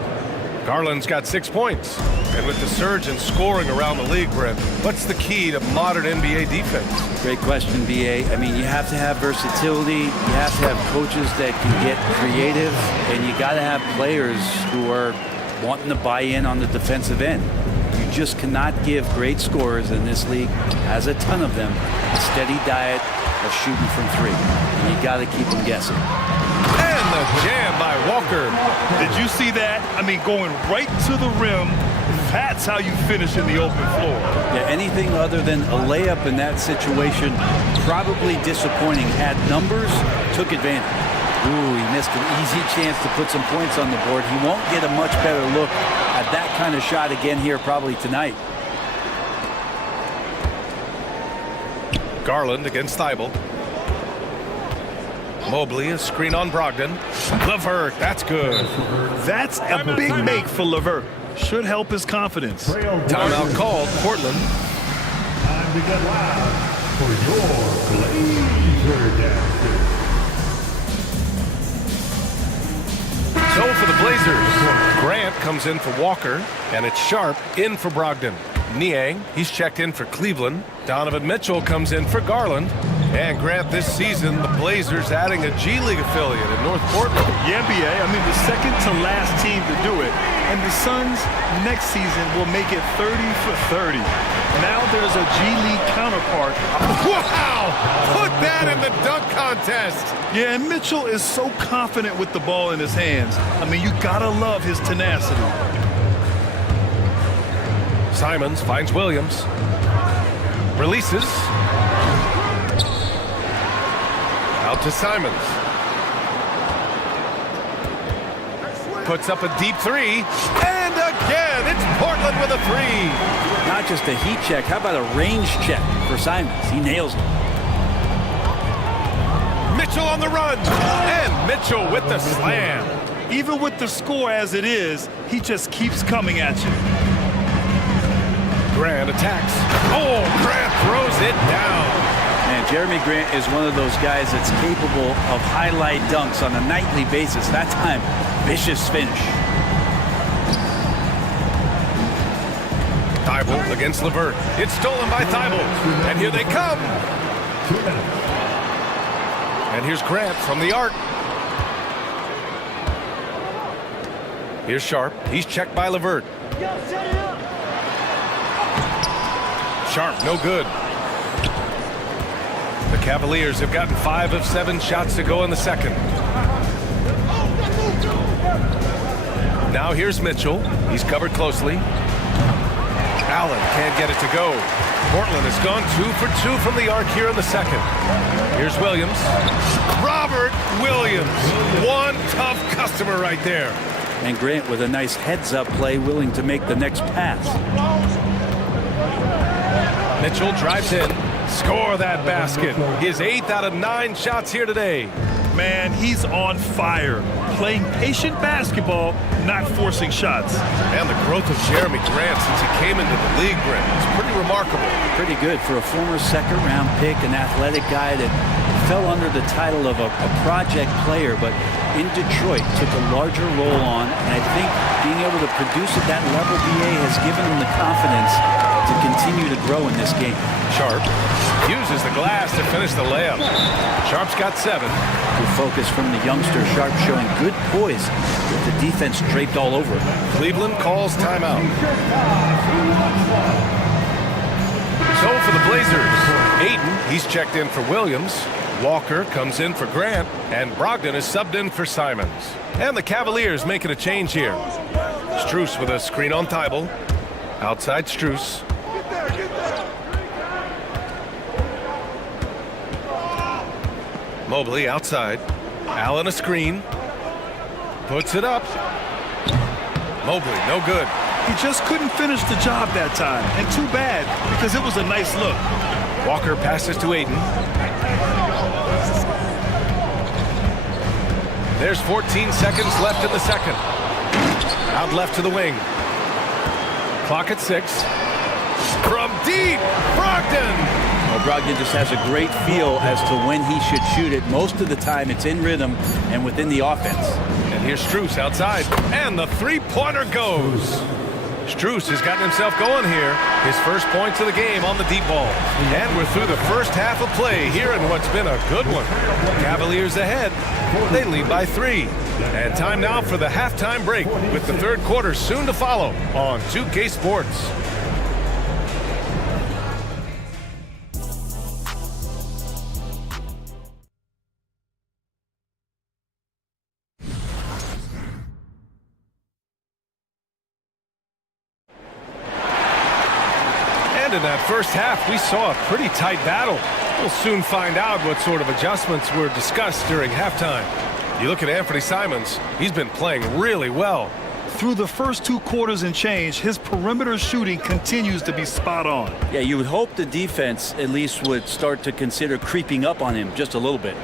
Garland's got 6 points. And with the surge in scoring around the league, Brent, what's the key to modern NBA defense? Great question, BA. I mean, you have to have versatility. You have to have coaches that can get creative. And you got to have players who are wanting to buy in on the defensive end. You just cannot give great scorers in this league, has a ton of them, a steady diet of shooting from 3. And you got to keep them guessing. And the jam by Walker. Did you see that? I mean, going right to the rim. That's how you finish in the open floor. Yeah, anything other than a layup in that situation, probably disappointing. Had numbers, took advantage. Ooh, he missed an easy chance to put some points on the board. He won't get a much better look at that kind of shot again here probably tonight. Garland against Thybulle. Mobley, a screen on Brogdon. LeVert, that's good. That's a big make for LeVert. Should help his confidence. Timeout called, Portland. Time to get loud for your Blazer Dancers. So for the Blazers, Grant comes in for Walker, and it's Sharp in for Brogdon. Niang, he's checked in for Cleveland. Donovan Mitchell comes in for Garland. And Grant, this season, the Blazers adding a G League affiliate in North Portland. Yeah, BA. I mean, the second to last team to do it. And the Suns next season will make it 30 for 30. Now there's a G League counterpart. Wow! Put that in the dunk contest. Yeah, and Mitchell is so confident with the ball in his hands. I mean, you gotta love his tenacity. Simons finds Williams. Releases. Out to Simons. Puts up a deep three. And again, it's Portland with a three. Not just a heat check. How about a range check for Simons? He nails it. Mitchell on the run. And Mitchell with the slam. Even with the score as it is, he just keeps coming at you. Grant attacks. Oh, Grant throws it down. And Jeremy Grant is one of those guys that's capable of highlight dunks on a nightly basis. That time, vicious finish. Thibault against LeVert. It's stolen by Thibault. And here they come. And here's Grant from the arc. Here's Sharp. He's checked by LeVert. Sharp, no good. The Cavaliers have gotten 5 of 7 shots to go in the second. Now here's Mitchell. He's covered closely. Allen can't get it to go. Portland has gone 2 for 2 from the arc here in the second. Here's Williams. Robert Williams. One tough customer right there. And Grant with a nice heads-up play, willing to make the next pass. Mitchell drives in. Score that basket. His 8th out of 9 shots here today. Man, he's on fire. Playing patient basketball, not forcing shots. And the growth of Jeremy Grant since he came into the league, Brent, is pretty remarkable. Pretty good for a former second-round pick, an athletic guy that fell under the title of a project player, but in Detroit took a larger role on, and I think being able to produce at that level, BA, has given him the confidence to continue to grow in this game. Sharp uses the glass to finish the layup. Sharp's got 7. Good focus from the youngster. Sharp showing good poise with the defense draped all over him. Cleveland calls timeout. So for the Blazers, Aiden, he's checked in for Williams. Walker comes in for Grant, and Brogdon is subbed in for Simons. And the Cavaliers making a change here. Strus with a screen on Thibault. Outside Strus. Mobley outside. Allen a screen. Puts it up. Mobley, no good. He just couldn't finish the job that time. And too bad, because it was a nice look. Walker passes to Aiden. There's 14 seconds left in the second. Out left to the wing. Clock at 6. From deep, Brogdon! Well, Brogdon just has a great feel as to when he should shoot it. Most of the time, it's in rhythm and within the offense. And here's Strus outside, and the three-pointer goes. Strus has gotten himself going here. His first points of the game on the deep ball. And we're through the first half of play here in what's been a good one. Cavaliers ahead. They lead by 3. And time now for the halftime break with the third quarter soon to follow on 2K Sports. In that first half, we saw a pretty tight battle. We'll soon find out what sort of adjustments were discussed during halftime. You look at Anthony Simons, he's been playing really well. Through the first 2 quarters and change, his perimeter shooting continues to be spot on. Yeah, you would hope the defense at least would start to consider creeping up on him just a little bit.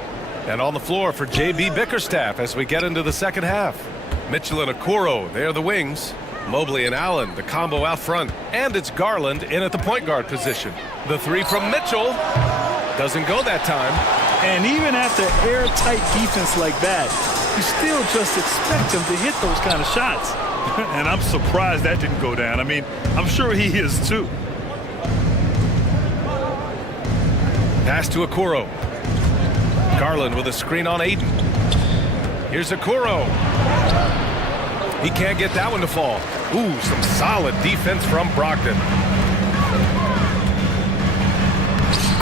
And on the floor for JB Bickerstaff as we get into the second half. Mitchell and Okoro, they're the wings. Mobley and Allen, the combo out front. And it's Garland in at the point guard position. The 3 from Mitchell doesn't go that time. And even after airtight defense like that, you still just expect him to hit those kind of shots. And I'm surprised that didn't go down. I mean, I'm sure he is too. Pass to Okoro. Garland with a screen on Aiden. Here's Okoro. He can't get that one to fall. Ooh, some solid defense from Brogdon.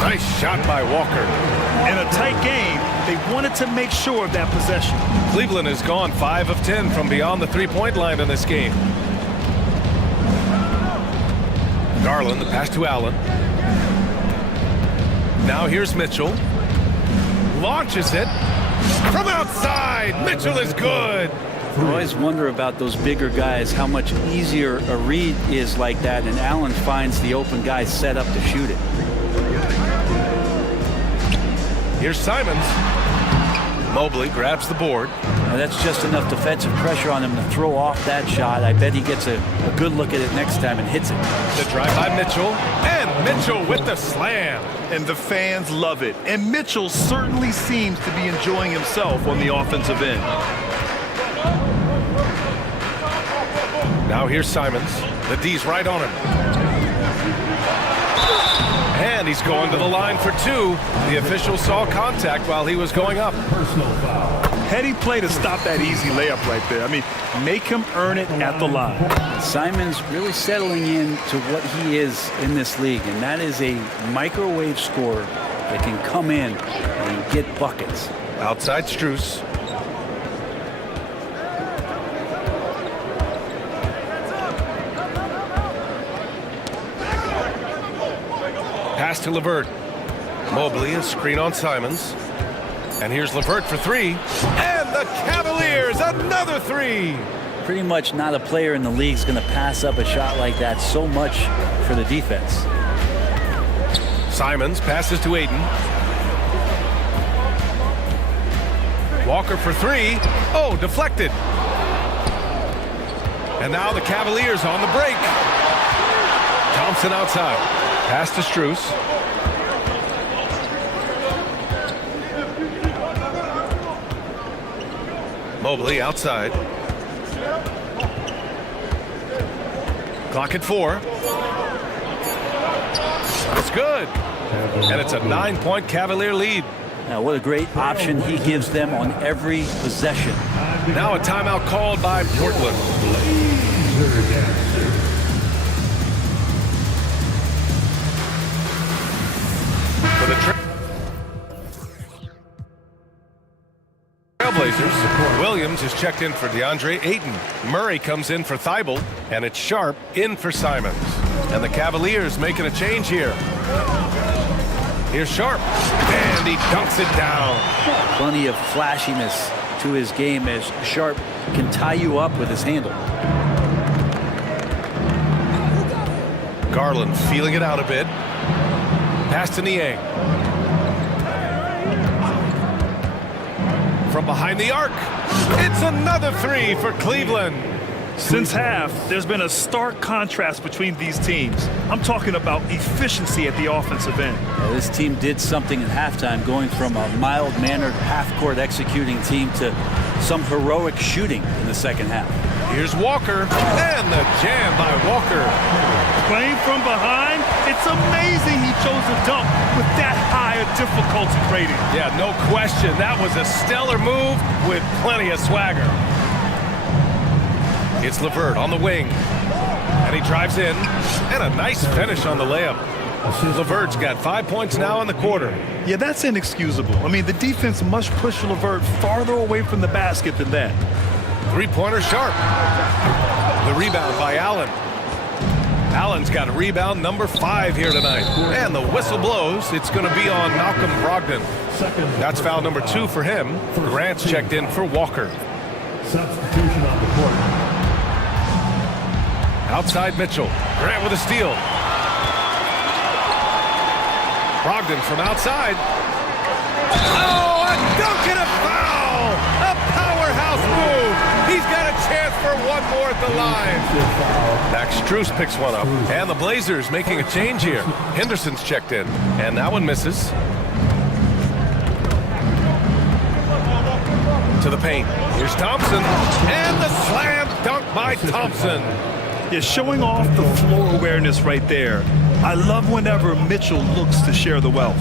Nice shot by Walker. In a tight game, they wanted to make sure of that possession. Cleveland has gone 5 of 10 from beyond the three-point line in this game. Garland, the pass to Allen. Now here's Mitchell. Launches it from outside. Mitchell is good. I always wonder about those bigger guys, how much easier a read is like that, and Allen finds the open guy set up to shoot it. Here's Simons. Mobley grabs the board. Now that's just enough defensive pressure on him to throw off that shot. I bet he gets a good look at it next time and hits it. The drive by Mitchell, and Mitchell with the slam. And the fans love it. And Mitchell certainly seems to be enjoying himself on the offensive end. Now here's Simons. The D's right on him. And he's going to the line for two. The official saw contact while he was going up. Personal foul. Heady play to stop that easy layup right there. I mean, make him earn it at the line. Simons really settling in to what he is in this league, and that is a microwave scorer that can come in and get buckets. Outside Strus. Pass to LeVert. Mobley, a screen on Simons. And here's LeVert for three. And the Cavaliers, another three. Pretty much not a player in the league is going to pass up a shot like that so much for the defense. Simons passes to Aiden. Walker for three. Oh, deflected. And now the Cavaliers on the break. Thompson outside. Pass to Strus. Mobley outside. Clock at 4. It's good. And it's a 9-point Cavalier lead. Now, what a great option he gives them on every possession. Now a timeout called by Portland. For the Trailblazers, Williams is checked in for DeAndre Ayton. Murray comes in for Thibault, and it's Sharp in for Simons. And the Cavaliers making a change here. Here's Sharp, and he dunks it down. Plenty of flashiness to his game as Sharp can tie you up with his handle. Garland feeling it out a bit. Pass to Niang. From behind the arc, it's another three for Cleveland. Since half, there's been a stark contrast between these teams. I'm talking about efficiency at the offensive end. Well, this team did something at halftime, going from a mild-mannered half-court executing team to some heroic shooting in the second half. Here's Walker, and the jam by Walker. Playing from behind, it's amazing he chose a dunk with that high a difficulty rating. Yeah, no question. That was a stellar move with plenty of swagger. It's LeVert on the wing, and he drives in, and a nice finish on the layup. LeVert's got 5 points now in the quarter. Yeah, that's inexcusable. I mean, the defense must push LeVert farther away from the basket than that. Three-pointer Sharp. The rebound by Allen. Allen's got a rebound number 5 here tonight. And the whistle blows. It's going to be on Malcolm Brogdon. That's foul number 2 for him. Grant's checked in for Walker. Substitution on the court. Outside Mitchell. Grant with a steal. Brogdon from outside. Oh, a dunk and a foul! A powerhouse move! He's got a chance for one more at the line. Max Strus picks one up. And the Blazers making a change here. Henderson's checked in. And that one misses. To the paint. Here's Thompson. And the slam dunk by Thompson. Yeah, showing off the floor awareness right there. I love whenever Mitchell looks to share the wealth.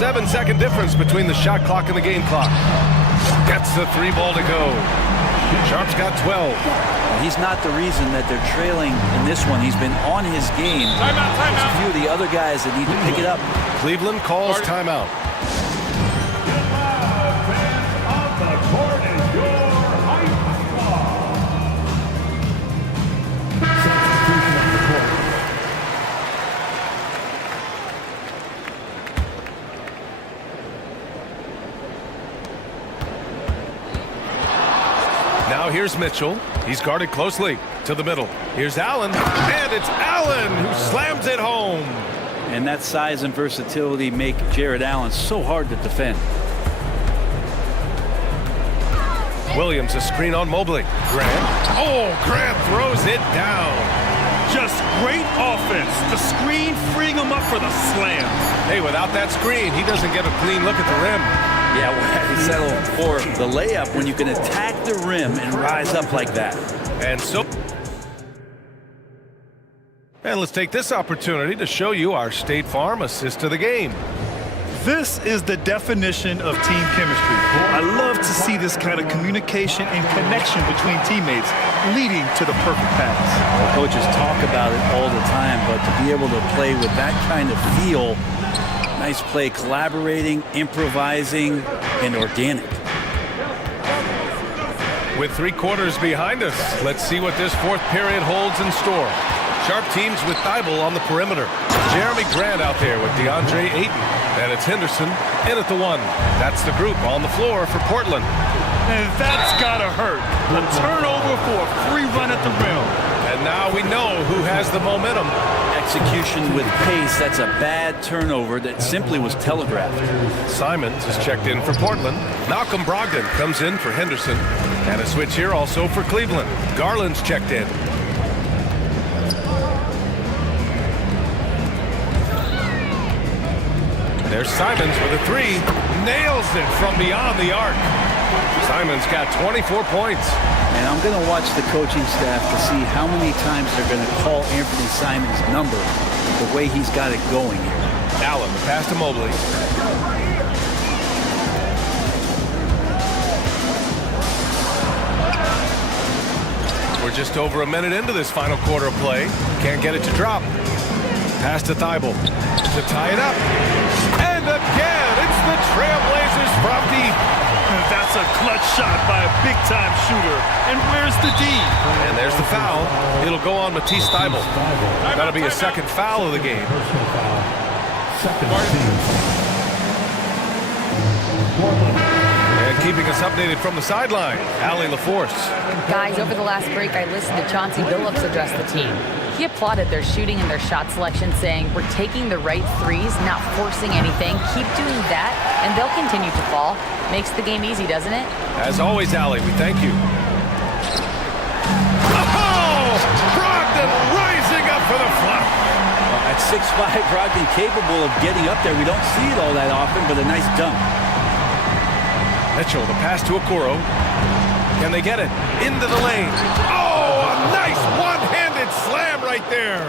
7-second difference between the shot clock and the game clock. Gets the 3 ball to go. Sharp's got 12. He's not the reason that they're trailing in this one. He's been on his game. Timeout. There's a few of the other guys that need to pick it up. Cleveland calls timeout. Now here's Mitchell. He's guarded closely to the middle. Here's Allen, and it's Allen who slams it home. And that size and versatility make Jared Allen so hard to defend. Williams, a screen on Mobley. Grant. Oh, Grant throws it down. Just great offense. The screen freeing him up for the slam. Hey, without that screen, he doesn't get a clean look at the rim. Yeah, well, he settled for the layup when you can attack the rim and rise up like that. And let's take this opportunity to show you our State Farm assist to the game. This is the definition of team chemistry. I love to see this kind of communication and connection between teammates leading to the perfect pass. Well, coaches talk about it all the time, but to be able to play with that kind of feel, nice play, collaborating, improvising, and organic. With 3 quarters behind us, let's see what this fourth period holds in store. Sharp teams with Thibault on the perimeter. Jeremy Grant out there with DeAndre Ayton. And it's Henderson in at the 1. That's the group on the floor for Portland. And that's gotta hurt. A turnover for a free run at the rim. And now we know who has the momentum. Execution with pace, that's a bad turnover that simply was telegraphed. Simons is checked in for Portland. Malcolm Brogdon comes in for Henderson. And a switch here also for Cleveland. Garland's checked in. There's Simons with a 3. Nails it from beyond the arc. Simons got 24 points. And I'm going to watch the coaching staff to see how many times they're going to call Anthony Simons' number the way he's got it going here. Allen, the pass to Mobley. We're just over a minute into this final quarter of play. Can't get it to drop. Pass to Thibault to tie it up. And again, it's the Trailblazers from deep. That's a clutch shot by a big-time shooter. And where's the D? And there's the foul. It'll go on Matisse Thibault. That'll be a second foul of the game. And keeping us updated from the sideline, Allie LaForce. Guys, over the last break, I listened to Chauncey Billups address the team. He applauded their shooting and their shot selection, saying, "We're taking the right threes, not forcing anything. Keep doing that, and they'll continue to fall." Makes the game easy, doesn't it? As always, Allie, we thank you. Oh! Brogdon rising up for the flop. At 6'5", Brogdon capable of getting up there. We don't see it all that often, but a nice dunk. Mitchell, the pass to Okoro. Can they get it? Into the lane. Oh, a nice one-handed slam right there.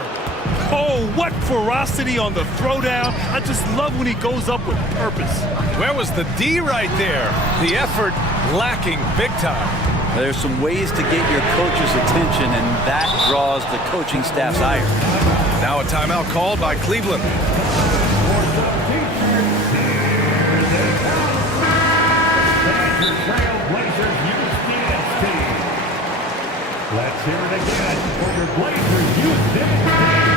Oh, what ferocity on the throwdown. I just love when he goes up with purpose. Where was the D right there? The effort lacking big time. There's some ways to get your coach's attention, and that draws the coaching staff's ire. Now a timeout called by Cleveland. Let's hear it again for your Blazers Youth Dance Team.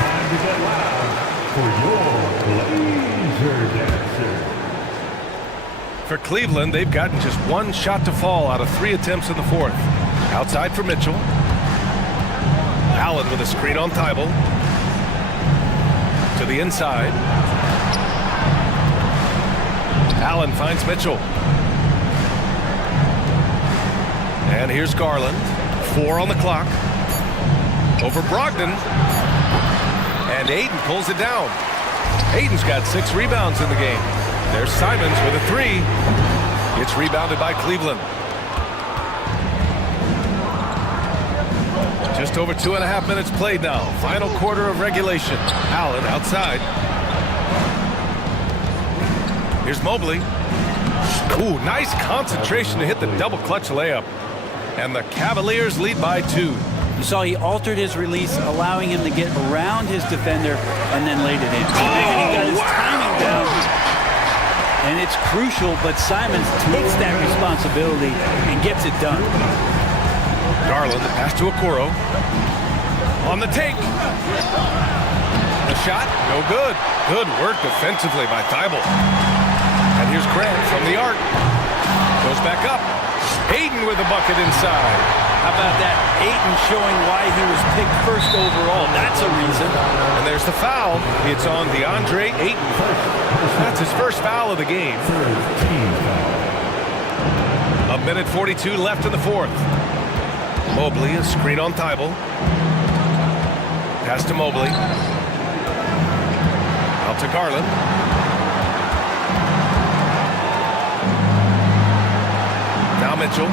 Time to get loud for your Blazer Dancer. For Cleveland, they've gotten just 1 shot to fall out of 3 attempts in the fourth. Outside for Mitchell. Allen with a screen on Thibault. To the inside. Allen finds Mitchell. And here's Garland. 4 on the clock. Over Brogdon. And Ayton pulls it down. Ayton's got 6 rebounds in the game. There's Simons with a 3. It's rebounded by Cleveland. Just over 2.5 minutes played now. Final quarter of regulation. Allen outside. Here's Mobley. Ooh, nice concentration to hit the double clutch layup. And the Cavaliers lead by 2. You saw he altered his release, allowing him to get around his defender and then laid it in. Oh, he got his wow. timing down. And it's crucial, but Simons takes that responsibility and gets it done. Garland, the pass to Okoro. On the take. The shot, no good. Good work defensively by Thibault. And here's Grant from the arc. Goes back up. Hayden with the bucket inside. How about that? Ayton showing why he was picked first overall. That's a reason. And there's the foul. It's on DeAndre Ayton. That's his first foul of the game. A minute 42 left in the fourth. Mobley, a screen on Thibault. Pass to Mobley. Out to Garland. Now Mitchell.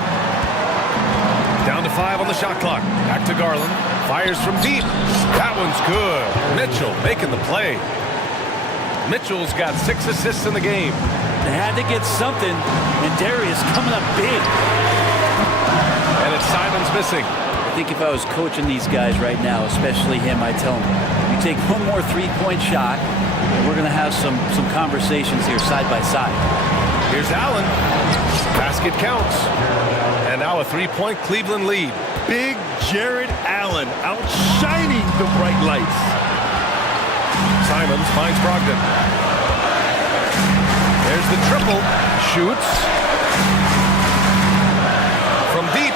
Down to 5 on the shot clock. Back to Garland. Fires from deep. That one's good. Mitchell making the play. Mitchell's got 6 assists in the game. They had to get something, and Darius coming up big. And it's Simons missing. I think if I was coaching these guys right now, especially him, I'd tell him, you take one more three-point shot, and we're going to have some conversations here side by side. Here's Allen. Basket counts. And now a three-point Cleveland lead. Big Jared Allen outshining the bright lights. Simons finds Brogdon. There's the triple. Shoots. From deep.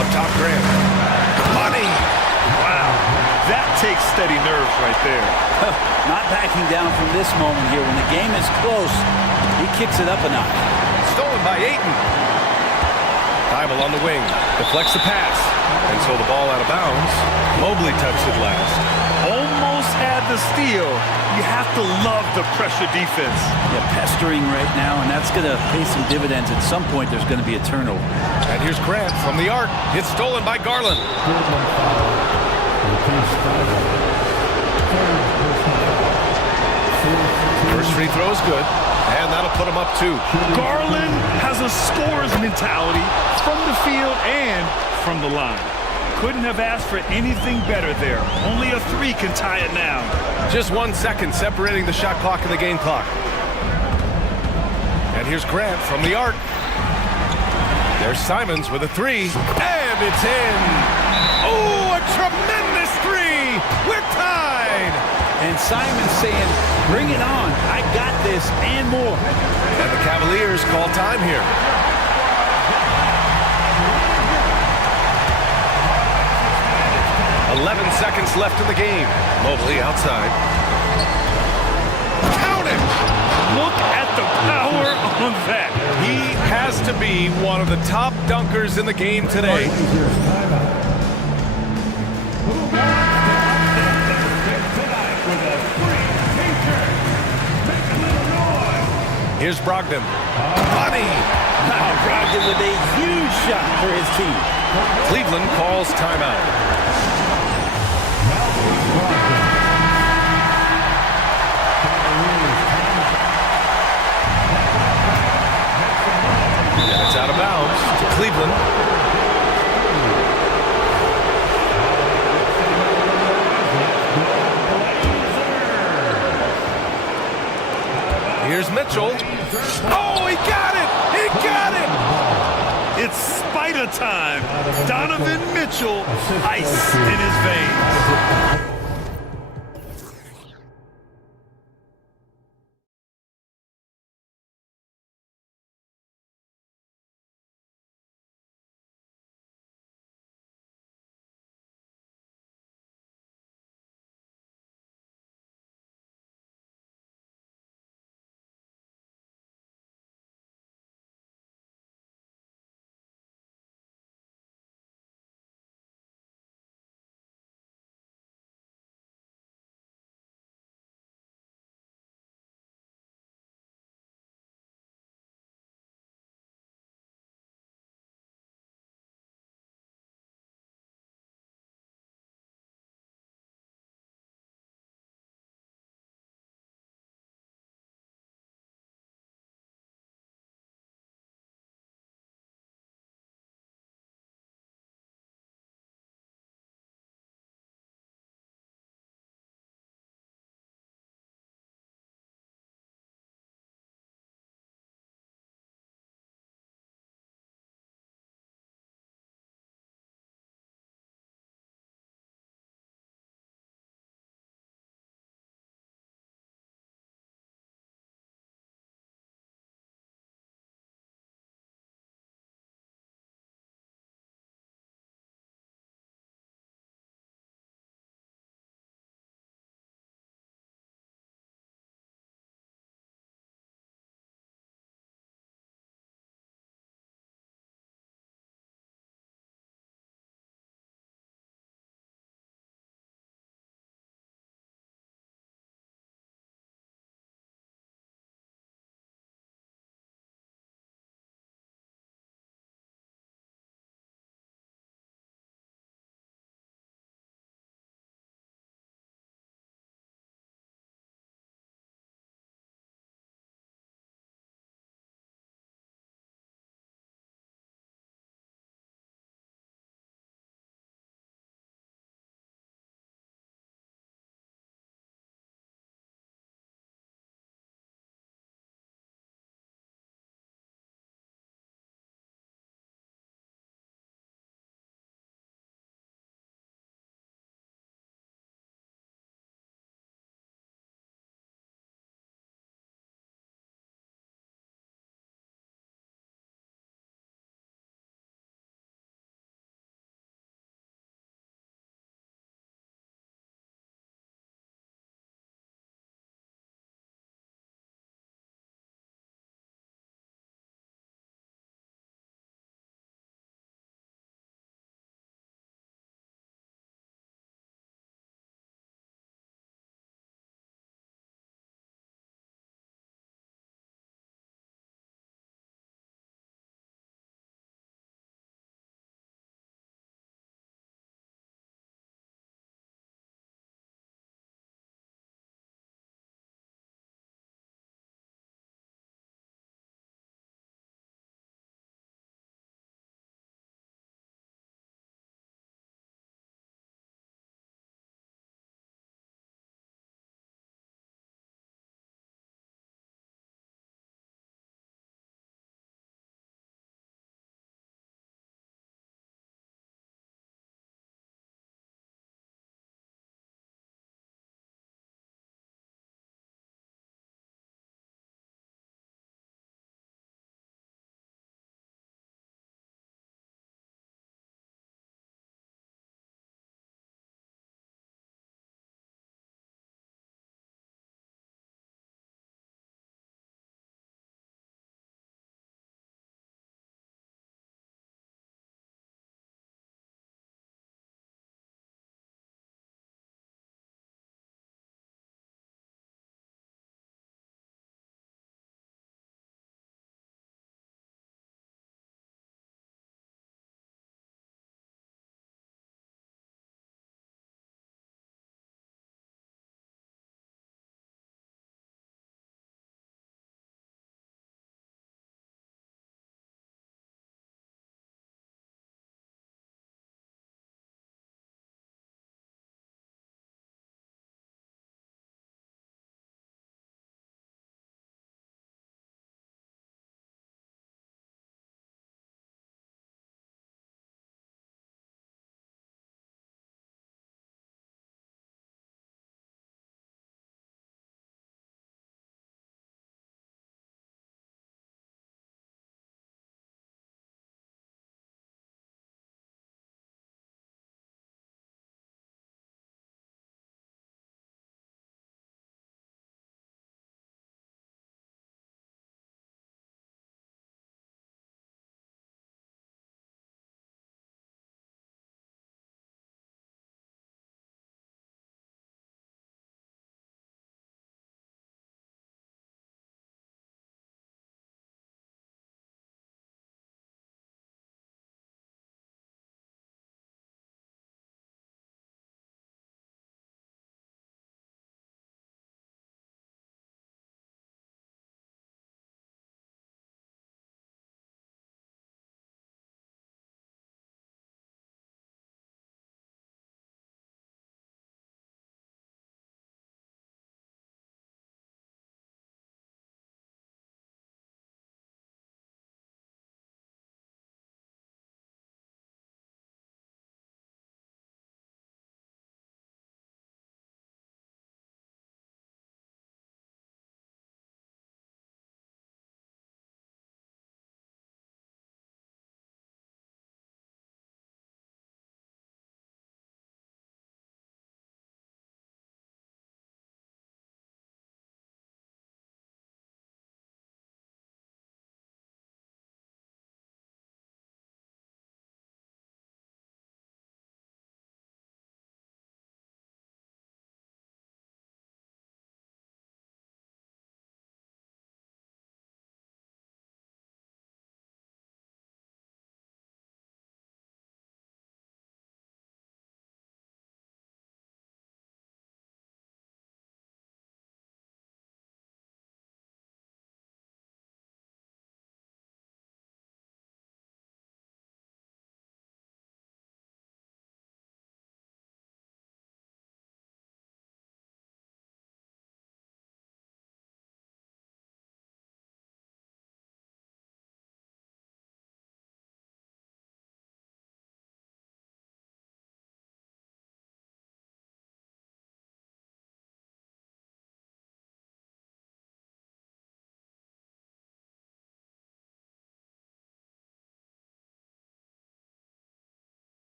Up top, Grant. Money. Wow. That takes steady nerves right there. Not backing down from this moment here. When the game is close, he kicks it up a notch. Stolen by Ayton. Thibault on the wing. Deflects the pass. And so the ball out of bounds. Mobley touched it last. Almost had the steal. You have to love the pressure defense. Yeah, pestering right now, and that's going to pay some dividends. At some point, there's going to be a turnover. And here's Grant from the arc. It's stolen by Garland. First free throw is good, and that'll put him up 2. Garland has a scorer's mentality from the field and from the line. Couldn't have asked for anything better there. Only a 3 can tie it now. Just 1 second separating the shot clock and the game clock. And here's Grant from the arc. There's Simons with a 3, and it's in. Oh, a tremendous 3. We're tied. And Simons saying, bring it on. I got this and more. And the Cavaliers call time here. "11 seconds left in the game. Mobley outside. Count it! Look at the power on that. He has to be one of the top dunkers in the game today. Here's Brogdon. Money! Brogdon with a huge shot for his team. Cleveland calls timeout. And it's out of bounds to Cleveland. Here's Mitchell. Oh, he got it! He got it! It's Spider time. Donovan Mitchell, ice in his veins.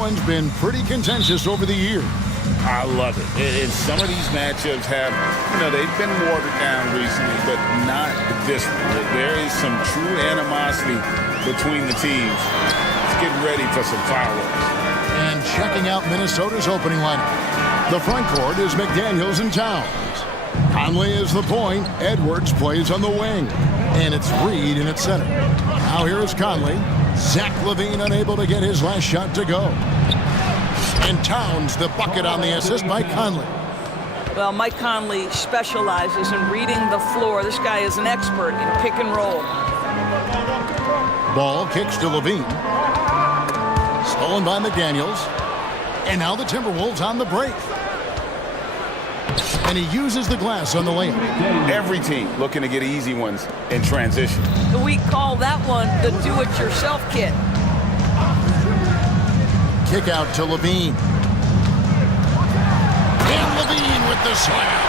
one's been pretty contentious over the years. I love it. And some of these matchups have, they've been watered down recently, but not this one. There is some true animosity between the teams. Let's get ready for some fireworks. And checking out Minnesota's opening lineup. The front court is McDaniels and Towns. Conley is the point. Edwards plays on the wing. And it's Reed in its center. Now here is Conley. Zach LaVine unable to get his last shot to go. And Towns the bucket on the assist by Conley. Well, Mike Conley specializes in reading the floor. This guy is an expert in pick and roll. Ball kicks to LaVine. Stolen by McDaniels. And now the Timberwolves on the break. And he uses the glass on the lane. Every team looking to get easy ones in transition. We call that one the do-it-yourself kit. Kick out to LaVine. And LaVine with the slam.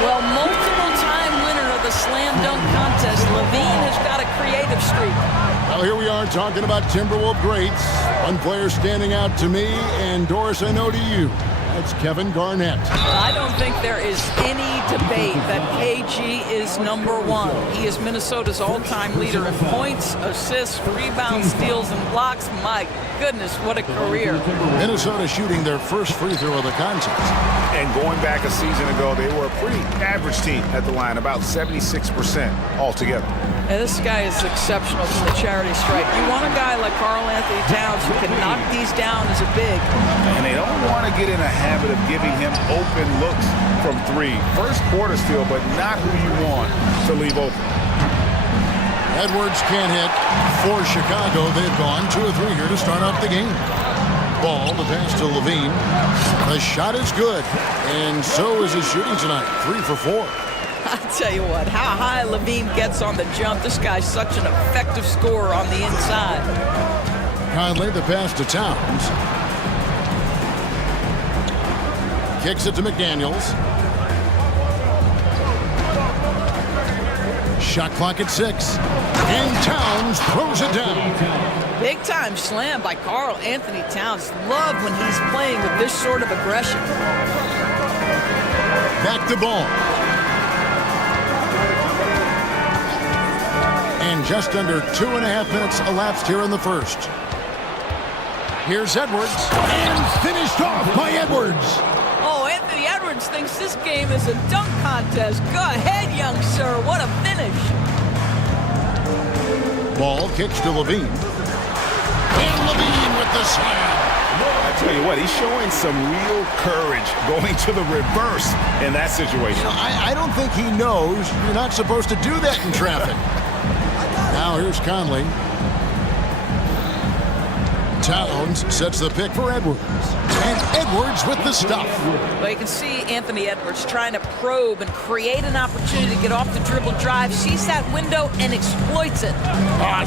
Well, multiple-time winner of the slam dunk contest, LaVine has got a creative streak. Well, here we are talking about Timberwolves greats. One player standing out to me, and Doris, I know to you. That's Kevin Garnett. I don't think there is any debate that KG is #1. He is Minnesota's all-time leader in points, assists, rebounds, steals, and blocks. My goodness, what a career. Minnesota shooting their first free throw of the contest. And going back a season ago, they were a pretty average team at the line, about 76% altogether. And this guy is exceptional from the charity stripe. You want a guy like Karl Anthony Towns who can knock these down as a big. And they don't want to get in a habit of giving him open looks from three. First quarter steal, but not who you want to leave open. Edwards can't hit. For Chicago, they've gone 2 of 3 here to start off the game. Ball, the pass to LaVine. The shot is good, and so is his shooting tonight. 3 for 4. I'll tell you what, how high LaVine gets on the jump. This guy's such an effective scorer on the inside. Conley, the pass to Towns. Kicks it to McDaniels. Shot clock at 6. And Towns throws it down. Big time slam by Karl Anthony Towns. Love when he's playing with this sort of aggression. Back to ball. And just under 2.5 minutes elapsed here in the first. Here's Edwards. And finished off by Edwards. Oh, Anthony Edwards thinks this game is a dunk contest. Go ahead, young sir. What a finish. Ball kicks to LaVine. And LaVine with the slam. I tell you what, he's showing some real courage going to the reverse in that situation. I don't think he knows you're not supposed to do that in traffic. Now here's Conley. Towns sets the pick for Edwards. And Edwards with the stuff. Well, you can see Anthony Edwards trying to probe and create an opportunity to get off the dribble drive, sees that window, and exploits it.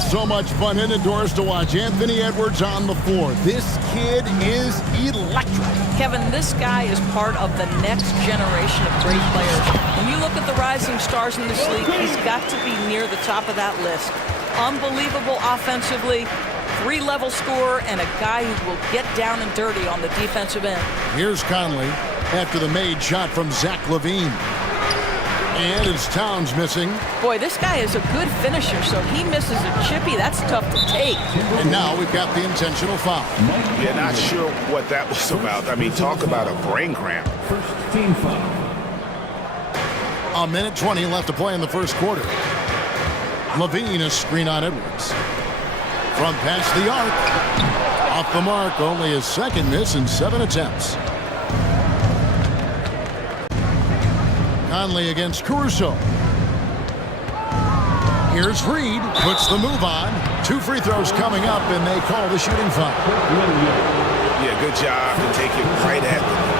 So much fun in it, Doris, to watch Anthony Edwards on the floor. This kid is electric. Kevin, this guy is part of the next generation of great players. When you look at the rising stars in this league, he's got to be near the top of that list. Unbelievable offensively, 3-level scorer, and a guy who will get down and dirty on the defensive end. Here's Conley after the made shot from Zach LaVine. And it's Towns missing. Boy, this guy is a good finisher, so he misses a chippy. That's tough to take. And now we've got the intentional foul. Yeah, not sure what that was about. I mean, talk about a brain cramp. First team foul. A minute 20 left to play in the first quarter. LaVine is screen on Edwards. From past the arc. Off the mark, only his second miss in 7 attempts. Conley against Caruso. Here's Reed, puts the move on. 2 free throws coming up, and they call the shooting foul. Yeah, good job to take it right at them.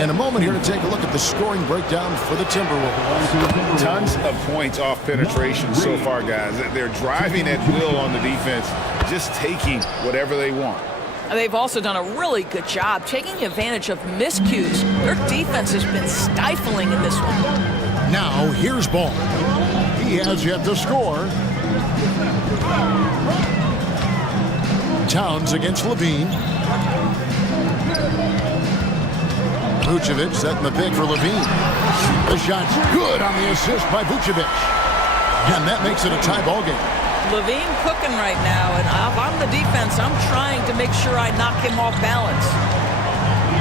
And a moment here to take a look at the scoring breakdown for the Timberwolves. Tons of points off penetration so far, guys. They're driving at will on the defense, just taking whatever they want. They've also done a really good job taking advantage of miscues. Their defense has been stifling in this one. Now, here's Ball. He has yet to score. Towns against LaVine. Vucevic setting the pick for Levine. The shot's good on the assist by Vucevic. And that makes it a tie ball game. Levine cooking right now, and if I'm the defense, I'm trying to make sure I knock him off balance.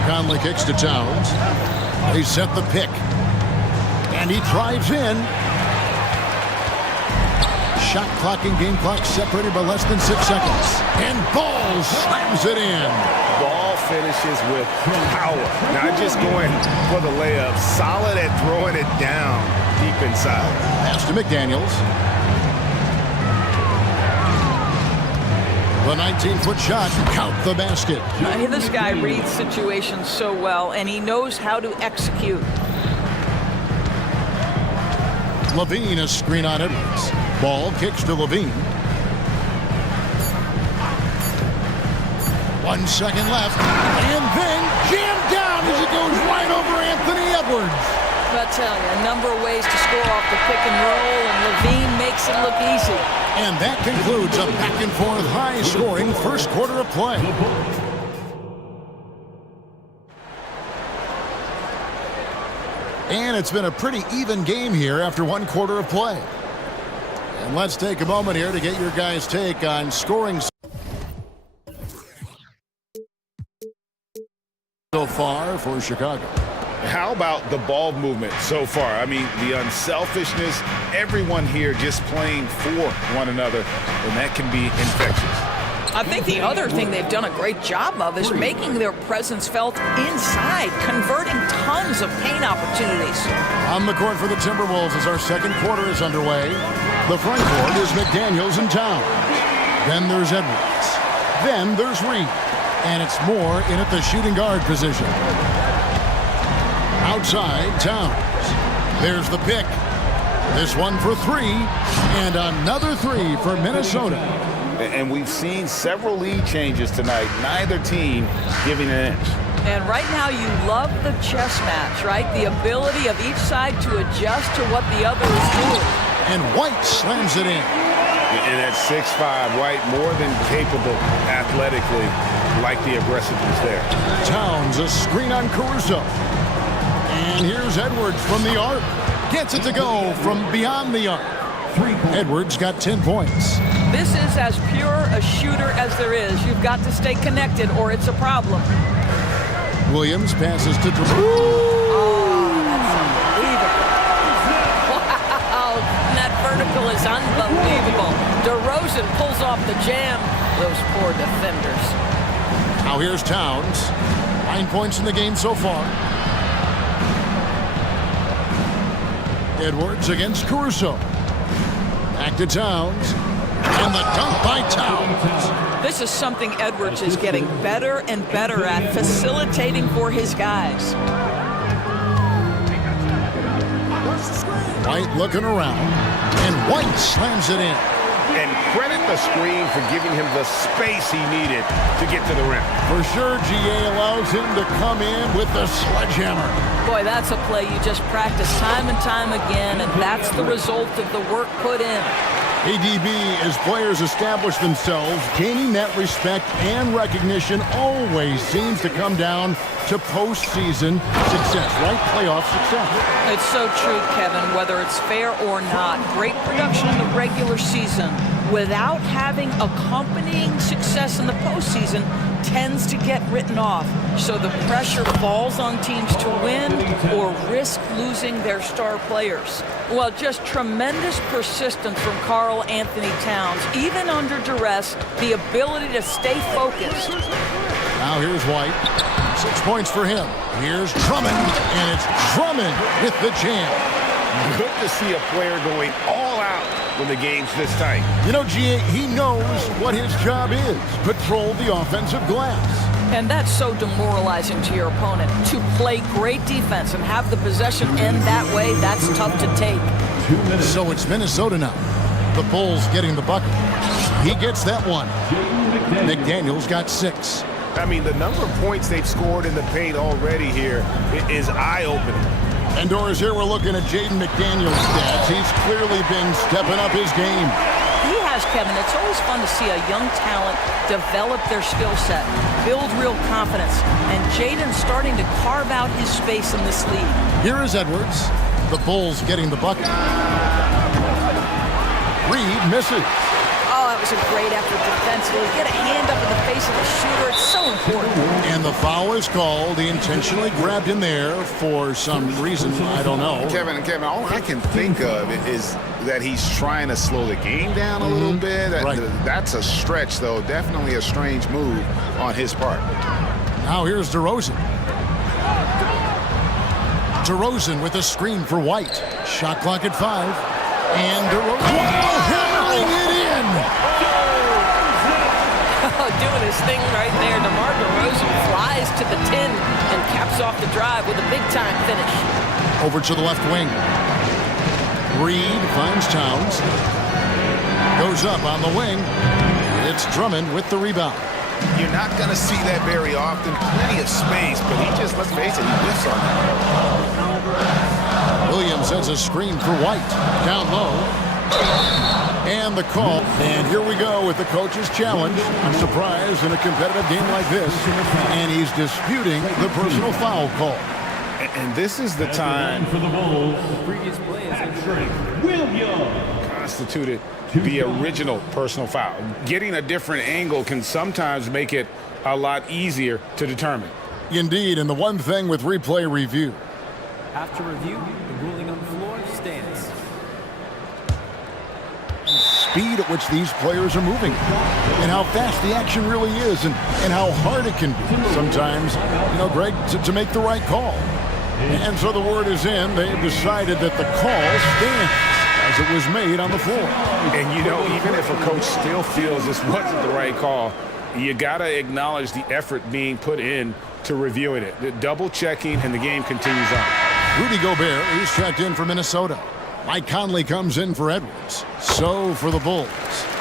Conley kicks to Towns. They set the pick. And he drives in. Shot clock and game clock separated by less than 6 seconds. And Ball slams it in. Ball finishes with power, not just going for the layup, solid at throwing it down deep inside. Pass to McDaniels. The 19-foot shot, count the basket. This guy reads situations so well, and he knows how to execute. Levine, a screen on Edwards. Ball kicks to Levine. 1 second left, and then jammed down as it goes right over Anthony Edwards. I tell you, a number of ways to score off the pick and roll, and Levine makes it look easy. And that concludes a back-and-forth high-scoring first quarter of play. And it's been a pretty even game here after 1 quarter of play. And let's take a moment here to get your guys' take on scoring so far for Chicago. How about the ball movement so far? I mean, the unselfishness, everyone here just playing for one another, and that can be infectious. I think the other thing they've done a great job of is making their presence felt inside, converting tons of paint opportunities. On the court for the Timberwolves as our second quarter is underway. The front court is McDaniels and Towns. Then there's Edwards. Then there's Reed. And it's Moore in at the shooting guard position. Outside, Towns. There's the pick. This one for 3, and another 3 for Minnesota. And we've seen several lead changes tonight, neither team giving an inch. And right now you love the chess match, right? The ability of each side to adjust to what the other is doing. And White slams it in. And at 6'5", White more than capable athletically, like the aggressiveness there. Towns, a screen on Caruso. And here's Edwards from the arc. Gets it to go from beyond the arc. Edwards got 10 points. This is as pure a shooter as there is. You've got to stay connected or it's a problem. Williams passes to Drew. Oh, that's unbelievable. Wow, that vertical is unbelievable. DeRozan pulls off the jam. Those poor defenders. Now here's Towns. 9 points in the game so far. Edwards against Caruso. Back to Towns. And the dunk by Towns. This is something Edwards is getting better and better at, facilitating for his guys. White looking around. And White slams it in. And credit the screen for giving him the space he needed to get to the rim. For sure, GA allows him to come in with the sledgehammer. Boy, that's a play you just practice time and time again, and that's the result of the work put in. ADB, as players establish themselves, gaining that respect and recognition always seems to come down to postseason success, right? Playoff success. It's so true, Kevin, whether it's fair or not. Great production in the regular season without having accompanying success in the postseason tends to get written off. So the pressure falls on teams to win or risk losing their star players. Well, just tremendous persistence from Karl Anthony Towns. Even under duress, the ability to stay focused. Now here's White. 6 points for him. Here's Drummond, and it's Drummond with the jam. Good to see a player going all out when the game's this tight. You know, GA, he knows what his job is. Patrol the offensive glass. And that's so demoralizing to your opponent. To play great defense and have the possession end that way, that's tough to take. So it's Minnesota now. The Bulls getting the bucket. He gets that one. McDaniels got 6. I mean, the number of points they've scored in the paint already here is eye-opening. And Doris, here we're looking at Jaden McDaniels' stats. He's clearly been stepping up his game. He has has, Kevin. It's always fun to see a young talent develop their skill set, build real confidence, and Jaden's starting to carve out his space in this league. Here is Edwards. The Bulls getting the bucket. Reed misses. Oh, that was a great effort defensively. Get a hand up in the face of the shooter. It's so important. And the foul is called. He intentionally grabbed him there for some reason. I don't know. Kevin, all I can think of is that he's trying to slow the game down a little bit. Right. That's a stretch, though. Definitely a strange move on his part. Now here's DeRozan. DeRozan with a screen for White. Shot clock at 5. And DeRozan. Wow, hammering it in! Oh, doing his thing right there. DeMar DeRozan flies to the 10 and caps off the drive with a big-time finish. Over to the left wing. Reed finds Towns. Goes up on the wing. It's Drummond with the rebound. You're not going to see that very often. Plenty of space, but he just, let's face it, he whiffs on that. Williams has a screen for White. Down low. And the call. And here we go with the coach's challenge. I'm surprised in a competitive game like this. And he's disputing the personal foul call. And this is the time For the Bulls, previous play is entering Williams. constituted the original personal foul. Getting a different angle can sometimes make it a lot easier to determine. Indeed, and the one thing with replay review. After review, the ruling on the floor stands. Speed at which these players are moving and how fast the action really is and how hard it can be sometimes, Greg, to make the right call. And so the word is in. They've decided that the call stands as it was made on the floor. And even if a coach still feels this wasn't the right call, you got to acknowledge the effort being put in to reviewing it. The double checking, and the game continues on. Rudy Gobert, he's checked in for Minnesota. Mike Conley comes in for Edwards. So for the Bulls.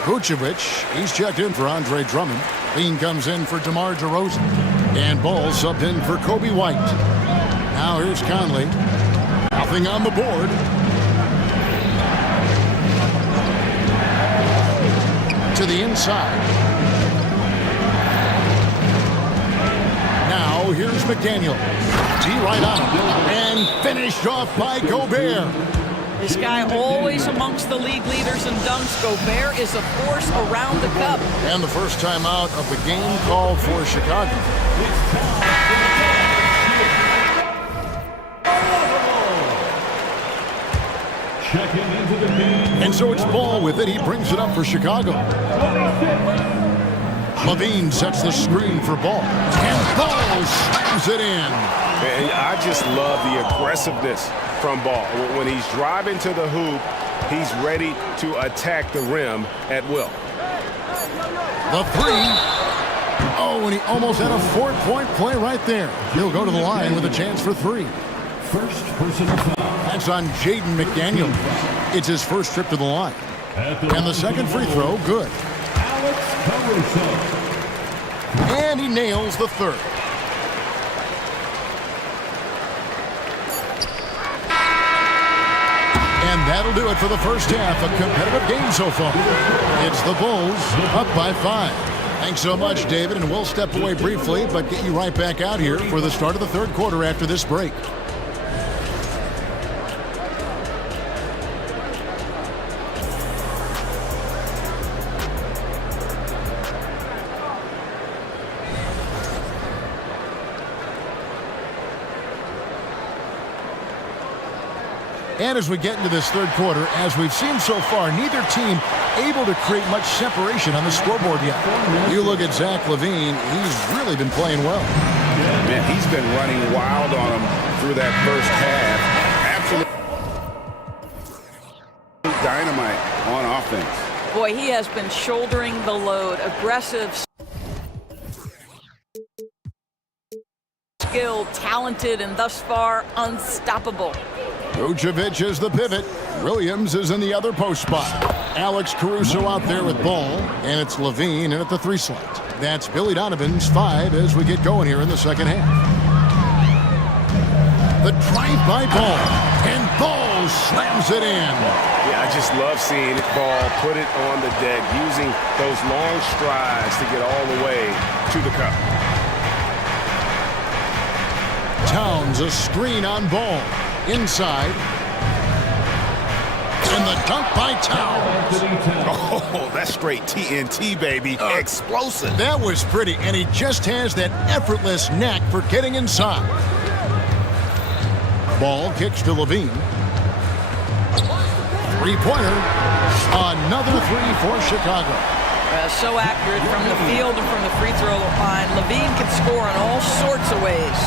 Vucevic, he's checked in for Andre Drummond. Lean comes in for DeMar DeRozan. And Ball subbed in for Kobe White. Now here's Conley. Nothing on the board. To the inside. Now here's McDaniel. T right on him. And finished off by Gobert. This guy always amongst the league leaders in dunks. Gobert is a force around the cup. And the first time out of the game called for Chicago. Checking into the game. And so it's Ball with it. He brings it up for Chicago. Levine sets the screen for Ball. And Ball slams it in. And I just love the aggressiveness from Ball. When he's driving to the hoop, he's ready to attack the rim at will. The three. Oh, and he almost had a 4-point play right there. He'll go to the line with a chance for 3. First personal foul. That's on Jaden McDaniel. It's his first trip to the line. And the second free throw, good. Alex Caruso. And he nails the third. And that'll do it for the first half. A competitive game so far. It's the Bulls up by 5. Thanks so much, David, and we'll step away briefly, but get you right back out here for the start of the third quarter after this break. And as we get into this third quarter, as we've seen so far, neither team able to create much separation on the scoreboard yet. You look at Zach LaVine, he's really been playing well. Man, he's been running wild on him through that first half. Absolutely dynamite on offense. Boy, he has been shouldering the load. Aggressive, skilled, talented, and thus far unstoppable. Vucevic is the pivot. Williams is in the other post spot. Alex Caruso out there with Ball, and it's Levine in at the 3 slot. That's Billy Donovan's 5 as we get going here in the second half. The drive by Ball, and Ball Ball slams it in. Yeah, I just love seeing it ball, put it on the deck, using those long strides to get all the way to the cup. Towns a screen on Ball. Inside. And the dunk by Towns. Oh, that's straight TNT, baby. Explosive. That was pretty, and he just has that effortless knack for getting inside. Ball kicks to Levine. Three-pointer. Another three for Chicago. So accurate from the field and from the free throw line. Levine can score in all sorts of ways.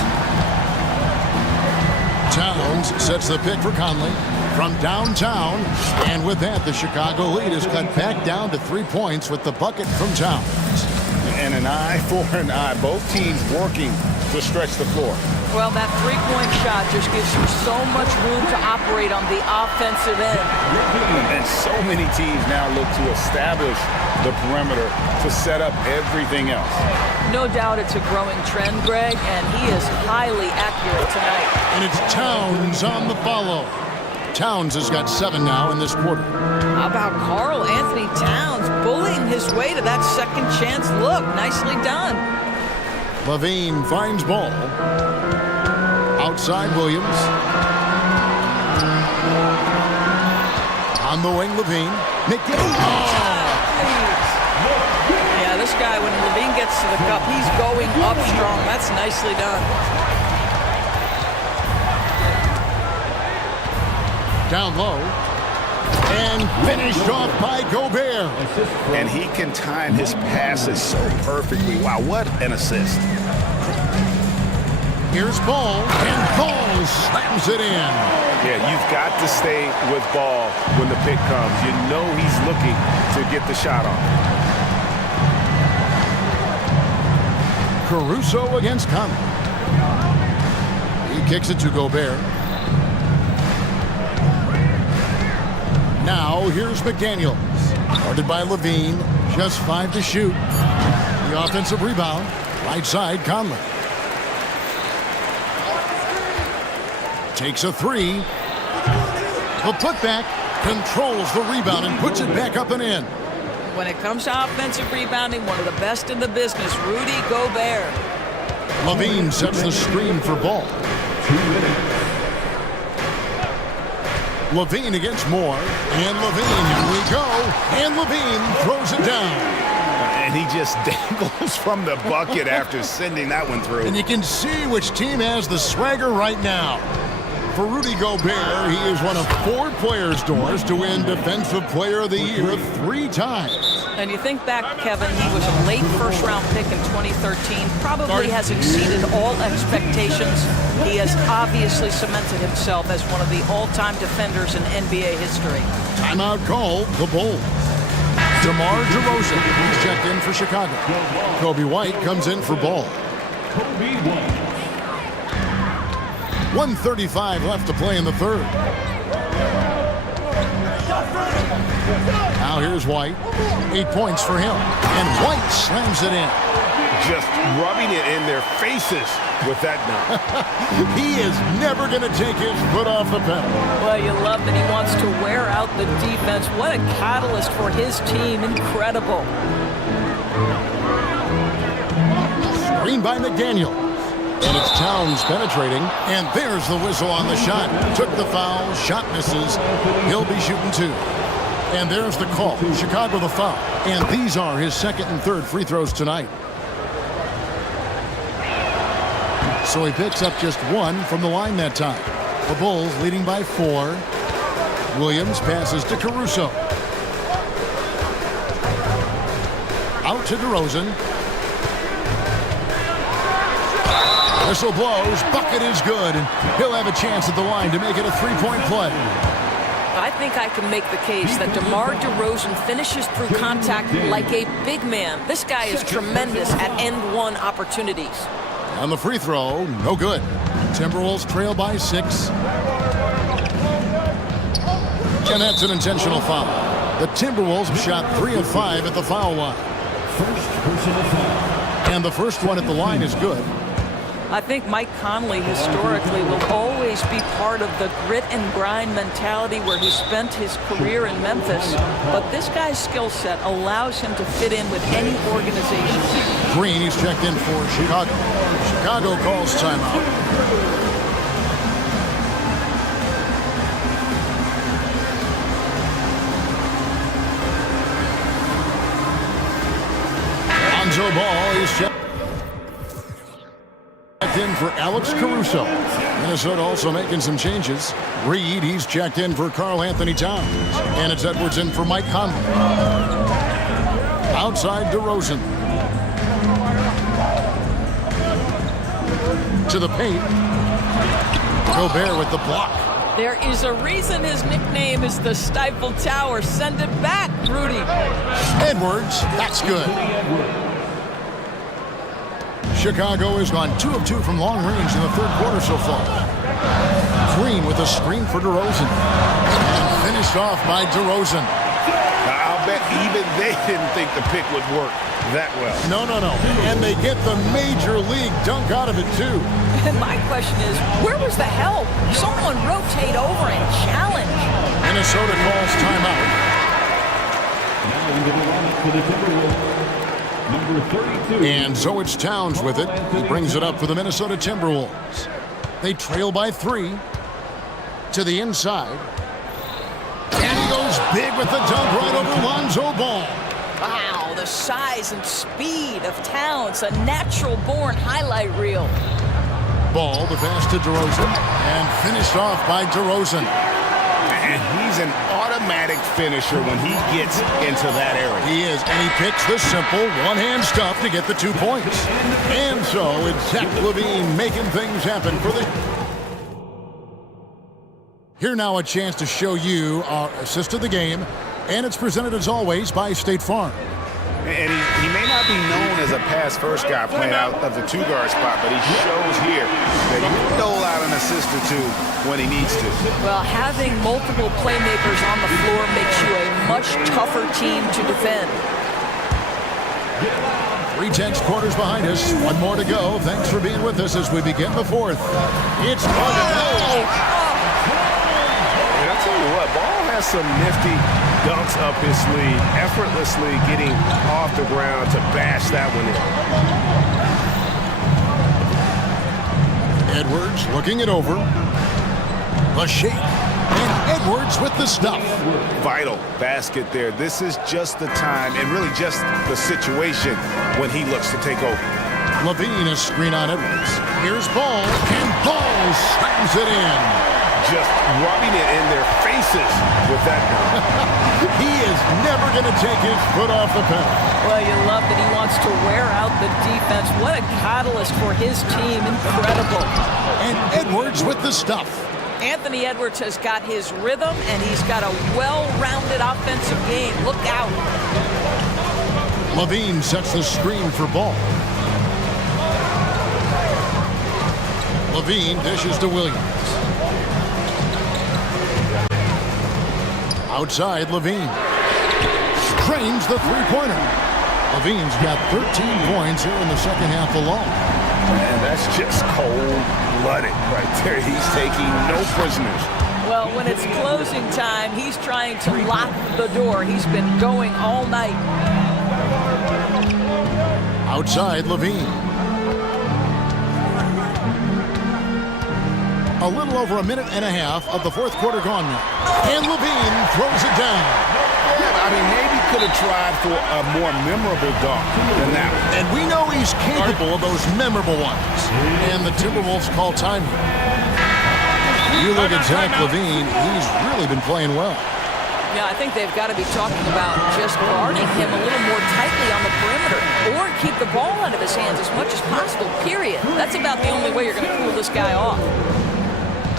Towns sets the pick for Conley from downtown. And with that, the Chicago lead is cut back down to 3 points with the bucket from Towns. And an eye for an eye. Both teams working to stretch the floor. Well, that three-point shot just gives you so much room to operate on the offensive end. And so many teams now look to establish the perimeter to set up everything else. No doubt it's a growing trend, Greg, and he is highly accurate tonight. And it's Towns on the follow. Towns has got 7 now in this quarter. How about Karl Anthony Towns bullying his way to that second chance look? Nicely done. Levine finds Ball. Outside Williams. On the wing, Levine. Yeah, this guy, when Levine gets to the cup, he's going up strong. That's nicely done. Down low. And finished off by Gobert. And he can time his passes so perfectly. Wow, what an assist. Here's Ball, and Ball slams it in. Yeah, you've got to stay with Ball when the pick comes. You know he's looking to get the shot off. Caruso against Conley. He kicks it to Gobert. Now here's McDaniels. Guarded by Levine. Just 5 to shoot. The offensive rebound. Right side, Conley. Takes a three. The putback controls the rebound and puts it back up and in. When it comes to offensive rebounding, one of the best in the business, Rudy Gobert. Levine sets the screen for Ball. Levine against Moore. And Levine, here we go. And Levine throws it down. And he just dangles from the bucket after sending that one through. And you can see which team has the swagger right now. For Rudy Gobert, he is one of 4 players, Doris, to win Defensive Player of the Year 3 times. And you think back, Kevin, he was a late first-round pick in 2013. Probably has exceeded all expectations. He has obviously cemented himself as one of the all-time defenders in NBA history. Timeout call, the Bulls. DeMar DeRozan, he's checked in for Chicago. Kobe White comes in for Ball. 1:35 left to play in the third. Now here's White. 8 points for him. And White slams it in. Just rubbing it in their faces with that dunk. He is never going to take his foot off the pedal. Well, you love that he wants to wear out the defense. What a catalyst for his team. Incredible. Screen by McDaniel. And it's Towns penetrating. And there's the whistle on the shot. Took the foul. Shot misses. He'll be shooting 2. And there's the call. Chicago the foul. And these are his second and third free throws tonight. So he picks up just 1 from the line that time. The Bulls leading by 4. Williams passes to Caruso. Out to DeRozan. Whistle blows. Bucket is good. And he'll have a chance at the line to make it a 3-point play. I think I can make the case that DeMar DeRozan finishes through contact like a big man. This guy is tremendous at end-one opportunities. On the free throw, no good. Timberwolves trail by 6. And that's an intentional foul. The Timberwolves shot 3 of 5 at the foul line. First personal foul. And the first one at the line is good. I think Mike Conley historically will always be part of the grit and grind mentality where he spent his career in Memphis. But this guy's skill set allows him to fit in with any organization. Green, he's checked in for Chicago. Chicago calls timeout. Lonzo Ball is checked in for Alex Caruso. Minnesota also making some changes. Reed, he's checked in for Karl Anthony Towns. And it's Edwards in for Mike Conley. Outside DeRozan. To the paint. Gobert with the block. There is a reason his nickname is the Stifle Tower. Send it back, Rudy. Edwards, that's good. Chicago has gone 2 of 2 from long range in the third quarter so far. Green with a screen for DeRozan. And finished off by DeRozan. I'll bet even they didn't think the pick would work that well. No. And they get the major league dunk out of it, too. And my question is, where was the help? Someone rotate over and challenge. Minnesota calls timeout. Now into the lineup for the Timberwolves. Number 32. And so it's Towns with it. He brings it up for the Minnesota Timberwolves. They trail by 3 to the inside. And he goes big with the dunk right over Lonzo Ball. Wow, the size and speed of Towns, a natural-born highlight reel. Ball, the pass to DeRozan, and finished off by DeRozan. And he's an automatic finisher when he gets into that area. He is, and he picks the simple one-hand stuff to get the 2 points. And so it's Zach LaVine making things happen for the... Here now a chance to show you our assist of the game, and it's presented as always by State Farm. And he may not be known as a pass-first guy playing out of the 2-guard spot, but he shows here that he can dole out an assist or 2 when he needs to. Well, having multiple playmakers on the floor makes you a much tougher team to defend. 3/10 quarters behind us. 1 more to go. Thanks for being with us as we begin the 4th. It's fun to know. And I'll tell you what, Ball has some nifty dunks up his sleeve, effortlessly getting off the ground to bash that one in. Edwards looking it over. The shake. And Edwards with the stuff. Vital basket there. This is just the time and really just the situation when he looks to take over. LaVine a screen on Edwards. Here's Ball, and Ball slams it in. Just rubbing it in their faces with that gun. He is never going to take his foot off the pedal. Well, you love that he wants to wear out the defense. What a catalyst for his team. Incredible. And Edwards with the stuff. Anthony Edwards has got his rhythm, and he's got a well-rounded offensive game. Look out. LaVine sets the screen for Ball. LaVine dishes to Williams. Outside, LaVine. Cranes the three-pointer. LaVine's got 13 points here in the second half alone. Man, that's just cold-blooded right there. He's taking no prisoners. Well, when it's closing time, he's trying to lock the door. He's been going all night. Outside, LaVine. A little over a minute and a half of the 4th quarter gone now. And LaVine throws it down. Yeah, I mean, maybe could have tried for a more memorable dunk than that one. And we know he's capable of those memorable ones. And the Timberwolves call time here. You look at Zach LaVine, he's really been playing well. Yeah, I think they've got to be talking about just guarding him a little more tightly on the perimeter or keep the ball out of his hands as much as possible, period. That's about the only way you're going to cool this guy off.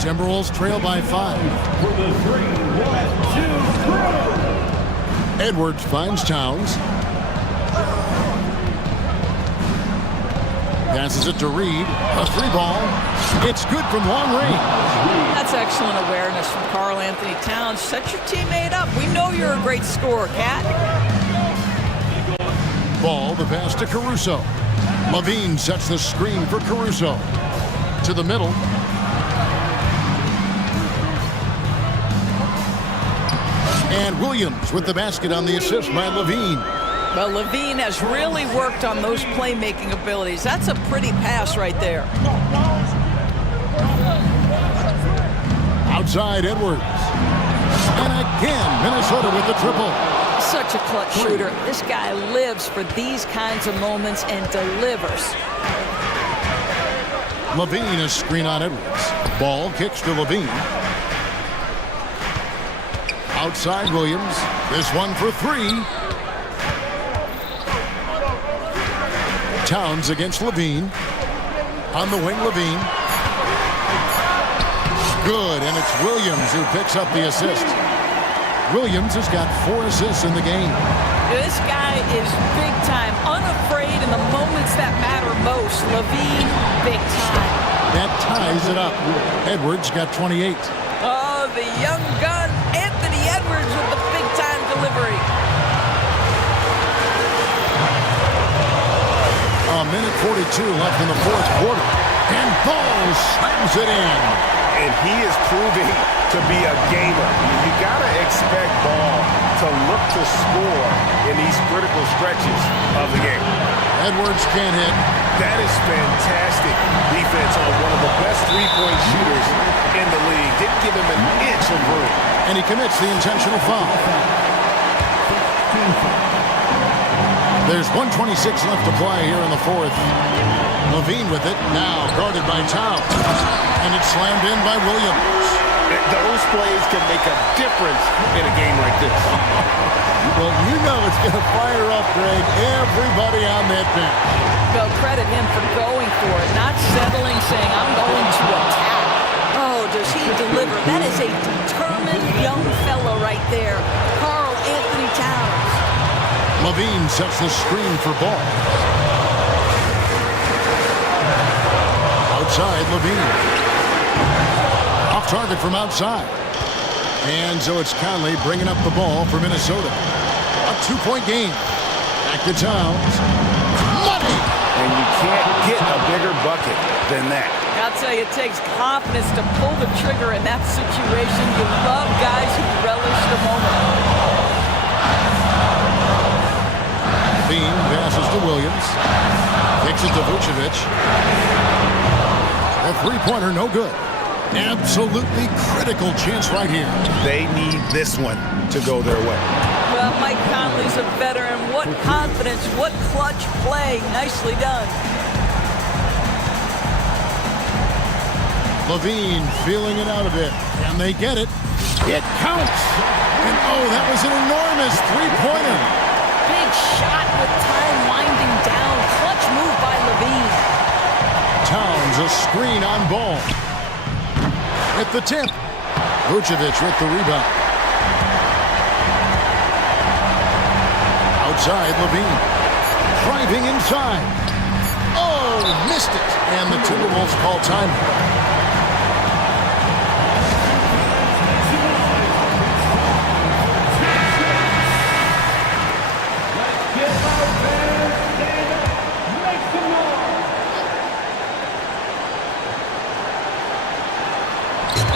Timberwolves trail by 5. Edwards finds Towns. Passes it to Reed. A 3-ball. It's good from long range. That's excellent awareness from Karl Anthony Towns. Set your teammate up. We know you're a great scorer, Cat. Ball, the pass to Caruso. Levine sets the screen for Caruso. To the middle. And Williams with the basket on the assist by Levine. Well, Levine has really worked on those playmaking abilities. That's a pretty pass right there. Outside Edwards. And again, Minnesota with the triple. Such a clutch shooter. This guy lives for these kinds of moments and delivers. Levine a screen on Edwards. Ball kicks to Levine. Outside Williams. This one for three. Towns against Levine. On the wing, Levine. Good, and it's Williams who picks up the assist. Williams has got 4 assists in the game. This guy is big time, unafraid in the moments that matter most. Levine, big time. That ties it up. Edwards got 28. Oh, the young gun, Anthony Edwards with the big time delivery. A minute 42 left in the fourth quarter. And Ball slams it in. And he is proving to be a gamer. You gotta expect Ball to look to score in these critical stretches of the game. Edwards can't hit. That is fantastic defense on one of the best three-point shooters in the league. Didn't give him an inch of room. And he commits the intentional foul. There's 1:26 left to play here in the fourth. Levine with it, now guarded by Towns. And it's slammed in by Williams. Those plays can make a difference in a game like this. Well, you know it's going to fire up, Greg, everybody on that bench. Well, credit him for going for it, not settling, saying, I'm going to attack. Oh, does he deliver? That is a determined young fellow right there. Karl Anthony Towns. Levine sets the screen for Ball. Outside, Levine. Off target from outside. And so it's Conley bringing up the ball for Minnesota. A 2-point game. Back to Towns. Money! And you can't get a bigger bucket than that. I'll tell you, it takes confidence to pull the trigger in that situation. You love guys who relish the moment. Bean passes to Williams. Kicks it to Vucevic. A three-pointer, no good. Absolutely critical chance right here. They need this one to go their way. Well, Mike Conley's a veteran. What confidence, what clutch play. Nicely done. Levine feeling it out a bit. And they get it. It counts. And oh, that was an enormous three-pointer. Big shot with time winding down. Clutch move by Levine. Towns a screen on Ball. At the tip. Vucevic with the rebound. Outside, Levine. Driving inside. Oh, missed it. And the Timberwolves call time.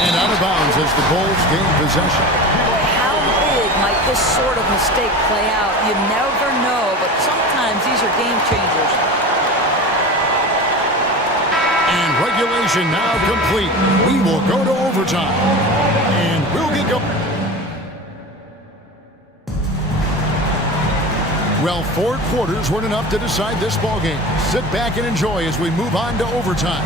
And out of bounds as the Bulls gain possession. Boy, how big might this sort of mistake play out? You never know, but sometimes these are game changers. And regulation now complete. We will go to overtime. And we'll get going. Well, 4 quarters weren't enough to decide this ballgame. Sit back and enjoy as we move on to overtime.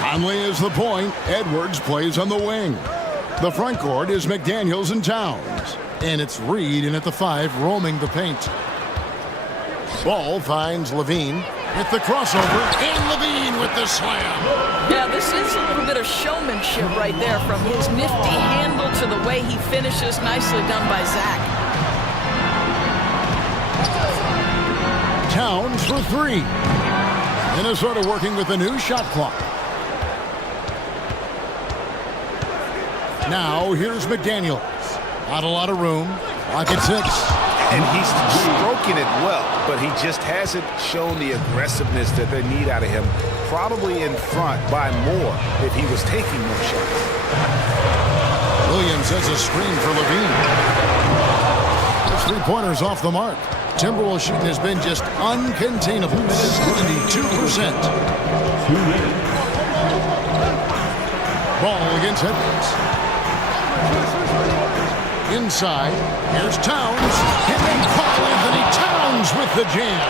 Conley is the point. Edwards plays on the wing. The front court is McDaniels and Towns. And it's Reed in at the 5 roaming the paint. Ball finds Levine with the crossover. And Levine with the slam. Yeah, this is a little bit of showmanship right there, from his nifty handle to the way he finishes. Nicely done by Zach. Towns for 3. Minnesota working with a new shot clock. Now here's McDaniels. Not a lot of room. Pocket 6. And he's stroking it well, but he just hasn't shown the aggressiveness that they need out of him. Probably in front by more if he was taking more shots. Williams has a screen for Levine. His three-pointers off the mark. Timberwolves shooting has been just uncontainable. 72%. Ball against Edwards. Inside, here's Towns. And they call Anthony Towns with the jam.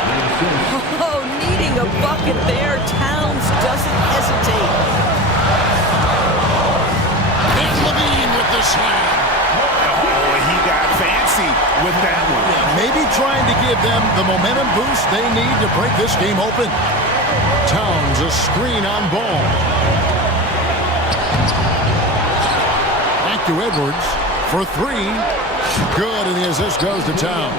Oh, needing a bucket there. Towns doesn't hesitate. And Levine with the slam. Oh, he got fancy with that one. Maybe trying to give them the momentum boost they need to break this game open. Towns a screen on ball. Back to Edwards for three. Good, and the assist goes to Towns.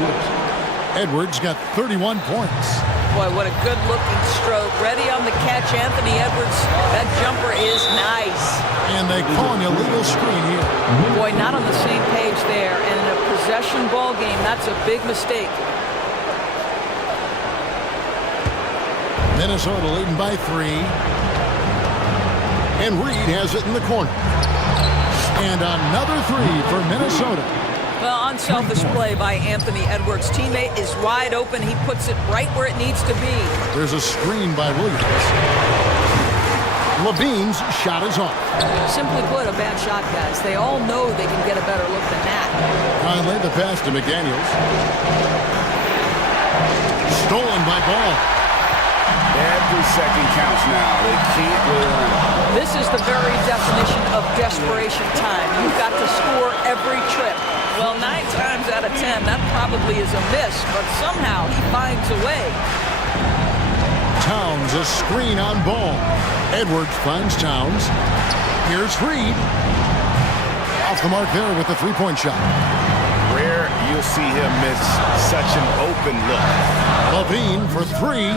Edwards got 31 points. Boy, what a good-looking stroke. Ready on the catch, Anthony Edwards. That jumper is nice. And they call an illegal screen here. Boy, not on the same page there. And in a possession ball game, that's a big mistake. Minnesota leading by 3. And Reed has it in the corner. And another 3 for Minnesota. Well, unselfish play by Anthony Edwards. Teammate is wide open. He puts it right where it needs to be. There's a screen by Williams. Levine's shot is off. Simply put, a bad shot, guys. They all know they can get a better look than that. Conley, the pass to McDaniels. Stolen by Ball. Every second counts now. They can't run. This is the very definition of desperation time. You've got to score every trip. Well, 9 times out of 10, that probably is a miss, but somehow he finds a way. Towns a screen on Ball. Edwards finds Towns. Here's Reed. Off the mark there with the three-point shot. Rare you'll see him miss such an open look. Levine for 3.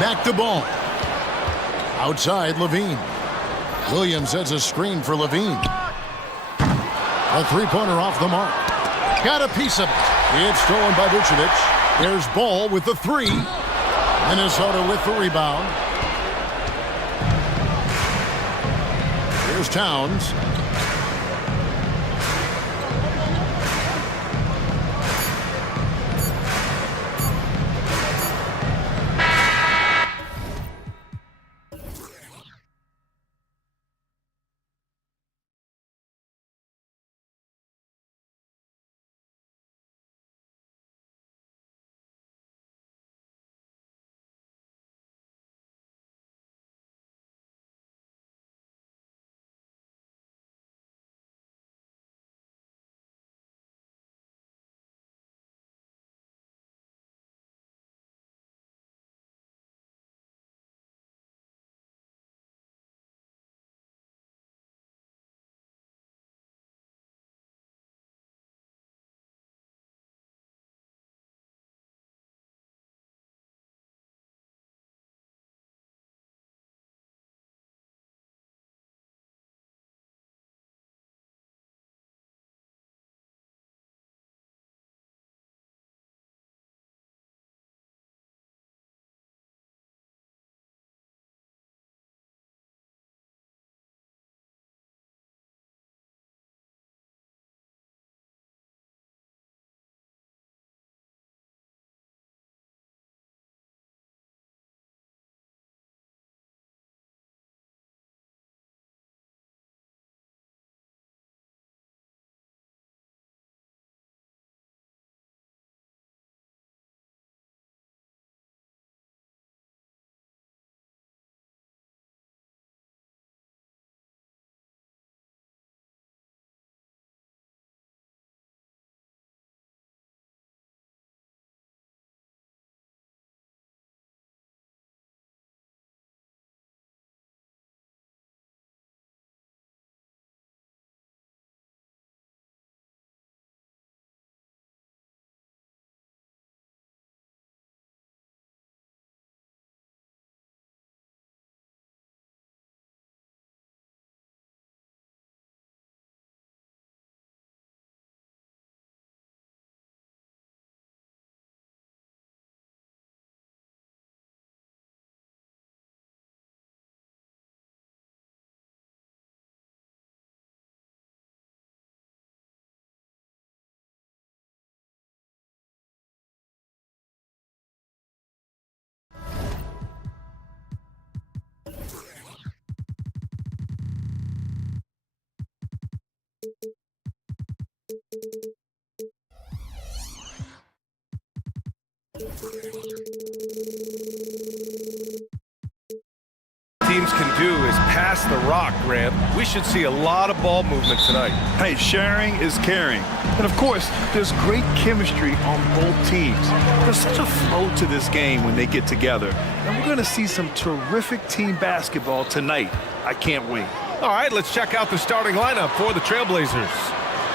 Back to Ball. Outside Levine. Williams has a screen for Levine. A three-pointer off the mark. Got a piece of it. It's stolen by Vucevic. There's Ball with the 3. Minnesota with the rebound. Here's Towns. Teams can do is pass the rock, Grant. We should see a lot of ball movement tonight. Hey, sharing is caring. And of course, there's great chemistry on both teams. There's such a flow to this game when they get together. And we're going to see some terrific team basketball tonight. I can't wait. All right, let's check out the starting lineup for the Trailblazers.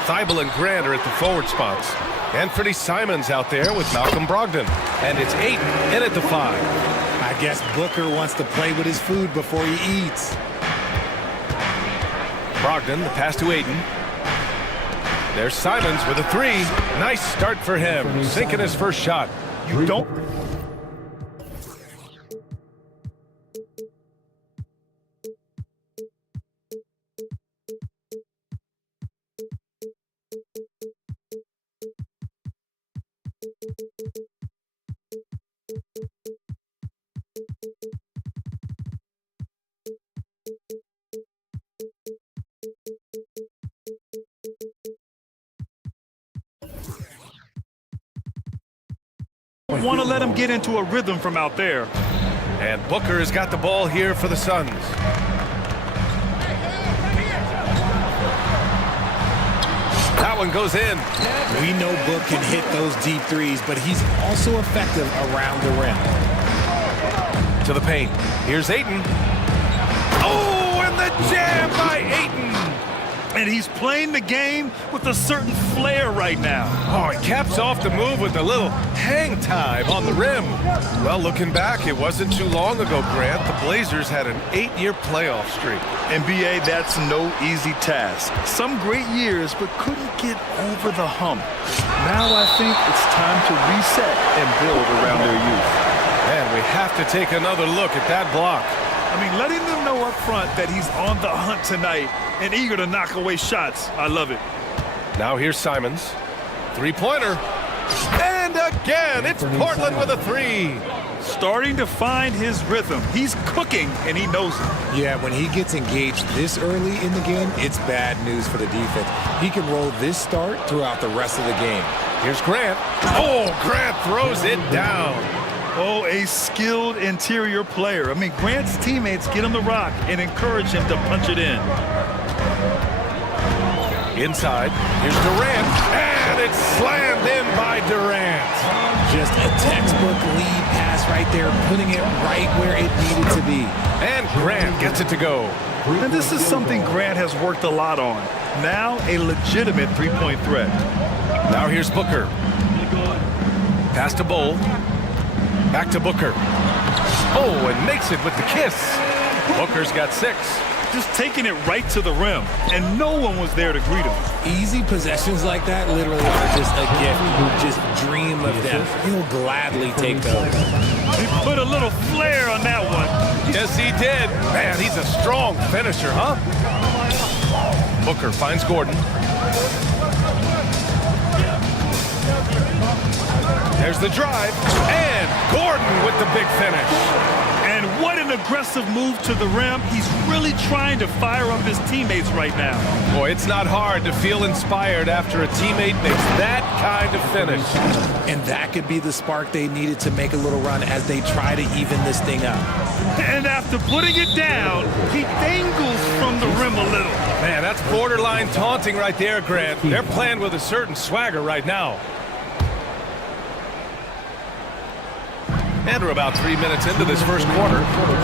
Thibault and Grant are at the forward spots. Anthony Simons out there with Malcolm Brogdon. And it's Ayton in at the 5. I guess Booker wants to play with his food before he eats. Brogdon, the pass to Ayton. There's Simons with a 3. Nice start for him, sinking his first shot. You don't... want to let him get into a rhythm from out there. And Booker has got the ball here for the Suns. That one goes in. We know Book can hit those deep threes, but he's also effective around the rim. To the paint. Here's Ayton. Oh, and the jam by Ayton. And he's playing the game with a certain flair right now. Oh, he caps off the move with a little hang time on the rim. Well, looking back, it wasn't too long ago, Grant. The Blazers had an 8-year playoff streak. NBA, that's no easy task. Some great years, but couldn't get over the hump. Now I think it's time to reset and build around their youth. And we have to take another look at that block. I mean, letting them know up front that he's on the hunt tonight and eager to knock away shots. I love it. Now here's Simons. Three-pointer. And again, it's Portland with a 3. Starting to find his rhythm. He's cooking, and he knows it. Yeah, when he gets engaged this early in the game, it's bad news for the defense. He can roll this start throughout the rest of the game. Here's Grant. Oh, Grant throws it down. Oh, a skilled interior player. I mean, Grant's teammates get him the rock and encourage him to punch it in. Inside, here's Durant, and it's slammed in by Durant. Just a textbook lead pass right there, putting it right where it needed to be. And Grant gets it to go. And this is something Grant has worked a lot on. Now a legitimate three-point threat. Now here's Booker. Pass to Bowl. Back to Booker. Oh, and makes it with the kiss. Booker's got 6. Just taking it right to the rim, and no one was there to greet him. Easy possessions like that literally are just a gift. You just dream of them. He'll gladly take those. He put a little flair on that one. Yes, he did. Man, he's a strong finisher, huh? Booker finds Gordon. There's the drive, and Gordon with the big finish. And what an aggressive move to the rim. He's really trying to fire up his teammates right now. Boy, it's not hard to feel inspired after a teammate makes that kind of finish. And that could be the spark they needed to make a little run as they try to even this thing up. And after putting it down, he dangles from the rim a little. Man, that's borderline taunting right there, Grant. They're playing with a certain swagger right now. And we're about 3 minutes into this first quarter.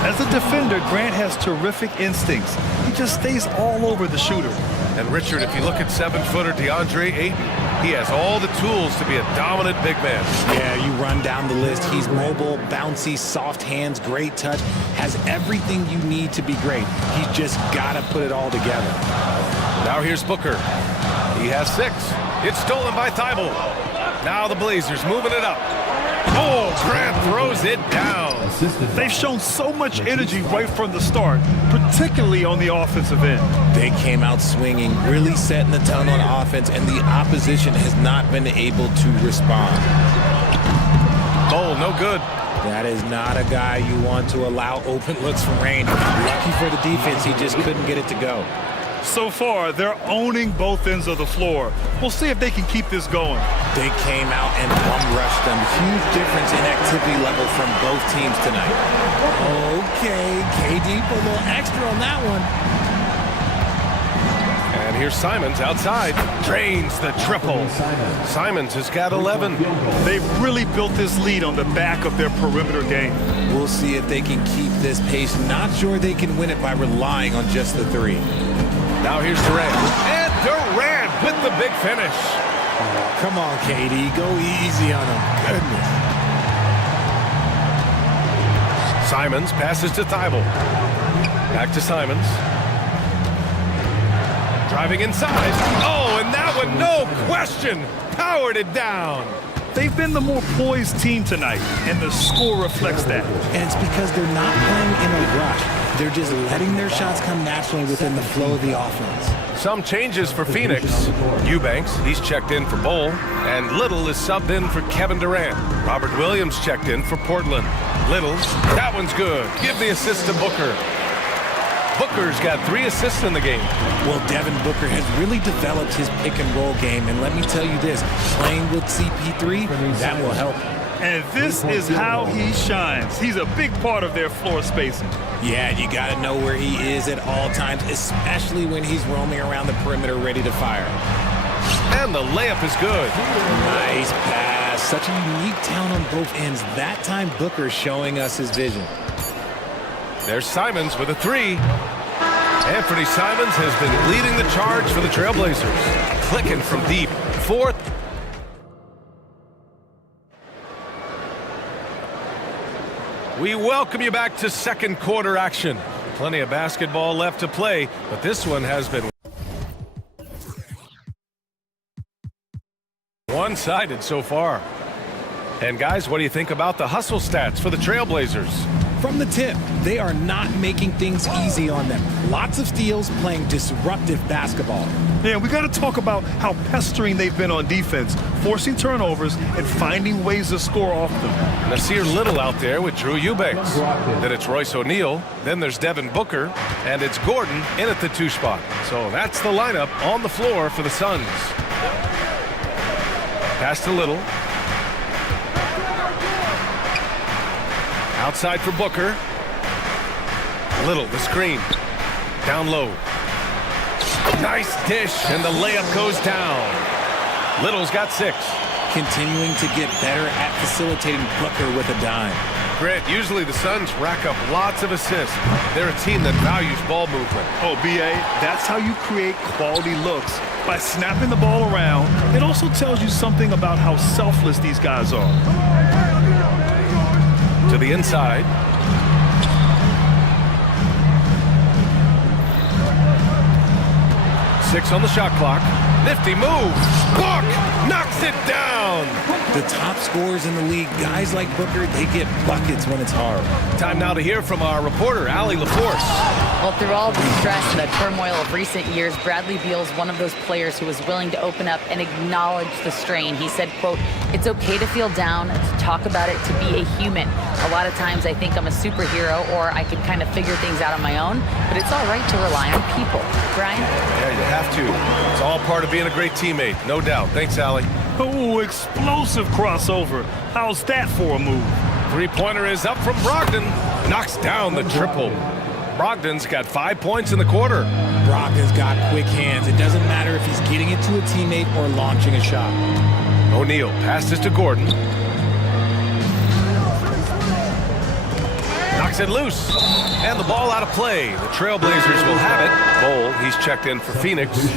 As a defender, Grant has terrific instincts. He just stays all over the shooter. And Richard, if you look at 7-footer DeAndre Ayton, he has all the tools to be a dominant big man. Yeah, you run down the list. He's mobile, bouncy, soft hands, great touch, has everything you need to be great. He's just got to put it all together. Now here's Booker. He has 6. It's stolen by Thibault. Now the Blazers moving it up. Oh, Grant throws it down. They've shown so much energy right from the start, particularly on the offensive end. They came out swinging, really setting the tone on offense, and the opposition has not been able to respond. Oh, no good. That is not a guy you want to allow open looks from range. Lucky for the defense, he just couldn't get it to go. So far, they're owning both ends of the floor. We'll see if they can keep this going. They came out and bum-rushed them. Huge difference in activity level from both teams tonight. Okay, KD put a little extra on that one. And here's Simons outside. Drains the triple. Simons has got 11. They've really built this lead on the back of their perimeter game. We'll see if they can keep this pace. Not sure they can win it by relying on just the three. Now here's Durant. And Durant with the big finish. Oh, come on, KD. Go easy on him. Goodness. Simons passes to Thibault. Back to Simons. Driving inside. Oh, and that one, no question, powered it down. They've been the more poised team tonight, and the score reflects that. And it's because they're not playing in a rush. They're just letting their shots come naturally within the flow of the offense. Some changes for Phoenix. Eubanks, he's checked in for Bowl, and Little is subbed in for Kevin Durant. Robert Williams checked in for Portland. Little, that one's good. Give the assist to Booker. Booker's got 3 assists in the game. Well, Devin Booker has really developed his pick-and-roll game, and let me tell you this, playing with CP3, that will help. And this is how he shines. He's a big part of their floor spacing. Yeah, you got to know where he is at all times, especially when he's roaming around the perimeter ready to fire. And the layup is good. Nice pass. Such a unique talent on both ends. That time, Booker showing us his vision. There's Simons with a 3. Anthony Simons has been leading the charge for the Trailblazers. Clicking from deep. 4th. We welcome you back to second quarter action. Plenty of basketball left to play, but this one has been one-sided so far. And guys, what do you think about the hustle stats for the Trailblazers? From the tip, they are not making things easy on them. Lots of steals, playing disruptive basketball. Yeah, we got to talk about how pestering they've been on defense, forcing turnovers and finding ways to score off them. Nasir Little out there with Drew Eubanks. Then it's Royce O'Neal. Then there's Devin Booker. And it's Gordon in at the 2 spot. So that's the lineup on the floor for the Suns. Pass to Little. Outside for Booker. Little, the screen. Down low. Nice dish, and the layup goes down. Little's got 6. Continuing to get better at facilitating Booker with a dime. Grant, usually the Suns rack up lots of assists. They're a team that values ball movement. Oh, BA, that's how you create quality looks. By snapping the ball around, it also tells you something about how selfless these guys are. To the inside. Six on the shot clock. Nifty move. Book knocks it down. The top scorers in the league, guys like Booker, they get buckets when it's hard. Time now to hear from our reporter, Allie LaForce. Well, through all the stress and the turmoil of recent years, Bradley Beal's one of those players who was willing to open up and acknowledge the strain. He said, quote, "It's okay to feel down, to talk about it, to be a human. A lot of times I think I'm a superhero or I can kind of figure things out on my own, but it's all right to rely on people." Brian? Yeah, you have to. It's all part of being a great teammate, no doubt. Thanks, Allie. Oh, explosive crossover. How's that for a move? Three-pointer is up from Brogdon. Knocks down the triple. Brogdon's got 5 points in the quarter. Brogdon's got quick hands. It doesn't matter if he's getting it to a teammate or launching a shot. O'Neal passes to Gordon. Knocks it loose. And the ball out of play. The Trailblazers will have it. Bowl, he's checked in for Phoenix.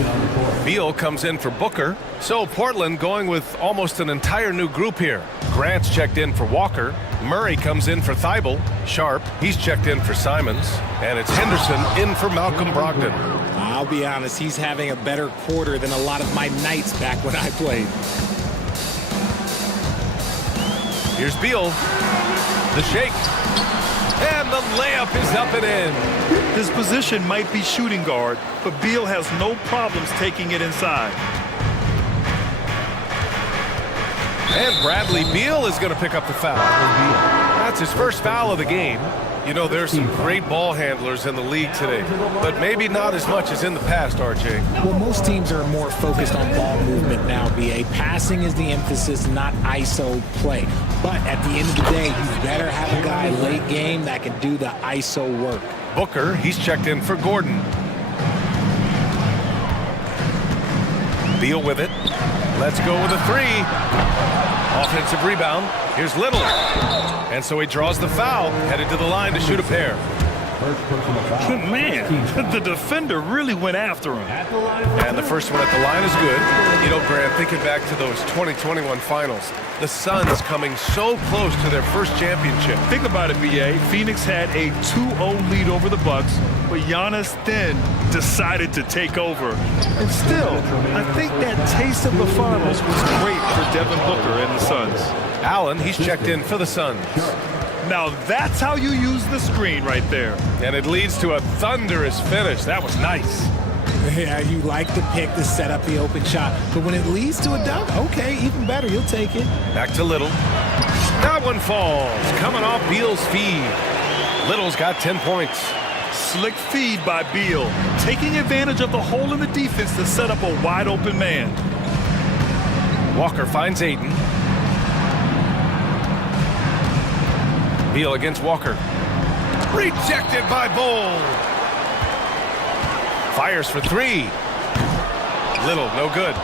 Beal comes in for Booker. So Portland going with almost an entire new group here. Grant's checked in for Walker. Murray comes in for Thibault. Sharp, he's checked in for Simons. And it's Henderson in for Malcolm Brogdon. I'll be honest, he's having a better quarter than a lot of my nights back when I played. Here's Beal. The shake. And the layup is up and in. His position might be shooting guard, but Beal has no problems taking it inside. And Bradley Beal is going to pick up the foul. That's his first foul of the game. You know, there's some great ball handlers in the league today, but maybe not as much as in the past, RJ. Well, most teams are more focused on ball movement now, BA. Passing is the emphasis, not ISO play. But at the end of the day, you better have a guy late game that can do the ISO work. Booker, he's checked in for Gordon. Beal with it. Let's go with a three. Offensive rebound. Here's Little. And so he draws the foul, headed to the line to shoot a pair. Man, the defender really went after him. And the first one at the line is good. You know, Grant, thinking back to those 2021 finals, the Suns coming so close to their first championship. Think about it, BA. Phoenix had a 2-0 lead over the Bucks, but Giannis then decided to take over. And still, I think that taste of the finals was great for Devin Booker and the Suns. Allen, he's checked in for the Suns. Now that's how you use the screen right there. And it leads to a thunderous finish. That was nice. Yeah, you like the pick to set up the open shot, but when it leads to a dunk, okay, even better, you'll take it. Back to Little. That one falls, coming off Beal's feed. Little's got 10 points. Slick feed by Beal, taking advantage of the hole in the defense to set up a wide open man. Walker finds Ayton. Beal against Walker. Rejected by Bull. Fires for three. Little, no good.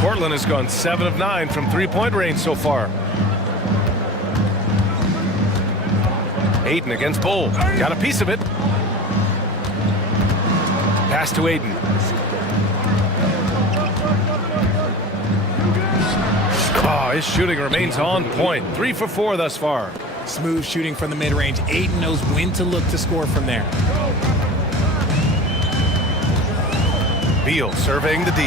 Portland has gone 7 of 9 from three-point range so far. Ayton against Bull. Got a piece of it. Pass to Ayton. Oh, his shooting remains on point. 3 for 4 thus far. Smooth shooting from the mid-range. Ayton knows when to look to score from there. Beal surveying the D.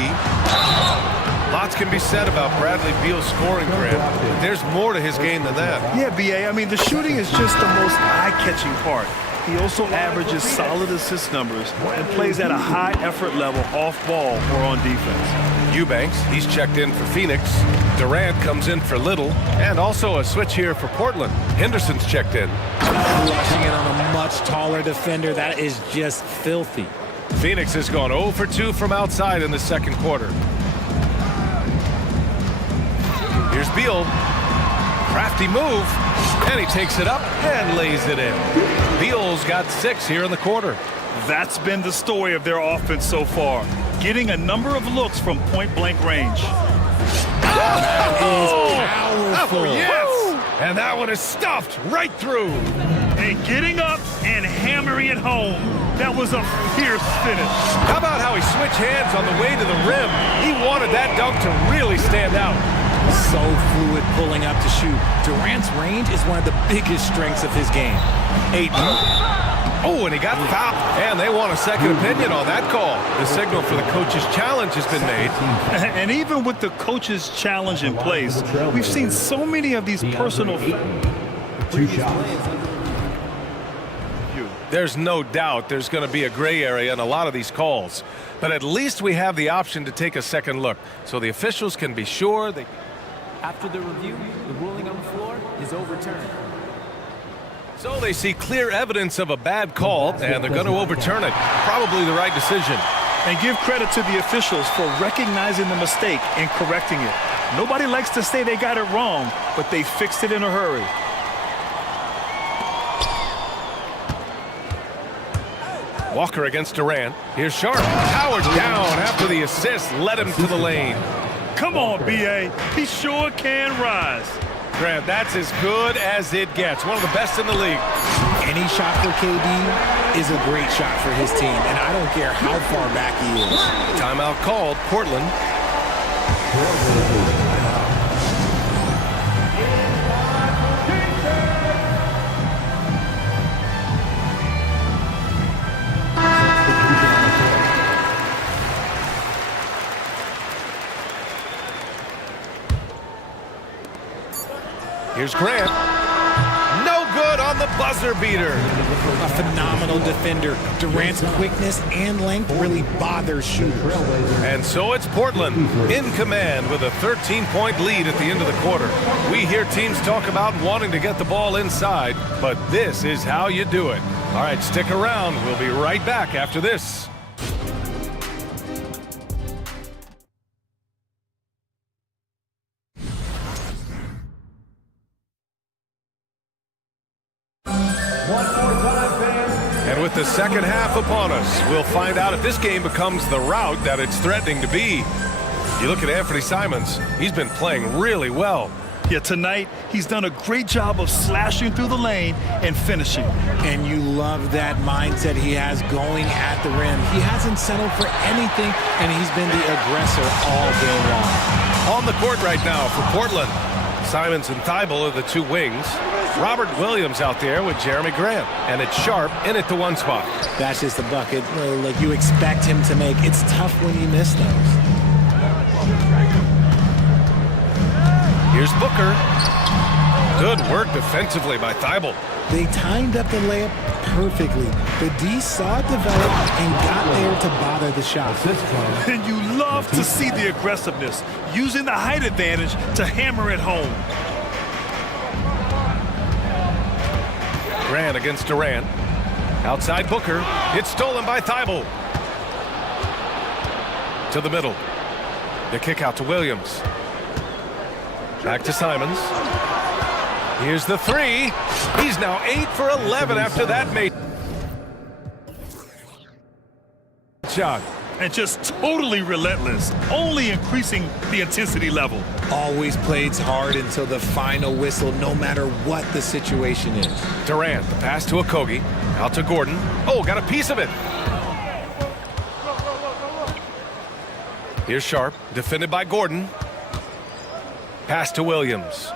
Lots can be said about Bradley Beal's scoring, Grant, but there's more to his game than that. Yeah, BA, I mean, the shooting is just the most eye-catching part. He also averages solid assist numbers and plays at a high effort level off ball or on defense. Eubanks, he's checked in for Phoenix. Durant comes in for Little, and also a switch here for Portland. Henderson's checked in. Rushing it on a much taller defender. That is just filthy. Phoenix has gone 0 for 2 from outside in the second quarter. Here's Beal. Crafty move, and he takes it up and lays it in. Beal's got 6 here in the quarter. That's been the story of their offense so far, getting a number of looks from point-blank range. That is powerful. Oh, yes! And that one is stuffed right through. And getting up and hammering it home. That was a fierce finish. How about how he switched hands on the way to the rim? He wanted that dunk to really stand out. So fluid pulling up to shoot. Durant's range is one of the biggest strengths of his game. Ayton. Oh, and he got fouled. And they want a second opinion on that call. The signal for the coach's challenge has been made. And even with the coach's challenge in place, we've seen so many of these personal... 2 shots. There's no doubt there's going to be a gray area in a lot of these calls. But at least we have the option to take a second look, so the officials can be sure they... After the review, the ruling on the floor is overturned. So they see clear evidence of a bad call, and they're going to overturn it. Probably the right decision. And give credit to the officials for recognizing the mistake and correcting it. Nobody likes to say they got it wrong, but they fixed it in a hurry. Walker against Durant. Here's Sharp. Powered down after the assist led him to the lane. Come on, B.A. He sure can rise. Grant, that's as good as it gets. One of the best in the league. Any shot for KD is a great shot for his team, and I don't care how far back he is. Timeout called. Portland. Here's Grant. No good on the buzzer beater. A phenomenal defender. Durant's quickness and length really bothers shooters. And so it's Portland in command with a 13-point lead at the end of the quarter. We hear teams talk about wanting to get the ball inside, but this is how you do it. All right, stick around. We'll be right back after this. And with the second half upon us, we'll find out if this game becomes the rout that it's threatening to be. You look at Anthony Simons, he's been playing really well. Yeah, tonight, he's done a great job of slashing through the lane and finishing. And you love that mindset he has going at the rim. He hasn't settled for anything, and he's been the aggressor all game long. On the court right now for Portland, Simons and Thibault are the two wings. Robert Williams out there with Jeremy Grant, and it's Sharp in at the one spot. That's just a bucket like you expect him to make. It's tough when you miss those. Here's Booker. Good work defensively by Thibault. They timed up the layup perfectly. The D saw it develop and got there to bother the shot. And you love to see the aggressiveness, using the height advantage to hammer it home. Grant against Durant. Outside Booker. It's stolen by Thibault. To the middle. The kick out to Williams. Back to Simons. Here's the three. He's now 8 for 11 after that made shot. And just totally relentless, only increasing the intensity level. Always plays hard until the final whistle, no matter what the situation is. Durant, the pass to Okogie. Out to Gordon. Oh, got a piece of it. Here's Sharp, defended by Gordon. Pass to Williams.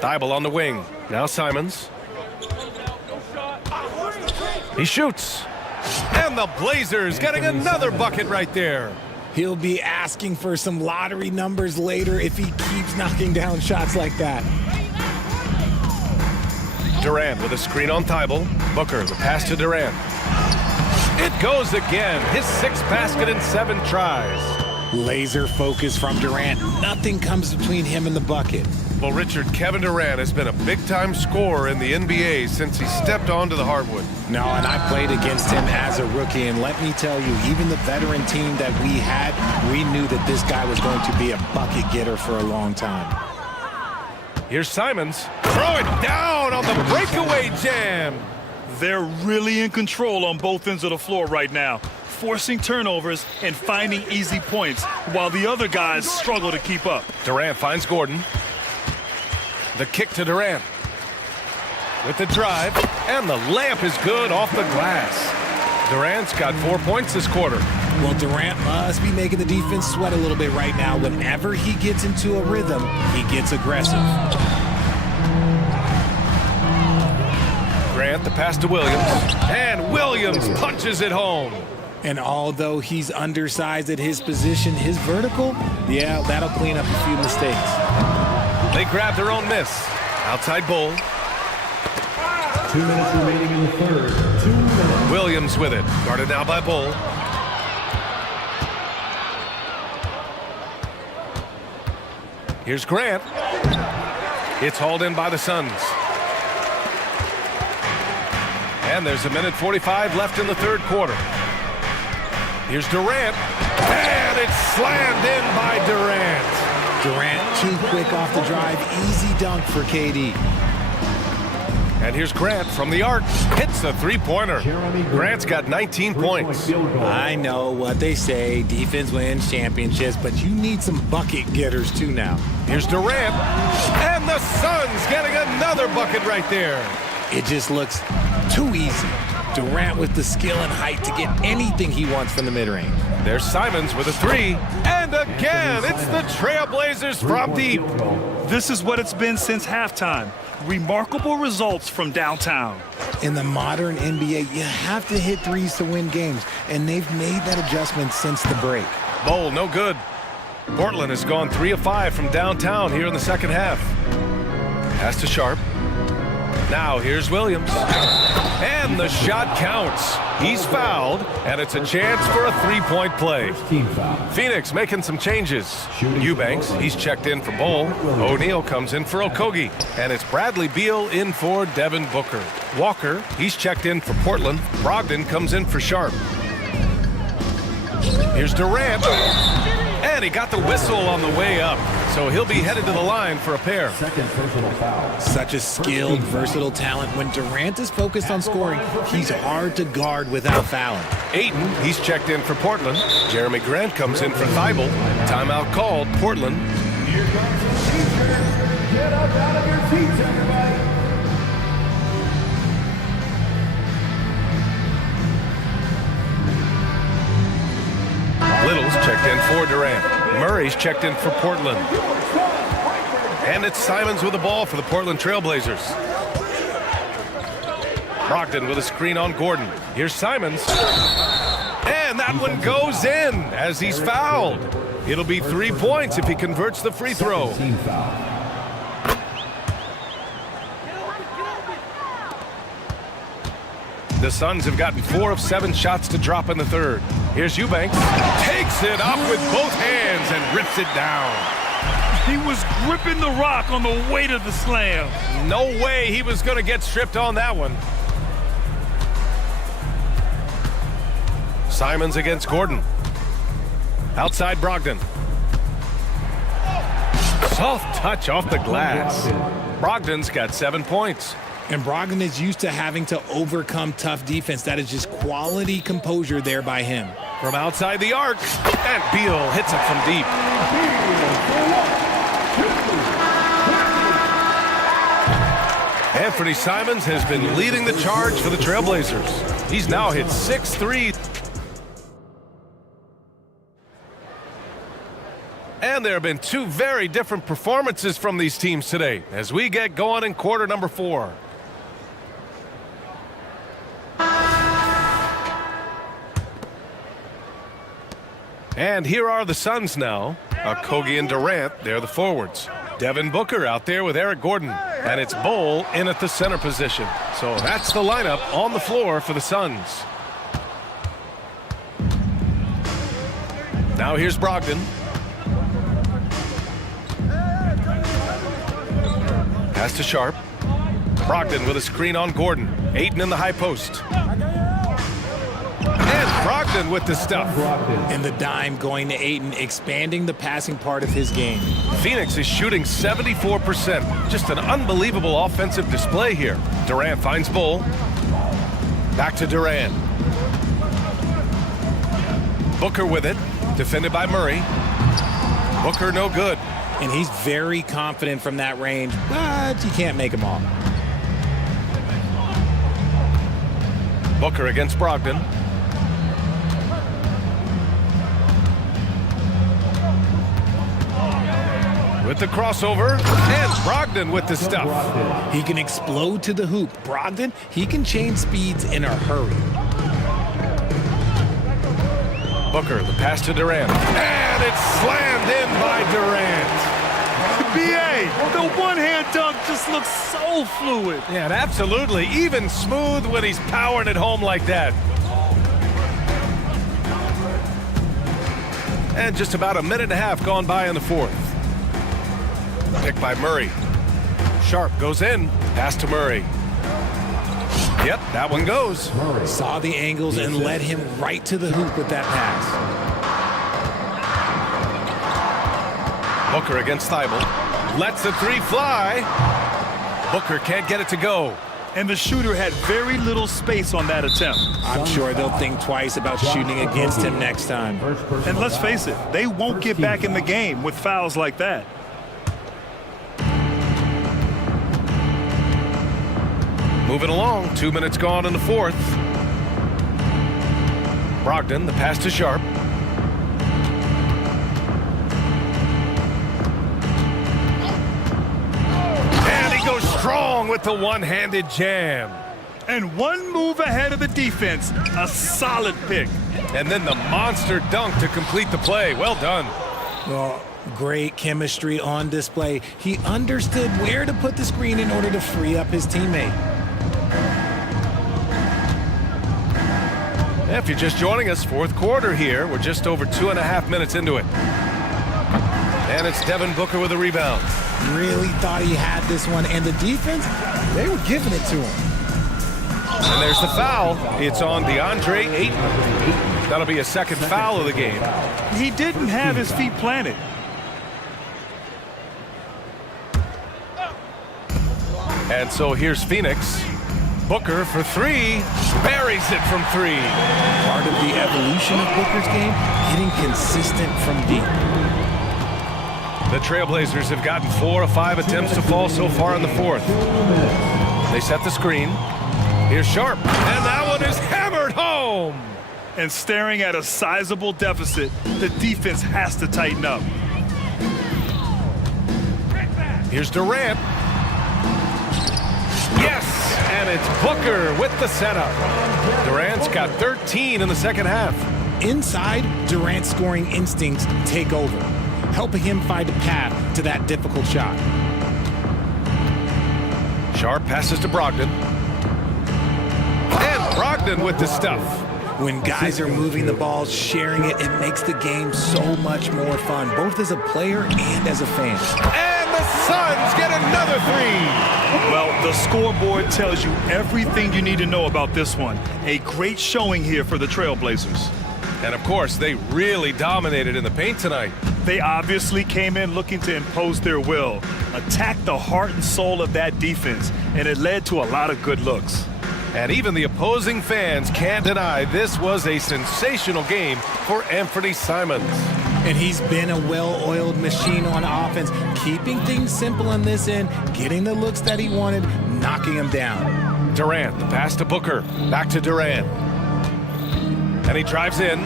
Thibault on the wing. Now Simons. He shoots. And the Blazers getting another bucket right there. He'll be asking for some lottery numbers later if he keeps knocking down shots like that. Durant with a screen on Thibault. Booker, the pass to Durant. It goes again. His 6th basket in 7 tries. Laser focus from Durant. Nothing comes between him and the bucket. Well, Richard, Kevin Durant has been a big-time scorer in the NBA since he stepped onto the hardwood. No, and I played against him as a rookie, and let me tell you, even the veteran team that we had, we knew that this guy was going to be a bucket getter for a long time. Here's Simons. Throw it down on the breakaway jam. They're really in control on both ends of the floor right now, forcing turnovers and finding easy points, while the other guys struggle to keep up. Durant finds Gordon. The kick to Durant. With the drive, and the layup is good off the glass. Durant's got 4 points this quarter. Well, Durant must be making the defense sweat a little bit right now. Whenever he gets into a rhythm, he gets aggressive. Grant, the pass to Williams. And Williams punches it home. And although he's undersized at his position, his vertical, yeah, that'll clean up a few mistakes. They grab their own miss. Outside Bull. 2 minutes remaining in the third. 2 minutes. Williams with it. Guarded now by Bull. Here's Grant. It's hauled in by the Suns. And there's 1:45 left in the third quarter. Here's Durant. And it's slammed in by Durant. Durant too quick off the drive. Easy dunk for KD. And here's Grant from the arc. Hits a three-pointer. Grant's got 19 points. I know what they say. Defense wins championships, but you need some bucket getters too now. Here's Durant. And the Suns getting another bucket right there. It just looks too easy. Durant with the skill and height to get anything he wants from the mid-range. There's Simons with a three. And again, it's the Trailblazers from deep. This is what it's been since halftime. Remarkable results from downtown. In the modern NBA, you have to hit threes to win games, and they've made that adjustment since the break. Bowl, no good. Portland has gone 3 of 5 from downtown here in the second half. Pass to Sharp. Now here's Williams. And the shot counts. He's fouled, and it's a chance for a three-point play. Phoenix making some changes. Eubanks, he's checked in for Bowl. O'Neal comes in for Okogie. And it's Bradley Beal in for Devin Booker. Walker, he's checked in for Portland. Brogdon comes in for Sharp. Here's Durant. And he got the whistle on the way up. So he'll be headed to the line for a pair. Second personal foul. Such a skilled, versatile talent. When Durant is focused on scoring, he's hard to guard without fouling. Ayton, he's checked in for Portland. Jeremy Grant comes in for Thibault. Timeout called, Portland. Here comes the teacher. Get up out of your seats, everybody. Little's checked in for Durant. Murray's checked in for Portland. And it's Simons with the ball for the Portland Trailblazers. Brogdon with a screen on Gordon. Here's Simons. And that one goes in as he's fouled. It'll be 3 points if he converts the free throw. The Suns have gotten 4 of 7 shots to drop in the third. Here's Eubanks. Takes it up with both hands and rips it down. He was gripping the rock on the weight of the slam. No way he was going to get stripped on that one. Simons against Gordon. Outside Brogdon. Soft touch off the glass. Brogdon's got 7 points. And Brogdon is used to having to overcome tough defense. That is just quality composure there by him. From outside the arc, and Beal hits it from deep. Anthony Simons has been leading the charge for the Trailblazers. He's now hit 6 threes. And there have been 2 very different performances from these teams today as we get going in quarter number 4. And here are the Suns now. Okogie and Durant, they're the forwards. Devin Booker out there with Eric Gordon. And it's Bowl in at the center position. So that's the lineup on the floor for the Suns. Now here's Brogdon. Pass to Sharp. Brogdon with a screen on Gordon. Ayton in the high post. And Brogdon with the stuff. And the dime going to Ayton, expanding the passing part of his game. Phoenix is shooting 74%. Just an unbelievable offensive display here. Durant finds Bull. Back to Durant. Booker with it. Defended by Murray. Booker no good. And he's very confident from that range, but you can't make him all. Booker against Brogdon. With the crossover, and Brogdon with the stuff. He can explode to the hoop. Brogdon, he can change speeds in a hurry. Booker, the pass to Durant. And it's slammed in by Durant. BA, the one-hand dunk just looks so fluid. Yeah, and absolutely. Even smooth when he's powering it home like that. And just about a minute and a half gone by in the fourth. Picked by Murray. Sharp goes in. Pass to Murray. Yep, that one goes. Murray saw the angles and led him right to the hoop with that pass. Booker against Thibault. Lets the three fly. Booker can't get it to go. And the shooter had very little space on that attempt. I'm sure they'll think twice about shooting against him next time. And let's face it, they won't get back in the game with fouls like that. Moving along, 2 minutes gone in the fourth. Brogdon, the pass to Sharp. And he goes strong with the one-handed jam. And one move ahead of the defense, a solid pick. And then the monster dunk to complete the play. Well done. Well, great chemistry on display. He understood where to put the screen in order to free up his teammate. If you're just joining us, fourth quarter here. We're just over 2.5 minutes into it. And it's Devin Booker with a rebound. Really thought he had this one, and the defense, they were giving it to him. And there's the foul. It's on DeAndre Ayton. That'll be a second foul of the game. He didn't have his feet planted. And so here's Phoenix. Booker for three. Buries it from three. Part of the evolution of Booker's game, getting consistent from deep. The Trailblazers have gotten 4 of 5 attempts to fall so far in the fourth. They set the screen. Here's Sharp. And that one is hammered home. And staring at a sizable deficit, the defense has to tighten up. Here's Durant. Yes, and it's Booker with the setup. Durant's got 13 in the second half. Inside, Durant's scoring instincts take over, helping him find a path to that difficult shot. Sharp passes to Brogdon. And Brogdon with the stuff. When guys are moving the ball, sharing it, it makes the game so much more fun, both as a player and as a fan. And the Suns get another three. Well, the scoreboard tells you everything you need to know about this one. A great showing here for the Trailblazers. And of course, they really dominated in the paint tonight. They obviously came in looking to impose their will, attack the heart and soul of that defense, and it led to a lot of good looks. And even the opposing fans can't deny this was a sensational game for Anthony Simons. And he's been a well-oiled machine on offense, keeping things simple on this end, getting the looks that he wanted, knocking them down. Durant, the pass to Booker, back to Durant. And he drives in.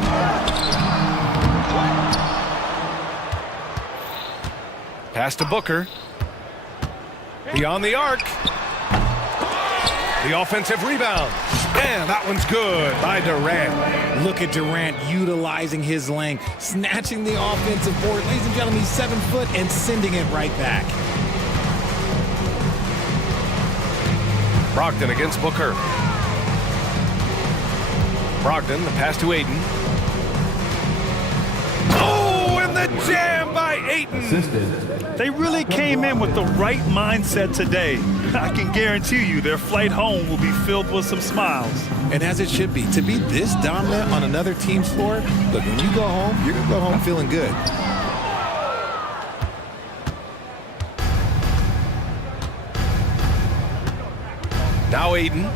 Pass to Booker. Beyond the arc. The offensive rebound. And that one's good by Durant. Look at Durant utilizing his length, snatching the offensive board. Ladies and gentlemen, he's 7 foot and sending it right back. Brogdon against Booker. Brogdon, the pass to Ayton. Oh, and the jam by Ayton. They really came in with the right mindset today. I can guarantee you their flight home will be filled with some smiles. And as it should be, to be this dominant on another team's floor, look, when you go home, you're going to go home feeling good. Now Ayton.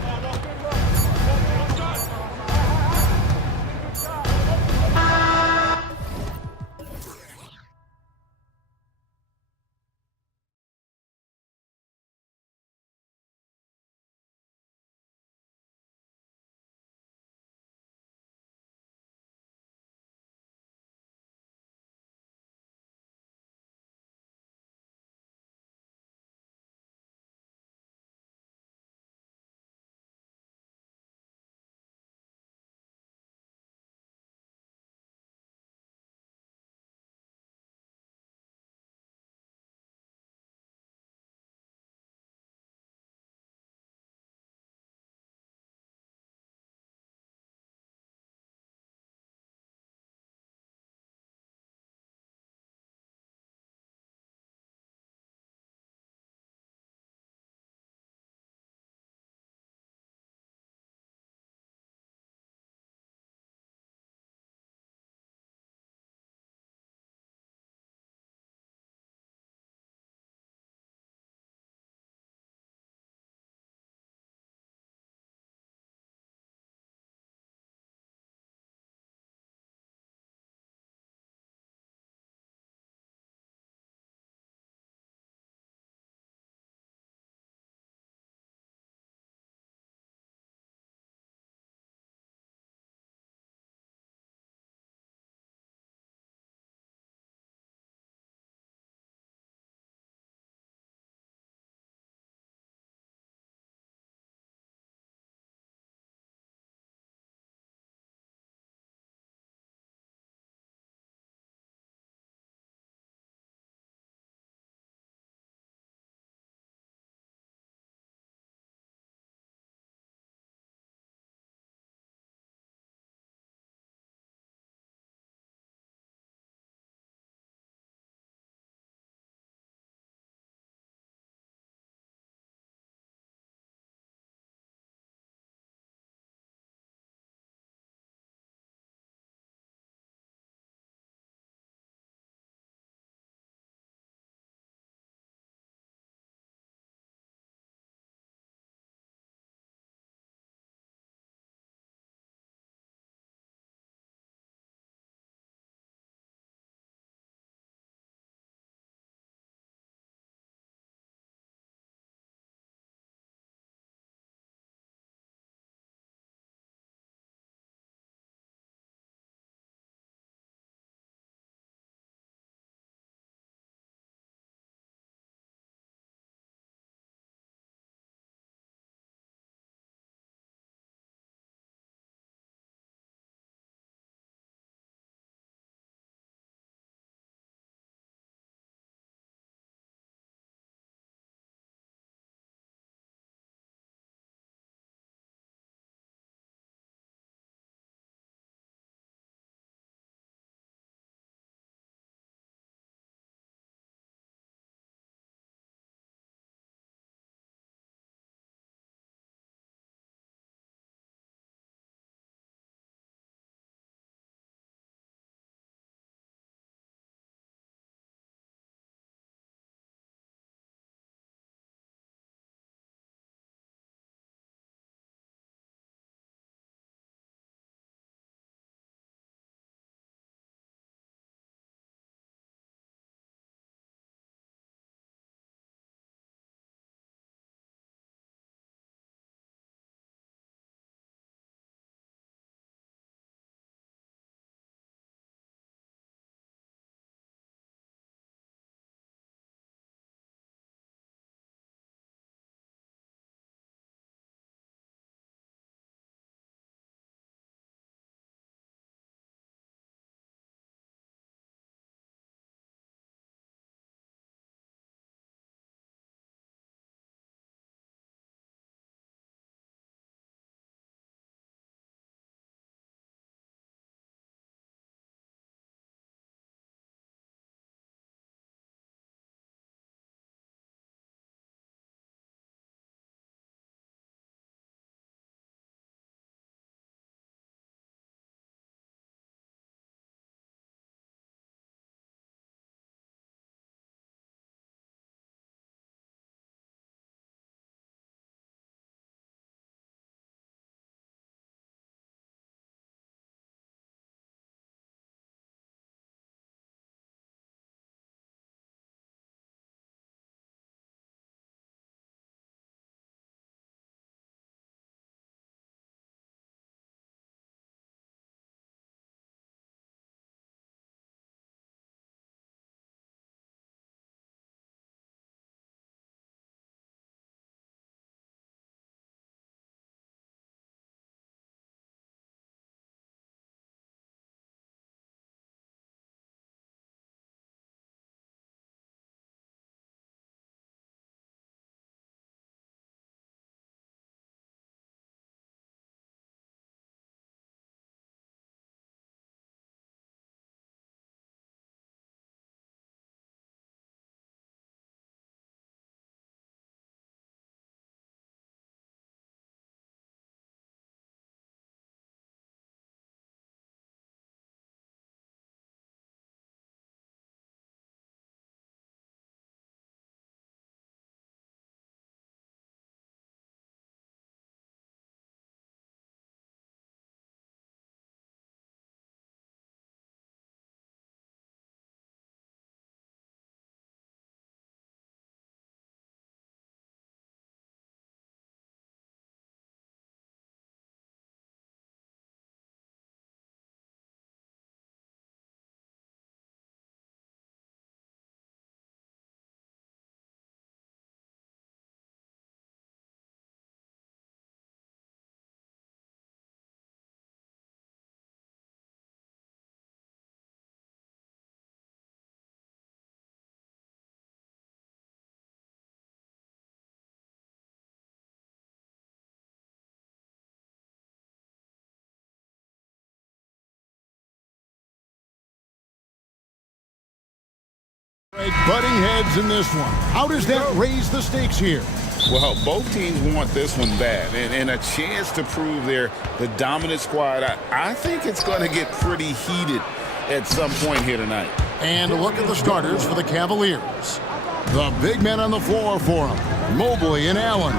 Butting heads in this one. How does that raise the stakes here? Well, both teams want this one bad, and a chance to prove they're the dominant squad. I think it's going to get pretty heated at some point here tonight. And look at the starters for the Cavaliers. The big men on the floor for them, Mobley and Allen.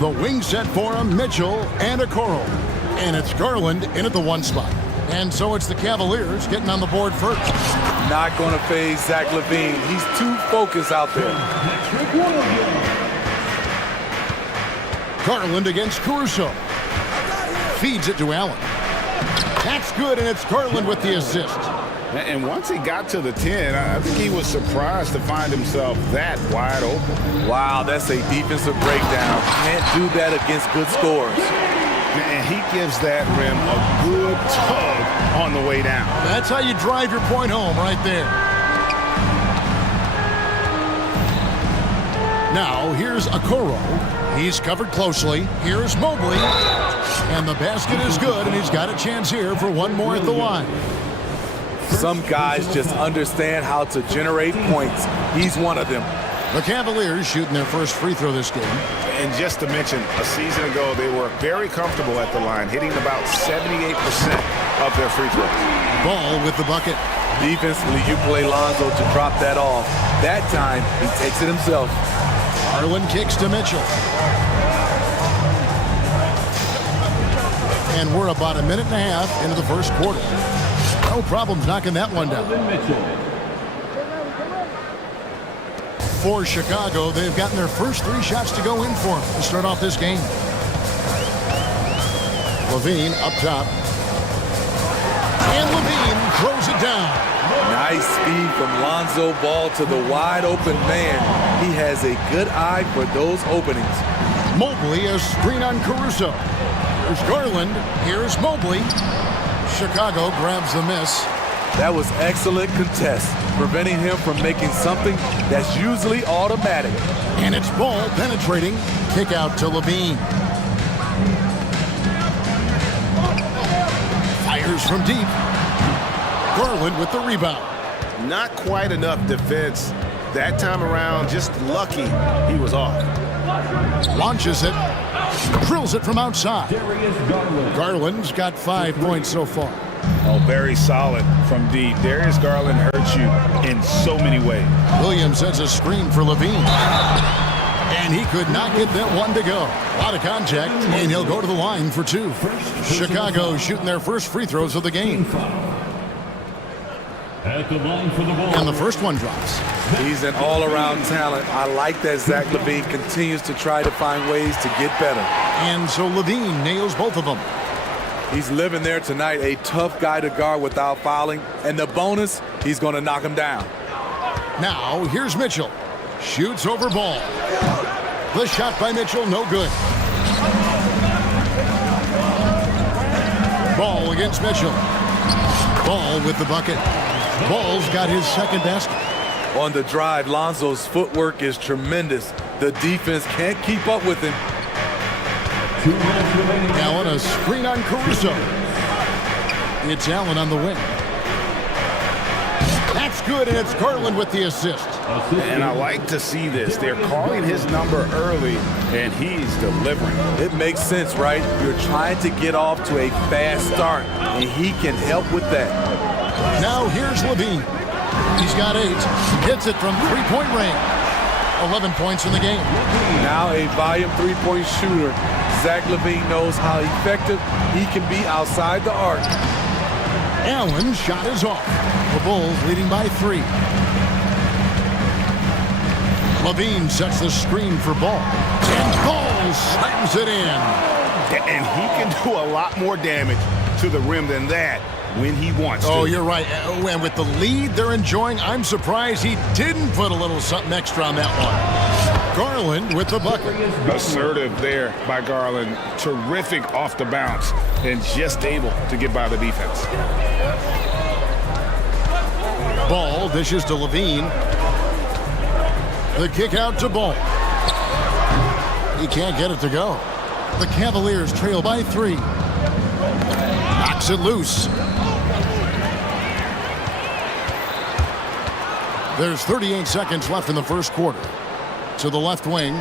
The wing set for them, Mitchell and Okoro. And it's Garland in at the one spot. And so it's the Cavaliers getting on the board first. Not going to phase Zach LaVine. He's too focused out there. Garland against Caruso. Feeds it to Allen. That's good, and it's Garland with the assist. And once he got to the 10, I think he was surprised to find himself that wide open. Wow, that's a defensive breakdown. Can't do that against good scores. And he gives that rim a good tug on the way down. That's how you drive your point home right there. Now, here's Okoro. He's covered closely. Here's Mobley. And the basket is good, and he's got a chance here for one more at the line. Some guys just understand how to generate points. He's one of them. The Cavaliers shooting their first free throw this game. And just to mention, a season ago, they were very comfortable at the line, hitting about 78% of their free throws. Ball with the bucket. Defensively, you play Lonzo to drop that off. That time, he takes it himself. Garland kicks to Mitchell. And we're about a minute and a half into the first quarter. No problems knocking that one down. For Chicago, they've gotten their first 3 shots to go in for them to start off this game. LaVine up top. And LaVine throws it down. Nice speed from Lonzo Ball to the wide open man. He has a good eye for those openings. Mobley, a screen on Caruso. There's Garland. Here's Mobley. Chicago grabs the miss. That was excellent contest, preventing him from making something that's usually automatic. And it's Ball penetrating. Kick out to LaVine. Fires from deep. Garland with the rebound. Not quite enough defense. That time around, just lucky he was off. Launches it. Drills it from outside. Garland's got 5 points so far. Oh, very solid from deep. Darius Garland hurts you in so many ways. Williams sends a screen for LaVine. And he could not get that one to go. A lot of contact, and he'll go to the line for 2. Chicago shooting their first free throws of the game. At the line for the ball. And the first one drops. He's an all-around talent. I like that Zach LaVine continues to try to find ways to get better. And so LaVine nails both of them. He's living there tonight, a tough guy to guard without fouling. And the bonus, he's going to knock him down. Now, here's Mitchell. Shoots over Ball. The shot by Mitchell, no good. Ball against Mitchell. Ball with the bucket. Ball's got his second basket. On the drive, Lonzo's footwork is tremendous. The defense can't keep up with him. Allen, a screen on Caruso. It's Allen on the wing. That's good, and it's Garland with the assist. And I like to see this. They're calling his number early, and he's delivering. It makes sense, right? You're trying to get off to a fast start, and he can help with that. Now here's LaVine. He's got 8. Hits it from 3-point range. 11 points in the game. Now a volume 3-point shooter. Zach LaVine knows how effective he can be outside the arc. Allen's shot is off. The Bulls leading by 3. LaVine sets the screen for Ball. And Ball slams it in. And he can do a lot more damage to the rim than that when he wants to. Oh, you're right. And with the lead they're enjoying, I'm surprised he didn't put a little something extra on that one. Garland with the bucket. Assertive there by Garland. Terrific off the bounce and just able to get by the defense. Ball dishes to LaVine. The kick out to Ball. He can't get it to go. The Cavaliers trail by 3. Knocks it loose. There's 38 seconds left in the first quarter. To the left wing.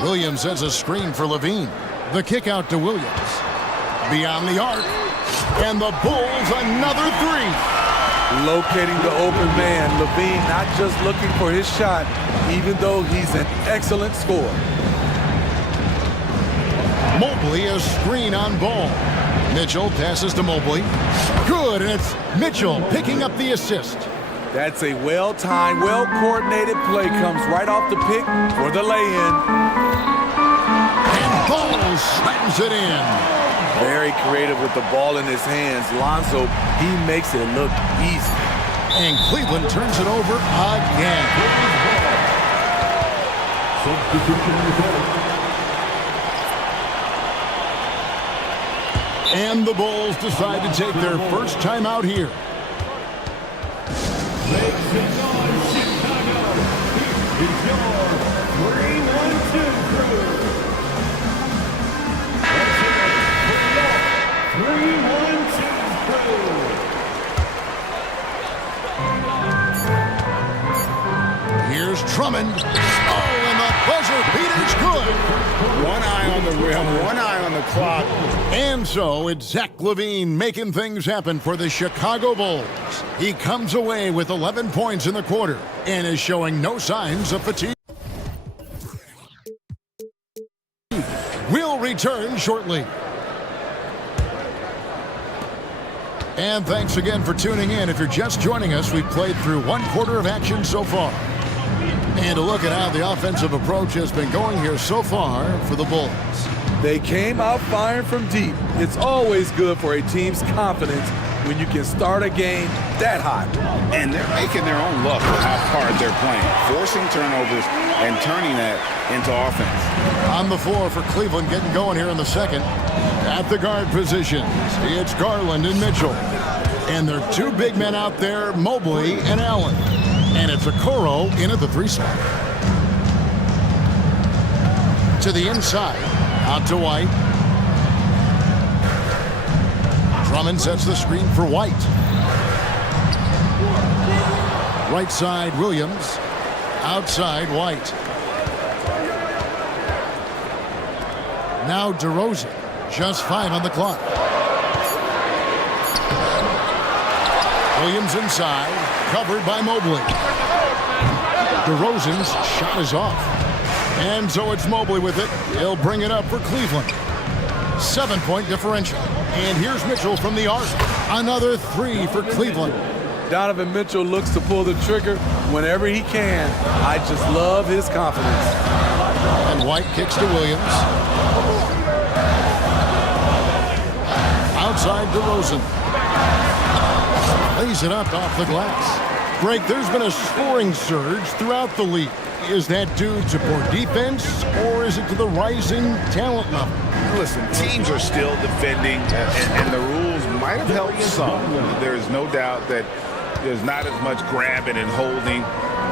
Williams sets a screen for Levine. The kick out to Williams. Beyond the arc. And the Bulls another three. Locating the open man. Levine not just looking for his shot, even though he's an excellent scorer. Mobley a screen on ball. Mitchell passes to Mobley. Good, and it's Mitchell picking up the assist. That's a well-timed, well-coordinated play. Comes right off the pick for the lay-in. And Ball slams it in. Very creative with the ball in his hands. Lonzo, he makes it look easy. And Cleveland turns it over again. And the Bulls decide to take their first time out here. Make some noise, Chicago. It's your 3-1-2 crew. Let's hear it for your 3-1-2 crew. Here's Drummond. Oh, and the buzzer beater's good. One eye on the rim, one eye on the clock. And so it's Zach LaVine making things happen for the Chicago Bulls. He comes away with 11 points in the quarter and is showing no signs of fatigue. We'll return shortly. And thanks again for tuning in. If you're just joining us, we've played through one quarter of action so far. And a look at how the offensive approach has been going here so far for the Bulls. They came out firing from deep. It's always good for a team's confidence when you can start a game that hot. And they're making their own luck with how hard they're playing, forcing turnovers and turning that into offense. On the floor for Cleveland, getting going here in the second. At the guard positions, it's Garland and Mitchell. And there are two big men out there, Mobley and Allen. And it's Okoro in at the three spot. To the inside, out to White. Drummond sets the screen for White. Right side, Williams. Outside, White. Now DeRozan. Just 5 on the clock. Williams inside, covered by Mobley. DeRozan's shot is off. And so it's Mobley with it. He'll bring it up for Cleveland. 7-point differential. And here's Mitchell from the arc. Another three for Cleveland. Donovan Mitchell looks to pull the trigger whenever he can. I just love his confidence. And White kicks to Williams. Outside DeRozan. Lays it up off the glass. Greg, there's been a scoring surge throughout the league. Is that due to poor defense, or is it to the rising talent level? Listen, teams are still defending, and the rules might have helped some. There is no doubt that there's not as much grabbing and holding.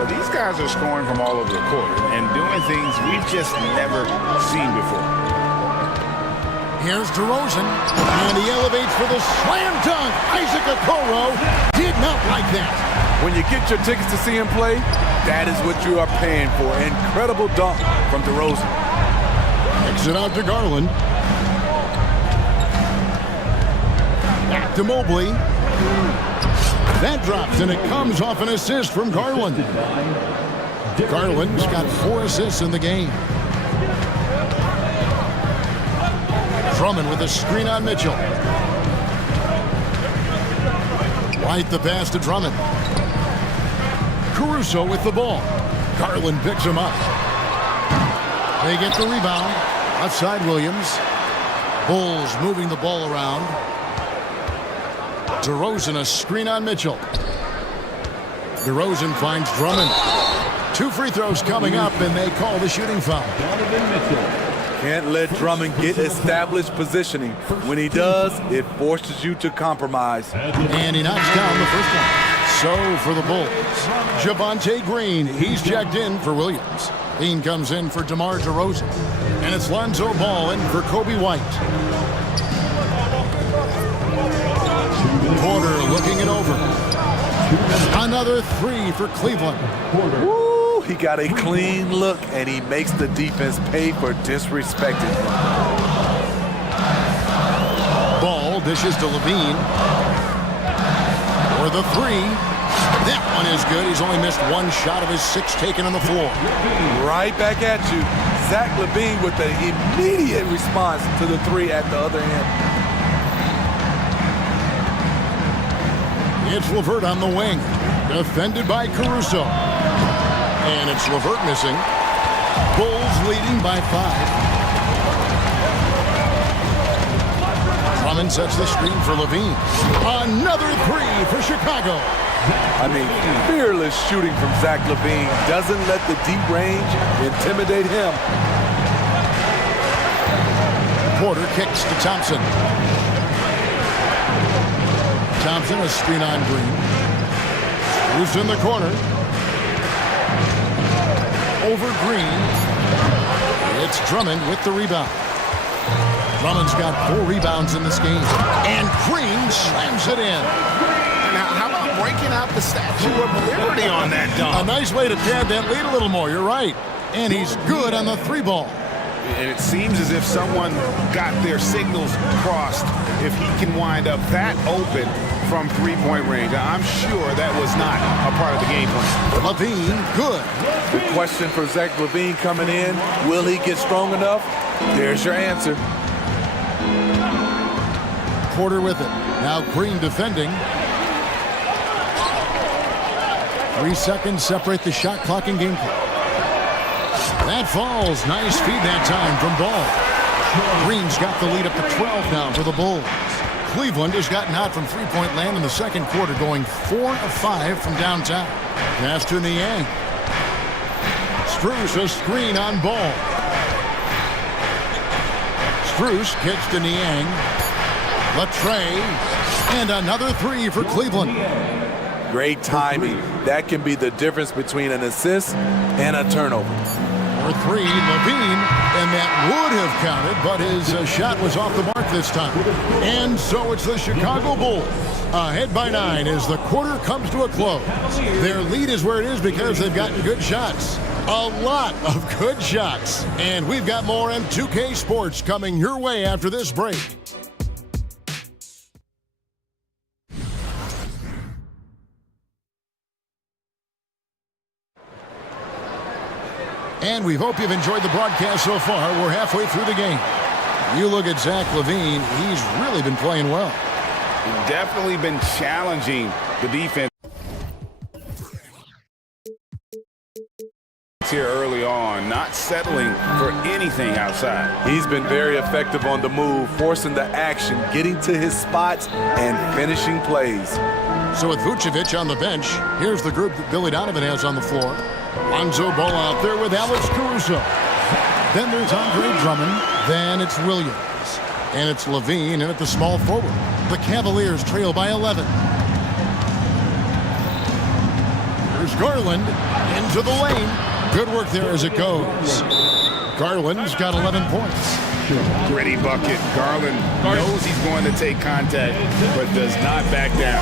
But these guys are scoring from all over the court and doing things we've just never seen before. Here's DeRozan, and he elevates for the slam dunk. Isaac Okoro did not like that. When you get your tickets to see him play, that is what you are paying for. Incredible dunk from DeRozan. Kicks it out to Garland. Back to Mobley. That drops, and it comes off an assist from Garland. Garland's got 4 assists in the game. Drummond with a screen on Mitchell. White the pass to Drummond. Caruso with the ball. Garland picks him up. They get the rebound. Outside Williams. Bulls moving the ball around. DeRozan a screen on Mitchell. DeRozan finds Drummond. 2 free throws coming up, and they call the shooting foul. Can't let Drummond get established positioning. When he does, it forces you to compromise. And he knocks down the first one. So for the Bulls, Javonte Green, he's checked in for Williams. Dean comes in for DeMar DeRozan. And it's Lonzo Ball in for Kobe White. Porter looking it over. Another three for Cleveland. Woo, he got a clean look, and he makes the defense pay for disrespecting him. Ball dishes to Levine. For the three. That one is good. He's only missed one shot of his 6 taken on the floor. Right back at you. Zach Levine with the immediate response to the three at the other end. It's LeVert on the wing. Defended by Caruso. And it's LeVert missing. Bulls leading by 5. Drummond sets the screen for Levine. Another three for Chicago. I mean, fearless shooting from Zach Levine. Doesn't let the deep range intimidate him. Porter kicks to Thompson. Thompson, a screen on Green. Who's in the corner. Over Green. It's Drummond with the rebound. Drummond's got 4 rebounds in this game. And Green slams it in. Now, how about breaking out the Statue of Liberty on that dunk? A nice way to pad that lead a little more. You're right. And he's good on the 3 ball. And it seems as if someone got their signals crossed if he can wind up that open from 3-point range. I'm sure that was not a part of the game plan. Levine, good. The question for Zach Levine coming in, will he get strong enough? There's your answer. Porter with it. Now Green defending. 3 seconds separate the shot clock and game clock. That falls. Nice feed that time from Ball. Green's got the lead up to 12 now for the Bulls. Cleveland has gotten out from 3-point land in the second quarter, going 4 of 5 from downtown. Pass to Niang. Strus a screen on Ball. Strus kicks to Niang. Latre. And another 3 for Cleveland. Great timing. That can be the difference between an assist and a turnover. For 3, Levine, and that would have counted, but his shot was off the mark this time. And so it's the Chicago Bulls ahead by 9 as the quarter comes to a close. Their lead is where it is because they've gotten good shots. A lot of good shots. And we've got more M2K Sports coming your way after this break. And we hope you've enjoyed the broadcast so far. We're halfway through the game. You look at Zach Levine, he's really been playing well. Definitely been challenging the defense here early on, not settling for anything outside. He's been very effective on the move, forcing the action, getting to his spots, and finishing plays. So with Vucevic on the bench, here's the group that Billy Donovan has on the floor. Lonzo Ball out there with Alex Caruso. Then there's Andre Drummond. Then it's Williams. And it's Levine in at the small forward. The Cavaliers trail by 11. Here's Garland into the lane. Good work there as it goes. Garland's got 11 points. Gritty bucket. Garland knows he's going to take contact, but does not back down.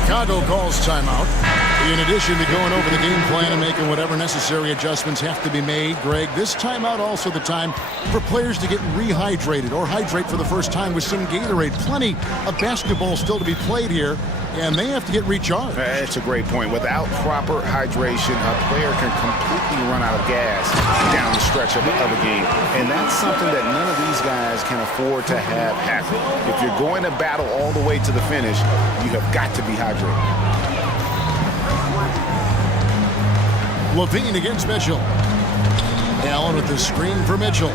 Chicago calls timeout. In addition to going over the game plan and making whatever necessary adjustments have to be made, Greg, this timeout also the time for players to get rehydrated or hydrate for the first time with some Gatorade. Plenty of basketball still to be played here, and they have to get recharged. That's a great point. Without proper hydration, a player can completely run out of gas down the stretch of a game. And that's something that none of these guys can afford to have happen. If you're going to battle all the way to the finish, you have got to be hydrated. Levine against Mitchell. Allen with the screen for Mitchell.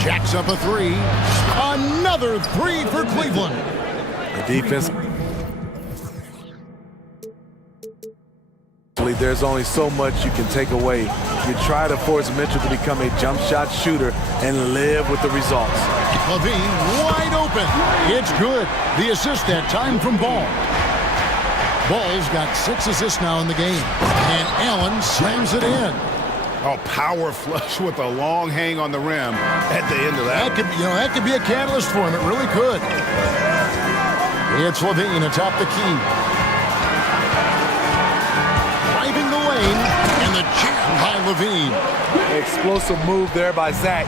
Jacks up a 3. Another 3 for Cleveland. The defense. There's only so much you can take away. You try to force Mitchell to become a jump shot shooter and live with the results. Levine wide open. It's good. The assist that time from Ball. Ball's got 6 assists now in the game. And Allen slams it in. Oh, power flush with a long hang on the rim at the end of that. That could be a catalyst for him. It really could. It's Levine atop the key. lane, and the jam by Levine. Explosive move there by Zach.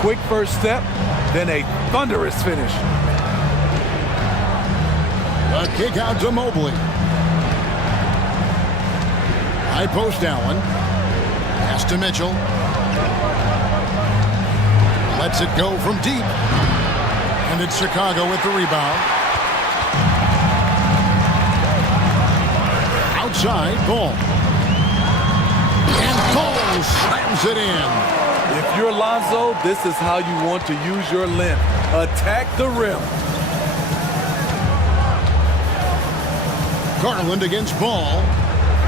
Quick first step, then a thunderous finish. A kick out to Mobley. High post Allen. Pass to Mitchell. Lets it go from deep. And it's Chicago with the rebound. Outside, Ball. And Ball slams it in. If you're Lonzo, this is how you want to use your length. Attack the rim. Garland against Ball.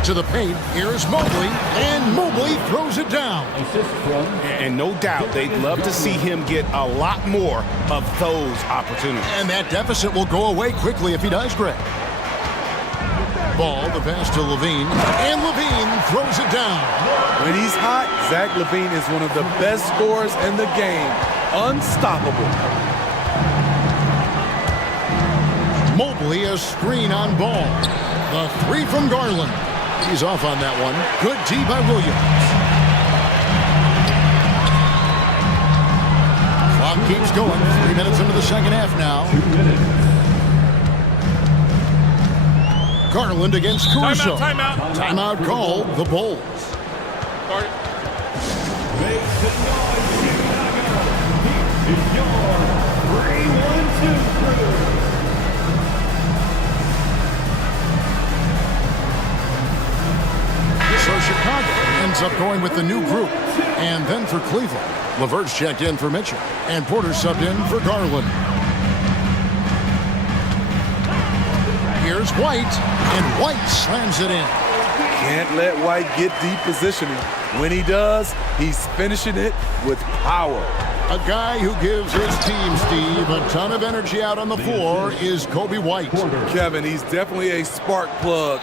To the paint, here's Mobley, and Mobley throws it down. And no doubt they'd love to see him get a lot more of those opportunities. And that deficit will go away quickly if he does, Greg. Ball, the pass to Levine, and Levine throws it down. When he's hot, Zach LaVine is one of the best scorers in the game. Unstoppable. Mobley, a screen on Ball. The three from Garland. He's off on that one. Good D by Williams. Clock keeps going. 3 minutes into the second half now. 2 minutes. Garland against Caruso. Timeout. Timeout called. The Bulls. Make some noise, Chicago. This is your 3-1-2 crew. So Chicago ends up going with the new group. And then for Cleveland, LeVert's checked in for Mitchell. And Porter subbed in for Garland. Here's White. And White slams it in. Can't let White get deep positioning. When he does, he's finishing it with power. A guy who gives his team, Steve, a ton of energy out on the floor is Kobe White. Kevin, he's definitely a spark plug,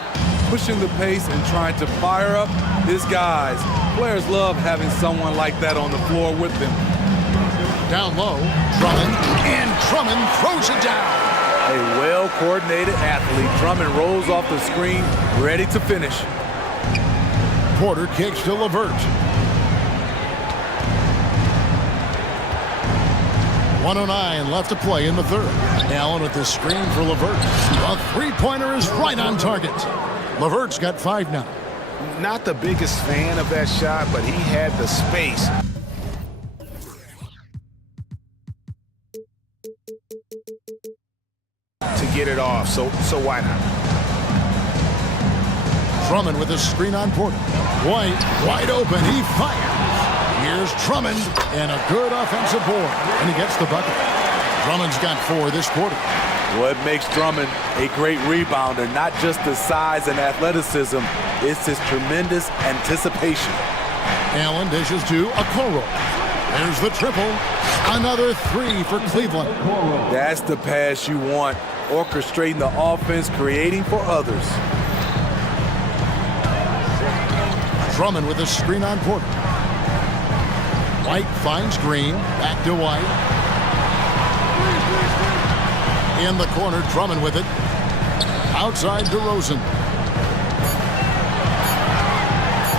pushing the pace and trying to fire up his guys. Players love having someone like that on the floor with them. Down low, Drummond, and Drummond throws it down. A well-coordinated athlete. Drummond rolls off the screen, ready to finish. Porter kicks to LeVert. 1:09 left to play in the third. Allen with the screen for LeVert. A three-pointer is right on target. LeVert's got 5 now. Not the biggest fan of that shot, but he had the space. To get it off, so why not? Drummond with a screen on Porter. White, wide open, he fires. Here's Drummond, and a good offensive board, and he gets the bucket. Drummond's got 4 this quarter. What makes Drummond a great rebounder, not just the size and athleticism, it's his tremendous anticipation. Allen dishes to Okoro. There's the triple. Another 3 for Cleveland. That's the pass you want, orchestrating the offense, creating for others. Drummond with a screen on Porter. White finds Green. Back to White. In the corner, Drummond with it. Outside DeRozan.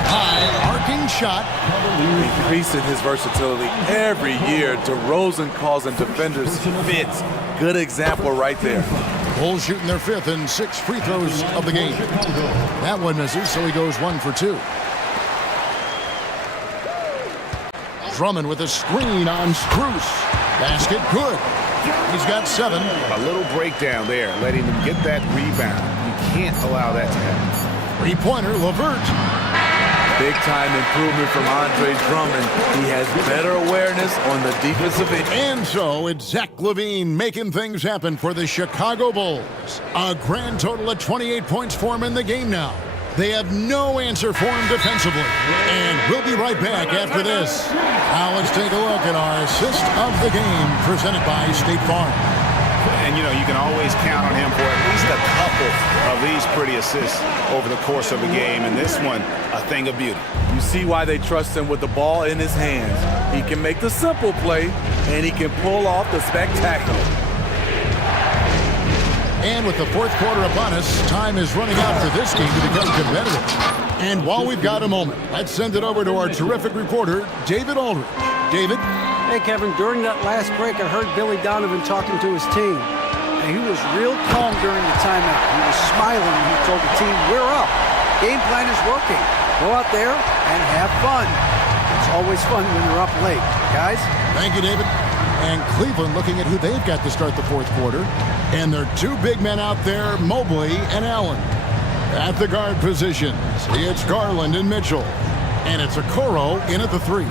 High arcing shot. Increasing his versatility every year. DeRozan causing defenders fits. Good example right there. Bulls shooting their 5th and 6 free throws of the game. That one misses, so he goes 1 for 2. Drummond with a screen on Spruce. Basket good. He's got 7. A little breakdown there, letting him get that rebound. You can't allow that to happen. Three-pointer, LeVert. Big-time improvement from Andre Drummond. He has better awareness on the defensive end. And so it's Zach LaVine making things happen for the Chicago Bulls. A grand total of 28 points for him in the game now. They have no answer for him defensively. And we'll be right back after this. Now let's take a look at our assist of the game presented by State Farm. And, you know, you can always count on him for at least a couple of these pretty assists over the course of a game. And this one, a thing of beauty. You see why they trust him with the ball in his hands. He can make the simple play, and he can pull off the spectacular. And with the fourth quarter upon us, time is running out for this game to become competitive. And while we've got a moment, let's send it over to our terrific reporter, David Aldridge. David? Hey, Kevin, during that last break, I heard Billy Donovan talking to his team. And he was real calm during the timeout. He was smiling and he told the team, we're up. Game plan is working. Go out there and have fun. It's always fun when you're up late. Guys? Thank you, David. And Cleveland looking at who they've got to start the fourth quarter. And their two big men out there, Mobley and Allen. At the guard positions, it's Garland and Mitchell. And it's Okoro in at the three.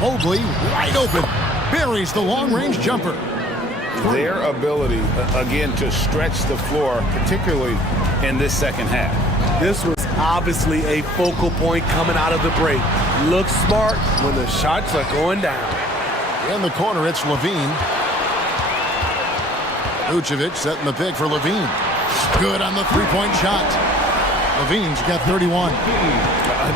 Mobley wide open. Buries the long-range jumper. Their ability, again, to stretch the floor, particularly in this second half. This was obviously a focal point coming out of the break. Look smart when the shots are going down. In the corner, it's Levine. Vucevic setting the pick for Levine. Good on the three-point shot. Levine's got 31.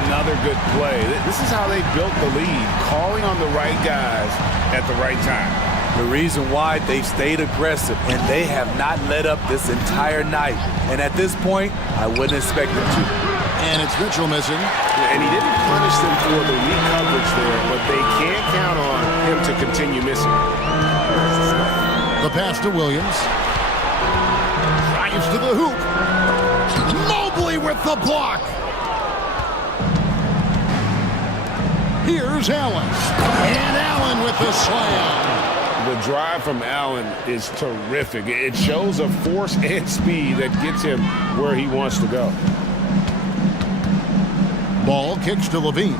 Another good play. This is how they built the lead, calling on the right guys at the right time. The reason why they've stayed aggressive, and they have not let up this entire night. And at this point, I wouldn't expect them to. And it's Mitchell missing. And he didn't punish them for the weak coverage there, but they can't count on him to continue missing. The pass to Williams. Drives to the hoop. Mobley with the block. Here's Allen. And Allen with the slam. The drive from Allen is terrific. It shows a force and speed that gets him where he wants to go. Ball kicks to Levine.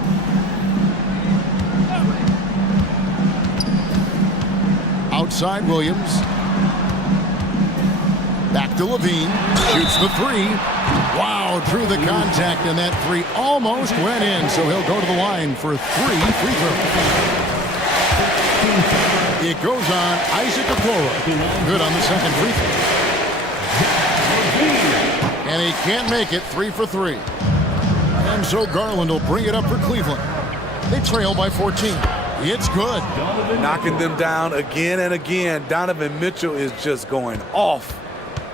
Outside Williams. Back to Levine. Shoots the three. Wow, through the contact, and that three almost went in, so he'll go to the line for 3 free throws. It goes on Isaac Okoro. Good on the second free throw. And he can't make it 3 for 3. And so Garland will bring it up for Cleveland. They trail by 14. It's good. Knocking them down again and again. Donovan Mitchell is just going off.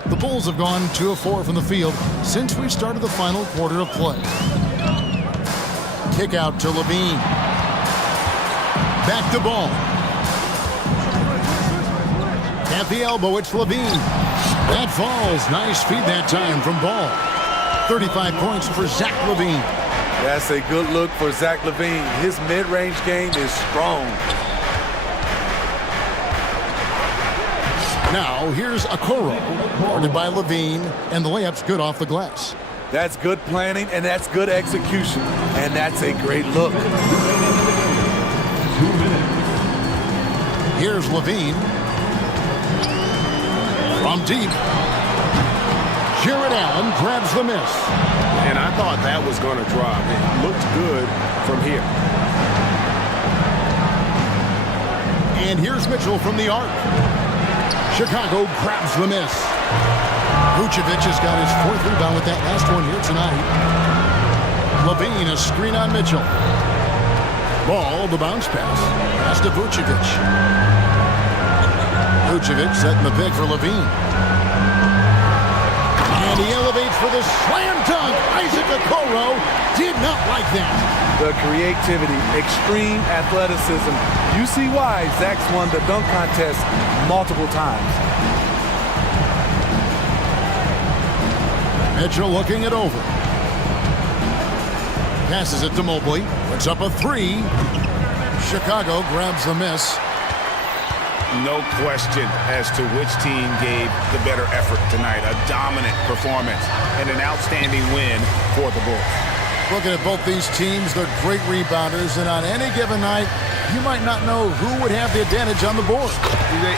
The Bulls have gone 2 of 4 from the field since we started the final quarter of play. Kick out to Levine. Back to Ball. At the elbow, it's Levine. That falls. Nice feed that time from Ball. 35 points for Zach Levine. That's a good look for Zach Levine. His mid-range game is strong. Now, here's Okoro, guarded by Levine, and the layup's good off the glass. That's good planning, and that's good execution, and that's a great look. 2 minutes. Here's Levine. From deep. Jared Allen grabs the miss. And I thought that was going to drop. It looked good from here. And here's Mitchell from the arc. Chicago grabs the miss. Vucevic has got his 4th rebound with that last one here tonight. Levine, a screen on Mitchell. Ball, the bounce pass. Pass to Vucevic. Vucevic setting the pick for Levine. And he elevates for the slam dunk. Isaac Okoro did not like that. The creativity, extreme athleticism. You see why Zach's won the dunk contest multiple times. Mitchell looking it over. Passes it to Mobley. Puts up a 3. Chicago grabs the miss. No question as to which team gave the better effort tonight. A dominant performance and an outstanding win for the Bulls. Looking at both these teams, they're great rebounders, and on any given night, you might not know who would have the advantage on the board.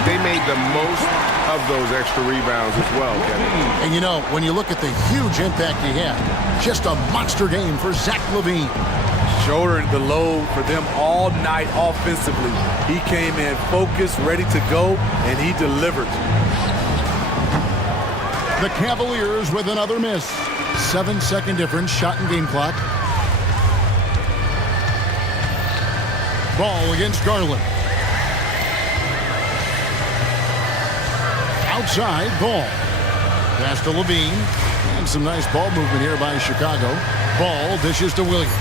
They made the most of those extra rebounds as well, Kevin. And you know, when you look at the huge impact he had, just a monster game for Zach Levine. Shouldering the load for them all night offensively. He came in focused, ready to go, and he delivered. The Cavaliers with another miss. 7-second difference, shot and game clock. Ball against Garland. Outside, Ball. Pass to Levine. And some nice ball movement here by Chicago. Ball dishes to Williams.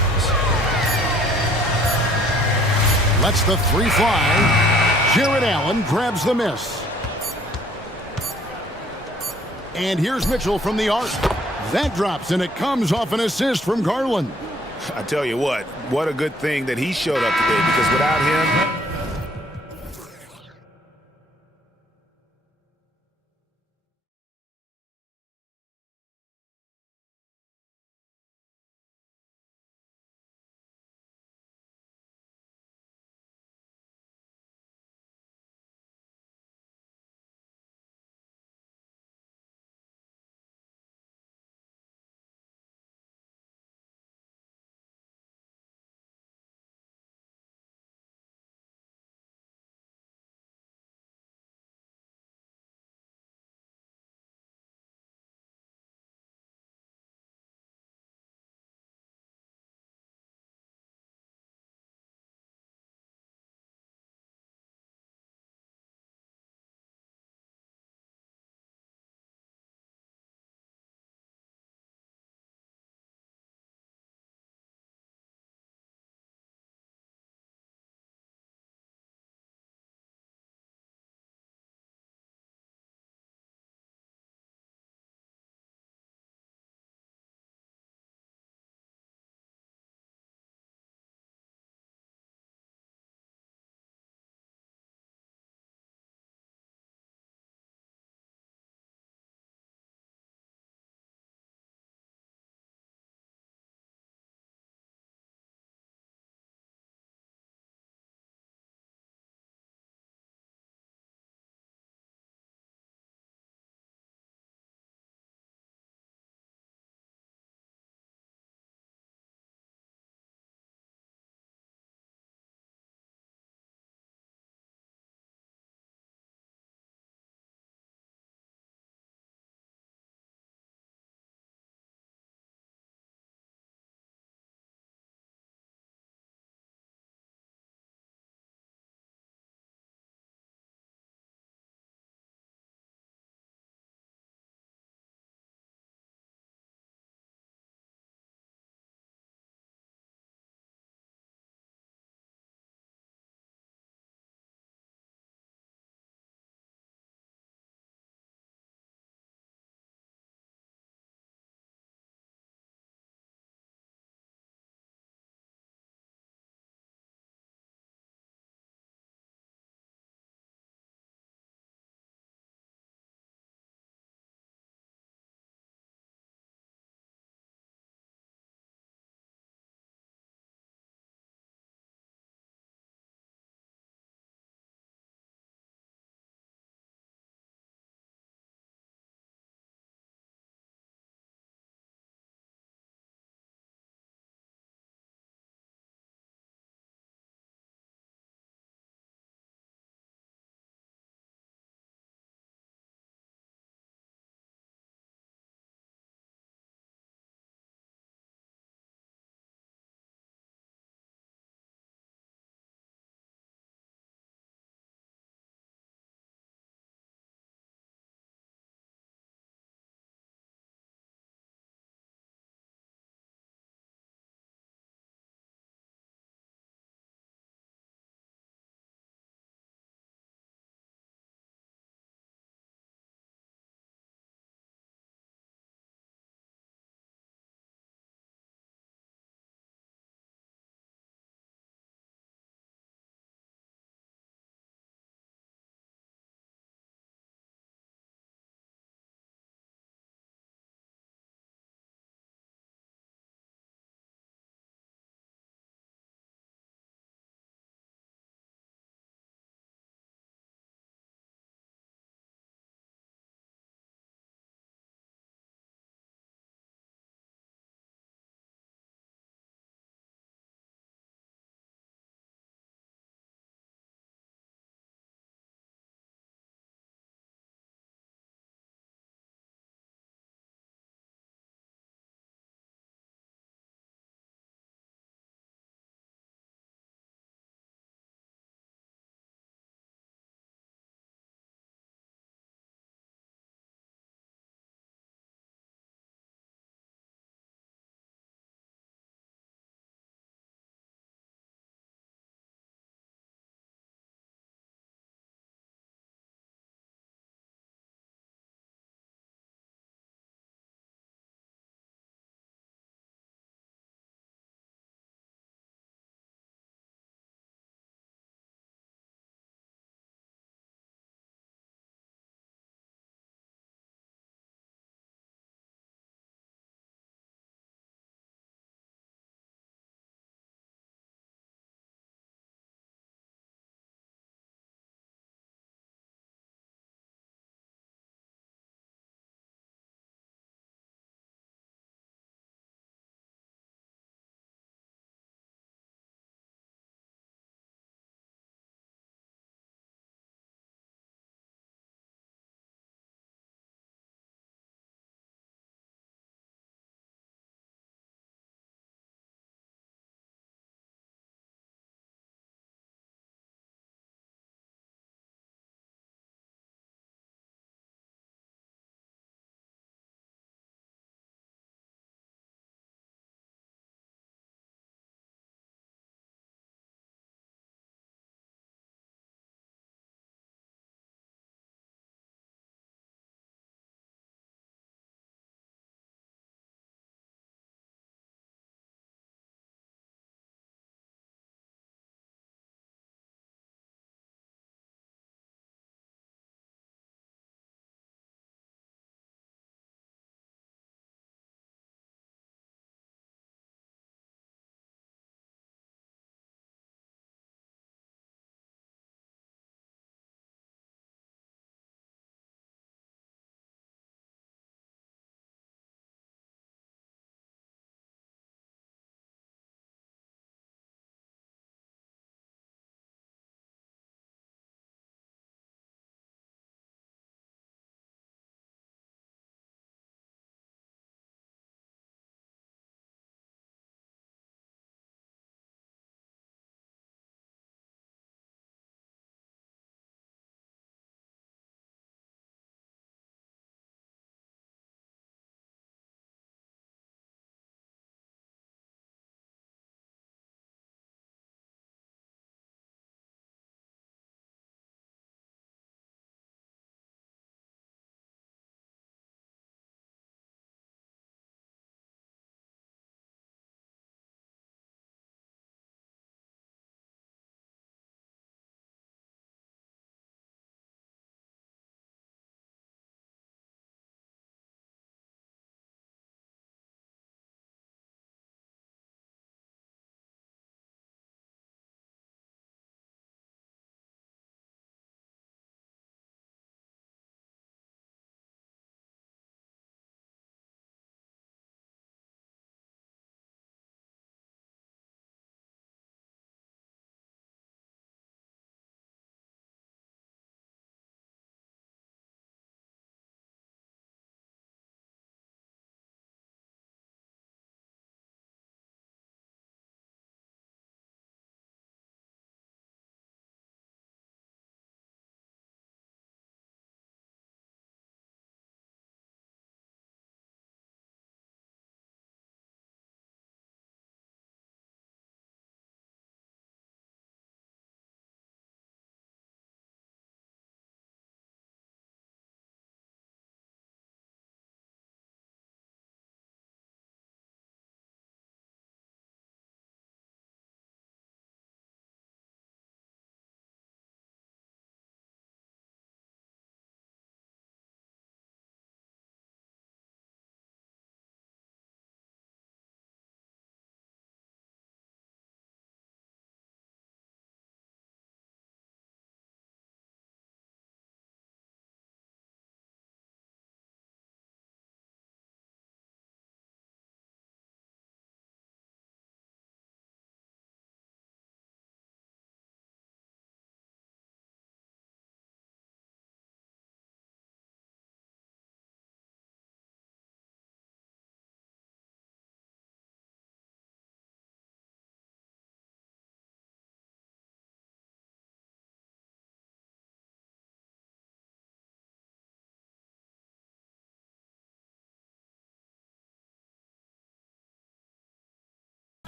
Lets the three fly. Jared Allen grabs the miss. And here's Mitchell from the arc. That drops, and it comes off an assist from Garland. I tell you what a good thing that he showed up today, because without him,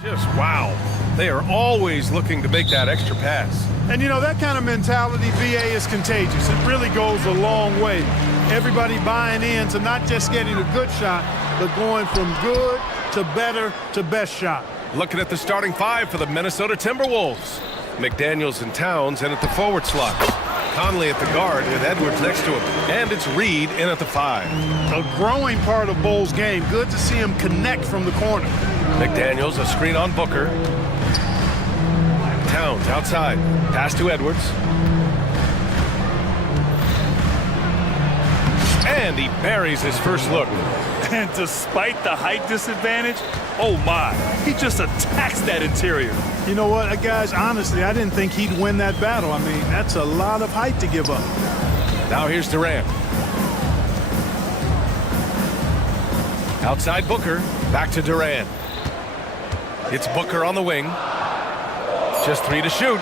Just wow. They are always looking to make that extra pass. And you know, that kind of mentality, BA, is contagious. It really goes a long way. Everybody buying in to not just getting a good shot, but going from good to better to best shot. Looking at the starting five for the Minnesota Timberwolves. McDaniels and Towns in at the forward slot. Conley at the guard with Edwards next to him. And it's Reed in at the 5. A growing part of Bull's game. Good to see him connect from the corner. McDaniels, a screen on Booker. Towns outside. Pass to Edwards. And he buries his first look. And despite the height disadvantage, oh my, he just attacks that interior. You know what, guys, honestly, I didn't think he'd win that battle. I mean, that's a lot of height to give up. Now here's Durant. Outside Booker, back to Durant. It's Booker on the wing. Just 3 to shoot.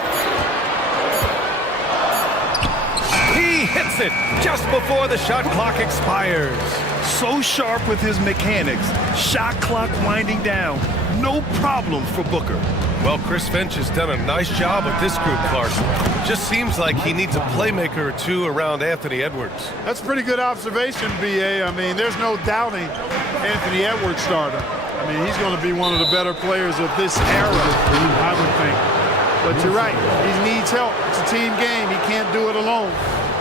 He hits it just before the shot clock expires. So sharp with his mechanics. Shot clock winding down. No problem for Booker. Well, Chris Finch has done a nice job with this group, Clark. Just seems like he needs a playmaker or two around Anthony Edwards. That's a pretty good observation, BA. I mean, there's no doubting Anthony Edwards' starter. I mean, he's going to be one of the better players of this era, I would think. But you're right. He needs help. It's a team game. He can't do it alone.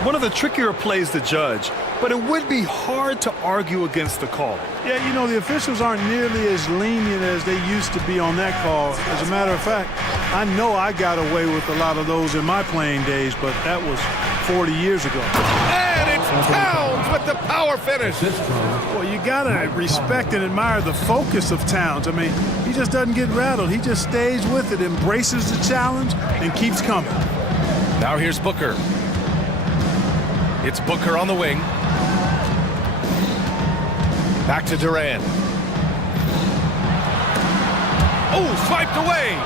One of the trickier plays to judge, but it would be hard to argue against the call. Yeah, you know, the officials aren't nearly as lenient as they used to be on that call. As a matter of fact, I know I got away with a lot of those in my playing days, but that was 40 years ago. And it's Towns with the power finish. Well, you got to respect and admire the focus of Towns. I mean, he just doesn't get rattled. He just stays with it, embraces the challenge, and keeps coming. Now here's Booker. It's Booker on the wing. Back to Durant. Oh, swiped away.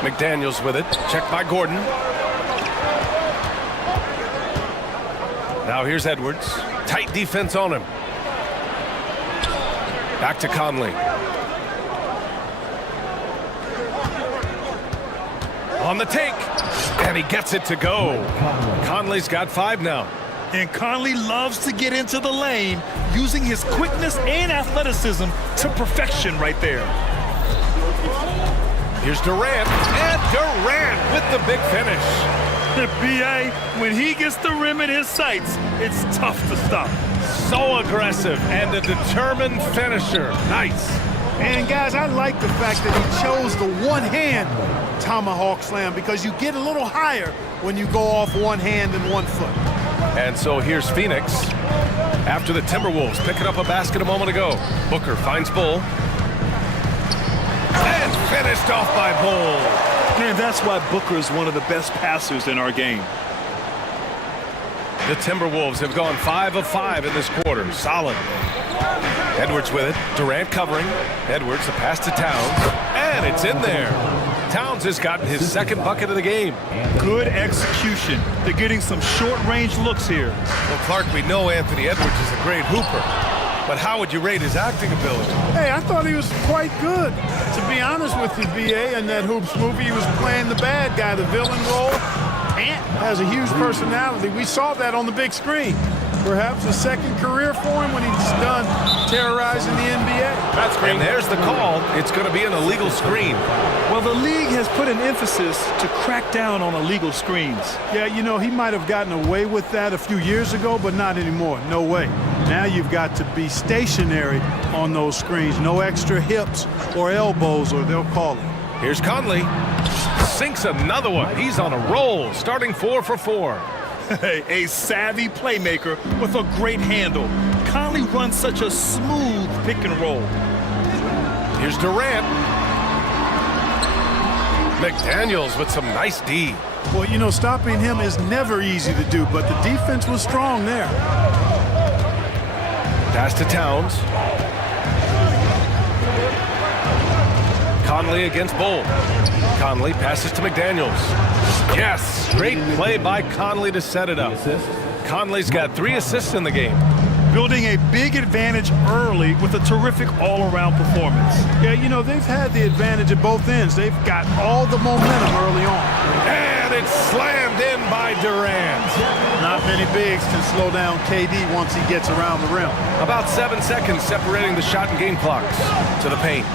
McDaniels with it. Checked by Gordon. Now here's Edwards. Tight defense on him. Back to Conley. On the take. And he gets it to go. Conley's got 5 now. And Conley loves to get into the lane, using his quickness and athleticism to perfection right there. Here's Durant, and Durant with the big finish. BA, when he gets the rim in his sights, it's tough to stop. So aggressive and a determined finisher. Nice. And guys, I like the fact that he chose the one-hand tomahawk slam because you get a little higher when you go off one hand and 1 foot. And so here's Phoenix. After the Timberwolves picking up a basket a moment ago. Booker finds Bull. And finished off by Bull. Man, that's why Booker is one of the best passers in our game. The Timberwolves have gone 5 of 5 in this quarter. Solid. Edwards with it. Durant covering. Edwards, the pass to Towns. And it's in there. Towns has gotten his 2nd bucket of the game. Good execution. They're getting some short-range looks here. Well, Clark, we know Anthony Edwards is a great hooper. But how would you rate his acting ability? Hey, I thought he was quite good. To be honest with you, BA, in that Hoops movie, he was playing the bad guy, the villain role. Ant has a huge personality. We saw that on the big screen. Perhaps a 2nd career for him when he's done terrorizing the NBA. That's great. And there's the call. It's going to be an illegal screen. Well, the league has put an emphasis to crack down on illegal screens. Yeah, you know, he might have gotten away with that a few years ago, but not anymore. No way. Now you've got to be stationary on those screens. No extra hips or elbows, or they'll call it. Here's Conley. Sinks another one. He's on a roll, starting 4 for 4. A savvy playmaker with a great handle. Conley runs such a smooth pick and roll. Here's Durant. McDaniels with some nice D. Well, you know, stopping him is never easy to do, but the defense was strong there. Pass to Towns. Conley against Bull. Conley passes to McDaniels. Yes, great play by Conley to set it up. Conley's got 3 assists in the game. building a big advantage early with a terrific all-around performance. Yeah, you know, they've had the advantage at both ends. They've got all the momentum early on. And it's slammed in by Durant. Not many bigs can slow down KD once he gets around the rim. About 7 seconds separating the shot and game clocks to the paint.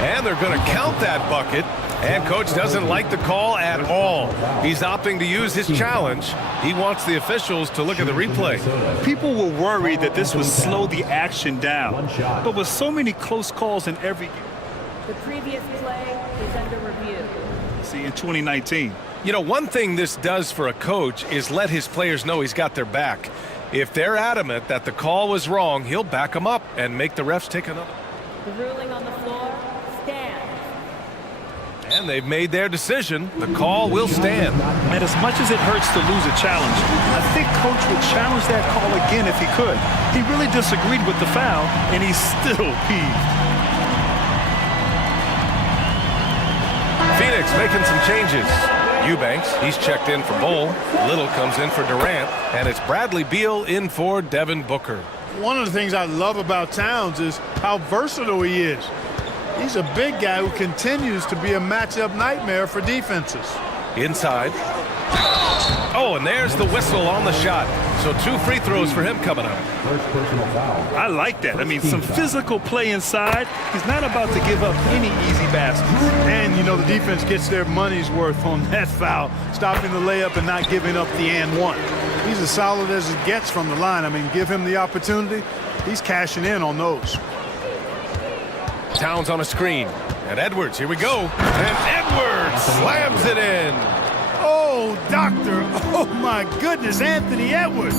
And they're going to count that bucket. And coach doesn't like the call at all. He's opting to use his challenge. He wants the officials to look at the replay. People were worried that this would slow the action down. But with so many close calls in every game. The previous play is under review. See, in 2019. You know, one thing this does for a coach is let his players know he's got their back. If they're adamant that the call was wrong, he'll back them up and make the refs take another. The ruling on the floor stands. And they've made their decision. The call will stand. And as much as it hurts to lose a challenge, I think coach would challenge that call again if he could. He really disagreed with the foul, and he's still peeved. Phoenix making some changes. Eubanks, he's checked in for Bull. Little comes in for Durant. And it's Bradley Beal in for Devin Booker. One of the things I love about Towns is how versatile he is. He's a big guy who continues to be a matchup nightmare for defenses. Inside. Oh, and there's the whistle on the shot. So 2 free throws for him coming up. First personal foul. I like that. I mean, some physical play inside. He's not about to give up any easy baskets. And, you know, the defense gets their money's worth on that foul, stopping the layup and not giving up the and one. He's as solid as it gets from the line. I mean, give him the opportunity. He's cashing in on those. Towns on a screen. And Edwards, here we go. And Edwards slams it in. Oh, doctor. Oh, my goodness. Anthony Edwards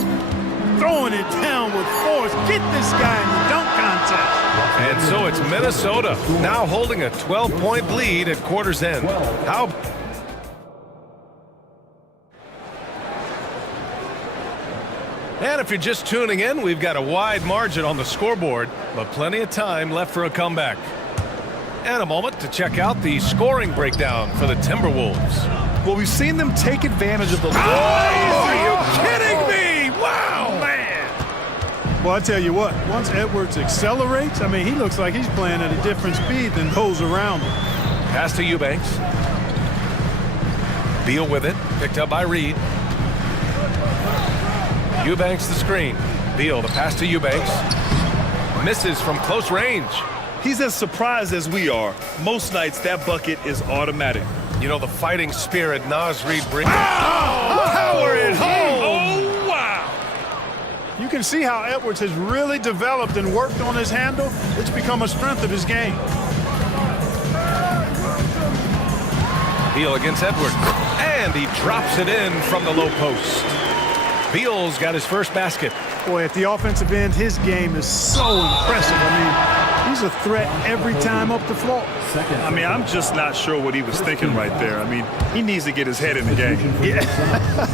throwing it down with force. Get this guy in the dunk contest. And so it's Minnesota now holding a 12-point lead at quarter's end. How... And if you're just tuning in, we've got a wide margin on the scoreboard, but plenty of time left for a comeback. And a moment to check out the scoring breakdown for the Timberwolves. Well, we've seen them take advantage of the... Oh, are you kidding me? Wow, man. Well, I tell you what, once Edwards accelerates, I mean, he looks like he's playing at a different speed than those around him. Pass to Eubanks. Beal with it, picked up by Reed. Eubanks the screen. Beal, the pass to Eubanks. Misses from close range. He's as surprised as we are. Most nights, that bucket is automatic. You know, the fighting spirit Naz Reid brings. Oh, power it home! Oh, wow! You can see how Edwards has really developed and worked on his handle. It's become a strength of his game. Beal against Edwards. And he drops it in from the low post. Beal's got his first basket. Boy, at the offensive end, his game is so impressive. I mean, he's a threat every time up the floor. I mean, I'm just not sure what he was thinking right there. I mean, he needs to get his head in the game.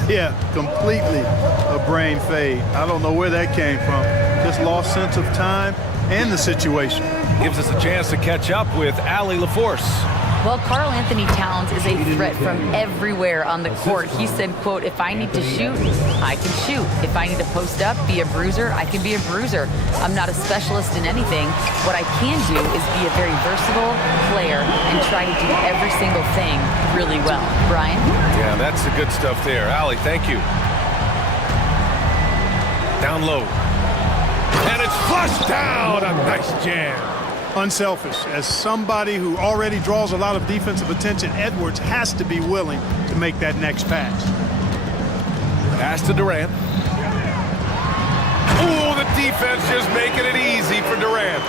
Yeah, completely a brain fade. I don't know where that came from. Just lost sense of time and the situation. Gives us a chance to catch up with Allie LaForce. Well, Karl Anthony Towns is a threat from everywhere on the court. He said, quote, if I need to shoot, I can shoot. If I need to post up, be a bruiser, I can be a bruiser. I'm not a specialist in anything. What I can do is be a very versatile player and try to do every single thing really well. Brian? Yeah, that's the good stuff there. Allie, thank you. Down low. And it's flushed down. A nice jam. Unselfish. As somebody who already draws a lot of defensive attention, Edwards has to be willing to make that next pass. Pass to Durant. Oh, the defense just making it easy for Durant.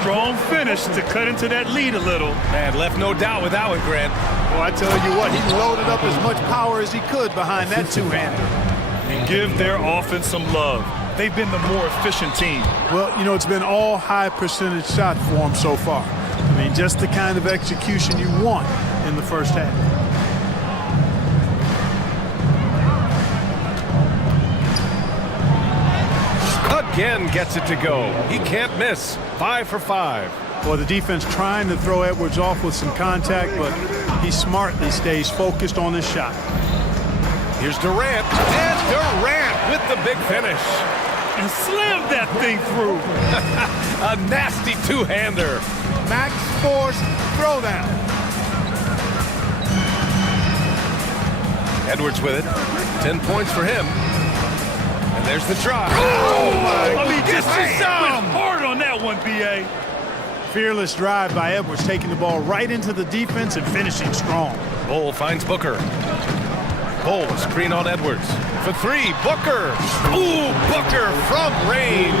Strong finish to cut into that lead a little. Man, left no doubt with that one, Grant. Well, I tell you what, he loaded up as much power as he could behind that two-hander. Give their offense some love. They've been the more efficient team. Well, you know, it's been all high percentage shot for them so far. I mean, just the kind of execution you want in the first half. Again gets it to go. He can't miss. 5 for 5. Well, the defense trying to throw Edwards off with some contact, but he smartly stays focused on his shot. Here's Durant. And Durant with the big finish. And slammed that thing through. A nasty two-hander. Max Force throwdown. Edwards with it. 10 points for him. And there's the drive. Oh my! I mean, just went hard on that one, BA. Fearless drive by Edwards, taking the ball right into the defense and finishing strong. Bull finds Booker. Bull, screen on Edwards. For three, Booker. Ooh, Booker from range.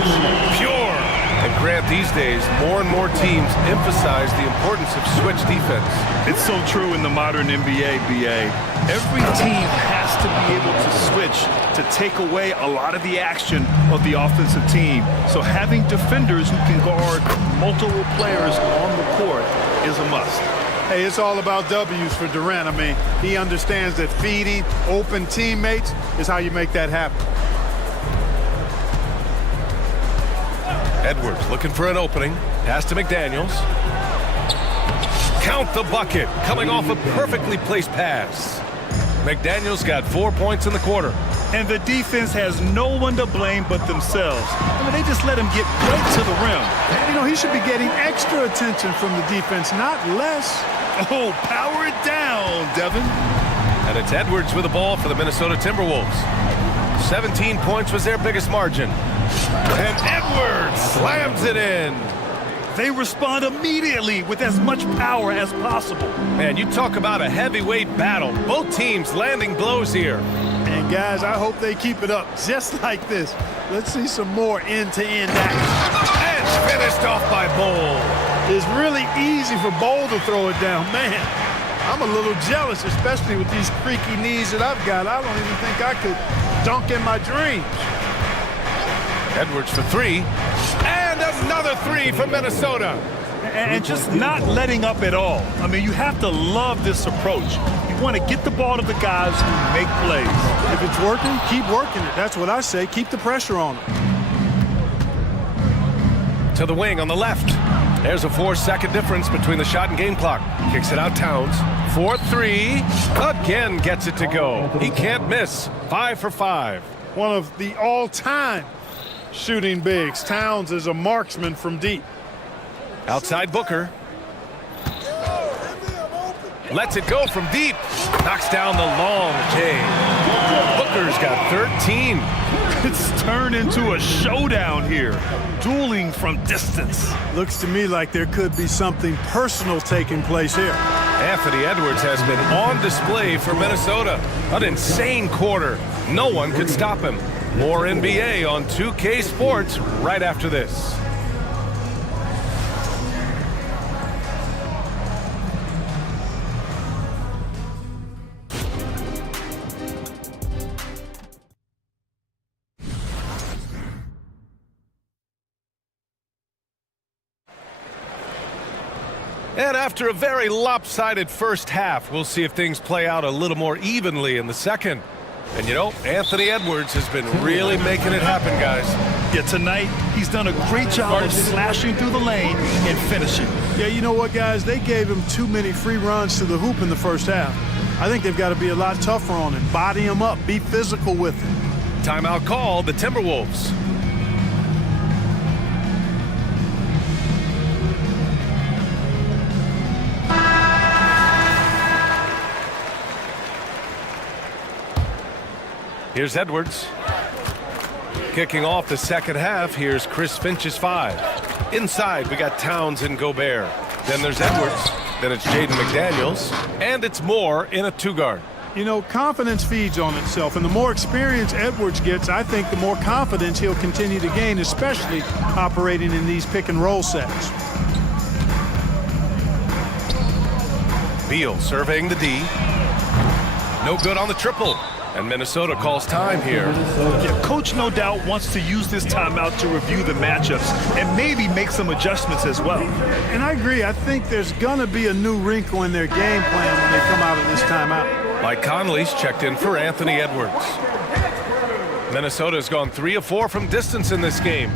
Pure. And Grant, these days, more and more teams emphasize the importance of switch defense. It's so true in the modern NBA, BA. Every team has to be able to switch to take away a lot of the action of the offensive team. So having defenders who can guard multiple players on the court is a must. Hey, it's all about W's for Durant. I mean, he understands that feeding open teammates is how you make that happen. Edwards looking for an opening. Pass to McDaniels. Count the bucket. Coming off a perfectly placed pass. McDaniels got 4 points in the quarter. And the defense has no one to blame but themselves. I mean, they just let him get right to the rim. You know, he should be getting extra attention from the defense, not less. Oh, power it down, Devin. And it's Edwards with the ball for the Minnesota Timberwolves. 17 points was their biggest margin. And Edwards slams it in. They respond immediately with as much power as possible. Man, you talk about a heavyweight battle. Both teams landing blows here. And guys, I hope they keep it up just like this. Let's see some more end-to-end action. And finished off by Bull. It's really easy for Bull to throw it down. Man, I'm a little jealous, especially with these creaky knees that I've got. I don't even think I could dunk in my dreams. Edwards for three. And another three from Minnesota. And just not letting up at all. I mean, you have to love this approach. You want to get the ball to the guys who make plays. If it's working, keep working it. That's what I say. Keep the pressure on them. To the wing on the left. There's a 4-second difference between the shot and game clock. Kicks it out Towns. 4-3. Again gets it to go. He can't miss. 5 for 5. One of the all-time shooting bigs. Towns is a marksman from deep. Outside Booker. Lets it go from deep. Knocks down the long J. Booker's got 13. It's turned into a showdown here. Dueling from distance. Looks to me like there could be something personal taking place here. Anthony Edwards has been on display for Minnesota. An insane quarter. No one could stop him. More NBA on 2K Sports right after this. And after a very lopsided first half, we'll see if things play out a little more evenly in the second. And you know, Anthony Edwards has been really making it happen, guys. Yeah, tonight, he's done a great job of slashing through the lane and finishing. Yeah, you know what, guys? They gave him too many free runs to the hoop in the first half. I think they've got to be a lot tougher on him. Body him up. Be physical with him. Timeout call, the Timberwolves. Here's Edwards. Kicking off the second half, here's Chris Finch's 5. Inside, we got Towns and Gobert. Then there's Edwards. Then it's Jaden McDaniels. And it's Moore in a 2-guard. You know, confidence feeds on itself, and the more experience Edwards gets, I think the more confidence he'll continue to gain, especially operating in these pick-and-roll sets. Beal surveying the D. No good on the triple. And Minnesota calls time here. Yeah, Coach no doubt wants to use this timeout to review the matchups and maybe make some adjustments as well. And I agree. I think there's going to be a new wrinkle in their game plan when they come out of this timeout. Mike Conley's checked in for Anthony Edwards. Minnesota's gone 3 of 4 from distance in this game.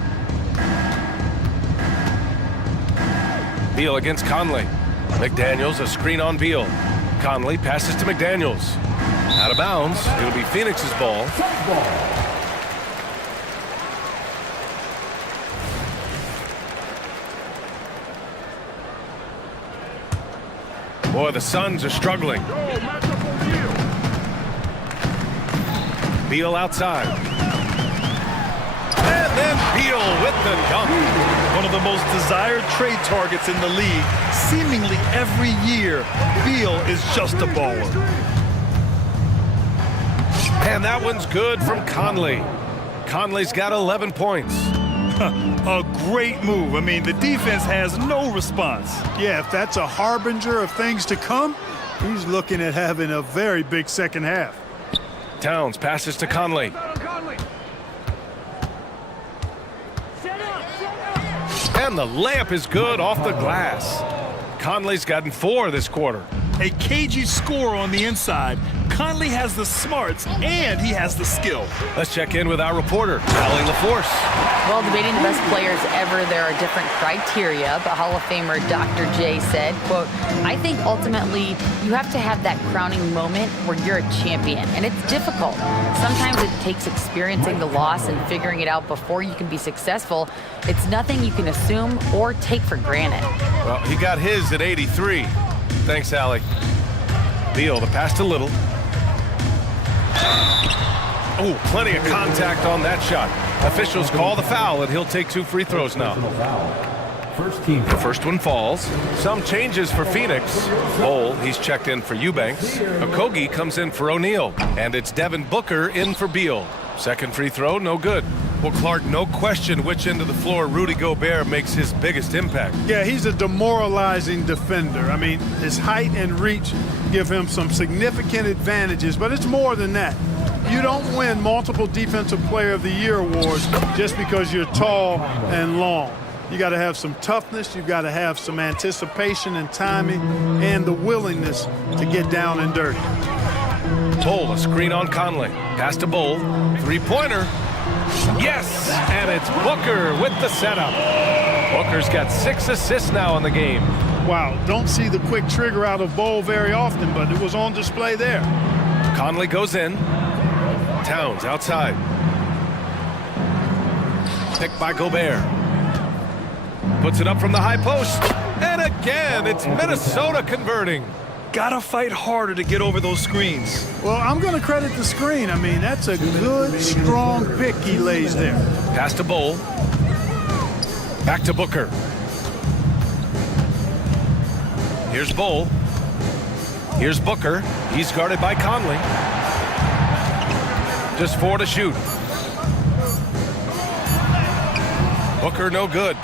Beal against Conley. McDaniels, a screen on Beal. Conley passes to McDaniels. Out of bounds. It'll be Phoenix's ball. Boy, the Suns are struggling. Beal outside. And then Beal with the dunk. One of the most desired trade targets in the league. Seemingly every year, Beal is just a baller. And that one's good from Conley. Conley's got 11 points. A great move. I mean, the defense has no response. Yeah, if that's a harbinger of things to come, he's looking at having a very big second half. Towns passes to Conley. And the layup is good off the glass. Conley's gotten 4 this quarter. A cagey score on the inside. Conley has the smarts and he has the skill. Let's check in with our reporter, Allie LaForce. While debating the best players ever, there are different criteria, but Hall of Famer Dr. J said, quote, I think ultimately you have to have that crowning moment where you're a champion, and it's difficult. Sometimes it takes experiencing the loss and figuring it out before you can be successful. It's nothing you can assume or take for granted. Well, he got his at 83. Thanks, Allie. Beal, the pass to Little. Oh, plenty of contact on that shot. Officials call the foul, and he'll take 2 free throws now. The first one falls. Some changes for Phoenix. Bowl, he's checked in for Eubanks. Okogie comes in for O'Neal. And it's Devin Booker in for Beal. Second free throw, no good. Well, Clark, no question which end of the floor Rudy Gobert makes his biggest impact. Yeah, he's a demoralizing defender. I mean, his height and reach give him some significant advantages, but it's more than that. You don't win multiple Defensive Player of the Year awards just because you're tall and long. You got to have some toughness, you got to have some anticipation and timing, and the willingness to get down and dirty. Bowl, a screen on Conley. Pass to Bowl. Three-pointer. Yes! And it's Booker with the setup. Booker's got 6 assists now in the game. Wow, don't see the quick trigger out of Bowl very often, but it was on display there. Conley goes in. Towns outside. Picked by Gobert. Puts it up from the high post. And again, it's Minnesota converting. Gotta fight harder to get over those screens. Well, I'm going to credit the screen. I mean, that's a good, strong pick he lays there. Pass to Bowl. Back to Booker. Here's Bowl. Here's Booker. He's guarded by Conley. Just 4 to shoot. Booker no good.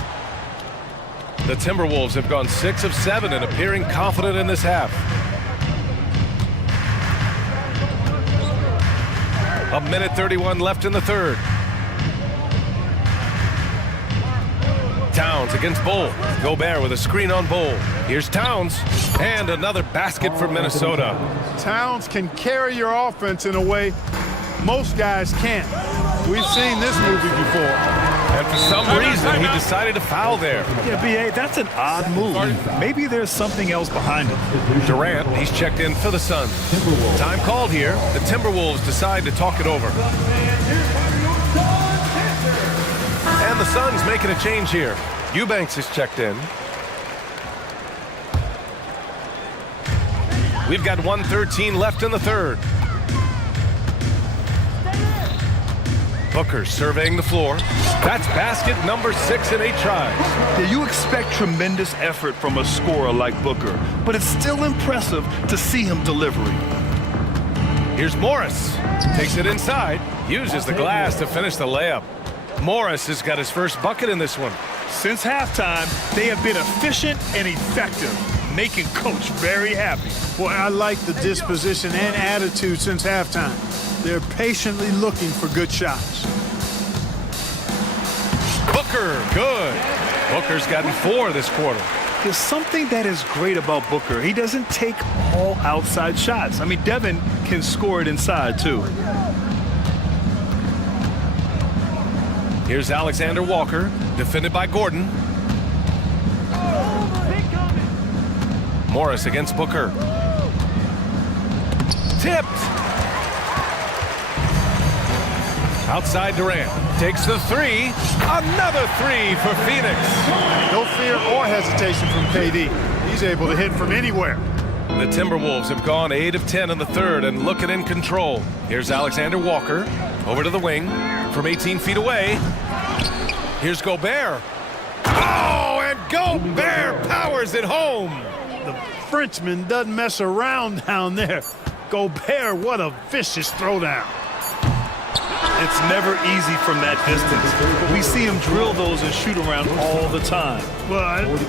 The Timberwolves have gone 6 of 7 and appearing confident in this half. A minute 31 left in the third. Towns against Bowl. Gobert with a screen on Bowl. Here's Towns. And another basket for Minnesota. Towns can carry your offense in a way most guys can't. We've seen this movie before. And for some reason, he decided to foul there. Yeah, B.A., that's an odd move. Maybe there's something else behind it. Durant, he's checked in for the Suns. Time called here. The Timberwolves decide to talk it over. And the Suns making a change here. Eubanks is checked in. We've got 1:13 left in the third. Booker surveying the floor. That's basket number 6 in 8 tries. Yeah, you expect tremendous effort from a scorer like Booker, but it's still impressive to see him delivering. Here's Morris. Takes it inside. Uses the glass to finish the layup. Morris has got his first bucket in this one. Since halftime, they have been efficient and effective, making Coach very happy. Boy, I like the disposition and attitude since halftime. They're patiently looking for good shots. Booker, good. Booker's gotten 4 this quarter. There's something that is great about Booker. He doesn't take all outside shots. I mean, Devin can score it inside, too. Here's Alexander Walker, defended by Gordon. Morris against Booker. Tipped. Outside Durant. Takes the three. Another three for Phoenix. No fear or hesitation from KD. He's able to hit from anywhere. The Timberwolves have gone 8 of 10 in the third and looking in control. Here's Alexander Walker. Over to the wing. From 18 feet away. Here's Gobert. Oh, and Gobert powers it home. The Frenchman doesn't mess around down there. Gobert, what a vicious throwdown. It's never easy from that distance, but we see him drill those and shoot around all the time.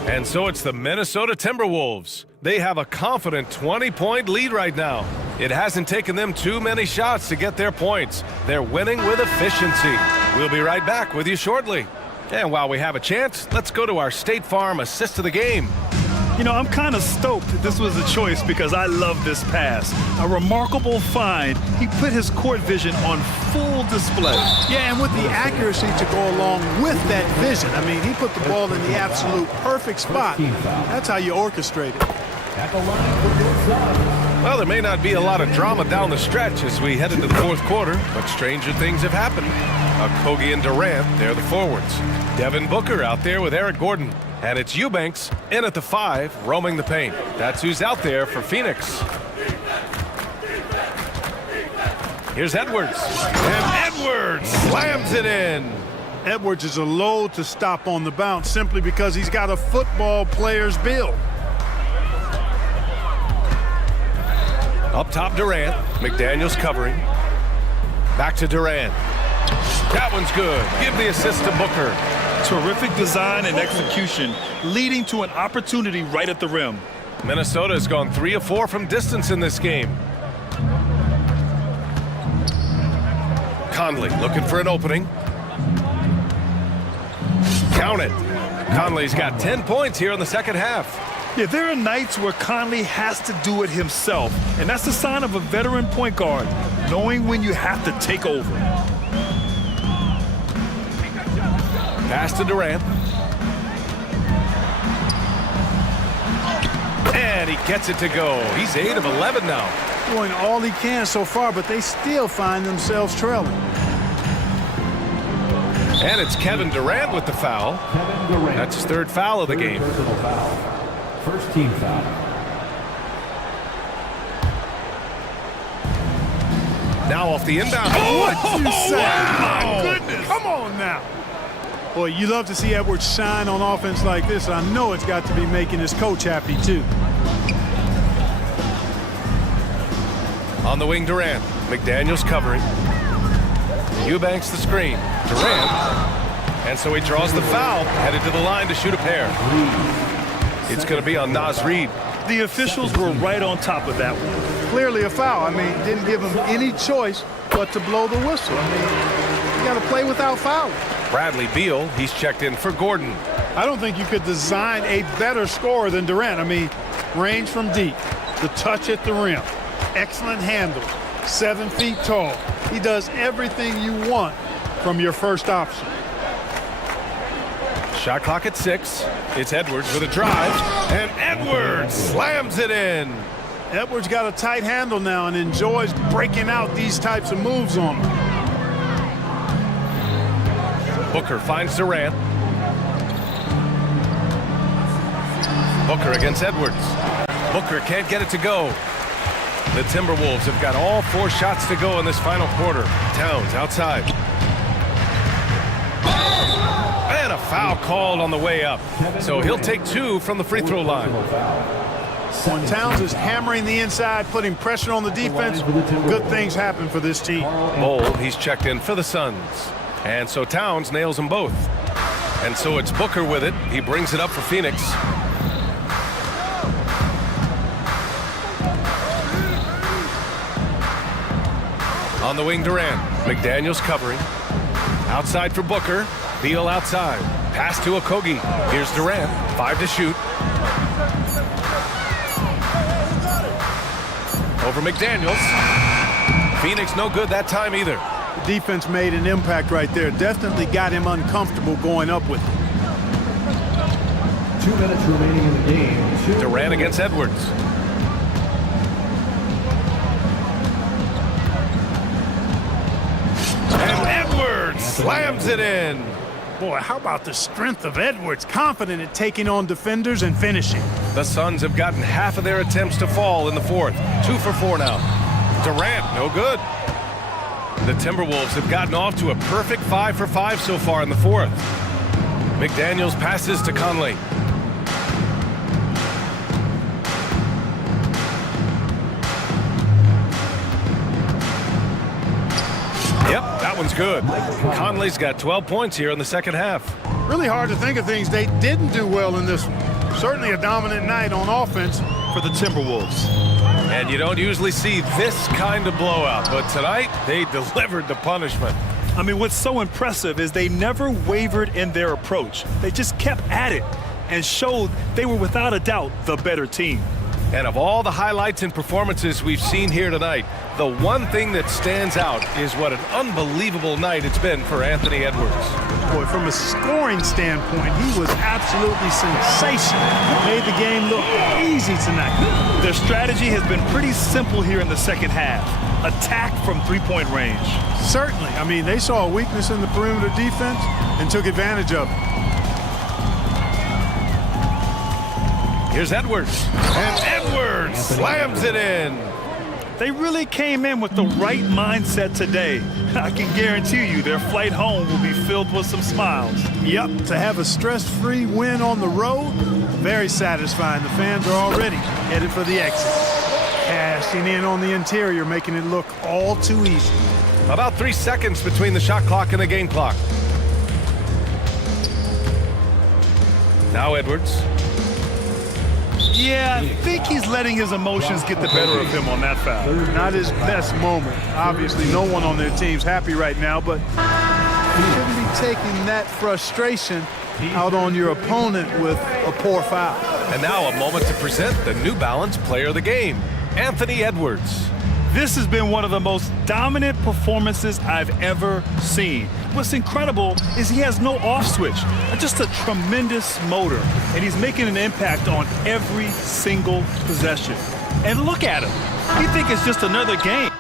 And so it's the Minnesota Timberwolves. They have a confident 20-point lead right now. It hasn't taken them too many shots to get their points. They're winning with efficiency. We'll be right back with you shortly. And while we have a chance, let's go to our State Farm assist of the game. You know, I'm kind of stoked that this was a choice because I love this pass. A remarkable find. He put his court vision on full display. Yeah, and with the accuracy to go along with that vision. I mean, he put the ball in the absolute perfect spot. That's how you orchestrate it. Well, there may not be a lot of drama down the stretch as we head into the fourth quarter, but stranger things have happened. Okogie and Durant, they're the forwards. Devin Booker out there with Eric Gordon. And it's Eubanks in at the 5, roaming the paint. That's who's out there for Phoenix. Here's Edwards. And Edwards slams it in. Edwards is a load to stop on the bounce simply because he's got a football player's build. Up top, Durant. McDaniels covering. Back to Durant. That one's good. Give the assist to Booker. Terrific design and execution, leading to an opportunity right at the rim. Minnesota has gone 3 of 4 from distance in this game. Conley looking for an opening. Count it. Conley's got 10 points here in the second half. Yeah, there are nights where Conley has to do it himself, and that's the sign of a veteran point guard, knowing when you have to take over. Pass to Durant. And he gets it to go. He's 8 of 11 now. Doing all he can so far, but they still find themselves trailing. And it's Kevin Durant with the foul. That's his 3rd foul of the game. First team foul. Now off the inbound. What you say? Wow. My goodness. Come on now. Boy, you love to see Edwards shine on offense like this. I know it's got to be making his coach happy, too. On the wing, Durant. McDaniels covering. Eubanks the screen. Durant. And so he draws the foul, headed to the line to shoot a pair. It's going to be on Naz Reid. The officials were right on top of that one. Clearly a foul. I mean, didn't give him any choice but to blow the whistle. I mean, you got to play without fouling. Bradley Beal, he's checked in for Gordon. I don't think you could design a better scorer than Durant. I mean, range from deep, the touch at the rim, excellent handle, 7 feet tall. He does everything you want from your first option. Shot clock at 6. It's Edwards with a drive, and Edwards slams it in. Edwards got a tight handle now and enjoys breaking out these types of moves on him. Booker finds Durant. Booker against Edwards. Booker can't get it to go. The Timberwolves have got all 4 shots to go in this final quarter. Towns outside. And a foul called on the way up. So he'll take 2 from the free throw line. When Towns is hammering the inside, putting pressure on the defense, good things happen for this team. Mole, he's checked in for the Suns. And so Towns nails them both. And so it's Booker with it. He brings it up for Phoenix. On the wing, Durant. McDaniels covering. Outside for Booker. Beal outside. Pass to Okogie. Here's Durant. 5 to shoot. Over McDaniels. Phoenix no good that time either. The defense made an impact right there. Definitely got him uncomfortable going up with it. 2 minutes remaining in the game. Durant against Edwards. And slams it in. Boy, how about the strength of Edwards, confident at taking on defenders and finishing. The Suns have gotten half of their attempts to fall in the fourth. 2 for 4 now. Durant, no good. The Timberwolves have gotten off to a perfect 5 for 5 so far in the fourth. McDaniels passes to Conley. Yep, that one's good. Conley's got 12 points here in the second half. Really hard to think of things they didn't do well in this one. Certainly a dominant night on offense for the Timberwolves. And you don't usually see this kind of blowout, but tonight they delivered the punishment. I mean, what's so impressive is they never wavered in their approach. They just kept at it and showed they were without a doubt the better team. And of all the highlights and performances we've seen here tonight, the one thing that stands out is what an unbelievable night it's been for Anthony Edwards. Boy, from a scoring standpoint, he was absolutely sensational. Made the game look easy tonight. Their strategy has been pretty simple here in the second half. Attack from three-point range. Certainly. I mean, they saw a weakness in the perimeter defense and took advantage of it. Here's Edwards. And Edwards slams it in. They really came in with the right mindset today. I can guarantee you their flight home will be filled with some smiles. Yep, to have a stress-free win on the road, very satisfying. The fans are already headed for the exit. Cashing in on the interior, making it look all too easy. About 3 seconds between the shot clock and the game clock. Now Edwards. Yeah, I think he's letting his emotions get the better of him on that foul. Not his best moment. Obviously, no one on their team's happy right now, but you shouldn't be taking that frustration out on your opponent with a poor foul. And now a moment to present the New Balance Player of the Game, Anthony Edwards. This has been one of the most dominant performances I've ever seen. What's incredible is he has no off switch, just a tremendous motor, and he's making an impact on every single possession. And look at him. You think it's just another game.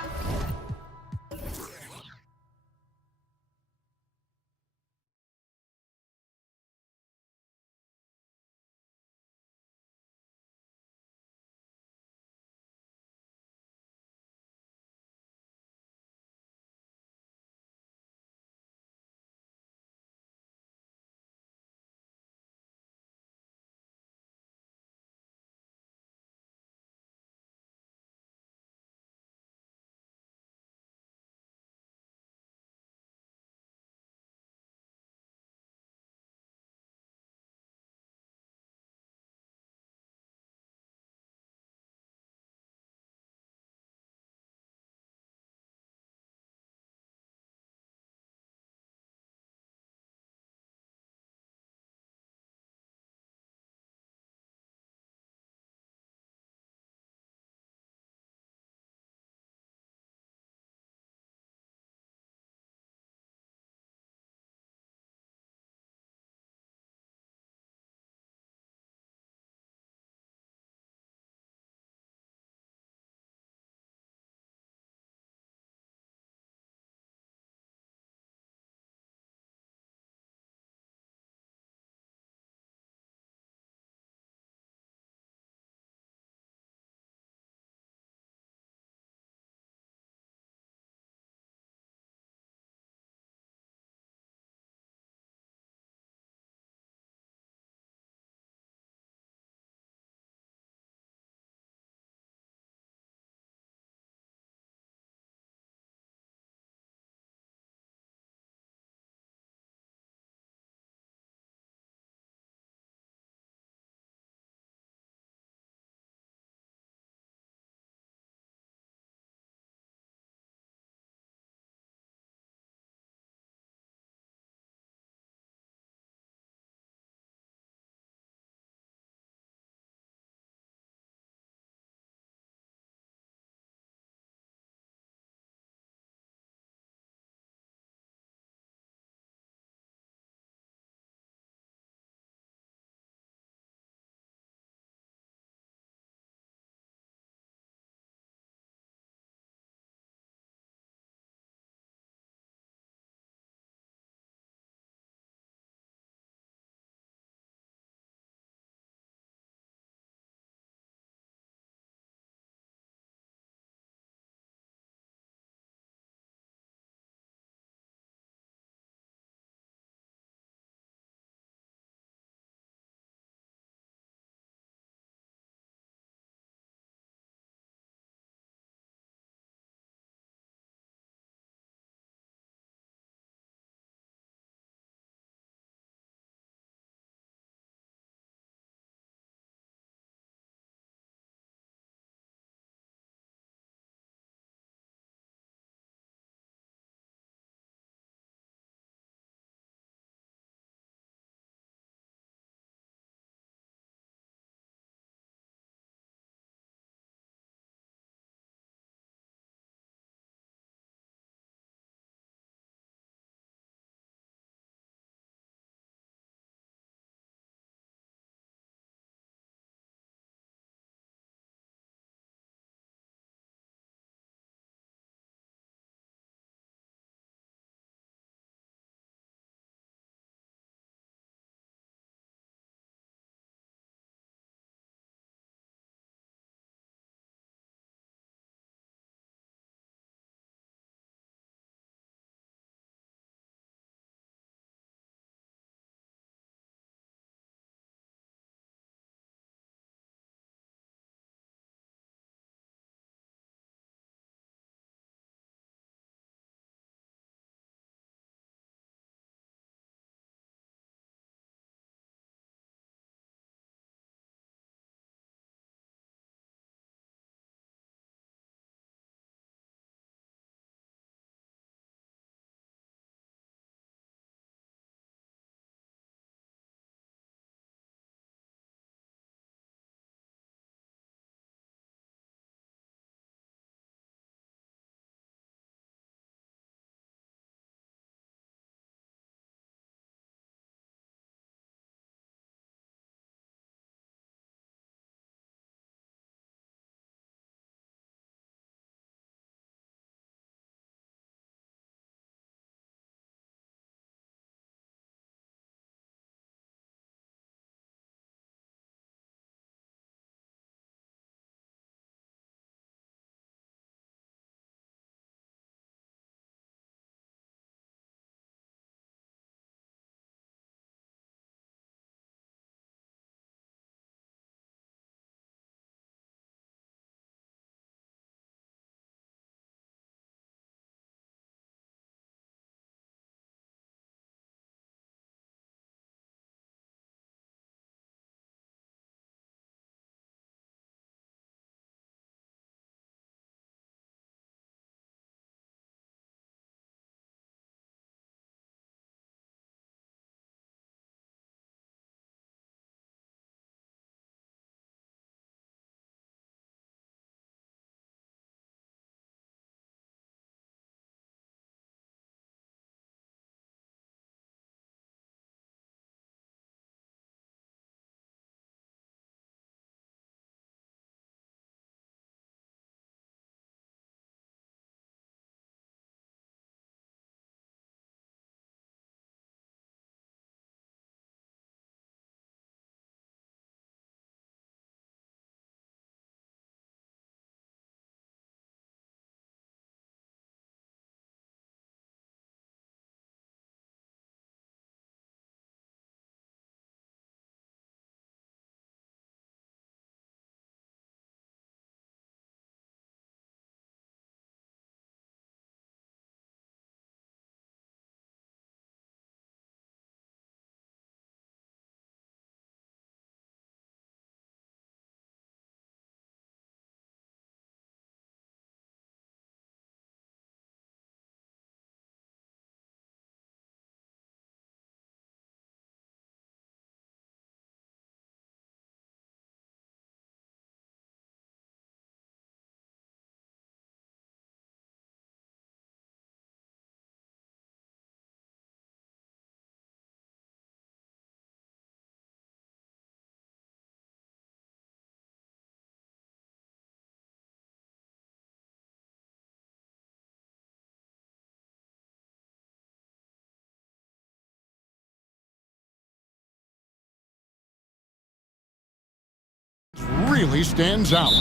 really stands out.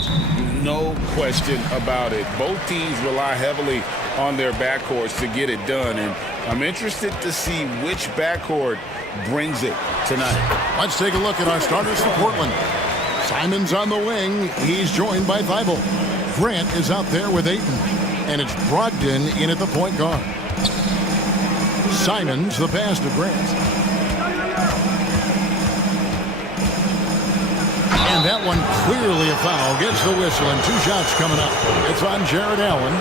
No question about it. Both teams rely heavily on their backcourts to get it done, and I'm interested to see which backcourt brings it tonight. Let's take a look at our starters for Portland. Simon's on the wing. He's joined by Thibault. Grant is out there with Ayton, and it's Brogdon in at the point guard. Simon's the pass to Grant. And that one clearly a foul. Gets the whistle, and 2 shots coming up. It's on Jared Allen.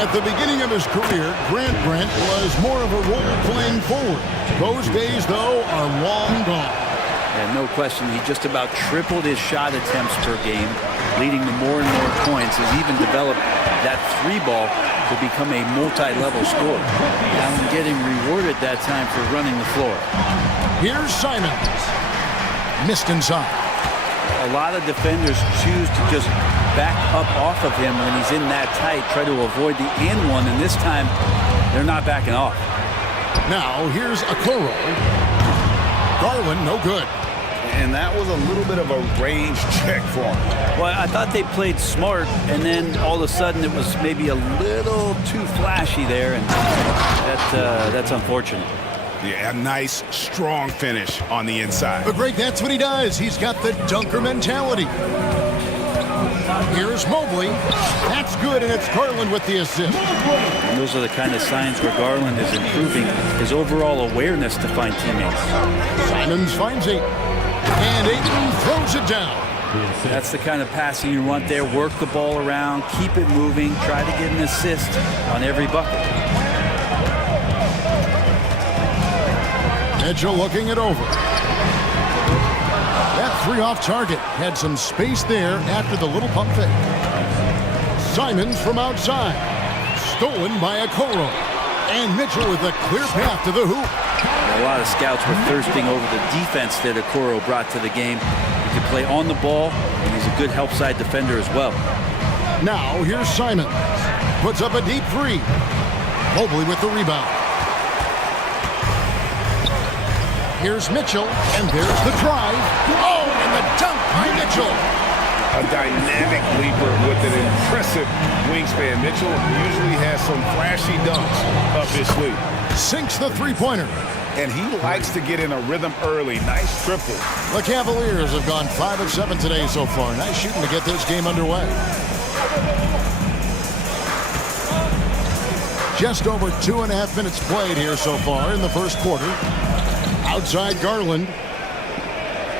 At the beginning of his career, Grant was more of a role-playing forward. Those days, though, are long gone. And no question, he just about tripled his shot attempts per game, leading to more and more points. He's even developed that 3-ball to become a multi-level scorer. Allen getting rewarded that time for running the floor. Here's Simons. Missed inside. A lot of defenders choose to just back up off of him when he's in that tight, try to avoid the and one, and this time they're not backing off. Now here's Okoro. Garland, no good. And that was a little bit of a range check for him. Well, I thought they played smart, and then all of a sudden it was maybe a little too flashy there, and that's unfortunate. Yeah, a nice, strong finish on the inside. But Greg, that's what he does. He's got the dunker mentality. Here's Mobley. That's good, and it's Garland with the assist. And those are the kind of signs where Garland is improving his overall awareness to find teammates. Simons finds Ayton, and Ayton throws it down. That's the kind of passing you want there. Work the ball around, keep it moving, try to get an assist on every bucket. Mitchell looking it over. That 3 off target. Had some space there after the little pump fake. Simons from outside. Stolen by Okoro. And Mitchell with a clear path to the hoop. A lot of scouts were thirsting over the defense that Okoro brought to the game. He can play on the ball, and he's a good help side defender as well. Now here's Simons. Puts up a deep 3. Mobley with the rebound. Here's Mitchell, and there's the drive. Oh, and the dunk by Mitchell. A dynamic leaper with an impressive wingspan. Mitchell usually has some flashy dunks up his sleeve. Sinks the 3-pointer. And he likes to get in a rhythm early. Nice triple. The Cavaliers have gone 5 of 7 today so far. Nice shooting to get this game underway. Just over 2.5 minutes played here so far in the first quarter. Outside Garland.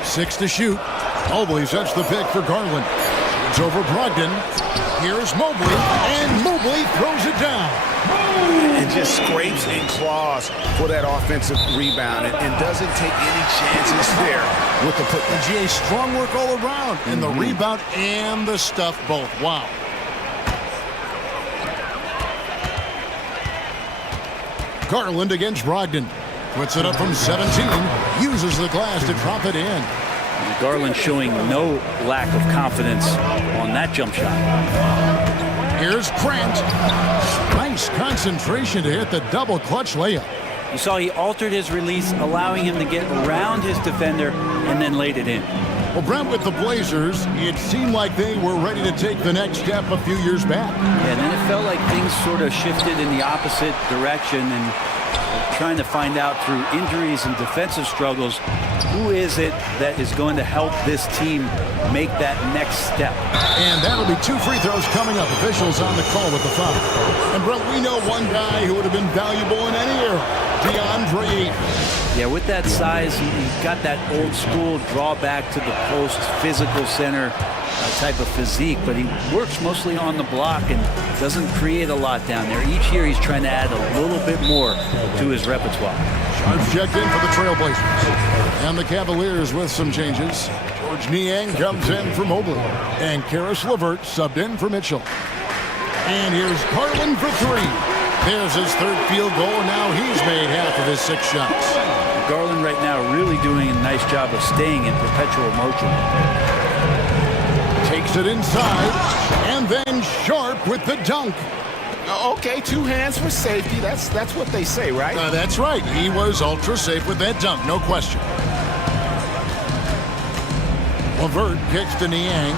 6 to shoot. Mobley sets the pick for Garland. It's over Brogdon. Here's Mobley, and Mobley throws it down. And just scrapes and claws for that offensive rebound and doesn't take any chances there with the put. And GA, strong work all around. And the rebound and the stuff both. Wow. Garland against Brogdon. Puts it up from 17. Uses the glass to drop it in. Garland showing no lack of confidence on that jump shot. Here's Grant. Nice concentration to hit the double clutch layup. You saw he altered his release, allowing him to get around his defender and then laid it in. Well, Brent, with the Blazers, it seemed like they were ready to take the next step a few years back. Yeah, and then it felt like things sort of shifted in the opposite direction, and trying to find out through injuries and defensive struggles, who is it that is going to help this team make that next step? And that'll be 2 free throws coming up. Officials on the call with the foul. And Brent, we know one guy who would have been valuable in any era, DeAndre Ayton. Yeah, with that size, he's got that old school drawback to the post, physical center type of physique, but he works mostly on the block and doesn't create a lot down there. Each year he's trying to add a little bit more to his repertoire. Sharps checked in for the Trailblazers. And the Cavaliers with some changes. George Niang comes in for Mobley. And Karis LeVert subbed in for Mitchell. And here's Garland for 3. There's his 3rd field goal, and now he's made half of his 6 shots. Garland right now really doing a nice job of staying in perpetual motion. Takes it inside, and then Sharp with the dunk. Okay, 2 hands for safety. That's what they say, right? That's right. He was ultra safe with that dunk, no question. LeVert kicks to Niang.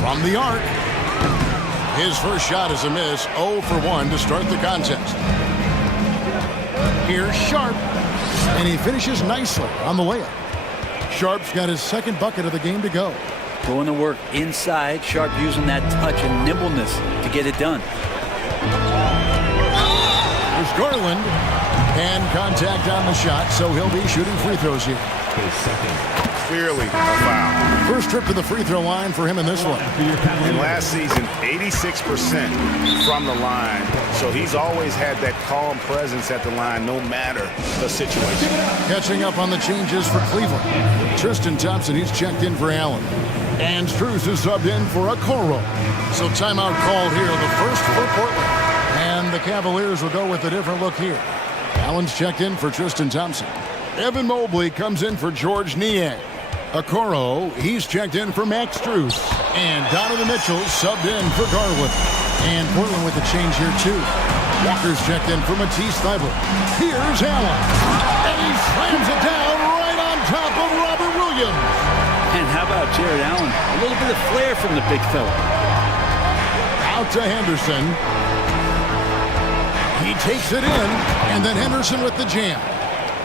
from the arc. His first shot is a miss, 0 for 1 to start the contest. Here's Sharp, and he finishes nicely on the layup. Sharp's got his second bucket of the game to go. Going to work inside, Sharp using that touch and nimbleness to get it done. There's Garland, and contact on the shot, so he'll be shooting free throws here. Clearly a foul. First trip to the free throw line for him in this one. In last season, 86% from the line. So he's always had that calm presence at the line, no matter the situation. Catching up on the changes for Cleveland. Tristan Thompson, he's checked in for Allen. And Strus is subbed in for Okoro. So timeout called here, the first for Portland. And the Cavaliers will go with a different look here. Allen's checked in for Tristan Thompson. Evan Mobley comes in for George Niang. Okoro, he's checked in for Max Strus. And Donovan Mitchell subbed in for Garland. And Portland with a change here too. Walker's checked in for Matisse Thybulle. Here's Allen. And he slams it down right on top of Robert Williams. And how about Jared Allen? A little bit of flair from the big fella. Out to Henderson. He takes it in, and then Henderson with the jam.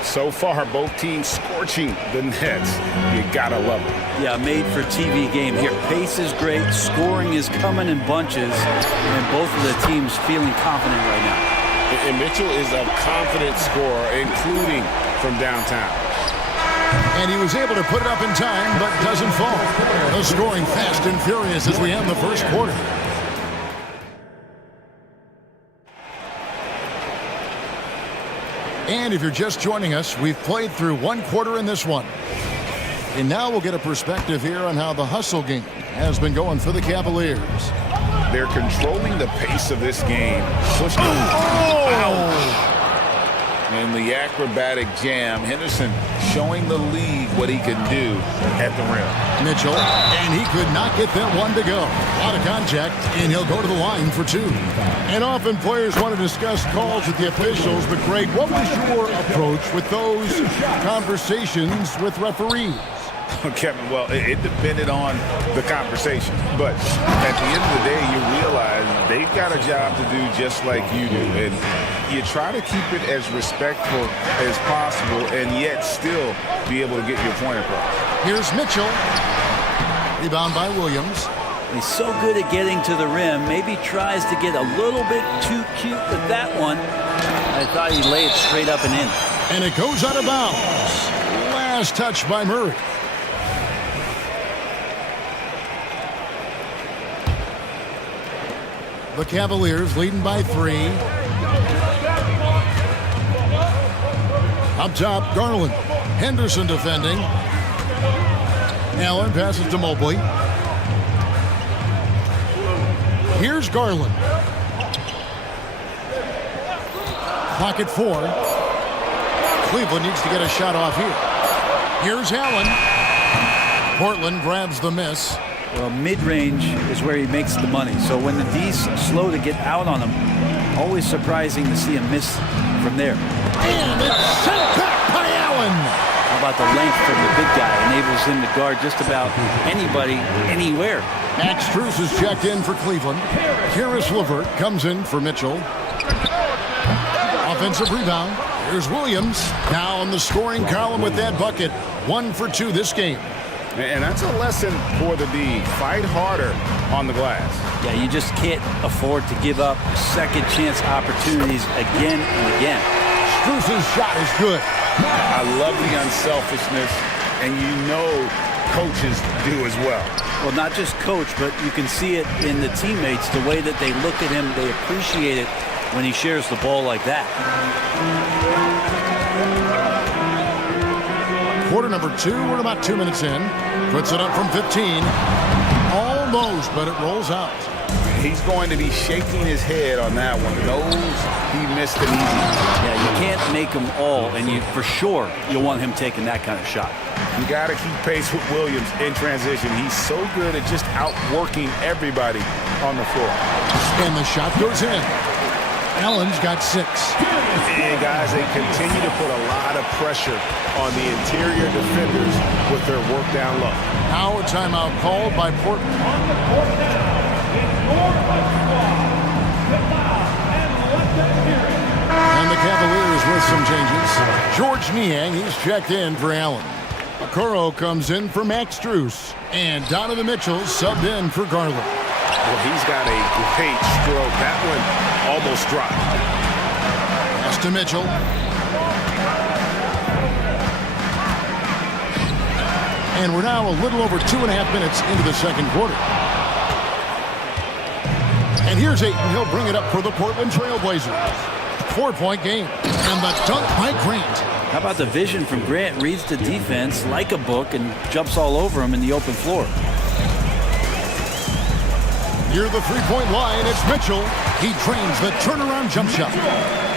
So far, both teams scorching the nets. You gotta love it. Yeah, made for TV game here. Pace is great, scoring is coming in bunches, and both of the teams feeling confident right now. And Mitchell is a confident scorer, including from downtown. And he was able to put it up in time, but doesn't fall. The scoring fast and furious as we end the first quarter. And if you're just joining us, we've played through one quarter in this one. And now we'll get a perspective here on how the hustle game has been going for the Cavaliers. They're controlling the pace of this game. Pushing out. And the acrobatic jam. Henderson showing the league what he can do at the rim. Mitchell, and he could not get that one to go. Out of contact, and he'll go to the line for two. And often players want to discuss calls with the officials, but Greg, what was your approach with those conversations with referees? Kevin, well, it depended on the conversation. But at the end of the day, you realize they've got a job to do just like you do. And you try to keep it as respectful as possible and yet still be able to get your point across. Here's Mitchell. Rebound by Williams. He's so good at getting to the rim. Maybe tries to get a little bit too cute with that one. I thought he laid it straight up and in. And it goes out of bounds. Last touch by Murray. The Cavaliers leading by 3. Up top, Garland. Henderson defending. Allen passes to Mobley. Here's Garland. Clock at 4. Cleveland needs to get a shot off here. Here's Allen. Portland grabs the miss. Well, mid-range is where he makes the money. So when the D's slow to get out on him, always surprising to see him miss from there. And it's sent back by Allen. How about the length from the big guy? Enables him to guard just about anybody, anywhere. Max Strus is checked in for Cleveland. Karis LeVert comes in for Mitchell. Offensive rebound. Here's Williams. Now in the scoring column with that bucket. 1 for 2 this game. And that's a lesson for the D. Fight harder on the glass. Yeah, you just can't afford to give up second chance opportunities again and again. Strus's shot is good. I love the unselfishness, and you know coaches do as well. Well, not just coach, but you can see it in the teammates, the way that they look at him, they appreciate it when he shares the ball like that. Quarter number 2, we're about 2 minutes in. Puts it up from 15. Almost, but it rolls out. He's going to be shaking his head on that one. Knows he missed an easy. Yeah, you can't make them all, and you for sure you'll want him taking that kind of shot. You got to keep pace with Williams in transition. He's so good at just outworking everybody on the floor. And the shot goes in. Allen's got 6. And guys, they continue to put a lot of pressure on the interior defenders with their work down low. Now a timeout called by Portland. And the Cavaliers with some changes. George Niang, he's checked in for Allen. Okoro comes in for Max Strus. And Donovan Mitchell subbed in for Garland. Well, he's got a great stroke. That one almost dropped. Pass to Mitchell. And we're now a little over 2.5 minutes into the second quarter. And here's Ayton. He'll bring it up for the Portland Trailblazers. 4-point game. And the dunk by Grant. How about the vision from Grant? Reads the defense like a book and jumps all over him in the open floor. Near the three-point line, it's Mitchell. He drains the turnaround jump shot.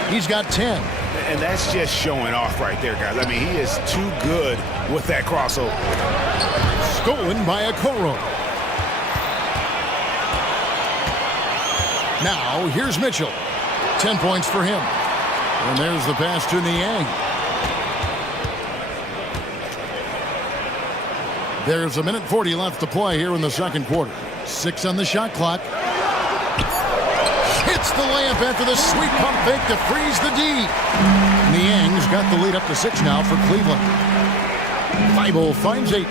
He's got 10. And that's just showing off right there, guys. I mean, he is too good with that crossover. Stolen by Okoro. Now, here's Mitchell. 10 points for him. And there's the pass to Niang. There's 1:40 left to play here in the second quarter. 6 on the shot clock. Hits the layup after the sweet pump fake to freeze the D. Niang's got the lead up to 6 now for Cleveland. Thibault finds 8.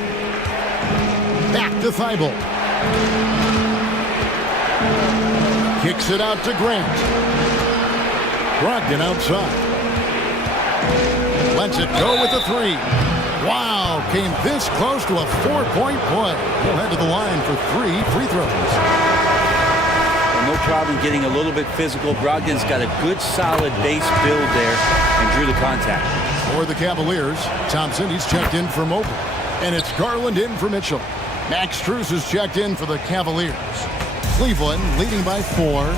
Back to Thibault. Kicks it out to Grant. Brogdon outside. Lets it go with a 3. Wow, came this close to a 4-point play. He'll head to the line for 3 free throws. Well, no problem getting a little bit physical. Brogdon's got a good, solid base build there and drew the contact. For the Cavaliers, Thompson, he's checked in for Mobley. And it's Garland in for Mitchell. Max Strus is checked in for the Cavaliers. Cleveland leading by 4.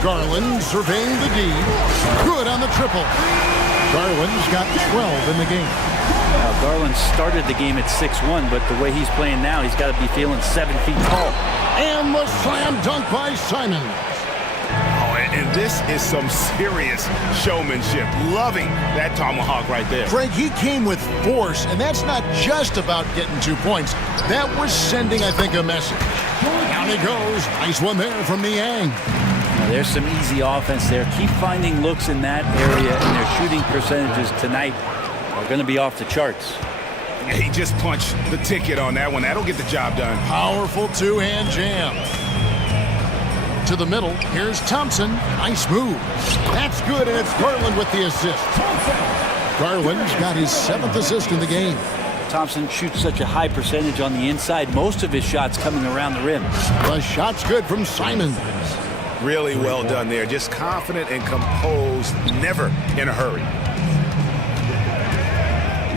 Garland surveying the D. Good on the triple. Garland's got 12 in the game. Now, Garland started the game at 6'1", but the way he's playing now, he's got to be feeling 7 feet tall. And the slam dunk by Simons. Oh, and this is some serious showmanship. Loving that tomahawk right there. Greg, he came with force, and that's not just about getting 2 points. That was sending, I think, a message. Down he goes. Nice one there from Niang. There's some easy offense there. Keep finding looks in that area, and their shooting percentages tonight are going to be off the charts. He just punched the ticket on that one. That'll get the job done. Powerful two-hand jam. To the middle. Here's Thompson. Nice move. That's good, and it's Garland with the assist. Garland's got his 7th assist in the game. Thompson shoots such a high percentage on the inside. Most of his shots coming around the rim. The shot's good from Simons. Really well done there. Just confident and composed, never in a hurry.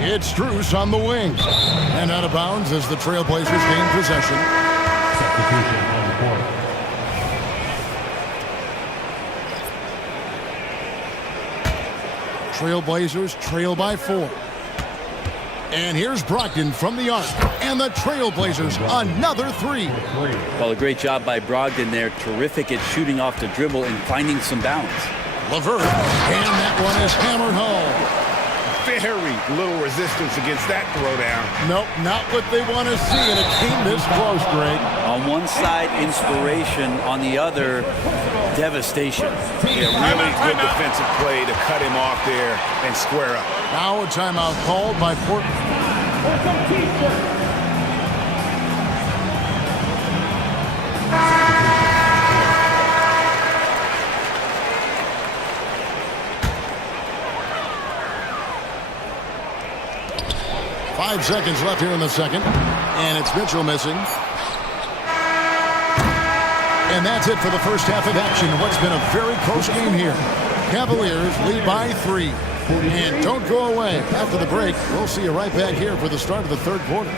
It's Strus on the wing. And out of bounds as the Trailblazers gain possession. Substitution on the court. Trailblazers trail by 4. And here's Brogdon from the arc. And the Trailblazers, another 3. Well, a great job by Brogdon there. Terrific at shooting off the dribble and finding some balance. LeVert, and that one is hammered home. Very little resistance against that throwdown. Nope, not what they want to see, and it came this close, Greg. On one side, inspiration. On the other, devastation. Yeah, really good defensive play to cut him off there and square up. Now a timeout called by Portland. 5 seconds left here in the second. And it's Mitchell missing. And that's it for the first half of action. What's been a very close game here. Cavaliers lead by 3. And don't go away. After the break, we'll see you right back here for the start of the third quarter.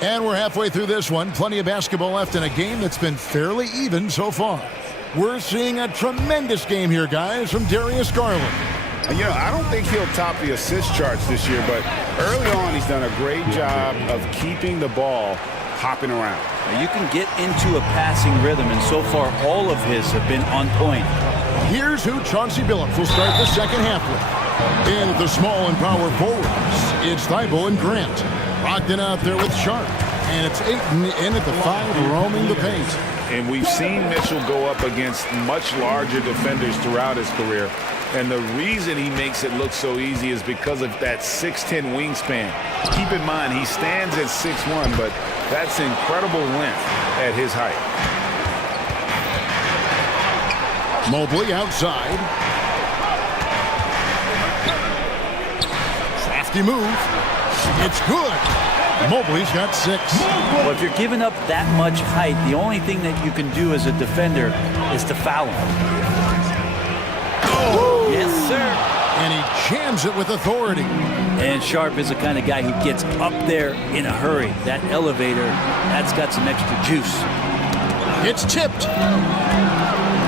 And we're halfway through this one. Plenty of basketball left in a game that's been fairly even so far. We're seeing a tremendous game here, guys, from Darius Garland. You know, I don't think he'll top the assist charts this year, but early on he's done a great job of keeping the ball hopping around. Now, you can get into a passing rhythm, and so far all of his have been on point. Here's who Chauncey Billups will start the second half with. In at the small and power forwards, it's Thibault and Grant. Brogdon out there with Sharp. And it's Ayton in at the 5, roaming the paint. And we've seen Mitchell go up against much larger defenders throughout his career. And the reason he makes it look so easy is because of that 6'10" wingspan. Keep in mind, he stands at 6'1", but that's incredible length at his height. Mobley outside. Crafty move. It's good. Mobley's got 6. Well, if you're giving up that much height, the only thing that you can do as a defender is to foul him. Oh! Yes, sir. And he jams it with authority. And Sharp is the kind of guy who gets up there in a hurry. That elevator, that's got some extra juice. It's tipped.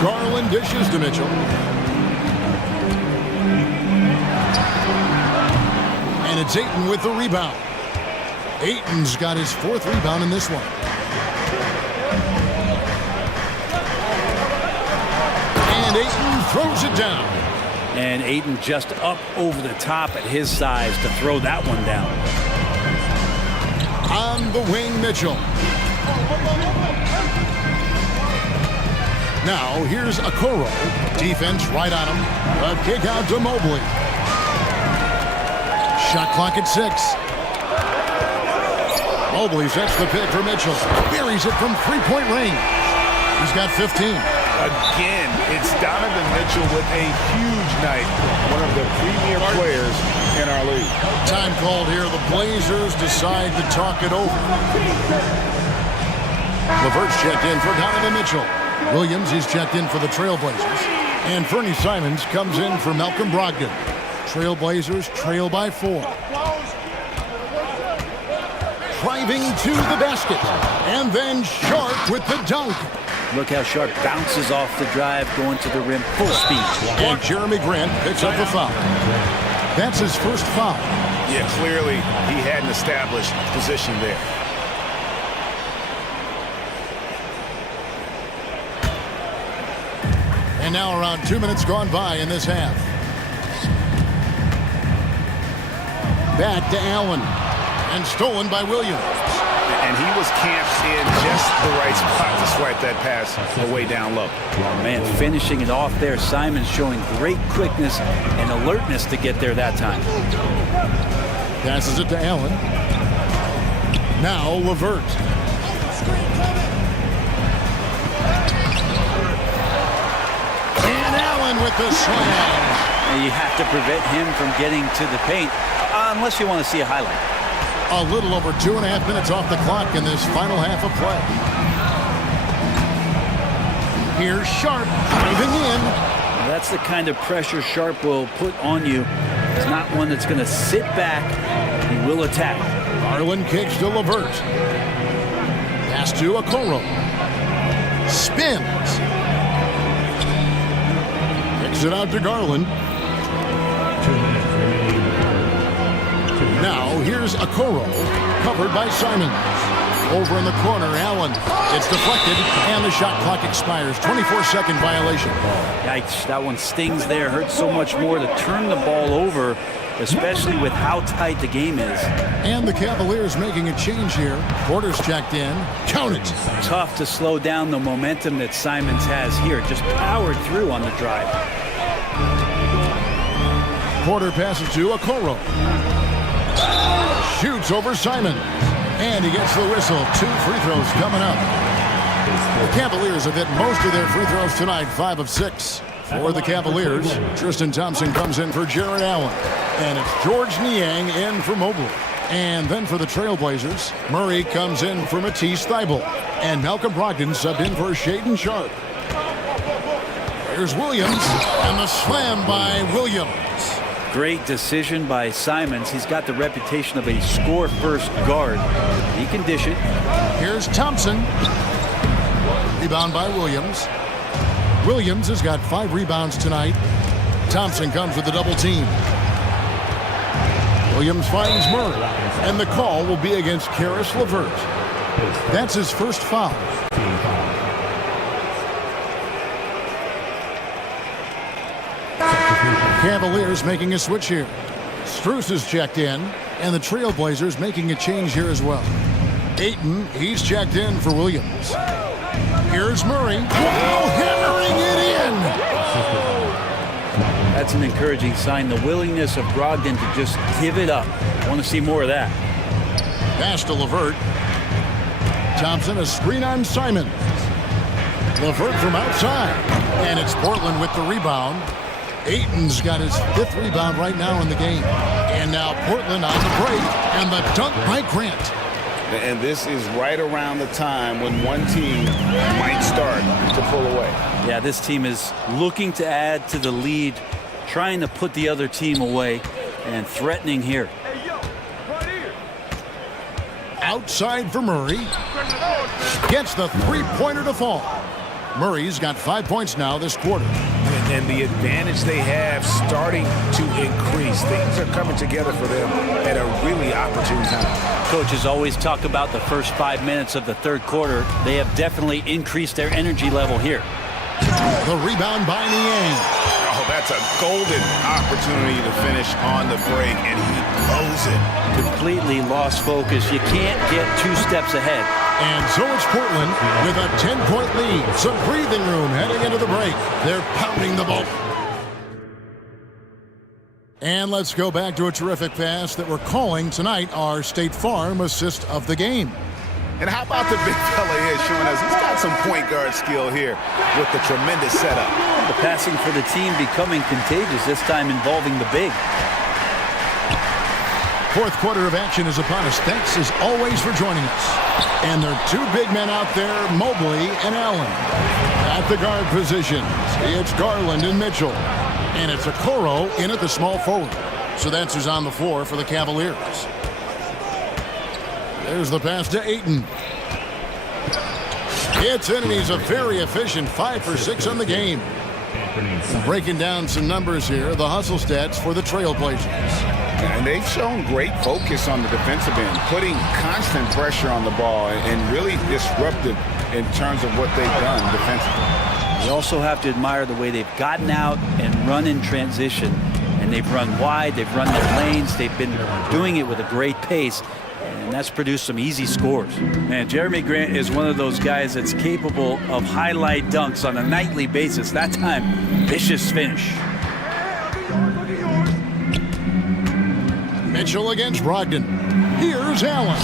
Garland dishes to Mitchell. And it's Ayton with the rebound. Ayton's got his 4th rebound in this one. And Ayton throws it down. And Ayton just up over the top at his size to throw that one down. On the wing, Mitchell. Now, here's Okoro. Defense right on him. A kick out to Mobley. Shot clock at 6. Mobley sets the pick for Mitchell. Buries it from 3-point range. He's got 15. Again, it's Donovan Mitchell with a huge night. One of the premier players in our league. Time called here. The Blazers decide to talk it over. LeVert's checked in for Donovan Mitchell. Williams, he's checked in for the Trailblazers. And Fernie Simons comes in for Malcolm Brogdon. Trailblazers trail by 4. Driving to the basket. And then Sharp with the dunk. Look how Sharp bounces off the drive, going to the rim full speed. And Jeremy Grant picks up the foul. That's his first foul. Yeah, clearly he had an established position there. And now around 2 minutes gone by in this half. Back to Allen. And stolen by Williams. And he was camped in just the right spot to swipe that pass away down low. Man, finishing it off there. Simons showing great quickness and alertness to get there that time. Passes it to Allen. Now LeVert. And Allen with the slam. And you have to prevent him from getting to the paint, unless you want to see a highlight. A little over 2.5 minutes off the clock in this final half of play. Here's Sharp driving in. That's the kind of pressure Sharp will put on you. It's not one that's going to sit back. He will attack. Garland kicks to LeVert. Pass to Okoro. Spins. Kicks it out to Garland. Now, here's Okoro, covered by Simons. Over in the corner, Allen. It's deflected, and the shot clock expires. 24-second violation. Yikes, that one stings there. Hurts so much more to turn the ball over, especially with how tight the game is. And the Cavaliers making a change here. Porter's checked in. Count it. Tough to slow down the momentum that Simons has here. Just powered through on the drive. Porter passes to Okoro. Shoots over Simon. And he gets the whistle. 2 free throws coming up. The Cavaliers have hit most of their free throws tonight. 5 of 6. For the Cavaliers, Tristan Thompson comes in for Jared Allen. And it's George Niang in for Mobley. And then for the Trailblazers, Murray comes in for Matisse Thybulle. And Malcolm Brogdon subbed in for Shaedon Sharp. Here's Williams. And the slam by Williams. Great decision by Simons. He's got the reputation of a score-first guard. He can dish it. Here's Thompson. Rebound by Williams. Williams has got 5 rebounds tonight. Thompson comes with the double team. Williams finds Murray, and the call will be against Karis LeVert. That's his first foul. Cavaliers making a switch here. Strus is checked in, and the Trailblazers making a change here as well. Ayton, he's checked in for Williams. Here's Murray. Wow, hammering it in! That's an encouraging sign. The willingness of Brogdon to just give it up. I want to see more of that. Pass to LeVert. Thompson, a screen on Simon. LeVert from outside. And it's Portland with the rebound. Ayton's got his 5th rebound right now in the game. And now Portland on the break. And the dunk by Grant. And this is right around the time when one team might start to pull away. Yeah, this team is looking to add to the lead, trying to put the other team away, and threatening here. Outside for Murray. Gets the 3-pointer to fall. Murray's got 5 points now this quarter. And the advantage they have starting to increase. Things are coming together for them at a really opportune time. Coaches always talk about the first 5 minutes of the third quarter. They have definitely increased their energy level here. The rebound by Niang. Oh, that's a golden opportunity to finish on the break, and he blows it. Completely lost focus. You can't get 2 steps ahead. And so it's Portland with a 10-point lead. Some breathing room heading into the break. They're pounding the ball. And let's go back to a terrific pass that we're calling tonight our State Farm assist of the game. And how about the big fella here showing us he's got some point guard skill here with the tremendous setup. The passing for the team becoming contagious, this time involving the big. Fourth quarter of action is upon us. Thanks as always for joining us. And there are 2 big men out there, Mobley and Allen. At the guard positions, it's Garland and Mitchell. And it's Okoro in at the small forward. So that's who's on the floor for the Cavaliers. There's the pass to Ayton. It's in, and he's a very efficient 5 for 6 on the game. Breaking down some numbers here, the hustle stats for the Trailblazers. And they've shown great focus on the defensive end, putting constant pressure on the ball and really disruptive in terms of what they've done defensively. You also have to admire the way they've gotten out and run in transition. And they've run wide, they've run their lanes, they've been doing it with a great pace. And that's produced some easy scores. Man, Jeremy Grant is one of those guys that's capable of highlight dunks on a nightly basis. That time, vicious finish. Mitchell against Brogdon. Here's Allen.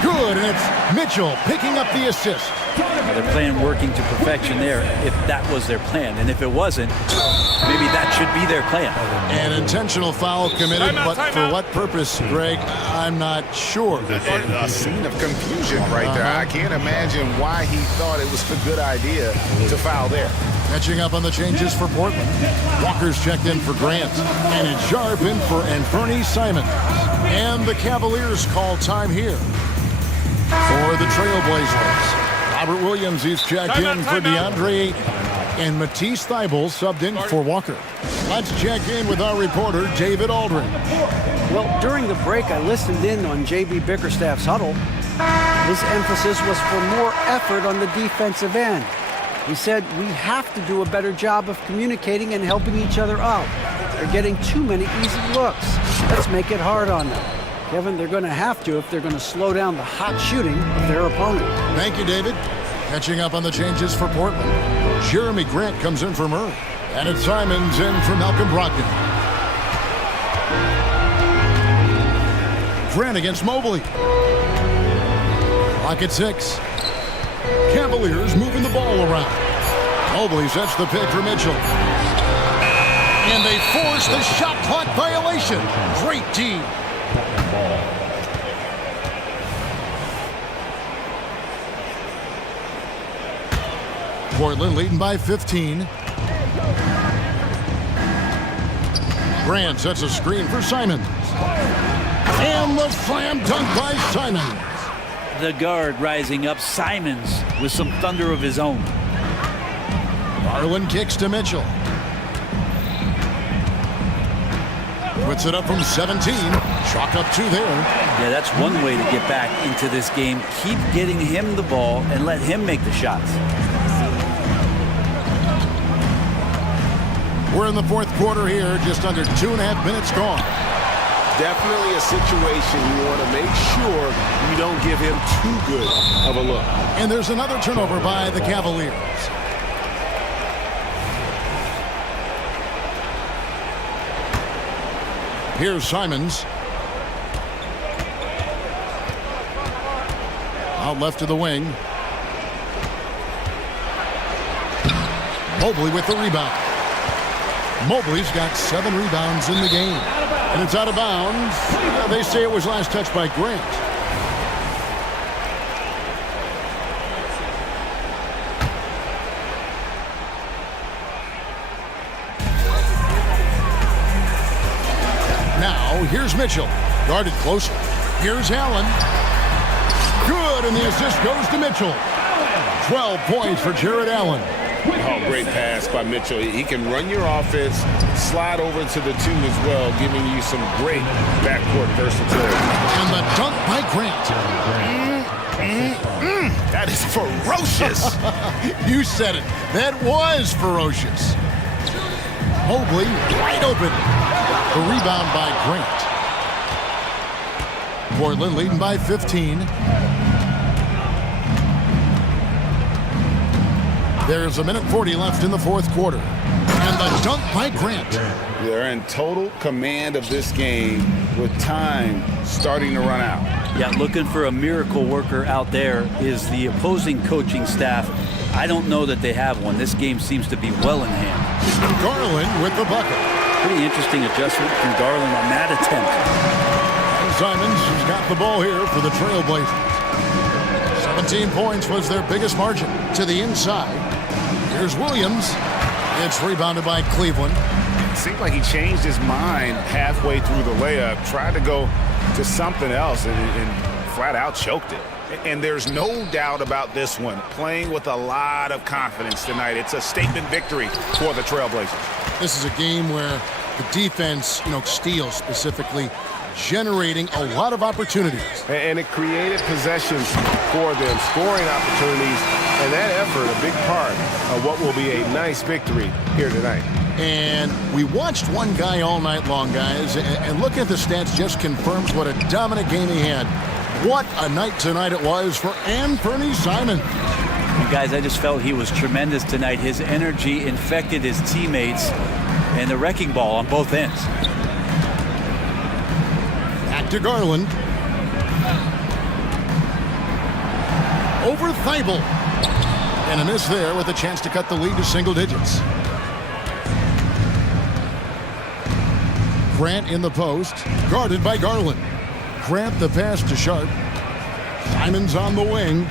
Good, and it's Mitchell picking up the assist. Now their plan working to perfection there, if that was their plan. And if it wasn't, maybe that should be their plan. An intentional foul committed, but for what purpose, Greg, I'm not sure. A scene of confusion right there. I can't imagine why he thought it was a good idea to foul there. Catching up on the changes for Portland. Walker's checked in for Grant. And it's Sharp in for Anthony Simons. And the Cavaliers call time here for the Trailblazers. Robert Williams, he's checked in for DeAndre Ayton. And Matisse Thybulle subbed in for Walker. Let's check in with our reporter, David Aldrin. Well, during the break, I listened in on J.B. Bickerstaff's huddle. His emphasis was for more effort on the defensive end. He said, we have to do a better job of communicating and helping each other out. They're getting too many easy looks. Let's make it hard on them. Kevin, they're going to have to if they're going to slow down the hot shooting of their opponent. Thank you, David. Catching up on the changes for Portland. Jeremy Grant comes in for Murray. And it's Simons in for Malcolm Brogdon. Grant against Mobley. Clock at 6. Cavaliers moving the ball around. Mobley sets the pick for Mitchell. And they force the shot clock violation. Great team. Portland leading by 15. Grant sets a screen for Simons. And the slam dunk by Simons. The guard rising up, Simons, with some thunder of his own. Garland kicks to Mitchell. Puts it up from 17. Chalk up 2 there. Yeah, that's one way to get back into this game. Keep getting him the ball and let him make the shots. We're in the fourth quarter here, just under 2.5 minutes gone. Definitely a situation you want to make sure you don't give him too good of a look. And there's another turnover by the Cavaliers. Here's Simons. Out left to the wing. Mobley with the rebound. Mobley's got 7 rebounds in the game. And it's out of bounds. They say it was last touched by Grant. Now, here's Mitchell. Guarded closer. Here's Allen. Good, and the assist goes to Mitchell. 12 points for Jared Allen. Oh, great pass by Mitchell. He can run your offense, slide over to the 2 as well, giving you some great backcourt versatility. And the dunk by Grant. That is ferocious. You said it. That was ferocious. Mobley wide open. The rebound by Grant. Portland leading by 15. There's 1:40 left in the fourth quarter. And the dunk by Grant. They're in total command of this game with time starting to run out. Yeah, looking for a miracle worker out there is the opposing coaching staff. I don't know that they have one. This game seems to be well in hand. Garland with the bucket. Pretty interesting adjustment from Garland on that attempt. And Simons has got the ball here for the Trailblazers. 17 points was their biggest margin to the inside. Here's Williams. It's rebounded by Cleveland. It seemed like he changed his mind halfway through the layup, tried to go to something else, and flat out choked it. And there's no doubt about this one. Playing with a lot of confidence tonight. It's a statement victory for the Trailblazers. This is a game where the defense, steals specifically, generating a lot of opportunities. And it created possessions for them, scoring opportunities, and that effort a big part of what will be a nice victory here tonight. And we watched one guy all night long, guys, and looking at the stats just confirms what a dominant game he had. What a night tonight it was for Anthony Simons. And guys, I just felt he was tremendous tonight. His energy infected his teammates, and the wrecking ball on both ends. Back to Garland. Over Thibault. And a miss there with a chance to cut the lead to single digits. Grant in the post, guarded by Garland. Grant the pass to Sharp. Simons on the wing.